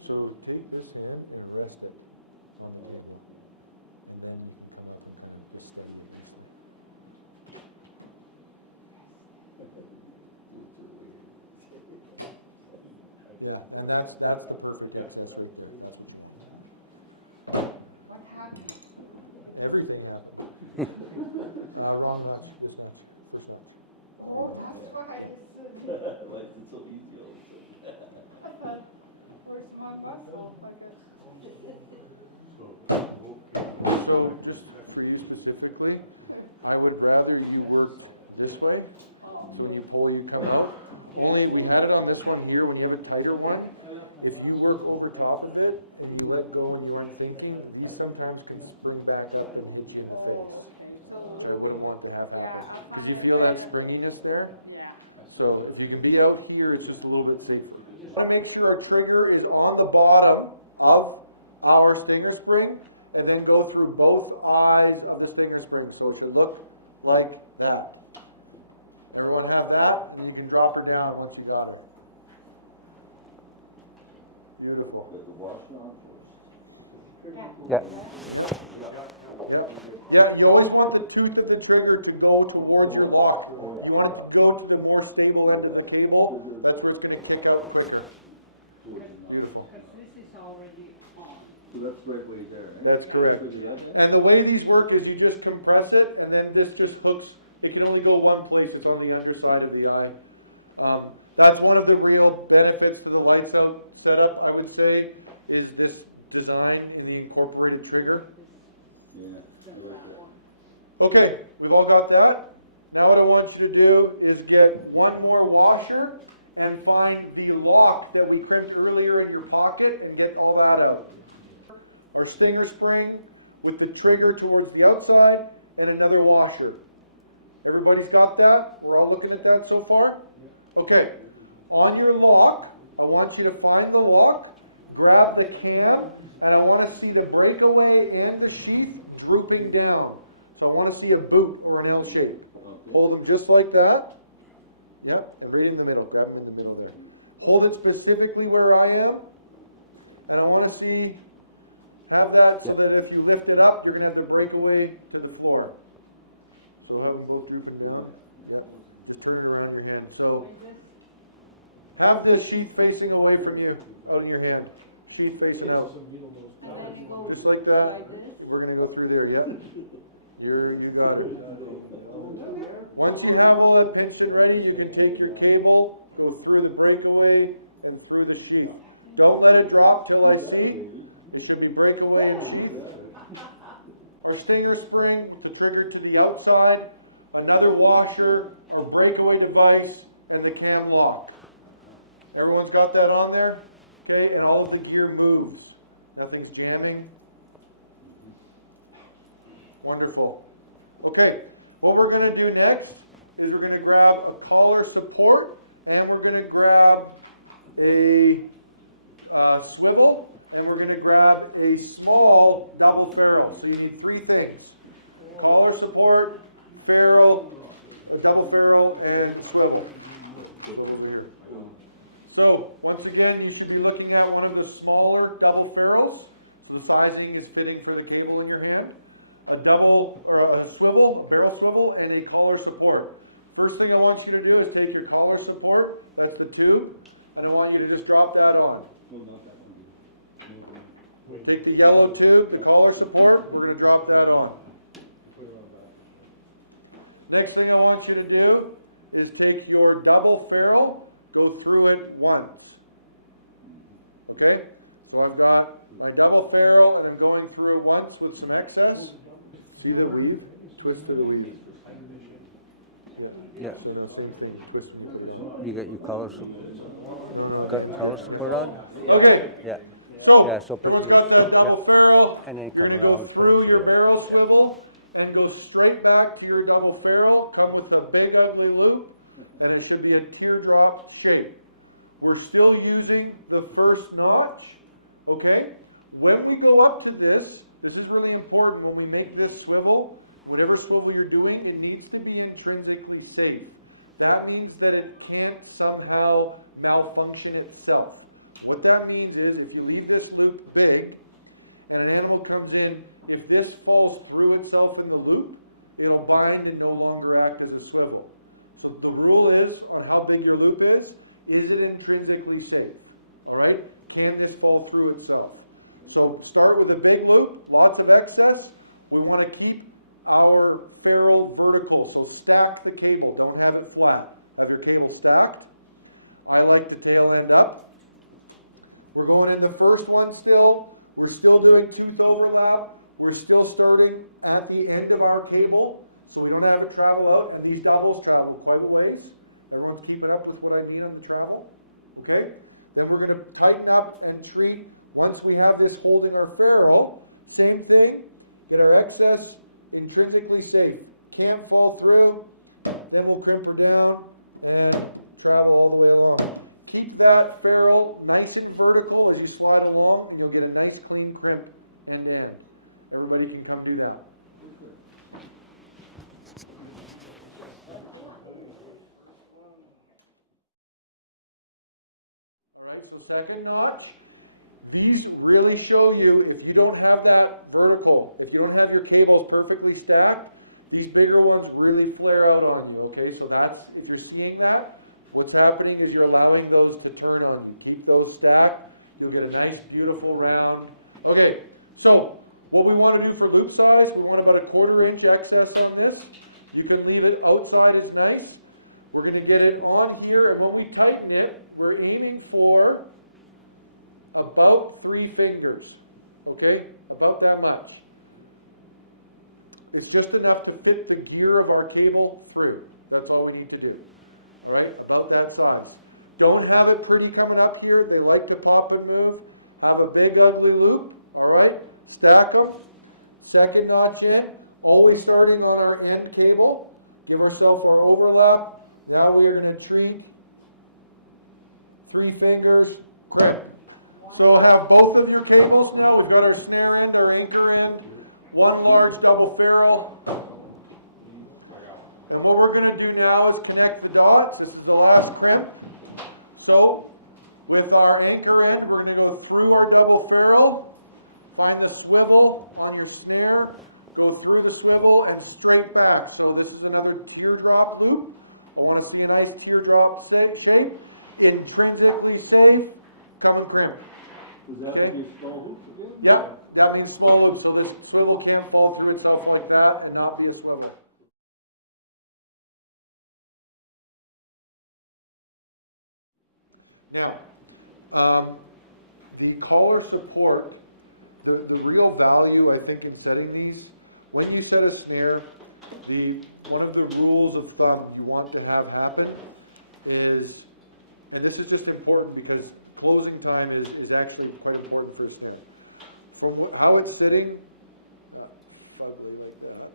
So take this hand and rest it on the table. And then you can come up and kind of just steady it nicely. Yeah, and that's the perfect excess right there. That's what you want. What happened? Everything happened. Wrong notch, this notch, first notch. Oh, that's why I Yeah. just, Why is it so easy all of a sudden? I thought, where's my muscle, I guess. So just for you specifically, I would rather you worked this way. Oh. So when you pull, you come out. Only we had it on this one here. When you have a tighter one, if you work over top of it and you let go and you aren't thinking, these sometimes can spring back up and hit you in the face, Okay, so. which I wouldn't want to have happen. Yeah, I Because find you it feel that better. springiness there. Yeah. So if you can be out here, it's just a little bit safer. We want to make sure our trigger is on the bottom of our stinger spring and then go through both eyes of the stinger spring. So it should look like that. Everyone have that, and then you can drop her down once you got her. Beautiful. Get the wash off first. Yeah. Yep. Yep. Yeah, you always want the tooth of the trigger to go towards your lock. You want it to go to the more stable end of the cable. That's where it's going to kick out quicker. Beautiful. Because this is already on. So that's right way there, eh? That's correct. Switch it up, eh? And the way these work is you just compress it, and then this just hooks. It can only go one place. It's on the underside of the eye. That's one of the real benefits to the lights out setup, I would say, is this design in the incorporated trigger. Yeah, I like it. Okay, we've all got that. Now what I want you to do is get one more washer and find the lock that we crimped earlier in your pocket and get all that out. Our stinger spring with the trigger towards the outside and another washer. Everybody's got that? We're all looking at that so far? Okay, on your lock, I want you to find the lock, grab the cam, and I want to see the breakaway and the sheath drooping down. So I want to see a boot or an L shape. Hold them just like that. Yep, and right in the middle. Grab them in the middle there. Hold it specifically where I am. And I want to see, have that so that if you lift it up, you're going to have the breakaway to the floor. So have them both drooping down. Yep, just turn it around your hand. So have the sheath facing away from you, out in your hand. Sheath facing out. And then you go. Just like that. Like this. we're gonna go through there, yeah. You got her. Once you have all that pinched and ready, you can take your cable, go through the breakaway and through the sheath. Don't let it drop till I see. It should be breakaway and sheath. Our stinger spring with the trigger to the outside, another washer, our breakaway device, and the cam lock. Everyone's got that on there? Okay, and all of the gear moves. Nothing's jamming. Wonderful. Okay, what we're going to do next is we're going to grab a collar support and we're going to grab a swivel and we're going to grab a small double ferrule. So you need three things: collar support, ferrule, a double ferrule, and swivel. Swivels are here. So once again, you should be looking at one of the smaller double ferrules. So the sizing is fitting for the cable in your hand. A double or a swivel, a barrel swivel, and a collar support. First thing I want you to do is take your collar support, that's the tube, and I want you to just drop that on. Take the yellow tube, the collar support, we're going to drop that on. Next thing I want you to do is take your double ferrule, go through it once. Okay? So I've got my double ferrule and I'm going through it once with some excess. See the weave? Twist to the weave. Yeah. Yeah. So now same thing. Twist when you put it on. You got your colors. No, the end's good. Put Yeah. on? Okay. Yeah. So, Yeah, so everyone's got that double ferrule. And then You're going to come go around. through your barrel swivel and go straight back to your double ferrule. Come with a big ugly loop, and it should be a teardrop shape. We're still using the first notch. Okay? When we go up to this is really important. When we make this swivel, whatever swivel you're doing, it needs to be intrinsically safe. That means that it can't somehow malfunction itself. What that means is if you leave this loop big and an animal comes in, if this falls through itself in the loop, it'll bind and no longer act as a swivel. So the rule is on how big your loop is it intrinsically safe? All right? Can this fall through itself? So start with a big loop, lots of excess. We want to keep our ferrule vertical. So stack the cable, don't have it flat. Have your cable stacked. I like to tail end up. We're going in the first one still. We're still doing tooth overlap. We're still starting at the end of our cable, so we don't have it travel out. And these doubles travel quite a ways. Everyone's keeping up with what I mean on the travel? Okay? Then we're going to tighten up and treat. Once we have this holding our ferrule, same thing. Get our excess intrinsically safe. Can't fall through. Then we'll crimp her down and travel all the way along. Keep that ferrule nice and vertical as you slide along, and you'll get a nice clean crimp end to end. Everybody can come do that. All right, so second notch. These really show you if you don't have that vertical, if you don't have your cables perfectly stacked, these bigger ones really flare out on you, okay? So that's, if you're seeing that, what's happening is you're allowing those to turn on you. Keep those stacked. You'll get a nice, beautiful round. Okay, so what we want to do for loop size, we want about a 1/4 inch excess on this. You can leave it outside as nice. We're going to get it on here, and when we tighten it, we're aiming for about 3 fingers. Okay, about that much. It's just enough to fit the gear of our cable through. That's all we need to do. All right, about that size. Don't have it pretty coming up here. They like to pop and move. Have a big ugly loop. All right, stack them. Second notch in. Always starting on our end cable. Give ourselves our overlap. Now we are going to treat 3 fingers, crimp. So have both of your cables now. We've got our snare end, our anchor end, one large double ferrule. And what we're going to do now is connect the dots. This is the last crimp. So with our anchor end, we're going to go through our double ferrule, find the swivel on your snare, go through the swivel and straight back. So this is another teardrop loop. I want to see a nice teardrop shape, intrinsically safe. Come and crimp. Okay? Yeah, That means small loop, so this swivel can't fall through itself like that and not be a swivel. Now, the collar support, the real value I think in setting these, when you set a snare, one of the rules of thumb you want to have happen is, and this is just important because closing time is actually quite important for a snare. From how it's sitting, not fugly like that,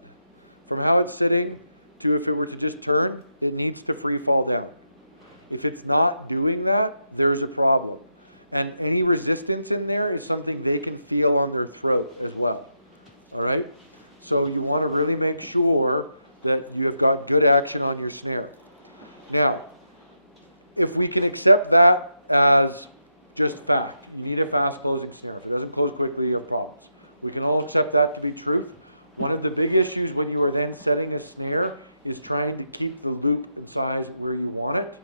from how it's sitting to if it were to just turn, it needs to free fall down. If it's not doing that, there's a problem. And any resistance in there is something they can feel on their throat as well. All right? So you want to really make sure that you have got good action on your snare. Now, if we can accept that as just fact, you need a fast closing snare. If it doesn't close quickly, you have problems. We can all accept that to be truth. One of the big issues when you are then setting a snare is trying to keep the loop and size where you want it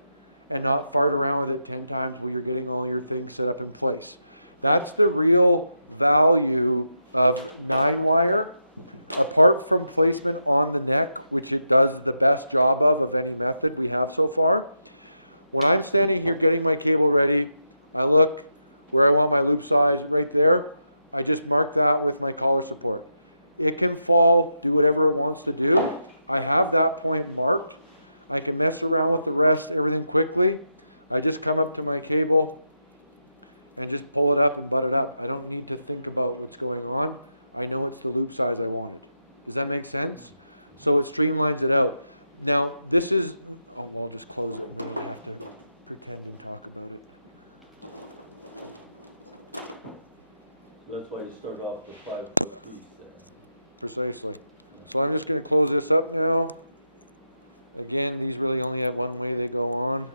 and not fart around with it 10 times while you're getting all your things set up in place. That's the real value of 9-wire. Apart from placement on the neck, which it does the best job of any method we have so far, when I'm standing here getting my cable ready, I look where I want my loop size right there. I just mark that with my collar support. It can fall, do whatever it wants to do. I have that point marked. I can mess around with the rest, everything quickly. I just come up to my cable and just pull it up and butt it up. I don't need to think about what's going on. I know it's the loop size I wanted. Does that make sense? So it streamlines it out. Now, this is, oh, well, I'll just close it and then I don't have to pretend and talk about it. So that's why you start off with 5-foot piece there. Precisely. So I'm just going to close this up now. Again, these really only have one way they go on.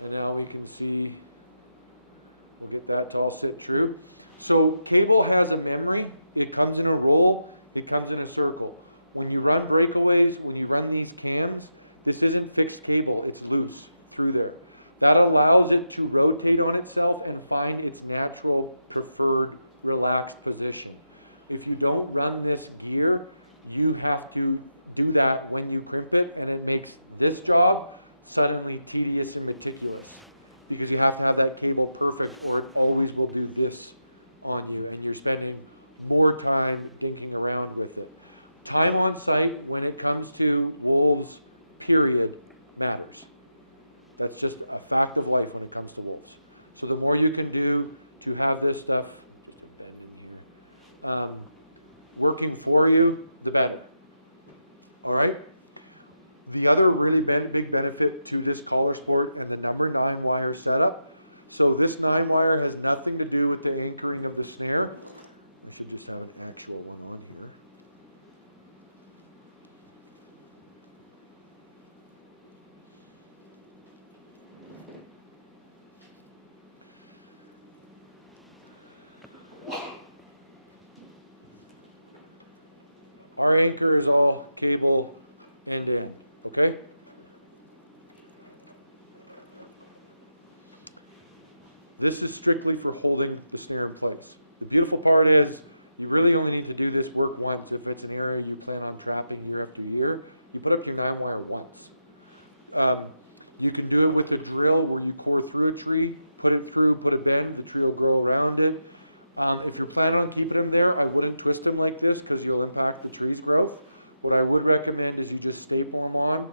And now we can see, we'll get that to all sit true. So cable has a memory. It comes in a roll. It comes in a circle. When you run breakaways, when you run these cams, this isn't fixed cable. It's loose through there. That allows it to rotate on itself and find its natural, preferred, relaxed position. If you don't run this gear, you have to do that when you crimp it, and it makes this job suddenly tedious and meticulous because you have to have that cable perfect or it always will do this on you and you're spending more time dinking around with it. Time on site when it comes to wolves, period, matters. That's just a fact of life when it comes to wolves. So the more you can do to have this stuff, just a bend in here, working for you, the better. All right? The other really big benefit to this collar sport and the number 9-wire setup, so this 9-wire has nothing to do with the anchoring of the snare. I should just have an actual one on here. Our anchor is all cable end to end, okay? This is strictly for holding the snare in place. The beautiful part is you really only need to do this work once. If it's an area you plan on trapping year after year, you put up your 9-wire once. You can do it with a drill where you core through a tree, put it through, put a bend, the tree will grow around it. If you're planning on keeping them there, I wouldn't twist them like this because you'll impact the tree's growth. What I would recommend is you just staple them on,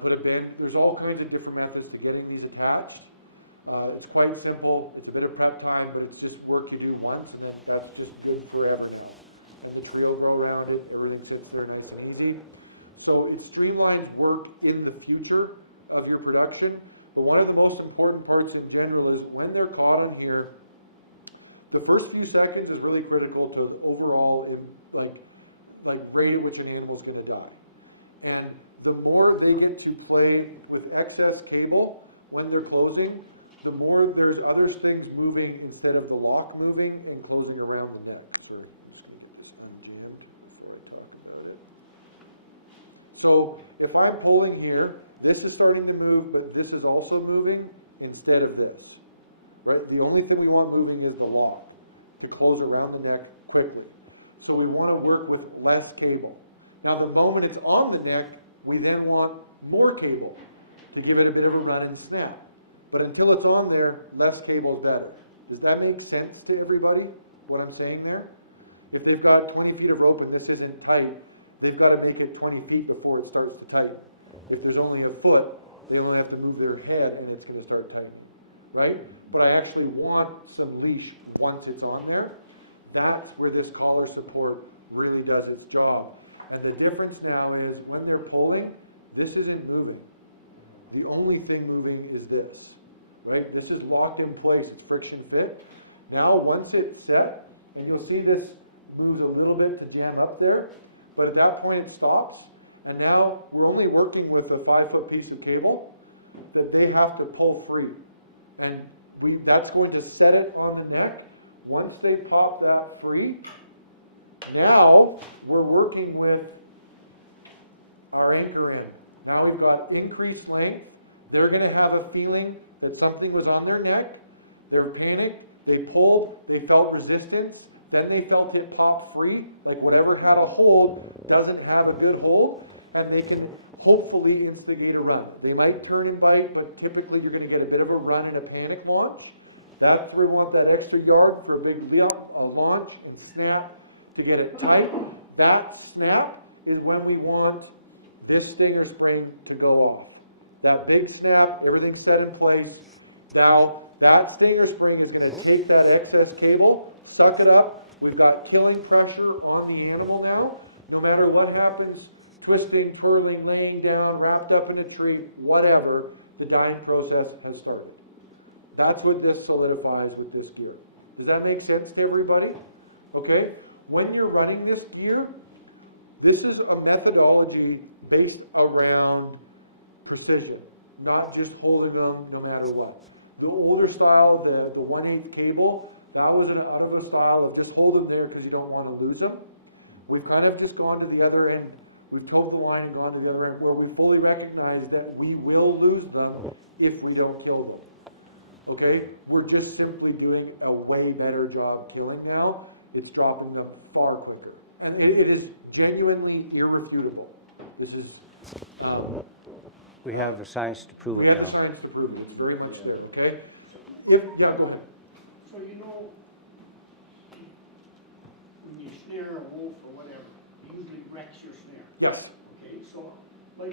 put a bend. There's all kinds of different methods to getting these attached. It's quite simple. It's a bit of prep time, but it's just work you do once, and then that's just good forever now. And the tree will grow around it. Everything sits there nice and easy. So it streamlines work in the future of your production. But one of the most important parts in general is when they're caught on here, the first few seconds is really critical to the overall rate at which an animal is going to die. And the more they get to play with excess cable when they're closing, the more there's other things moving instead of the lock moving and closing around the neck. Sorry, I'm just going to get this unjammed before I talk about it. So if I'm pulling here this is starting to move, but this is also moving instead of this, right? The only thing we want moving is the lock to close around the neck quickly. So we want to work with less cable. Now, the moment it's on the neck, we then want more cable to give it a bit of a run and snap. But until it's on there, less cable is better. Does that make sense to everybody, what I'm saying there? If they've got 20 feet of rope and this isn't tight, they've got to make it 20 feet before it starts to tighten. If there's only a foot, they only have to move their head and it's going to start tightening, right? But I actually want some leash once it's on there. That's where this collar support really does its job. And the difference now is when they're pulling, this isn't moving. The only thing moving is this, right? This is locked in place. It's friction fit. Now, once it's set, and you'll see this moves a little bit to jam up there, but at that point it stops. And now we're only working with a 5-foot piece of cable that they have to pull free. And that's going to set it on the neck. Once they pop that free, now we're working with our anchor end. Now we've got increased length. They're going to have a feeling that something was on their neck. They're panicked. They pulled. They felt resistance. Then they felt it pop free. Like whatever had a hold doesn't have a good hold. And they can hopefully instigate a run. They might turn and bite, but typically you're going to get a bit of a run and a panic launch. That's where we want that extra yard for a big launch and snap to get it tight. That snap is when we want this stinger spring to go off. That big snap, everything's set in place. Now, that stinger spring is going to take that excess cable, suck it up. We've got killing pressure on the animal now. No matter what happens, twisting, twirling, laying down, wrapped up in a tree, whatever, the dying process has started. That's what this solidifies with this gear. Does that make sense to everybody? Okay? When you're running this gear, this is a methodology based around precision, not just holding them no matter what. The older style, the 1/8 cable, that was out of a style of just hold them there because you don't want to lose them. We've kind of just gone to the other end. We've towed the line and gone to the other end where we fully recognize that we will lose them if we don't kill them. Okay? We're just simply doing a way better job killing now. It's dropping them far quicker. And it is genuinely irrefutable. This is... We have the science to prove it. We have the now. science to prove it. It's very much there, okay? Yeah, go ahead. So you know, when you snare a wolf or whatever, it usually wrecks your snare. Yes. Okay, so, but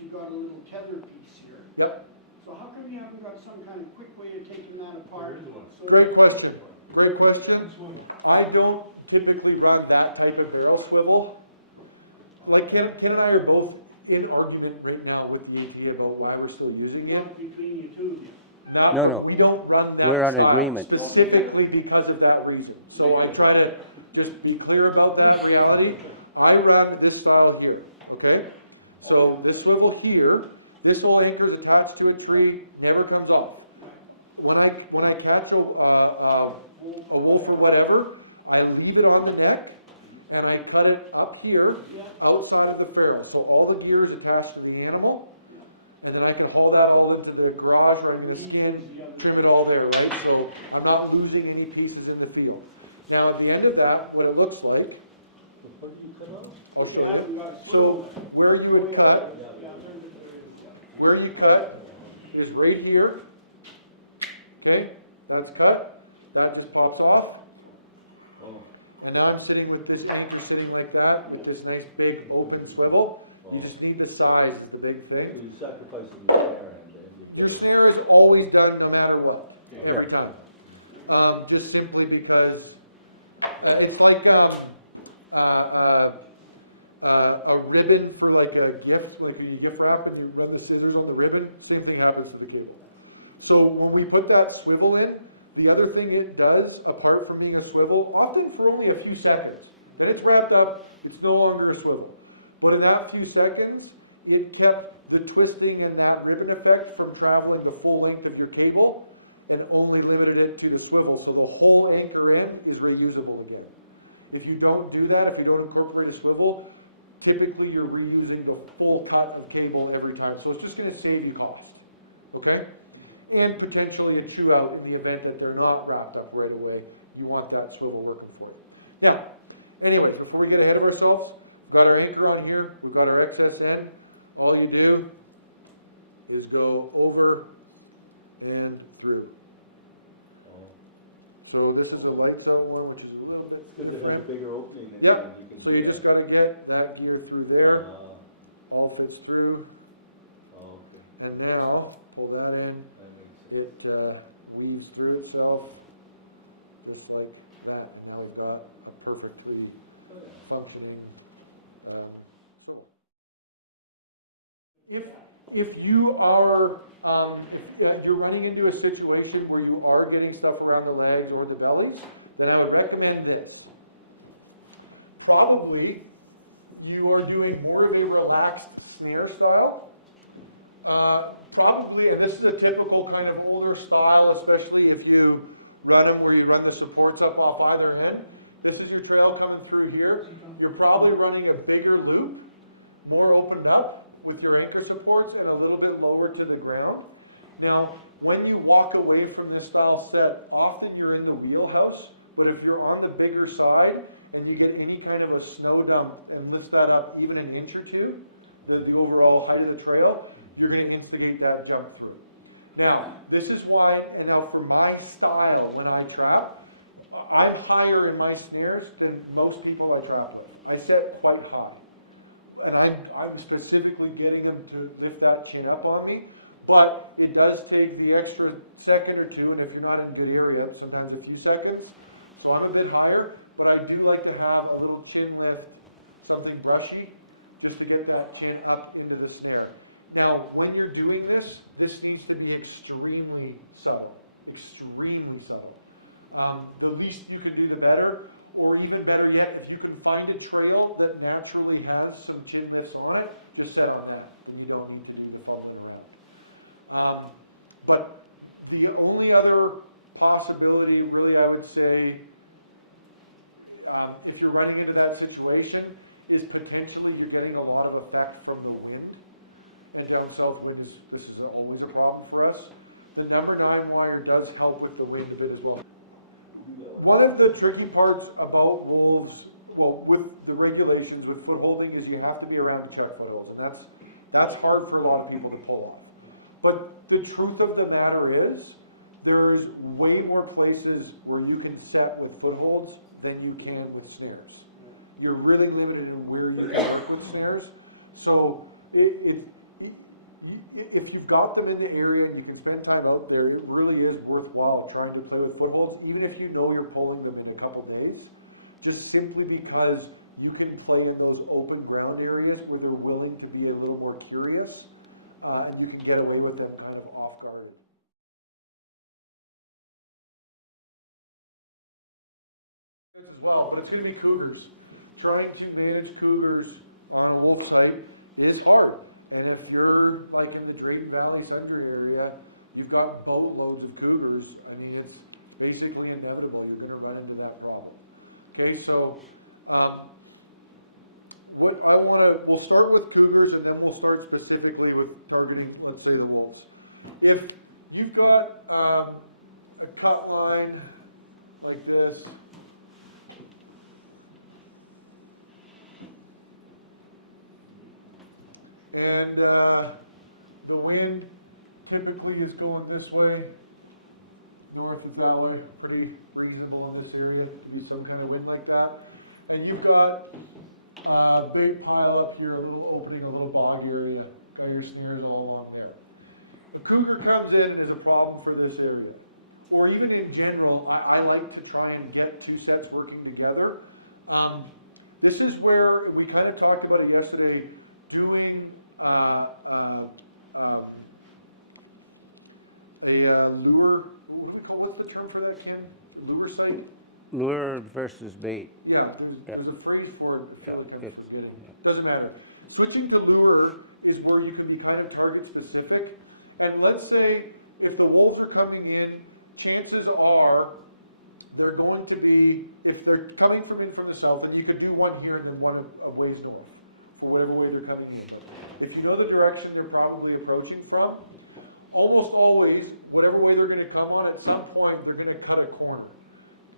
you got a little tether piece here. Yep. So how come you haven't got some kind of quick way of taking that apart? So Great question. Great question. I don't typically run that type of barrel swivel. Like Ken and I are both in argument right now with the ATA about why we're still using it. Not between you two, But we don't run We're that on style agreement. specifically because of that reason. So I try to just be clear about that reality. I run this style here, okay? So this swivel here, this whole anchor is attached to a tree, never comes off. When I catch a wolf or whatever, I leave it on the neck and I cut it up here outside of the ferrule. So all the gear is attached to the animal, and then I can haul that all into the garage where I'm going to skin, trim it all there, right? So I'm not losing any pieces in the field. Now at the end of that, what it looks like, Where do you cut off? I'll show you. So where you would cut, where you cut is right here. Okay, that's cut. That just pops off. And now I'm sitting with this anchor sitting like that with this nice big open swivel. You just need the size is the big So thing. you sacrifice the snare. Your snare is always done no matter what, every time. Just simply because it's like a ribbon for like a gift, like when you gift wrap and you run the scissors on the ribbon, same thing happens to the cable. So when we put that swivel in, the other thing it does, apart from being a swivel, often for only a few seconds, then it's wrapped up, it's no longer a swivel. But in that few seconds, it kept the twisting and that ribbon effect from traveling the full length of your cable and only limited it to the swivel. So the whole anchor end is reusable again. If you don't do that, if you don't incorporate a swivel, typically you're reusing the full cut of cable every time. So it's just gonna save you cost, okay? And potentially a chew out in the event that they're not wrapped up right away. You want that swivel working for you. Now, anyways, before we get ahead of ourselves, we've got our anchor on here, we've got our XSN. All you do is go over and through. So this is a lights out one, which is a little bit different. Bigger opening. Than Yep, you can so you do just that. gotta get that gear through there, Ah, all fits through, okay. and now, pull that in, That makes sense. it weaves through itself, just like that, and now we've got a perfectly functioning swivel. If you are, if you're running into a situation where you are getting stuff around the legs or the bellies, then I would recommend this. Probably you are doing more of a relaxed snare style. Probably, and this is a typical kind of older style, especially if you run them where you run the supports up off either end. This is your trail coming through here. You're probably running a bigger loop, more opened up with your anchor supports and a little bit lower to the ground. Now, when you walk away from this style set, often you're in the wheelhouse, but if you're on the bigger side and you get any kind of a snow dump and lifts that up even an inch or two, the overall height of the trail, you're going to instigate that jump through. Now, this is why, and now for my style when I trap, I'm higher in my snares than most people I trap with. I set quite high. And I'm specifically getting them to lift that chin up on me, but it does take the extra second or two, and if you're not in good area, sometimes a few seconds. So I'm a bit higher, but I do like to have a little chin lift, something brushy, just to get that chin up into the snare. Now, when you're doing this, this needs to be extremely subtle, extremely subtle. The least you can do, the better. Or even better yet, if you can find a trail that naturally has some chin lifts on it, just set on that. Then you don't need to do the fumbling around. But the only other possibility, really, I would say, if you're running into that situation, is potentially you're getting a lot of effect from the wind. And down south, this is always a problem for us. The number 9 wire does help with the wind a bit as well. One of the tricky parts about wolves, well, with the regulations with footholding, is you have to be around to check footholds, and that's hard for a lot of people to pull off. But the truth of the matter is, there's way more places where you can set with footholds than you can with snares. You're really limited in where you can work with snares. So if you've got them in the area and you can spend time out there, it really is worthwhile trying to play with footholds, even if you know you're pulling them in a couple days, just simply because you can play in those open ground areas where they're willing to be a little more curious, and you can get away with them kind of off guarded. As well, but it's going to be cougars. Trying to manage cougars on a wolf site is hard. And if you're like in the Drayton Valley Sundre area, you've got boatloads of cougars. I mean, it's basically inevitable. You're going to run into that problem. Okay, so we'll start with cougars, and then we'll start specifically with targeting, let's say, the wolves. If you've got a cut line like this, and the wind typically is going this way, north is that way, pretty reasonable in this area to be some kind of wind like that. And you've got a bait pile up here, a little opening, a little bog area, got your snares all along there. A cougar comes in and is a problem for this area. Or even in general, I like to try and get 2 sets working together. This is where we kind of talked about it yesterday, doing a lure, what do we call, what's the term for that, Ken? Lure site? Lure versus bait. Yeah, there's a phrase for it, I feel like I'm forgetting. Doesn't matter. Switching to lure is where you can be kind of target specific. And let's say if the wolves are coming in, chances are they're going to be, if they're coming from the south, and you could do one here and then one a ways north. for whatever way they're coming in. But if you know the direction they're probably approaching from, almost always, whatever way they're going to come on, at some point they're going to cut a corner.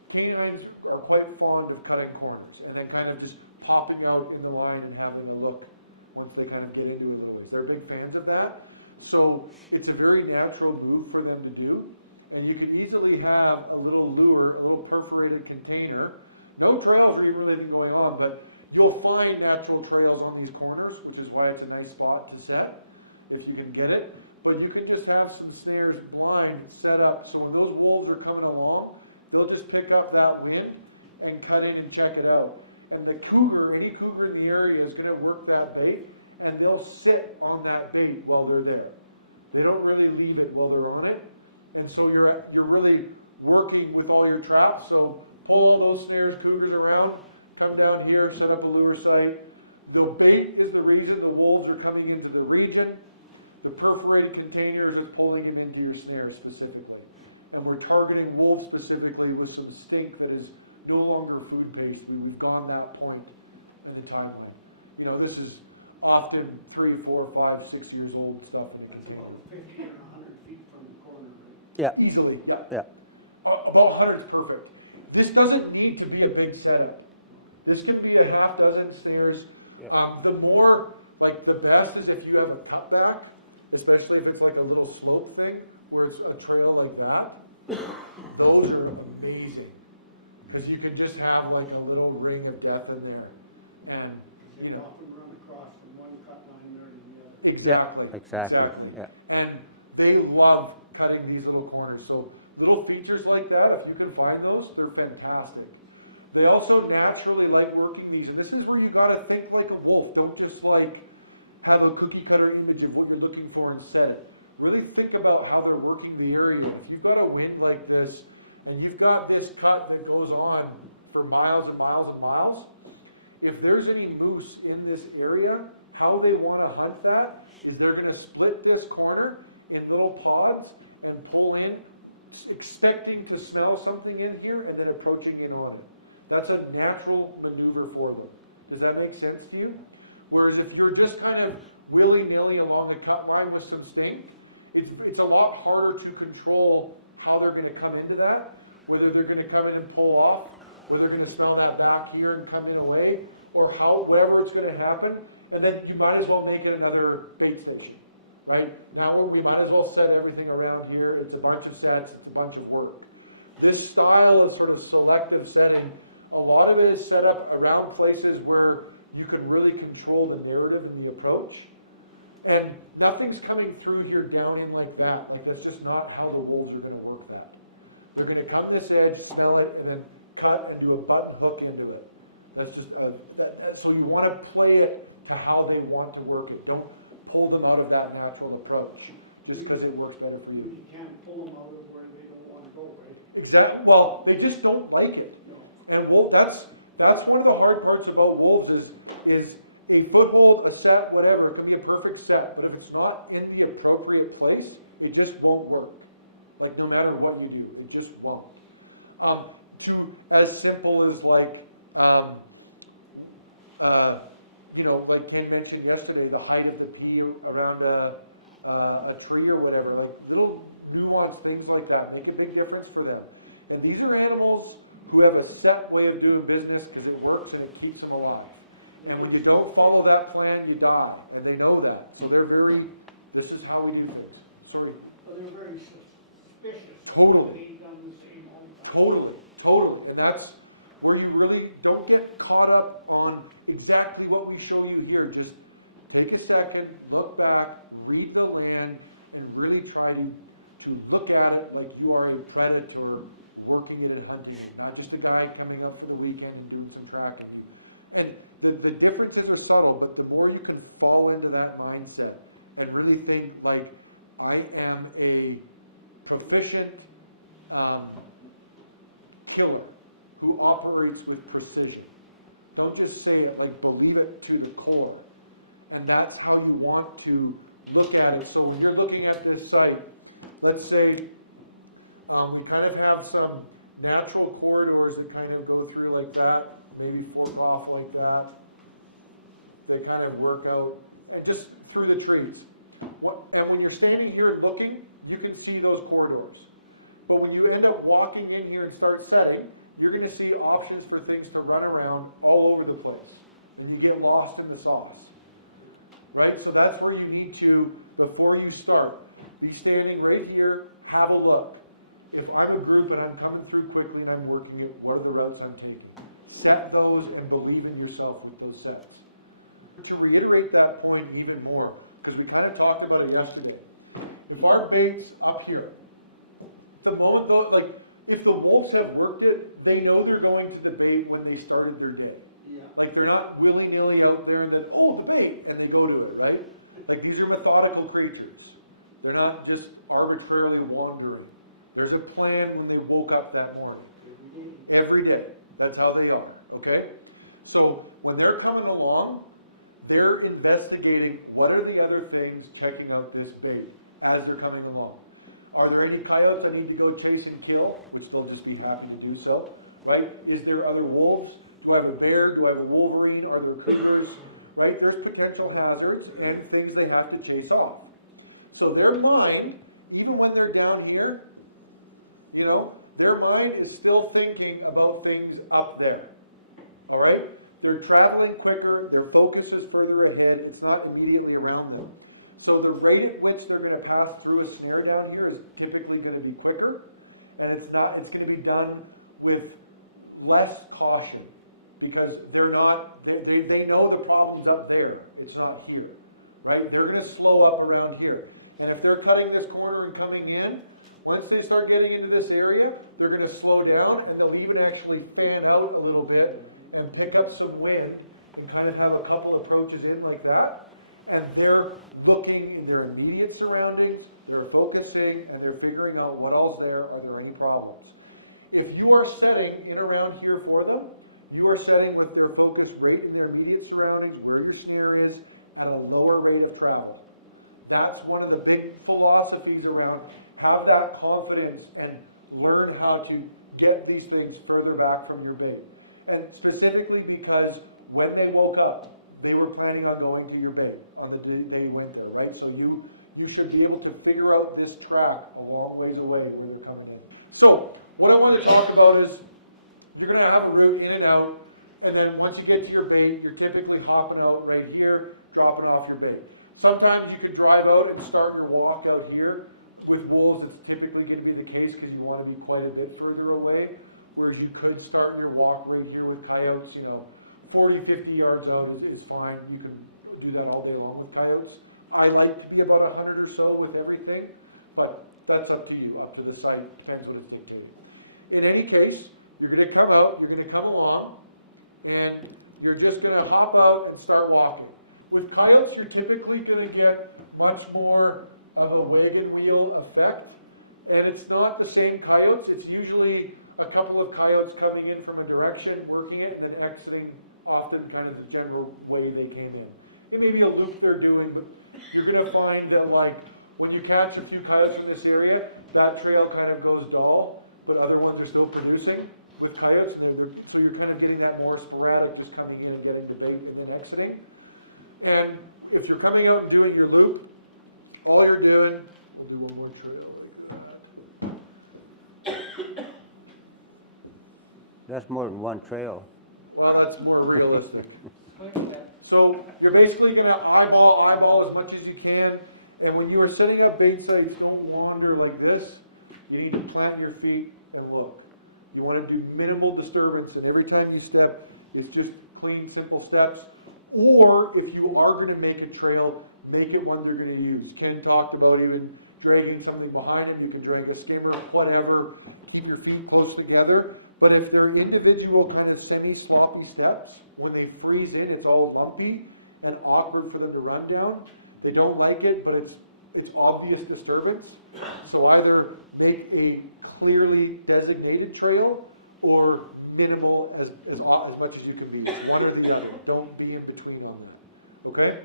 Canines are quite fond of cutting corners and then kind of just popping out in the line and having a look once they kind of get into it a little ways. They're big fans of that. So it's a very natural move for them to do. And you could easily have a little lure, a little perforated container. No trails or even really anything going on, but you'll find natural trails on these corners, which is why it's a nice spot to set if you can get it. But you can just have some snares blind set up so when those wolves are coming along, they'll just pick up that wind and cut in and check it out. And the cougar, any cougar in the area is going to work that bait, and they'll sit on that bait while they're there. They don't really leave it while they're on it. And so you're really working with all your traps. So pull all those snares, cougars around, come down here, set up a lure site. The bait is the reason the wolves are coming into the region. The perforated containers is pulling them into your snares specifically. And we're targeting wolves specifically with some stink that is no longer food paste. We've gone that point in the timeline. You know, this is often 3, 4, 5, 6 years old stuff in a container. 50 or 100 feet from the corner, right? Yeah. Easily, yeah. Yeah. About 100 is perfect. This doesn't need to be a big setup. This can be a half dozen snares. The more, like the best is if you have a cutback, especially if it's like a little slope thing where it's a trail like that. Those are amazing because you can just have like a little ring of death in there. And, you know. Often run across from one cut line there to the other. Exactly. Yeah. And they love cutting these little corners. So little features like that, if you can find those, they're fantastic. They also naturally like working these. And this is where you got to think like a wolf. Don't just like have a cookie cutter image of what you're looking for and set it. Really think about how they're working the area. And if you've got a wind like this and you've got this cut that goes on for miles and miles and miles, if there's any moose in this area, how they want to hunt that is they're going to split this corner in little pods and pull in, expecting to smell something in here and then approaching in on it. That's a natural maneuver for them. Does that make sense to you? Whereas if you're just kind of willy-nilly along a cut line with some stink, it's a lot harder to control how they're going to come into that, whether they're going to come in and pull off, whether they're going to smell that back here and come in away, or whatever it's going to happen. And then you might as well make it another bait station, right? Now we might as well set everything around here. It's a bunch of sets. It's a bunch of work. This style of sort of selective setting, a lot of it is set up around places where you can really control the narrative and the approach. And nothing's coming through here down in like that. Like that's just not how the wolves are going to work that. They're going to come this edge, smell it, and then cut and do a button hook into it. That's just, so you want to play it to how they want to work it. Don't pull them out of that natural approach just because it works better for you. You can't pull them out of where they don't want to go, right? Exactly. Well, they just don't like it. And that's one of the hard parts about wolves is a foothold, a set, whatever. It can be a perfect set, but if it's not in the appropriate place, it just won't work. Like no matter what you do, it just won't. To as simple as like, like Ken mentioned yesterday, the height of the pea around a tree or whatever, like little nuanced things like that make a big difference for them. And these are animals who have a set way of doing business because it works and it keeps them alive. And when you don't follow that plan, you die. And they know that. So this is how we do things. Sorry. So they're very suspicious. Totally. They've done the same whole time. Totally. And that's where you really don't get caught up on exactly what we show you here. Just take a second, look back, read the land, and really try to look at it like you are a predator working it and hunting it, not just a guy coming up for the weekend and doing some tracking. And the differences are subtle, but the more you can fall into that mindset and really think like, I am a proficient killer who operates with precision. Don't just say it, like believe it to the core. And that's how you want to look at it. So when you're looking at this site, let's say we kind of have some natural corridors that kind of go through like that, maybe fork off like that. that kind of work out and just through the trees. And when you're standing here and looking, you can see those corridors. But when you end up walking in here and start setting, you're going to see options for things to run around all over the place. And you get lost in the sauce. Right? So that's where you need to, before you start, be standing right here, have a look. If I'm a group and I'm coming through quickly and I'm working it, what are the routes I'm taking? Set those and believe in yourself with those sets. To reiterate that point even more, because we kind of talked about it yesterday. If our bait's up here, the moment though, like if the wolves have worked it, they know they're going to the bait when they started their day. Yeah. Like they're not willy-nilly out there and then, oh, the bait, and they go to it, right? Like these are methodical creatures. They're not just arbitrarily wandering. There's a plan when they woke up that morning. Every day. That's how they are, okay? So when they're coming along, they're investigating what are the other things checking out this bait as they're coming along. Are there any coyotes I need to go chase and kill? Which they'll just be happy to do so, right? Is there other wolves? Do I have a bear? Do I have a wolverine? Are there cougars? Right? There's potential hazards and things they have to chase off. So their mind, even when they're down here, you know, their mind is still thinking about things up there. All right? They're traveling quicker. Their focus is further ahead. It's not immediately around them. So the rate at which they're going to pass through a snare down here is typically going to be quicker. And it's going to be done with less caution because they know the problem's up there. It's not here, right? They're going to slow up around here. And if they're cutting this corner and coming in, once they start getting into this area, they're going to slow down and they'll even actually fan out a little bit and pick up some wind and kind of have a couple approaches in like that. And they're looking in their immediate surroundings, they're focusing, and they're figuring out what all's there, are there any problems. If you are setting in around here for them, you are setting with their focus right in their immediate surroundings, where your snare is, at a lower rate of travel. That's one of the big philosophies around have that confidence and learn how to get these things further back from your bait. And specifically because when they woke up, they were planning on going to your bait on the day they went there, right? So you should be able to figure out this track a long ways away where they're coming in. So what I want to talk about is you're going to have a route in and out, and then once you get to your bait, you're typically hopping out right here, dropping off your bait. Sometimes you could drive out and start your walk out here. With wolves, it's typically going to be the case because you want to be quite a bit further away, whereas you could start your walk right here with coyotes, 40, 50 yards out is fine. You can do that all day long with coyotes. I like to be about 100 or so with everything, but that's up to you, up to the site, depends what it's dictating. In any case, you're going to come out, you're going to come along, and you're just going to hop out and start walking. With coyotes, you're typically going to get much more of a wagon wheel effect, and it's not the same coyotes. It's usually a couple of coyotes coming in from a direction, working it, and then exiting often kind of the general way they came in. It may be a loop they're doing, but you're going to find that like when you catch a few coyotes from this area, that trail kind of goes dull, but other ones are still producing with coyotes, and so you're kind of getting that more sporadic, just coming in and getting the bait and then exiting. And if you're coming out and doing your loop, all you're doing, we'll do one more trail like that. That's more than one trail. Well, that's more realistic. So you're basically going to eyeball as much as you can. And when you are setting up bait sites, don't wander like this. You need to plant your feet and look. You want to do minimal disturbance, and every time you step, it's just clean, simple steps. Or if you are going to make a trail, make it one they're going to use. Ken talked about even dragging something behind him. You can drag a skimmer, whatever. Keep your feet close together. But if they're individual kind of semi-sloppy steps, when they freeze in, it's all lumpy and awkward for them to run down. They don't like it, but it's obvious disturbance. So either make a clearly designated trail or minimal as much as you can be. It's one or the other. Don't be in between on that. Okay?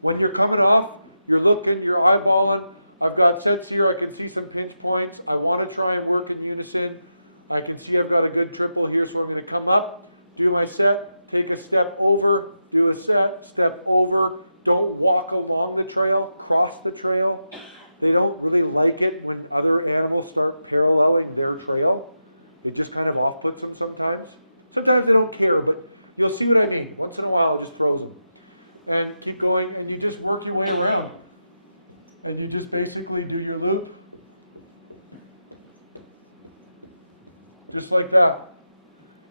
When you're coming off, you're looking, you're eyeballing. I've got sets here. I can see some pinch points. I want to try and work in unison. I can see I've got a good triple here, so I'm going to come up, do my set, take a step over, do a set, step over, don't walk along the trail, cross the trail. They don't really like it when other animals start paralleling their trail. It just kind of off-puts them sometimes. Sometimes they don't care, but you'll see what I mean. Once in a while, it just throws them. And keep going, and you just work your way around. And you just basically do your loop. Just like that.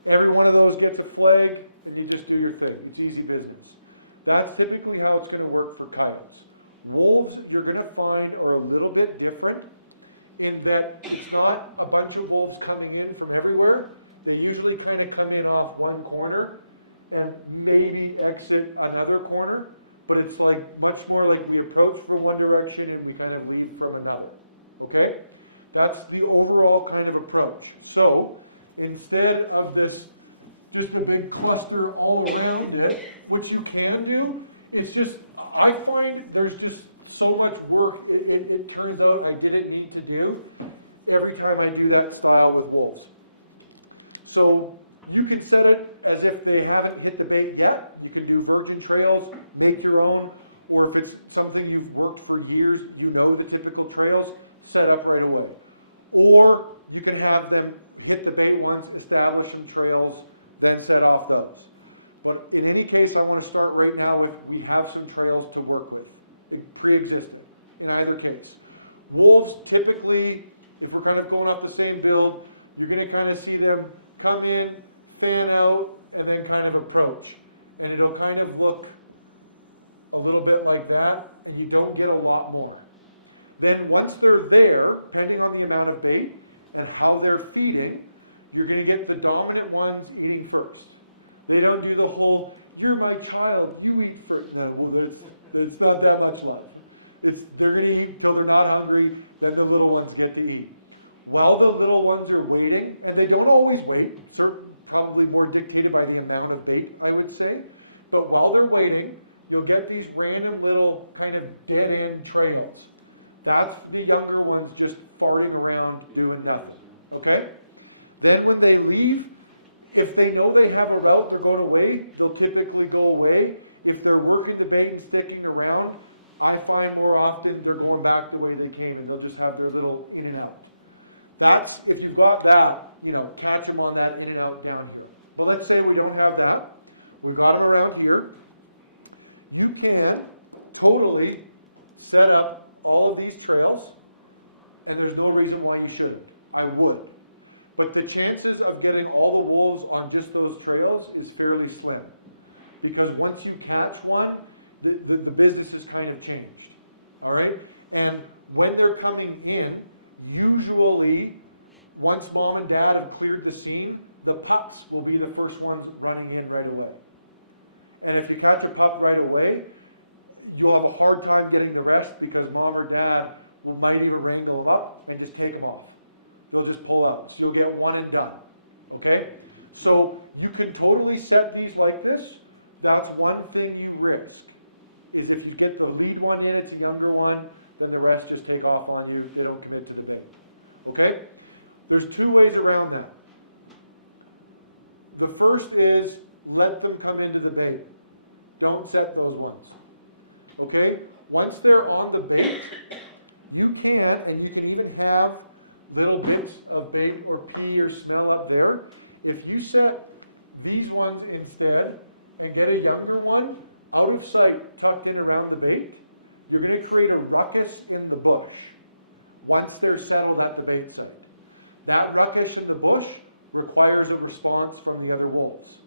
Every one of those gets a flag, and you just do your thing. It's easy business. That's typically how it's going to work for coyotes. Wolves, you're going to find, are a little bit different in that it's not a bunch of wolves coming in from everywhere. They usually kind of come in off one corner and maybe exit another corner, but it's like much more like we approach from one direction and we kind of leave from another. Okay? That's the overall kind of approach. So instead of this just a big cluster all around it, which you can do, it's just, I find there's just so much work it turns out I didn't need to do every time I do that style with wolves. So you can set it as if they haven't hit the bait yet. You can do virgin trails, make your own, or if it's something you've worked for years, you know the typical trails, set up right away. Or you can have them hit the bait once, establish some trails, then set off those. But in any case, I want to start right now with we have some trails to work with, pre-existing, in either case. Wolves, typically, if we're kind of going off the same build, you're going to kind of see them come in, fan out, and then kind of approach. And it'll kind of look a little bit like that, and you don't get a lot more. Then once they're there, depending on the amount of bait and how they're feeding, you're going to get the dominant ones eating first. They don't do the whole, you're my child, you eat first. No, well, it's not that much love. They're going to eat till they're not hungry, then the little ones get to eat. While the little ones are waiting, and they don't always wait, probably more dictated by the amount of bait, I would say, but while they're waiting, you'll get these random little kind of dead-end trails. That's the younger ones just farting around doing nothing, okay? Then when they leave, if they know they have a route they're going away, they'll typically go away. If they're working the bait and sticking around, I find more often they're going back the way they came and they'll just have their little in and out. That's, if you've got that, catch them on that in and out down here. But let's say we don't have that. We've got them around here. You can totally set up all of these trails, and there's no reason why you shouldn't. I would. But the chances of getting all the wolves on just those trails is fairly slim. Because once you catch one, the business has kind of changed. All right? And when they're coming in, usually, once mom and dad have cleared the scene, the pups will be the first ones running in right away. And if you catch a pup right away, you'll have a hard time getting the rest because mom or dad might even wrangle them up and just take them off. They'll just pull out. So you'll get one and done. Okay? So you can totally set these like this. That's one thing you risk, is if you get the lead one in, it's a younger one, then the rest just take off on you. They don't commit to the bait. Okay? There's two ways around that. The first is let them come into the bait. Don't set those ones. Okay? Once they're on the bait, you can, and you can even have little bits of bait or pee or smell up there. If you set these ones instead and get a younger one out of sight tucked in around the bait, you're going to create a ruckus in the bush once they're settled at the bait site. That ruckus in the bush requires a response from the other wolves.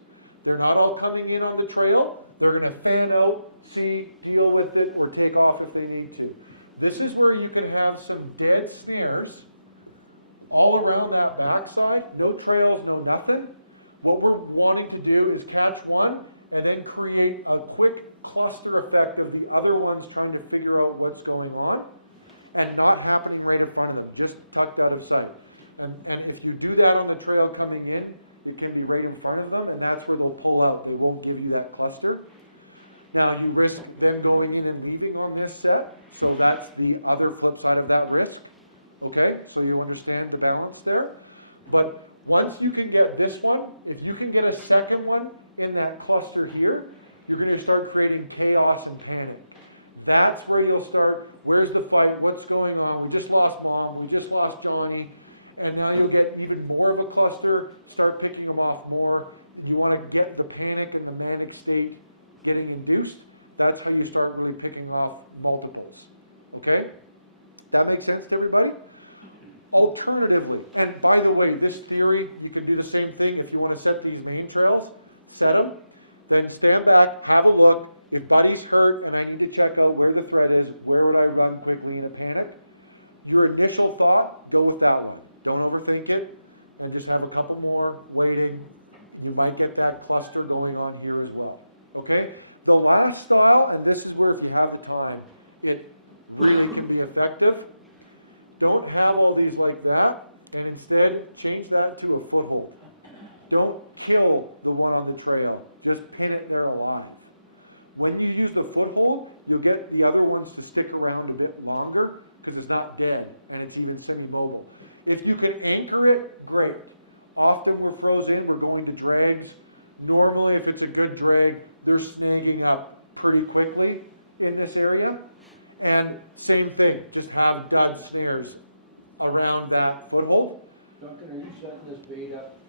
They're not all coming in on the trail. They're going to fan out, see, deal with it, or take off if they need to. This is where you can have some dead snares all around that backside. No trails, no nothing. What we're wanting to do is catch one and then create a quick cluster effect of the other ones trying to figure out what's going on and not happening right in front of them, just tucked out of sight. And if you do that on the trail coming in, it can be right in front of them, and that's where they'll pull out. They won't give you that cluster. Now you risk them going in and leaving on this set, so that's the other flip side of that risk. Okay, so you understand the balance there. But once you can get this one, if you can get a second one in that cluster here, you're going to start creating chaos and panic. That's where you'll start, where's the fight, what's going on, we just lost mom, we just lost Johnny, and now you'll get even more of a cluster, start picking them off more. You want to get the panic and the manic state getting induced. That's how you start really picking off multiples, okay? That makes sense to everybody? Alternatively, and by the way, this theory, you can do the same thing if you want to set these main trails, set them, then stand back, have a look. If Buddy's hurt and I need to check out where the threat is, where would I run quickly in a panic? Your initial thought, go with that one. Don't overthink it, and just have a couple more waiting. You might get that cluster going on here as well, okay? The last style, and this is where if you have the time, it really can be effective. Don't have all these like that, and instead change that to a foothold. Don't kill the one on the trail, just pin it there alive. When you use the foothold, you'll get the other ones to stick around a bit longer because it's not dead and it's even semi-mobile. If you can anchor it, great. Often we're frozen, we're going to drags. Normally if it's a good drag, they're snagging up pretty quickly in this area. And same thing, just have dud snares around that foothold. Duncan, are you setting this bait up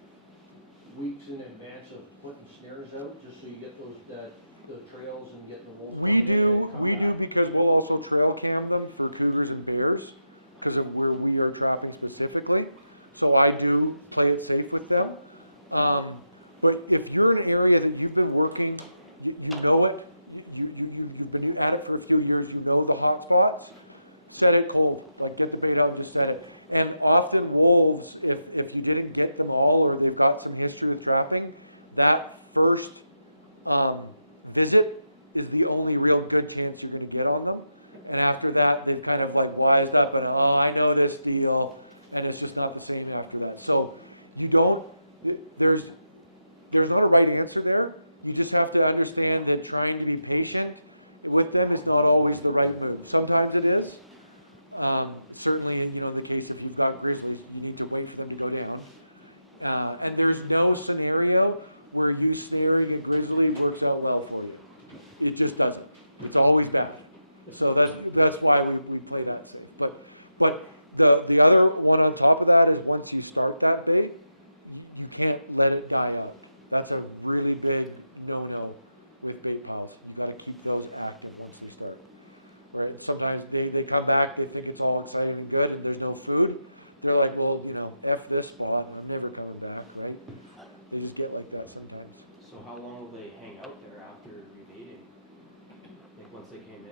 weeks in advance of putting snares out, just so you get those, the trails and get the wolves? We do because we'll also trail cam them for cougars and bears because of where we are trapping specifically. So I do play it safe with them. But if you're in an area that you've been working, you know it, you've been at it for a few years, you know the hot spots, set it cold, like get the bait out and just set it. And often wolves, if you didn't get them all or they've got some history with trapping, that first visit is the only real good chance you're going to get on them. And after that, they've kind of like wised up and, oh, I know this deal. And it's just not the same after that. So you don't, there's not a right answer there. You just have to understand that trying to be patient with them is not always the right move. Sometimes it is. Certainly, you know, in the case if you've got grizzlies, you need to wait for them to go down. And there's no scenario where you snaring a grizzly works out well for you. It just doesn't. It's always bad. So that's why we play that safe. But the other one on top of that is once you start that bait, you can't let it die out. That's a really big no-no with bait piles. You got to keep those active once they start. Right? Sometimes they come back, they think it's all exciting and good, and there's no food. They're like, well, you know, F this spot, I'm never coming back, right? They just get like that sometimes. So how long will they hang out there after rebaiting? Like once they came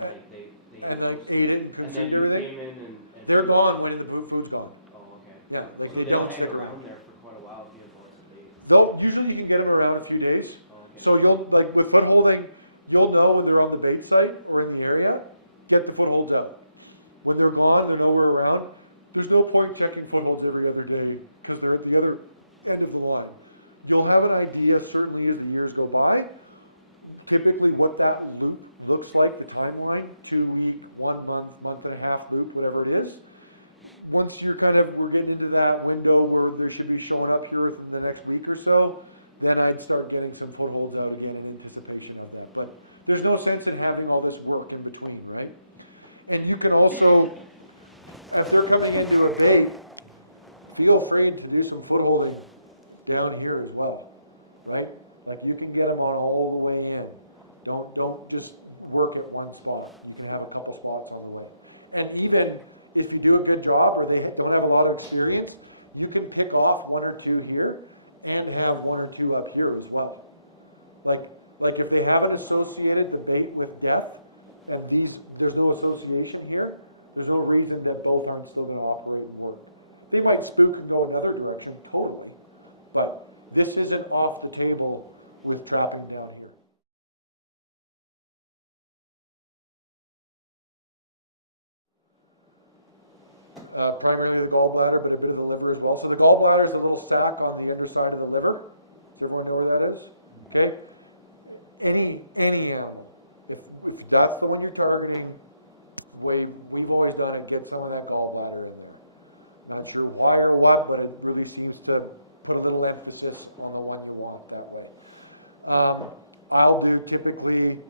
in? And like ate it and consumed and then everything? Came in and They're gone when the food's gone. Oh, okay. Yeah, like So they they'll don't stick hang around. there for quite a while if you have lots of bait. They'll usually you can get them around a few days. Oh, okay. So you'll like with foot holding, you'll know when they're on the bait site or in the area, get the footholds out. When they're gone, they're nowhere around. There's no point checking footholds every other day because they're at the other end of the line. You'll have an idea, certainly as the years go by, typically what that loop looks like, the timeline, 2 week, 1 month, month and a half loop, whatever it is. Once we're getting into that window where they should be showing up here within the next week or so, then I'd start getting some footholds out again in anticipation of that. But there's no sense in having all this work in between, right? And you can also, if they're coming into a bait, feel free to do some footholding down here as well, right? Like you can get them on all the way in. Don't just work at one spot. You can have a couple spots on the way. And even if you do a good job or they don't have a lot of experience, you can pick off 1 or 2 here and have 1 or 2 up here as well. Like if they haven't associated the bait with death and there's no association here, there's no reason that both aren't still going to operate and work. They might spook and go another direction, totally. But this isn't off the table with trapping down here. Primarily the gallbladder, but a bit of the liver as well. So the gallbladder is a little sac on the underside of the liver. Does everyone know where that is? Okay. Any animal, if that's the one you're targeting, we've always done it, get some of that gallbladder in there. Not sure why or what, but it really seems to put a little emphasis on the one you want that way. I'll do typically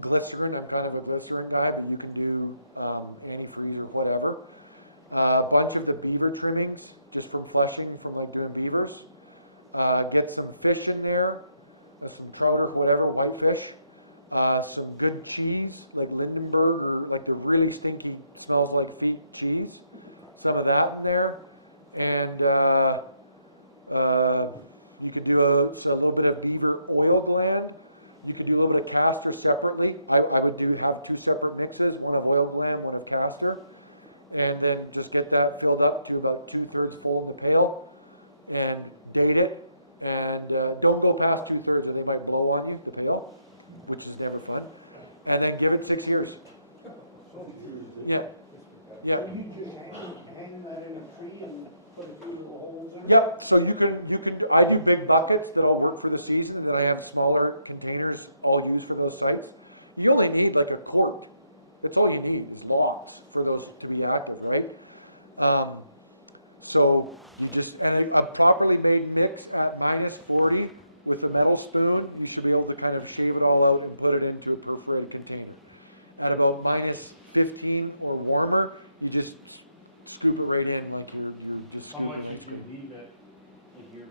glycerin. I'm kind of a glycerin guy, but you can do antifreeze or whatever. A bunch of the beaver trimmings, just from fleshing, from like doing beavers. Get some fish in there, some trout or whatever, whitefish. Some good cheese, like Lindenberg or like the really stinky, smells like feet cheese. Some of that in there. And you could do a little bit of beaver oil gland. You could do a little bit of castor separately. I would have 2 separate mixes, one of oil gland, one of castor. And then just get that filled up to about 2/3 full in the pail and date it. And don't go past 2/3 or they might blow on you, the pail, which is never fun. And then give it 6 years. Yeah. Yeah. So you just hang that in a tree and put a few little holes in it? Yep, so you can, I do big buckets that'll work for the season, and then I have smaller containers I'll use for those sites. You only need like a quart. That's all you need is lots for those to be active, right? So you just, and a properly made mix at -40 with a metal spoon, you should be able to kind of shave it all out and put it into a perforated container. At about -15 or warmer, you just scoop it right in like you're just scooping ice cream. How much would you leave it, if you're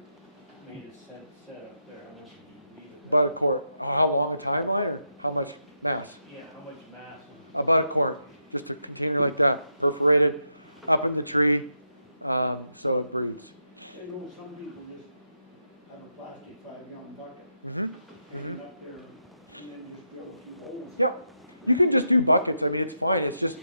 made a set up there, how much would you leave it? About a quart. How long a timeline or how much mass? Yeah, how much mass? About a quart. Just a container like that, perforated, up in the tree, so it breathes. You know, some people just have a plastic 5-gallon bucket, Mm-hmm. put it up there, and then just drill a few holes. Yeah, you can just do buckets. I mean, it's fine. It's just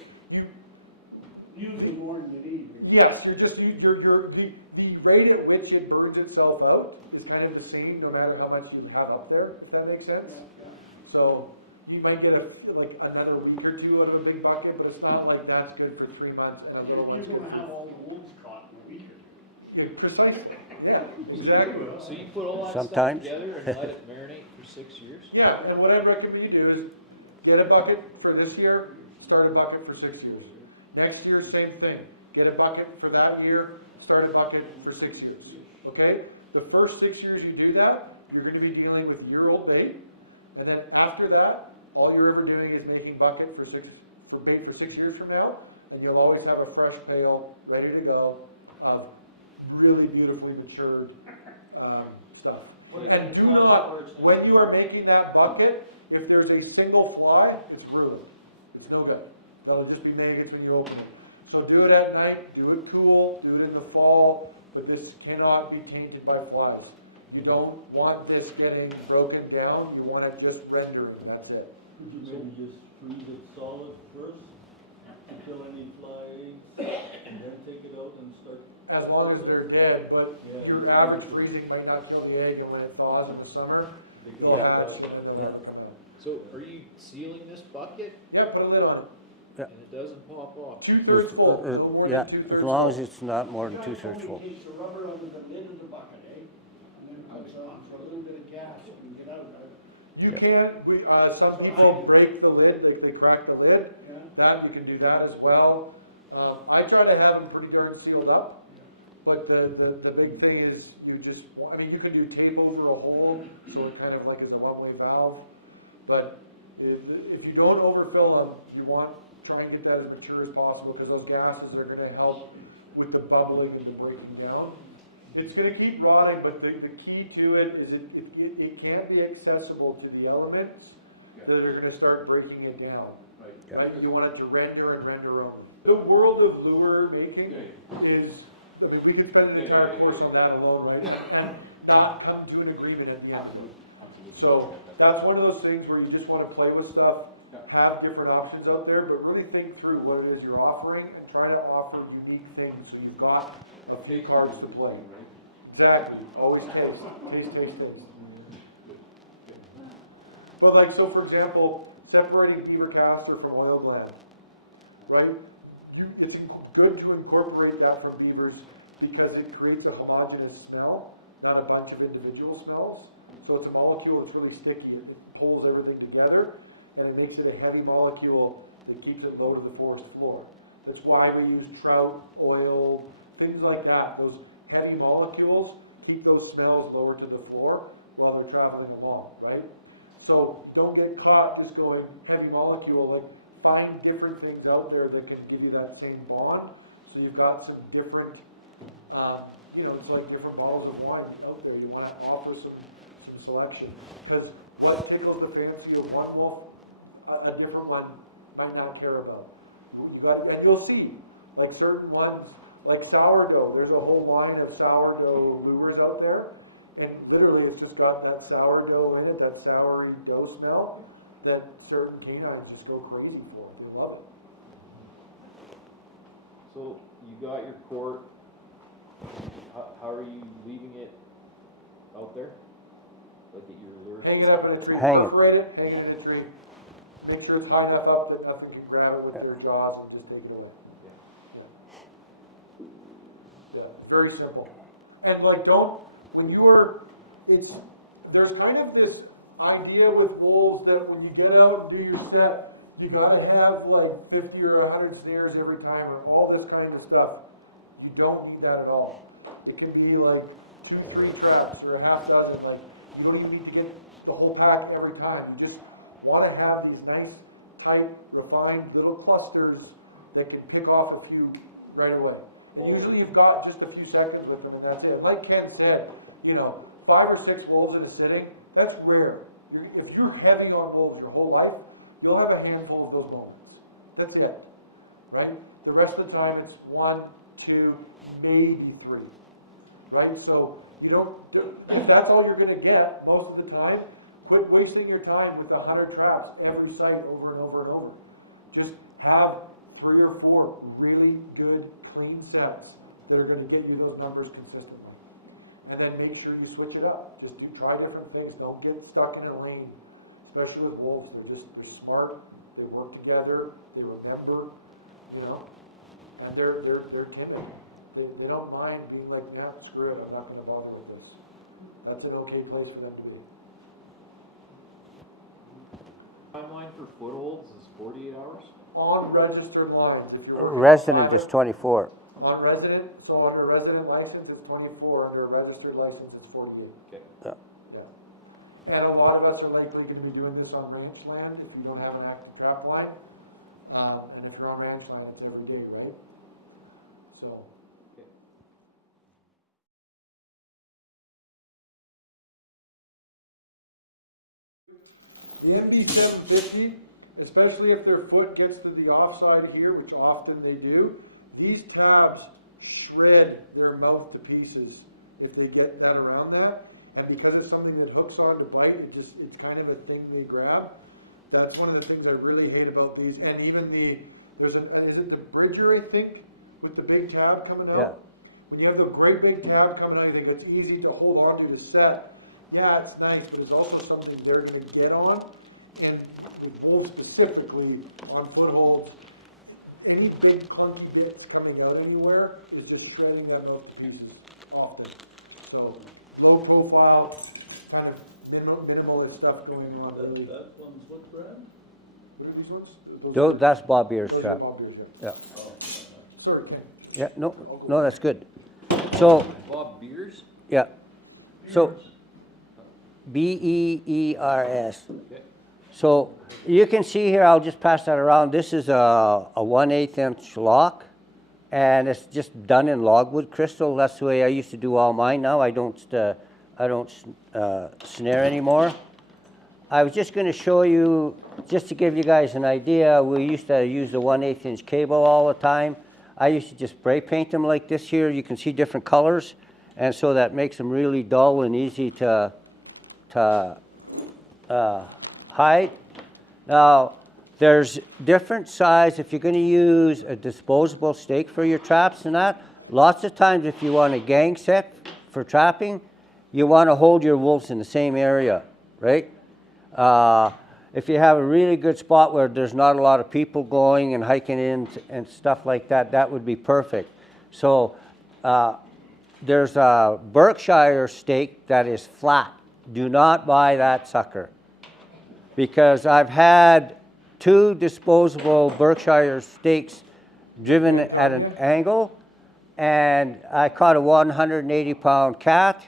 Usually more than you need. really. yes, the rate at which it burns itself out is kind of the same no matter how much you have up there, if that makes sense. Yeah. So you might get like another week or 2 out of a big bucket, but it's not like that's good for 3 months and a little one's good You for. don't have all the wolves caught in a week or 2. Yeah, precisely. Yeah, exactly. So you put all that Sometimes. stuff together and let it marinate for 6 years? Yeah, and what I'd recommend you do is get a bucket for this year, start a bucket for 6 years. Next year, same thing. Get a bucket for that year, start a bucket for 6 years. Okay? The first 6 years you do that, you're going to be dealing with year-old bait. And then after that, all you're ever doing is making bucket for bait for 6 years from now. And you'll always have a fresh pail ready to go of really beautifully matured stuff. And do not, when you are making that bucket, if there's a single fly, it's ruined. It's no good. That'll just be maggots when you open it. So do it at night, do it cool, do it in the fall, but this cannot be tainted by flies. You don't want this getting broken down, you want it just rendering, that's it. Could you maybe just freeze it solid first, until any fly eggs, and then take it out and start? As long as they're dead, but your average freezing might not kill the egg, and when it thaws in the summer, they'll hatch and then the larvae come out. So are you sealing this bucket Yeah, put a lid on it. and it doesn't pop off? 2/3 full, no more Yeah, than 2/3 As long as full. it's not more than The guy told 2/3 me full. he takes the rubber out of the lid of the bucket, and then puts it on for a little bit of gas when you get out. You can, some people break the lid, like they crack the lid. Yeah. That, you can do that as well. I try to have them pretty darn sealed up. But the big thing is you just, I mean, you can do tape over a hole, so it kind of like is a one-way valve. But if you don't overfill them, you try and get that as mature as possible because those gases are going to help with the bubbling and the breaking down. It's going to keep rotting, but the key to it is it can't be accessible to the elements that are going to start breaking it down. Right? You want it to render and render only. The world of lure making is, I mean, we could spend an entire course on that alone, right? And not come to an agreement at the end of it. So that's one of those things where you just want to play with stuff, have different options out there, but really think through what it is you're offering and try to offer unique things so you've got a few cards to play. Exactly. Always taste. Taste, taste, taste. But like, so for example, separating beaver castor from oil gland, right? It's good to incorporate that from beavers because it creates a homogeneous smell, not a bunch of individual smells. So it's a molecule that's really sticky. It pulls everything together and it makes it a heavy molecule that keeps it low to the forest floor. That's why we use trout, oil, things like that. Those heavy molecules keep those smells lower to the floor while they're traveling along, right? So you don't get caught just going heavy molecule, like find different things out there that can give you that same bond. So you've got some different, it's like different bottles of wine out there. You want to offer some selection, because what tickles the fancy of one wolf, a different one might not care about. You got to, and you'll see, like certain ones, like sourdough. There's a whole line of sourdough lures out there, and literally it's just got that sourdough in it, that soury dough smell that certain canines just go crazy for. They love it. So you got your court, how are you leaving it out there? Like at your lure? Hang it up in a tree, Hang it. perforate it, hang it in a tree. Make sure it's high enough up that nothing can grab it with their jaws and just take it away. Yeah. Yeah, very simple. And like there's kind of this idea with wolves that when you get out and do your set, you gotta have like 50 or 100 snares every time or all this kind of stuff. You don't need that at all. It can be like 2-3 traps or a half dozen. Like you don't even need to get the whole pack every time. You just want to have these nice, tight, refined little clusters that can pick off a few right away. And usually you've got just a few seconds with them and that's it. And like Ken said, 5 or 6 wolves in a sitting, that's rare. If you're heavy on wolves your whole life, you'll have a handful of those moments. That's it, right? The rest of the time it's 1, 2, maybe 3, right? So if that's all you're going to get most of the time, quit wasting your time with 100 traps every site over and over and over. Just have 3 or 4 really good, clean sets that are going to get you those numbers consistently. And then make sure you switch it up. Just try different things. Don't get stuck in a lane, especially with wolves. They're smart. They work together. They remember, and they're timid. They don't mind being like, yeah, screw it. I'm not going to bother with this. That's an okay place for them to be. Timeline for footholds is 48 hours? On registered lines, if you're working on Resident private. is 24. On resident, so under a resident license, it's 24. Under a registered license, it's 48. Okay. Yeah. And a lot of us are likely going to be doing this on ranch land if you don't have an active trap line. And if you're on ranch land, it's every day, right? So. The MB750, especially if their foot gets to the offside here, which often they do, these tabs shred their mouth to pieces if they get that around that. And because it's something that hooks on to bite, it's kind of a thing they grab. That's one of the things I really hate about these. And even is it the Bridger, I think, with the big tab coming out? Yeah. When you have the great big tab coming out, you think it's easy to hold on to set. Yeah, it's nice, but it's also something they're going to get on. And with wolves specifically on footholds, any big clunky bits coming out anywhere is just shredding that mouth to pieces often. So low profile, kind of minimalist stuff going on, really. That one's what brand? What are these ones? That's Bob Beers. Those are Bob Beers, yeah. Yeah. Oh, Sorry, Ken. Yeah, no, I'll go. no, that's good. So, Bob Beers? yeah. So, Beers. Okay. So, you can see here, I'll just pass that around. This is a 1/8 inch lock, and it's just done in logwood crystal. That's the way I used to do all mine now. I don't snare anymore. I was just going to show you, just to give you guys an idea, we used to use the 1/8 inch cable all the time. I used to just spray paint them like this here. You can see different colors, and so that makes them really dull and easy to hide. Now, there's different size. If you're going to use a disposable stake for your traps and that, lots of times if you want a gang set for trapping, you want to hold your wolves in the same area, right? If you have a really good spot where there's not a lot of people going and hiking in and stuff like that, that would be perfect. So there's a Berkshire stake that is flat. Do not buy that sucker, because I've had 2 disposable Berkshire stakes driven at an angle, and I caught a 180-pound cat,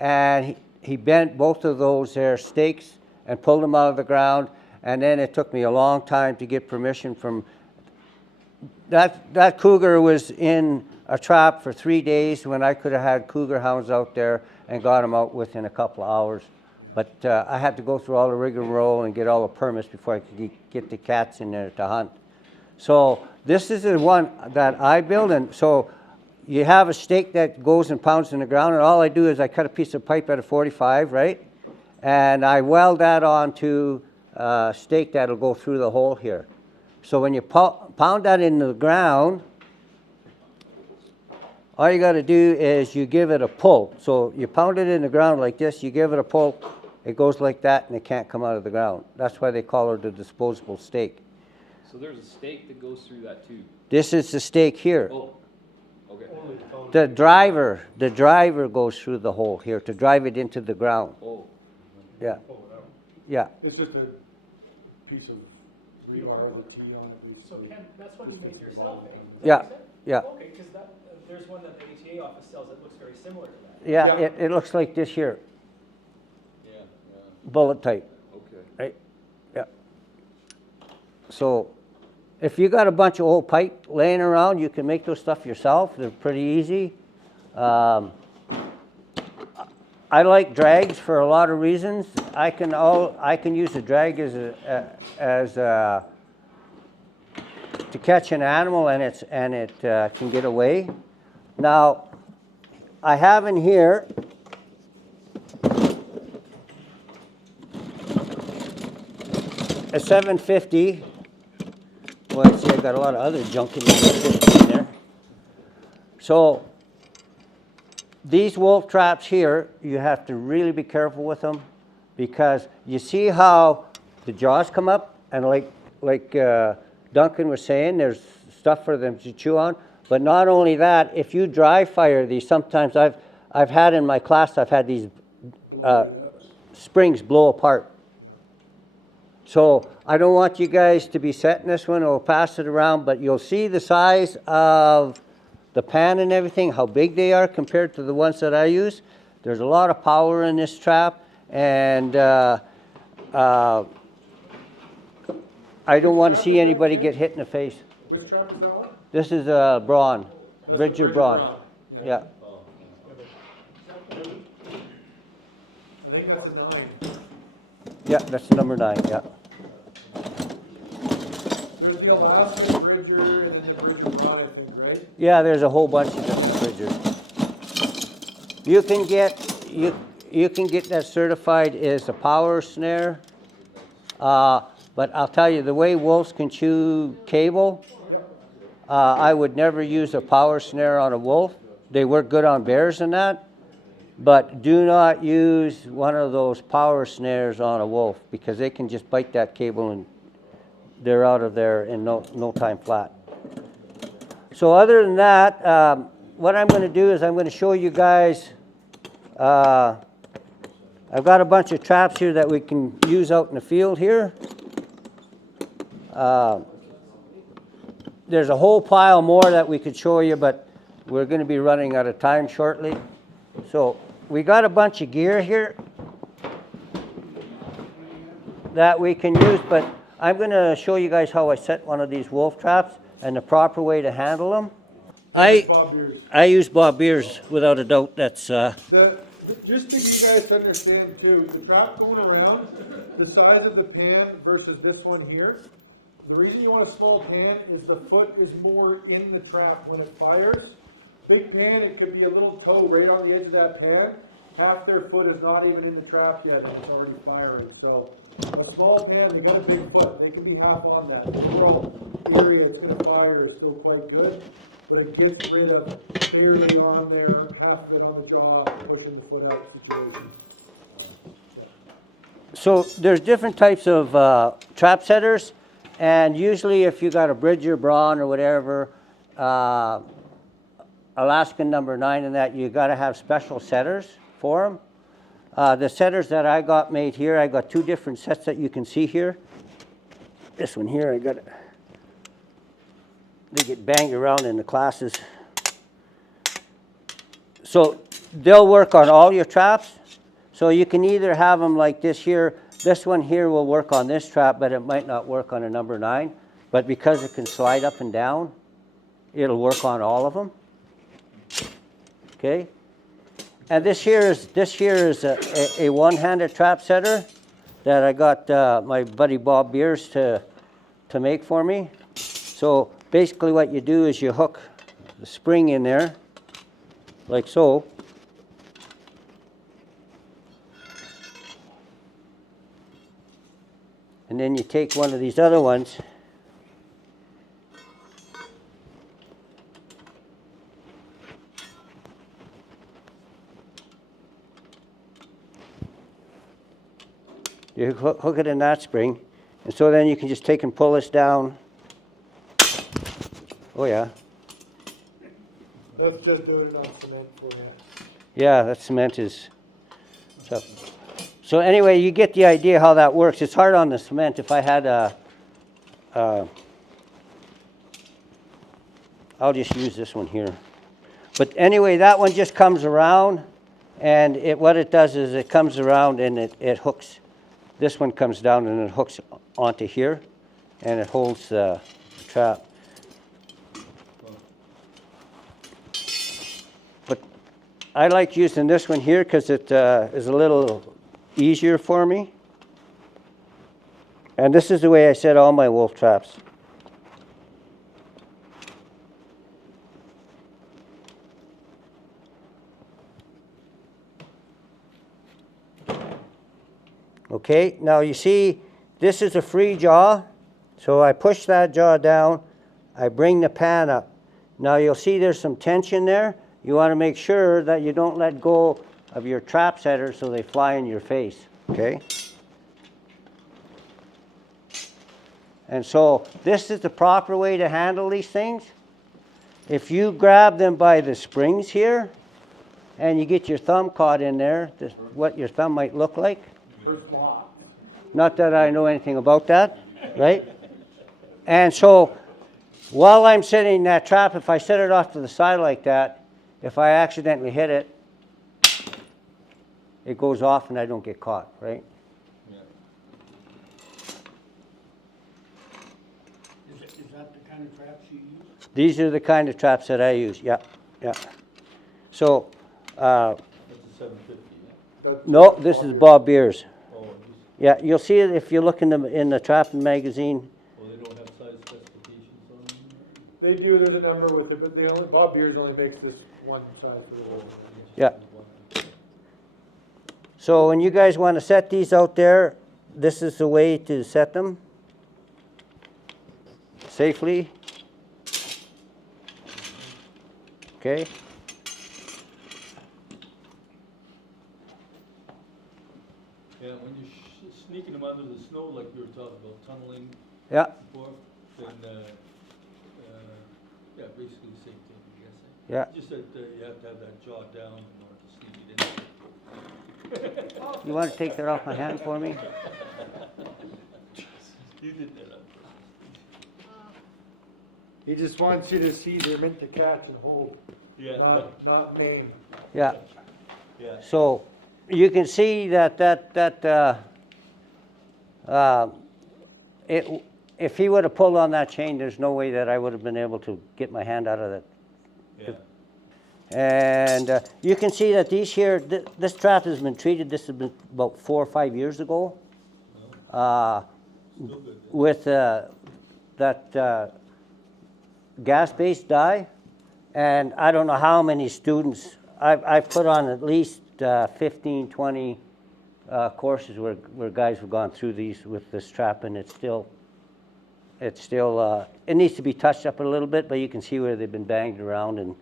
and he bent both of those there stakes, and pulled them out of the ground. And then it took me a long time to get permission from, that cougar was in a trap for 3 days when I could have had cougar hounds out there and got them out within a couple of hours. Yeah. But I had to go through all the rigmarole and get all the permits before I could get the cats in there to hunt. So this is the one that I build, and so you have a stake that goes and pounds in the ground, and all I do is I cut a piece of pipe at a 45, right? And I weld that onto a stake that'll go through the hole here. So when you pound that into the ground, all you got to do is you give it a pull. So you pound it in the ground like this, you give it a pull, it goes like that, and it can't come out of the ground. That's why they call it a disposable stake. So there's a stake that goes through that too? This is the stake here. Oh, okay. The driver goes through the hole here to drive it into the ground. Oh. Yeah. Yeah. It's just a piece of rebar with a T on it, basically. So Ken, that's one Just you fits make in the bottom yourself, and pounded. is that what Yeah, you said? yeah. Okay, because there's one that the ATA office sells that looks very similar to that. Yeah, Yeah. it looks like this here, Yeah, bullet type, okay. right? Yeah. So if you got a bunch of old pipe laying around, you can make those stuff yourself. They're pretty easy. I like drags for a lot of reasons. I can use a drag to catch an animal, and it can get away. Now, I have in here a 750. Well, see, I got a lot of other junk in there. So these wolf traps here, you have to really be careful with them, because you see how the jaws come up, and like Duncan was saying, there's stuff for them to chew on. But not only that, if you dry fire these, sometimes I've had in my class, I've had these Blow right up. springs blow apart. Yeah. So I don't want you guys to be setting this one, or pass it around, but you'll see the size of the pan and everything, how big they are compared to the ones that I use. There's a lot of power in this trap, and I don't Which want to trap see is that, anybody Ken? get hit in the face. Which trap is that one? This is a brawn. That's the Bridger Braun. Yeah. Yeah. I think that's a 9. Yeah, that's number 9, yeah. There's the Alaskan Bridger and then the Bridger Braun, I think, right? Yeah, there's a whole bunch of different Yeah. bridges. You can get that certified as a power snare. But I'll tell you, the way wolves can chew cable, Yep. I would never use a power snare on a wolf. They work good on bears and that, but do not use one of those power snares on a wolf, because they can just bite that cable and they're out of there in no time flat. So other than that, what I'm going to do is I'm going to show you guys, I've got a bunch of traps here that we can use out in the field here. There's a whole pile more that we could show you, but we're going to be running out of time shortly. So we got a bunch of gear here that we can use, but I'm going to show you guys how I set one of these wolf traps and the proper way to handle them. Him is Bob Beers. I use Bob Beers without a doubt. That's Just to get you guys to understand too, the trap going around, the size of the pan versus this one here. The reason you want a small pan is the foot is more in the trap when it fires. Big pan, it could be a little toe right on the edge of that pan. Half their foot is not even in the trap yet and it's already firing. So a small pan, they got a big foot. They can be half on that. The overall area it's going to fire is still quite good, but it gets rid of barely on there, half of it on the jaw, pushing the foot out situation. Yeah. So there's different types of trap setters, and usually if you got a Bridger Braun or whatever, Alaskan number 9 and that, you got to have special setters for them. The setters that I got made here, I got 2 different sets that you can see here. This one here, I got it. They get banged around in the classes. So they'll work on all your traps. So you can either have them like this here, this one here will work on this trap, but it might not work on a number 9. But because it can slide up and down, it'll work on all of them. Okay? And this here is a one-handed trap setter that I got my buddy Bob Beers to make for me. So basically what you do is you hook the spring in there, like so. And then you take one of these other ones, you hook it in that spring, and so then you can just take and pull this down. Oh yeah. That's just doing it on cement for you. Yeah, that cement is tough. So anyway, you get the idea how that works. It's hard on the cement. If I had I'll just use this one here. But anyway, that one just comes around, and what it does is it comes around and it hooks. This one comes down and it hooks onto here, and it holds the trap. But I like using this one here because it is a little easier for me. And this is the way I set all my wolf traps. Okay, now you see this is a free jaw, so I push that jaw down, I bring the pan up. Now you'll see there's some tension there. You want to make sure that you don't let go of your trap setter so they fly in your face, okay? And so this is the proper way to handle these things. If you grab them by the springs here and you get your thumb caught in there, this is what your thumb might look like. Hurts lots. Not that I know anything about that, right? And so while I'm setting that trap, if I set it off to the side like that, if I accidentally hit it, it goes off and I don't get caught, right? Is that the kind of traps you use? These are the kind of traps that I use, yeah, yeah. So, That's a 750, yeah. That, no, this is Beers. Bob Beers. Oh, Yeah, you'll see it if you look in the trapping magazine. they don't have size specifications on them? They do, there's a number with it, but Bob Beers only makes this one size for the wolves in that, yeah. Yeah. So when you guys want to set these out there, this is the way to set them safely. Okay. Yeah, when you're sneaking them under the snow like you were talking about, tunneling Yeah, before, then, yeah, basically the same thing, I guess. yeah. Just that you have to have that jaw down in order to sneak it in. You want to take that off my hand for me? You did that on He just wants you to see they're meant to catch and hold, purpose. not maim. Yeah. Yeah. So you can see if he would have pulled on that chain, there's no way that I would have been able to get my hand out of it. Yeah. And you can see that these here, this trap has been treated, this has been about 4 or 5 years ago. Still good. With that gas-based dye. And I don't know how many students, I've put on at least 15, 20 courses where guys have gone through these with this trap, and it needs to be touched up a little bit, but you can see where they've been banged around. And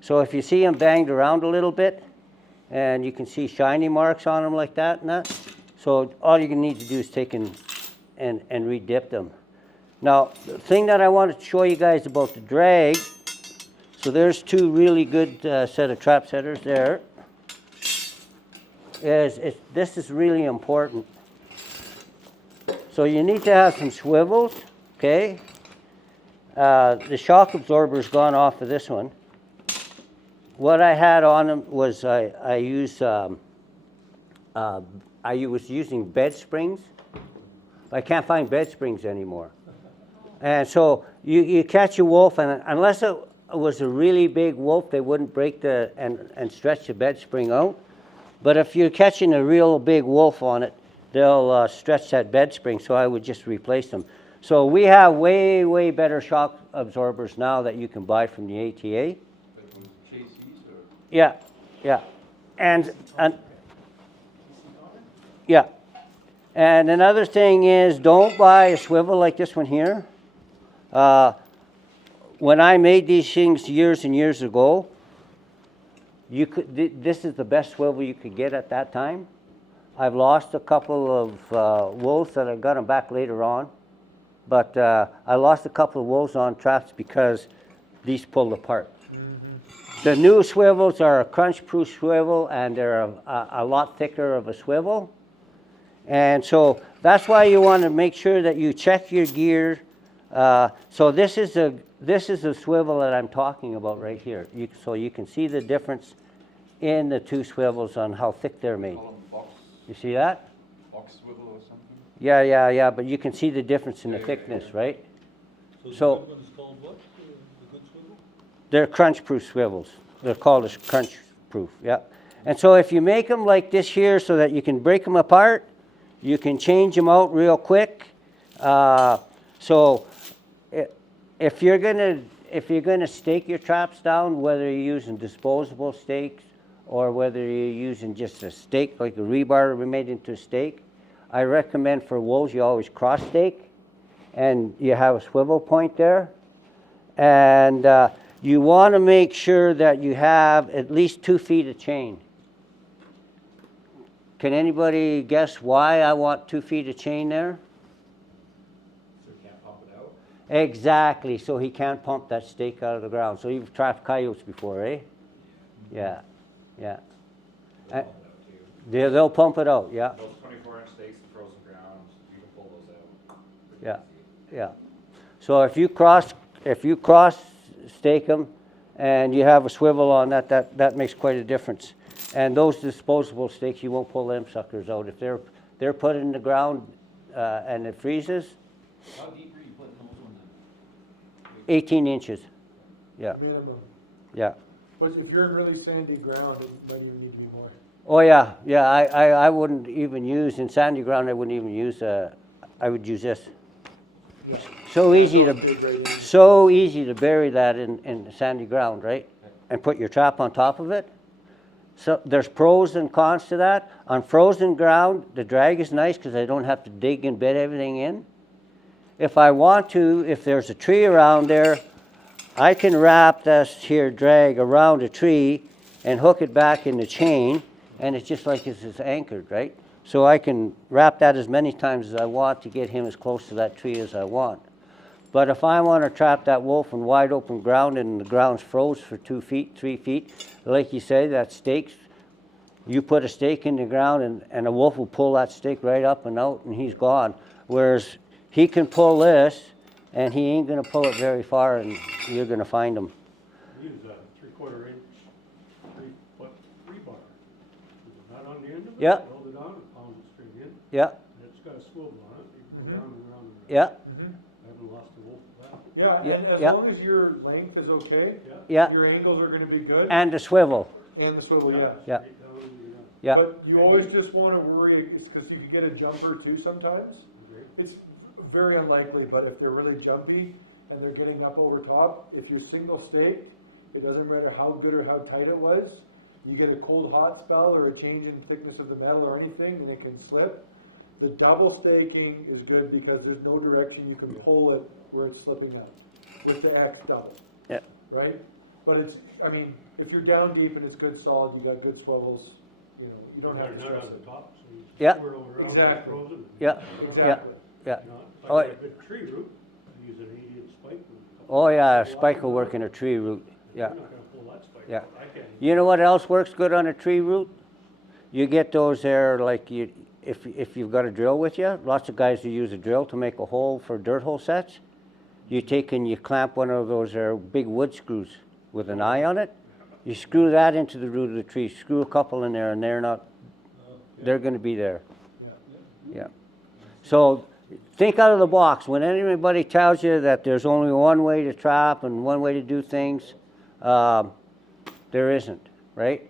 so if you see them banged around a little bit, and you can see shiny marks on them like that and that, so all you need to do is take and re-dip them. Now, the thing that I wanted to show you guys about the drag, so there's 2 really good set of trap setters there. This is really important. So you need to have some swivels, okay? The shock absorber's gone off of this one. What I had on them was I used I was using bed springs. I can't find bed springs anymore. And so you catch a wolf, and unless it was a really big wolf, they wouldn't break and stretch the bed spring out. But if you're catching a real big wolf on it, they'll stretch that bed spring, so I would just replace them. So we have way, way better shock absorbers now that you can buy from the ATA. Like those chassis or? Yeah, yeah. And yeah. And another thing is, don't buy a swivel like this one here. When I made these things years and years ago, this is the best swivel you could get at that time. I've lost a couple of wolves that I got them back later on, but I lost a couple of wolves on traps because these pulled apart. Mm-hmm. The new swivels are a crunch-proof swivel, and they're a lot thicker of a swivel. And so that's why you want to make sure that you check your gear. So this is the swivel that I'm talking about right here. So you can see the difference in the two swivels on how thick they're They made. call them box, You see that? box swivel or something? Yeah, but you can see the difference in Yeah, the yeah, thickness, yeah. right? So the So- good one's called what? The good swivel? They're crunch-proof swivels. They're called as crunch-proof, yeah. And so if you make them like this here so that you can break them apart, you can change them out real quick. So if you're gonna stake your traps down, whether you're using disposable stakes or whether you're using just a stake, like a rebar made into a stake, I recommend for wolves you always cross stake, and you have a swivel point there. And you want to make sure that you have at least 2 feet of chain. Can anybody guess why I want 2 feet of chain there? So you can't pump it out. Exactly, so he can't pump that stake out of the ground. So you've trapped coyotes before, eh? Yeah. They'll pump it out too. They'll pump it out, yeah. Those 24-inch stakes, the frozen ground, you can pull those out. Yeah. So if you cross stake them and you have a swivel on that makes quite a difference. And those disposable stakes, you won't pull them suckers out. If they're put in the ground and it freezes, How deep are you putting those ones in? 18 inches. Yeah, Minimum. yeah. But if you're in really sandy ground, it might even need to be more. Oh, yeah. I wouldn't even use, in sandy ground, I wouldn't even use, I would use this. Yeah. So Yeah, easy those to- dig right in. So easy to bury that in sandy ground, right? And put your trap on top of it. So there's pros and cons to that. On frozen ground, the drag is nice because I don't have to dig and bed everything in. If I want to, if there's a tree around there, I can wrap this here drag around a tree and hook it back in the chain, and it's just like it's anchored, right? So I can wrap that as many times as I want to get him as close to that tree as I want. But if I want to trap that wolf in wide open ground and the ground's froze for 2 feet, 3 feet, like you say, that stakes, you put a stake in the ground and a wolf will pull that stake right up and out and he's gone. Whereas he can pull this and he ain't going to pull it very far and you're going to find him. We use a 3/4 inch, 3-foot rebar. With a nut on the end of it, Yeah. weld it on, and pound it straight in, Yeah, and it's got a swivel on it. You Mhm. go round and round and round. yeah, Mm-hmm. I haven't lost a wolf for that. Yeah, and as Yeah. long as your length is okay, Yeah. yeah. your angles are going to be good, And the swivel. and the swivel, yeah. Yeah. Straight down, you know. Yeah. But you always just want to worry, it's because you could get a jumper too sometimes. It's very unlikely, but if they're really jumpy and they're getting up over top, if you're single staked, it doesn't matter how good or how tight it was, you get a cold hot spell or a change in thickness of the metal or anything and it can slip. The double staking is good because there's no direction you can pull it where it's slipping out with the X double, Yeah. right? But it's, I mean, if you're down deep and it's good solid, you got good swivels, you know, you don't have to They're stress not on it. top, so you just Yeah. swirl it around, Exactly. close it, and- Yeah, Exactly. yeah. You know, if Oh, I get a good tree root, I use an 8-inch spike with a couple. Oh, yeah, a couple spike will lines work on in it. a tree root. You're Yeah. not gonna pull that spike Yeah. out. I can't. You know what else works good on a tree root? You get those there, like if you've got a drill with you, lots of guys who use a drill to make a hole for dirt hole sets. You take and you clamp one of those there big wood screws with an eye on it. You screw that into the root of the tree, screw a couple in there and they're going to be there. Yeah. So think out of the box. When anybody tells you that there's only one way to trap and one way to do things, there isn't, right?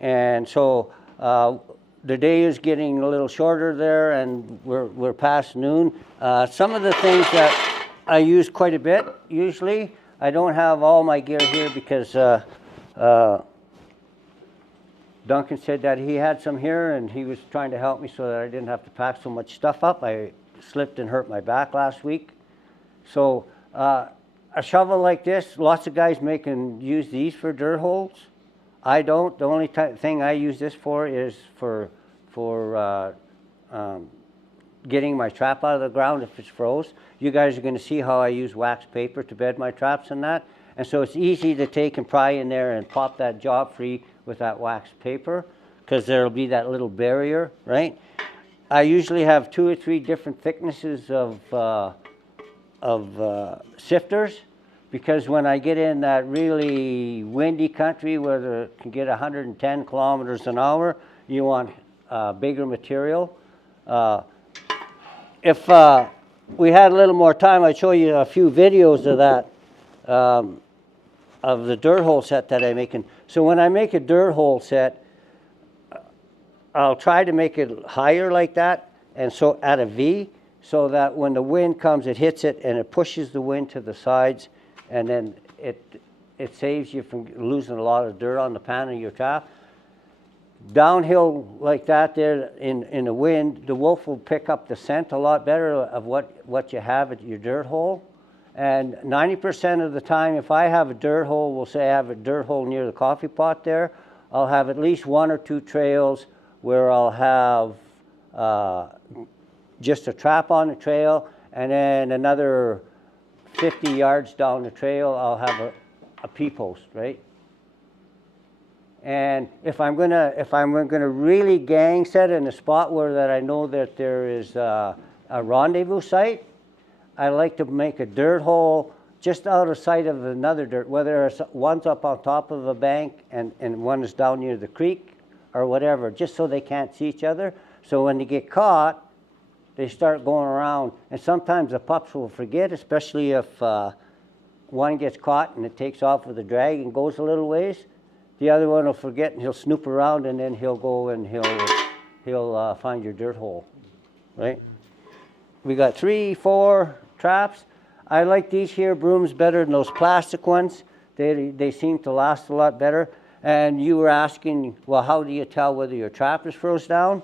And so the day is getting a little shorter there, and we're past noon. Some of the things that I use quite a bit, usually, I don't have all my gear here because Duncan said that he had some here, and he was trying to help me so that I didn't have to pack so much stuff up. I slipped and hurt my back last week. So a shovel like this, lots of guys use these for dirt holes. I don't. The only thing I use this for is for getting my trap out of the ground if it's froze. You guys are going to see how I use wax paper to bed my traps and that. And so it's easy to take and pry in there and pop that job free with that wax paper, because there'll be that little barrier, right? I usually have 2 or 3 different thicknesses of sifters, because when I get in that really windy country where it can get 110 kilometers an hour, you want bigger material. If we had a little more time, I'd show you a few videos of that, of the dirt hole set that I'm making. So when I make a dirt hole set, I'll try to make it higher like that, and so at a V, so that when the wind comes, it hits it and it pushes the wind to the sides, and then it saves you from losing a lot of dirt on the pan of your trap. Downhill like that there in the wind, the wolf will pick up the scent a lot better of what you have at your dirt hole. And 90% of the time, if I have a dirt hole, we'll say I have a dirt hole near the coffee pot there, I'll have at least 1 or 2 trails where I'll have just a trap on the trail, and then another 50 yards down the trail, I'll have a P-post, right? And if I'm gonna really gang set in a spot where that I know that there is a rendezvous site, I like to make a dirt hole just out of sight of another dirt, whether one's up on top of a bank and one is down near the creek or whatever, just so they can't see each other. So when they get caught, they start going around, and sometimes the pups will forget, especially if one gets caught and it takes off with a drag and goes a little ways. The other one will forget, and he'll snoop around, and then he'll go and he'll find your dirt hole, right? Mm-hmm. We got 3, 4 traps. I like these here brooms better than those plastic ones. They seem to last a lot better. And you were asking, well, how do you tell whether your trap is froze down?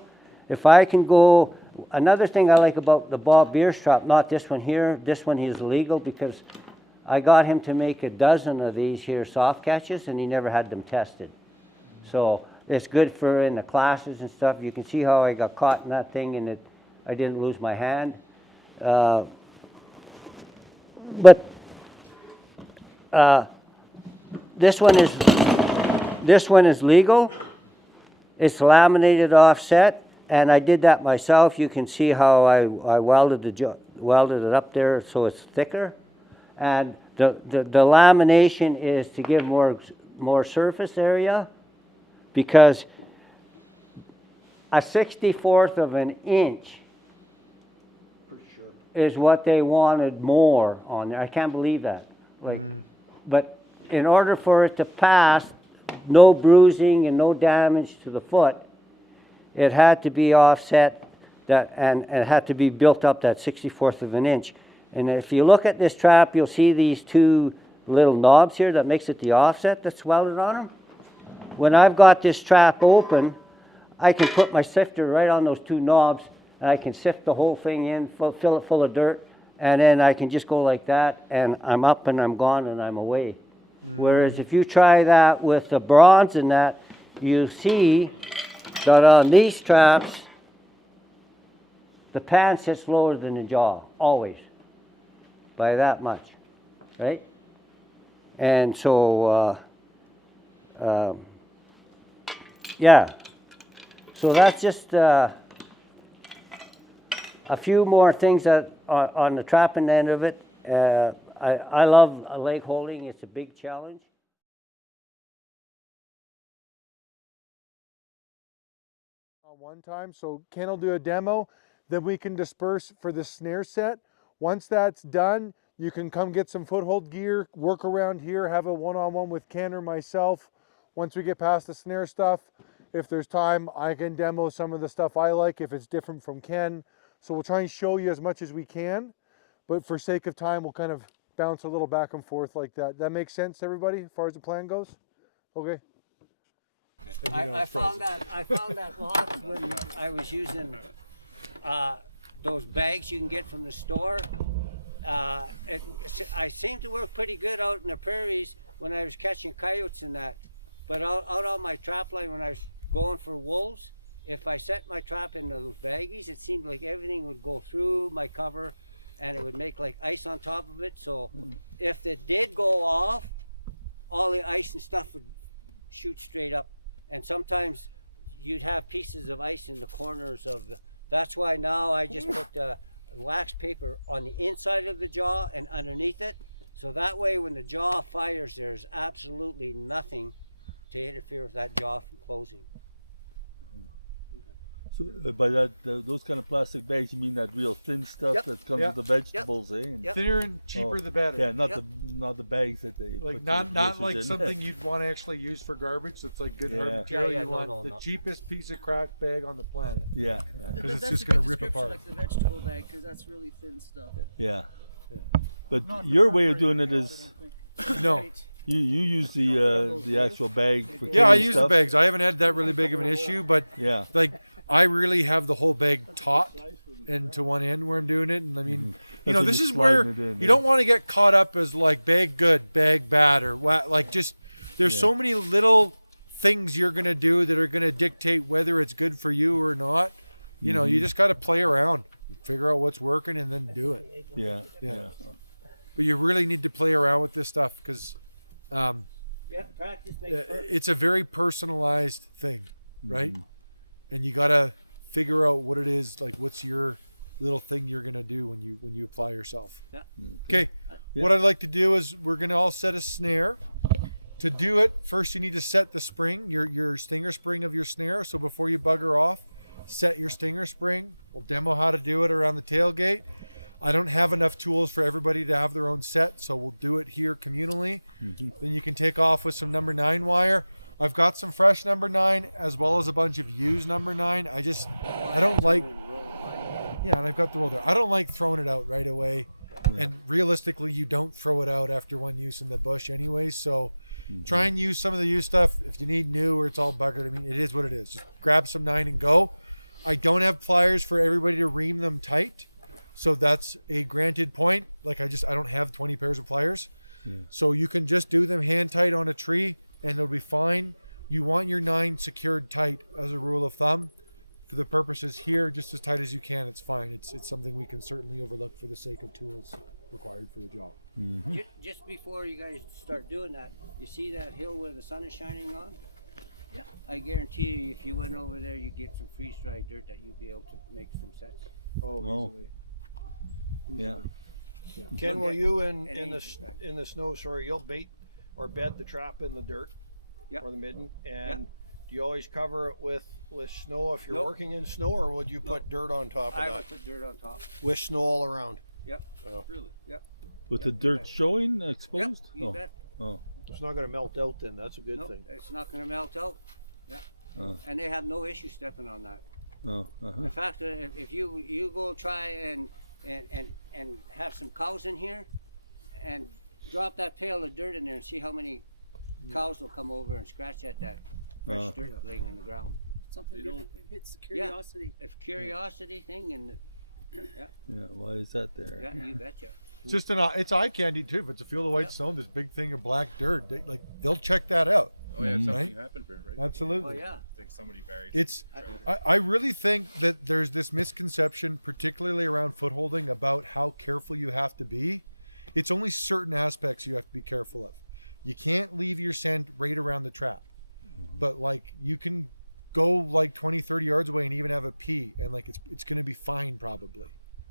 If I can go, another thing I like about the Bob Beers trap, not this one here, this one is legal because I got him to make a dozen of these here soft catches, and he never had them tested. So it's good for in the classes and stuff. You can see how I got caught in that thing, and I didn't lose my hand. But this one is legal. It's laminated offset, and I did that myself. You can see how I welded it up there so it's thicker. And the lamination is to give more surface area, because a 64th of an inch is what they wanted more on there. I can't believe that. But in order for it to pass, no bruising and no damage to the foot, it had to be offset and it had to be built up that 64th of an inch. And if you look at this trap, you'll see these 2 little knobs here that makes it the offset that's welded on them. When I've got this trap open, I can put my sifter right on those 2 knobs, and I can sift the whole thing in, fill it full of dirt, and then I can just go like that, and I'm up and I'm gone and I'm away. Whereas if you try that with the bronze and that, you see that on these traps, the pan sits lower than the jaw, always, by that much, right? And so, yeah. So that's just a few more things that are on the trapping end of it. I love leg holding. It's a big challenge. One time, so Ken will do a demo. Then we can disperse for the snare set. Once that's done, you can come get some foothold gear, work around here, have a one-on-one with Ken or myself. Once we get past the snare stuff, if there's time, I can demo some of the stuff I like if it's different from Ken. So we'll try and show you as much as we can, but for sake of time, we'll kind of bounce a little back and forth like that. That makes sense, everybody, as far as the plan goes? Okay. I found that lock when I was using those bags you can get from the store. I seemed to work pretty good out in the prairies when I was catching coyotes and that. But out on my trap line when I was going for wolves, if I set my trap in those baggies, it seemed like everything would go through my cover and it would make like ice on top of it. So if it did go off, all the ice and stuff would shoot straight up. And sometimes you'd have pieces of ice in the corners of the, that's why now I just put wax paper on the inside of the jaw and underneath it. So that way when the jaw fires, there's absolutely nothing to interfere with that jaw from closing. So by that, those kind of plastic bags, you mean that real thin stuff Yep. that comes Yep. with the vegetables, eh? And- Yep. Thinner and cheaper the better. Yeah, not Yep. the bags that they Like put not the groceries like in. something you'd want to actually use for garbage. It's like good hard Yeah. material. Yeah, You no, want no, the no. cheapest piece of crack bag on the planet. Yeah, Because it's That's just a gonna good rip description, apart. like the vegetable bag, because that's really thin stuff. yeah. But your way of doing it is No. you use the actual bag for Yeah, I carrying use the stuff. bags. I haven't had that really big of an issue, but Yeah. like I really have the whole bag taut into one end where I'm doing it. And I mean, you know, That's this when is you're where sliding it in, you yeah. don't want to get caught up as like bag good, bag bad, or what. Like just there's so many little things you're gonna do that are gonna dictate whether it's good for you or not. You know, you just got to play around, and figure out what's working, and then do it. Yeah. Yeah. But you really need to play around with this stuff because Yeah, practice makes perfect. it's a very personalized thing, right? Mm-hmm. And you gotta figure out what it is, like what's your little thing you're gonna do when you apply yourself. Yeah. Okay. What I'd like to do is we're gonna all set a snare. To do it, first you need to set the spring, your stinger spring of your snare. So before you bugger off, set your stinger spring. We'll demo how to do it around the tailgate. I don't have enough tools for everybody to have their own set, so we'll do it here communally. Then you can take off with some number 9 wire. I've got some fresh number 9 as well as a bunch of used number 9. I don't like, yeah, and I've got the roll there. I don't like throwing it out right away. And realistically, you don't throw it out after one use in the bush anyway. So try and use some of the used stuff. If you need new or it's all buggered, I mean, it is what it is. Just grab some 9 and go. I don't have pliers for everybody to ream them tight. So that's a granted point. Like I don't have 20 pairs of pliers. So you can just do them hand tight on a tree and it'll be fine. You want your 9 secured tight as a rule of thumb. For the purposes here, just as tight as you can, it's fine. It's something we can certainly overlook for the sake of tools required for the job. Just before you guys start doing that, you see that hill where the sun is shining on? Yeah. I guarantee you, if you went over there, you'd get some freeze-dried dirt that you'd be able to make some sets. Oh. Yeah. Ken, will you in It ain't the too bad. in the snow? Sorry, you'll bait or bed the trap in the dirt Yep. or the midden, and do you always cover it with snow if you're Nope. working in snow, or would you put dirt on top of I that would put dirt on top. with snow all around? Yep. Really? Yep. With the dirt showing exposed? Yep. You Oh. bet. Oh. It's not going to melt out then. That's a good Nope, thing. it's not going to melt out. Yeah. Oh. And they have no issue stepping on that. Oh. Uh-huh. In fact, if you go try and have some cows in here, and drop that pail of dirt in there and see how many cows will come over and scratch at that fresh dirt laying in the ground. Something different. It hits the curiosity. It's curiosity thing, and yeah, Yeah. Why is that there? yeah, you betcha. It's just it's eye candy too. If it's a field of white stone, this big thing of black dirt, they'll check that out. Oh yeah, something Right? happened for it, right? Oh Absolutely. yeah. I think somebody buried. It's I really think that there's this misconception, particularly around footholding, about how careful you have to be. It's only certain aspects you have to be careful of. You can't leave your scent right around the trap. But like you can go like 20, 30 yards away and even have a pee, and like it's going to be fine probably,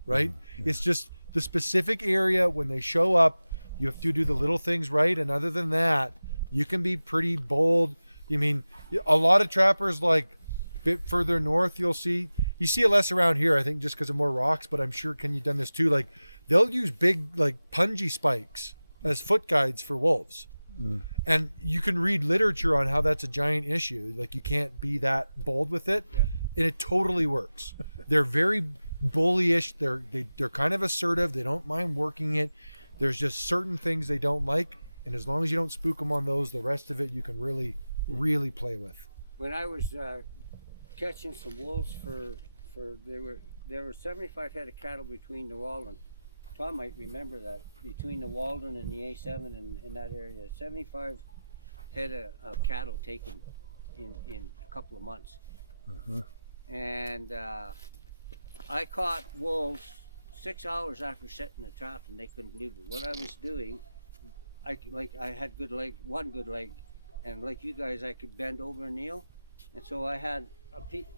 right? It's just the specific area when they show up, you have to do the little things right, and other than that, you can be pretty bold. I mean, a lot of trappers like a bit further north, you'll see you see it less around here, I think, just because of more rocks. But I'm sure Ken, you've done this too. Like they'll use big like punji spikes as foot guides for wolves. And you can read literature on how that's a giant issue. Like you can't be that bold with it, and it totally works. They're very bullyish. They're kind of assertive. They don't mind working it. There's just certain things they don't like, and as long as you don't spook them on those, the rest of it you can really, really play with. When I was catching some wolves for there were 75 head of cattle between the Walden. Tom might remember that, between the Walden and the A7 in that area. 75 head of cattle taken in a couple of months. And I caught wolves 6 hours after setting the trap, and they couldn't believe it. What I was doing, I had one good leg, and like you guys, I could bend over and kneel. And so I had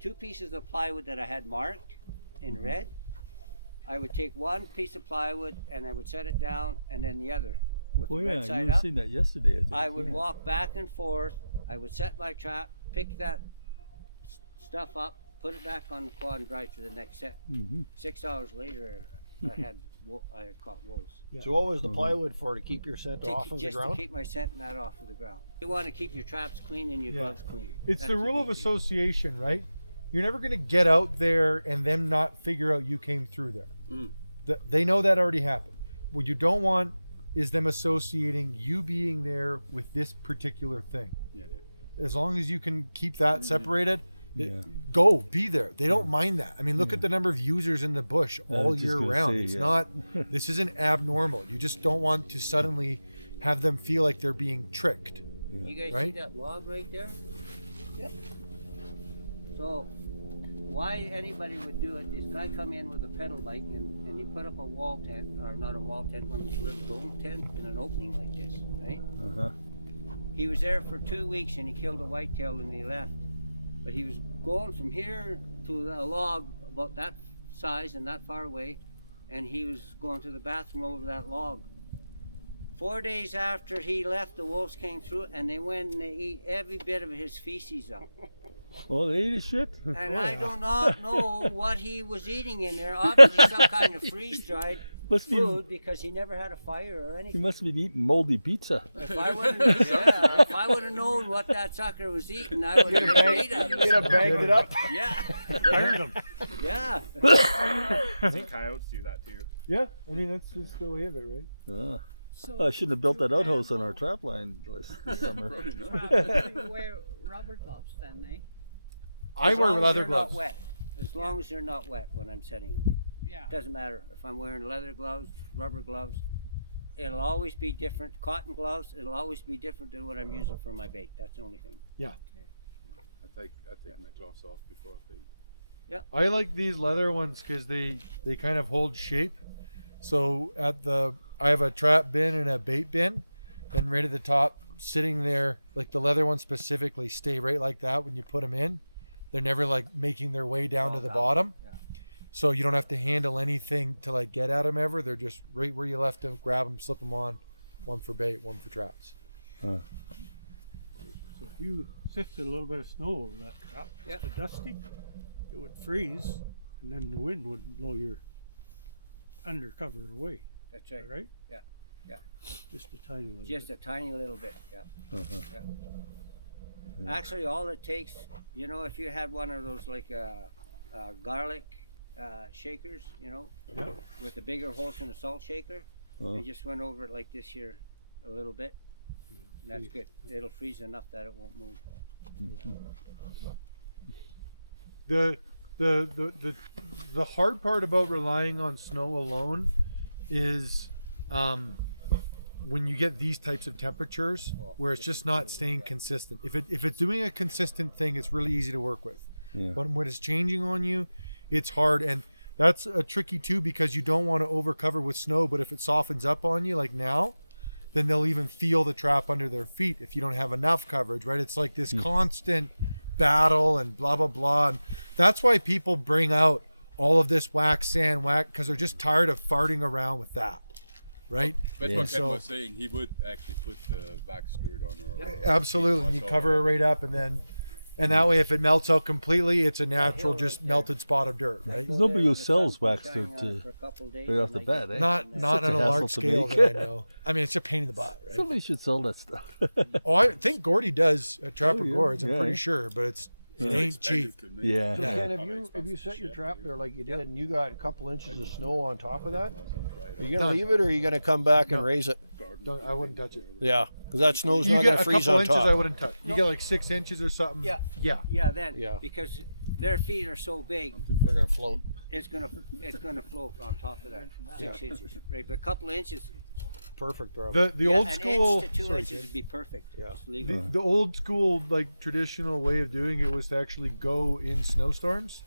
two pieces of plywood that I had marked in red. I would take one piece of plywood and I would set it down, and then the other with the red side up. seen that yesterday. I would walk back and forth. I would set my trap, pick that stuff up, put it back on the quad, and drive to the next set. 6 hours later, I had caught wolves. So what was the plywood for, to keep your scent off of the Just ground? to keep my scent and that off of the ground. You want to keep your traps clean and your gloves clean. It's That's the rule of big deal. association, right? You're never going to get out there and them not figure out you came through there. They know that already happened. What you don't want is them associating you being there with this particular thing. As long as you can keep that separated, go be there. They don't mind that. I mean, look at the number of users in the bush all year round. It's not, this isn't abnormal. You just don't want to suddenly have them feel like they're being tricked. You guys Right? see that log right there? Yep. So, why anybody would do it, this guy come in with a pedal bike and he put up a wall tent, or not a wall tent, one of those little dome tent in an opening like this, right? He was there for 2 weeks and he killed a whitetail and he left. But he was going from here to a log about that size and that far away, and he was going to the bathroom over that log. 4 days after he left, the wolves came through and they went and they ate every bit of his feces up. Oh, they ate his shit? And I do not know what he was eating in there. Obviously some kind of freeze-dried food, because he never had a fire or anything. He must have been eating moldy pizza. If I would have known what that sucker was eating, I would have made out of it. You'd have bagged it up. Yeah. Iron them. Yeah. I think coyotes do that too. Yeah, I mean, that's just the way of it, right? I shouldn't have built that outhouse on our trap line this summer. You wear rubber gloves then, eh? I wear leather They're gloves. not wet. As long as they're not wet when I'm setting them. Yeah. Doesn't matter if I'm wearing leather gloves, rubber gloves. It'll always be different. Cotton gloves, it'll always be different than what I'm using for my bait. That's the only thing. Yeah. I take my gloves off before I bait. I like these leather ones because they kind of hold shape. So I have a trap bin and a bait bin, and right at the top, sitting there, like the leather ones specifically stay right like that when you put them in. They're never like making their way down to the bottom. Yeah. So you don't have to handle anything to like get at them ever. They're just right where you left them, grab them, slip them on. One for bait, one for traps. So if you sifted a little bit of snow over that trap, Yep. just a dusty, it would freeze, and then the wind would blow your undercover away. That's right. Right? Yeah. Yeah. Just a tiny little Just bit. a tiny little bit. Yeah. Yeah. Actually, all it takes, if you had one of those like garlic shakers, with the bigger holes in the salt shaker, I just went over it like this here a little bit. And that's good. It'll freeze enough that it won't move. The hard part about relying on snow alone is when you get these types of temperatures where it's just not staying consistent. If it's doing a consistent thing, it's really easy to work with. But when it's changing on you, it's hard, and that's a tricky too, because you don't want to overcover with snow. But if it softens up on you like now, then they'll even feel the trap under their feet if you don't have enough coverage, right? It's like this constant battle and blah blah blah, and that's why people bring out all of this wax sand because they're just tired of farting around with that, right? But And what Ken so- was saying, he would actually put the wax skirt on. Or Absolutely, and you what's cover it all right up, and then And that way, if it melts out completely, it's a natural, just melted spot of dirt, right? There's nobody who sells wax to right off the bat, eh? Not on a large scale that I know. I mean, it's a pain in the butt, right? Somebody should sell that stuff. Oh, I think Gordy does at Trapper yeah, Gord's. I'm yeah. pretty sure, but it ain't cheap. Yeah. So Yeah. Ken, if you set your trap there like you did, and you got a couple inches of snow on top of that, are you gonna leave it, or are you gonna come back and raise it? I wouldn't touch it. Yeah, because that snow's You not get gonna a freeze couple on inches, top. I wouldn't touch. You get like 6 inches or something. Yeah, then, Yeah. because their feet are so big, They're gonna float. it's gonna float on top of that, 6 inches, right? But a couple of inches, Perfect, probably. The old an school. inch to 2 sorry, inches would be perfect. Yeah. Just leave it. The old school, like traditional way of doing it was to actually go in snowstorms.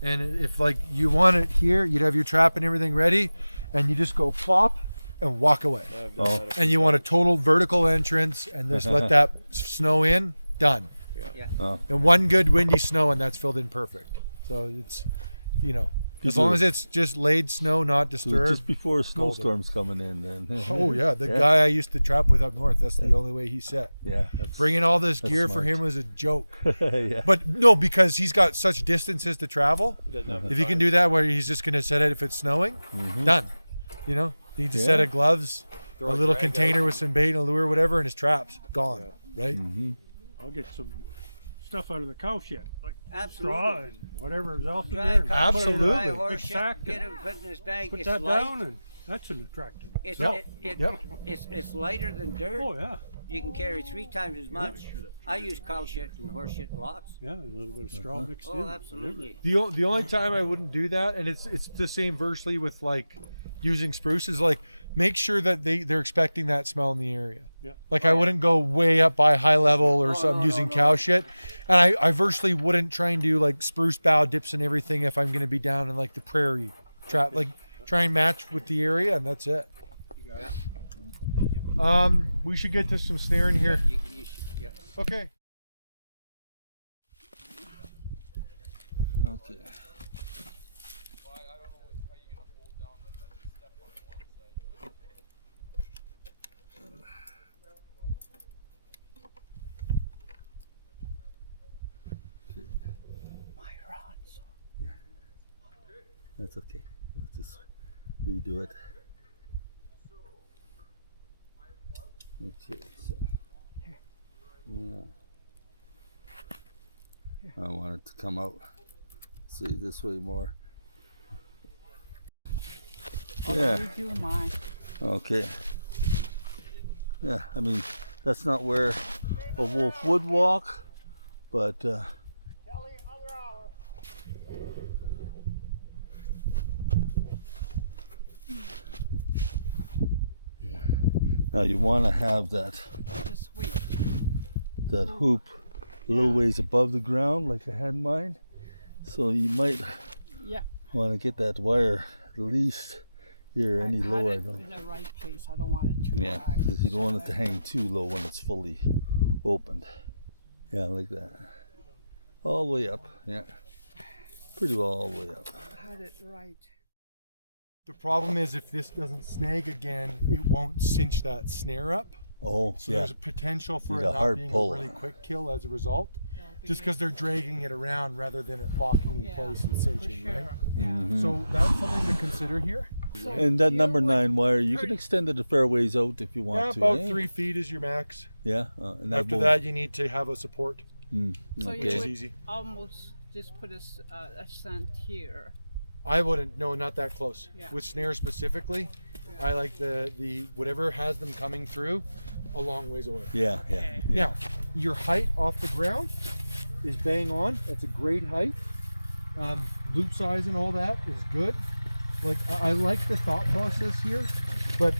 And if like you want it here, you'd have your trap and everything ready, and you just go plop and walk away. And you want a total vertical entrance and just let that snow in, done. Yeah. And one good windy snow and that's filled in perfect. So it's, as long as it's just laid snow, not disturbed. Just before a snowstorm's coming in, then. Oh yeah, the guy I used to trap with up north, that's the only way he set. Yeah. That's, Bringing all this gear for smart. him was a joke. yeah. But no, because he's got such distances to travel. If you can do that where he's just going to set it if it's snowing, done. Needs a set of gloves, a little container with some bait and a lure, whatever, and his traps gone. Right? I'll get some stuff out of the cow shed, like Absolutely. straw and whatever else in Dry there. cow shit, Absolutely. dry horse Big shit, sack get and him put in his bag. Put It's that light. down, and that's an attractant. It's, Yep. Yep. it's lighter than dirt. Oh, yeah. You can carry 3 times as much. I use cow shit and horse shit lots. Yeah, a little bit of straw mixed in. Oh, absolutely. The only time I wouldn't do that, and it's the same virtually with like using spruce, is like make sure that they're expecting that smell in the area. Yeah. Like I wouldn't go way up by high level or something using cow shit, and I virtually wouldn't try and do like spruce bough dips and everything if I'm going to be down in like the prairie trap. Like try and match with the area, and that's it. We should get to some snare in here. You should, yeah. Okay. Okay. My rods. That's okay. Let's just redo it. Okay, so. Yeah. I want it to come out, see, this way more. Yeah. You do mine. Okay. Yeah, I mean, that's not where a wolf would walk, but now you want to have that Just wait. that hoop a little ways above the ground, like I had mine. So you might Yeah. want to get that wire at least here any I had lower. it in the right place. I don't want it too Yeah, high. because you don't want it to hang too low when it's fully opened. Yeah, like that. All the way up. Yeah, pretty well all the way up. I had it right. The problem is if this doesn't snag again, it won't cinch that snare up. Oh, So yeah. there's a potential for Need it a not hard being pull. a really quick kill as a result. Just because they're dragging it around rather than it locking in Yeah, place and for cinching, sure. right? Mhm. So that's something to consider here. And that number 9 wire, you can extend it a fair ways out if you want Yeah, to. about eh? 3 feet is your max. Yeah. And After will- that, you need to have a support. So okay. you is would easy. almost just put a scent here. I wouldn't, no, not that close. Yeah. With snares specifically, I like the whatever has them coming through a long ways away. Yeah, yeah. Okay. Now, your height off the ground is bang on. That's a great height. Loop size and all that is good. Like I like the thought process here, but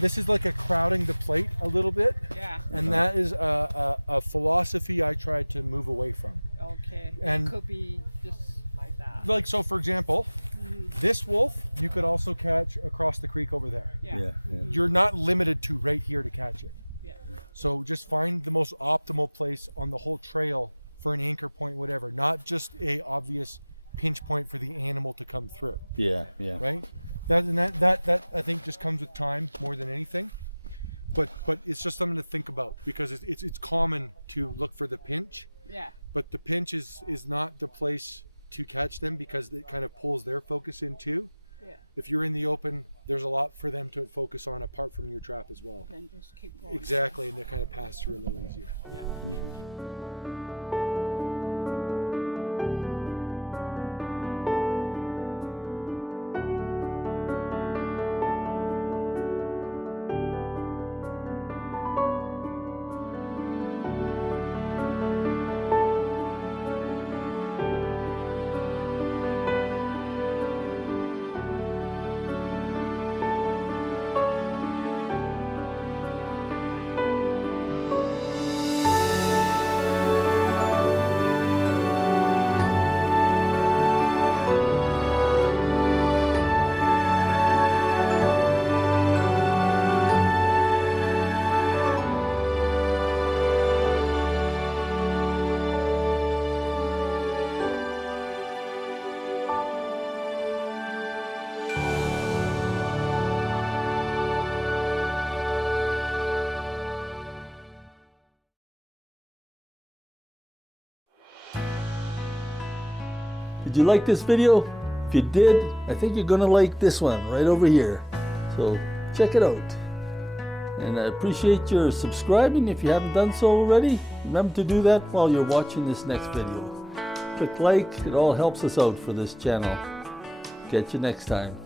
this is like a crowding the plate a little bit, Yeah. and that is a philosophy I try to move away from. Okay. And- it could be just like that. Like so, for example, Mhm. this wolf you could also catch across the creek over there. Yeah. Yeah, yeah. You're not limited to right here to catch it. Yeah. So just find the most optimal place on the whole trail for an anchor point, whatever, not just a obvious pinch point for the animal to come through, Yeah, yeah. right? That I think just comes with time more than anything. But it's just something to think about because it's common to look for the pinch Yeah. But the pinch is not the place to catch them because it kind of pulls their focus in too. Yeah. If you're in the open, there's a lot for them to focus on apart from your trap as well. Then just keep going. Exactly, and they kind of pass through a little easier. Yeah. Did you like this video? If you did, I think you're gonna like this one right over here. So check it out. And I appreciate your subscribing if you haven't done so already. Remember to do that while you're watching this next video. Click like, it all helps us out for this channel. Catch you next time.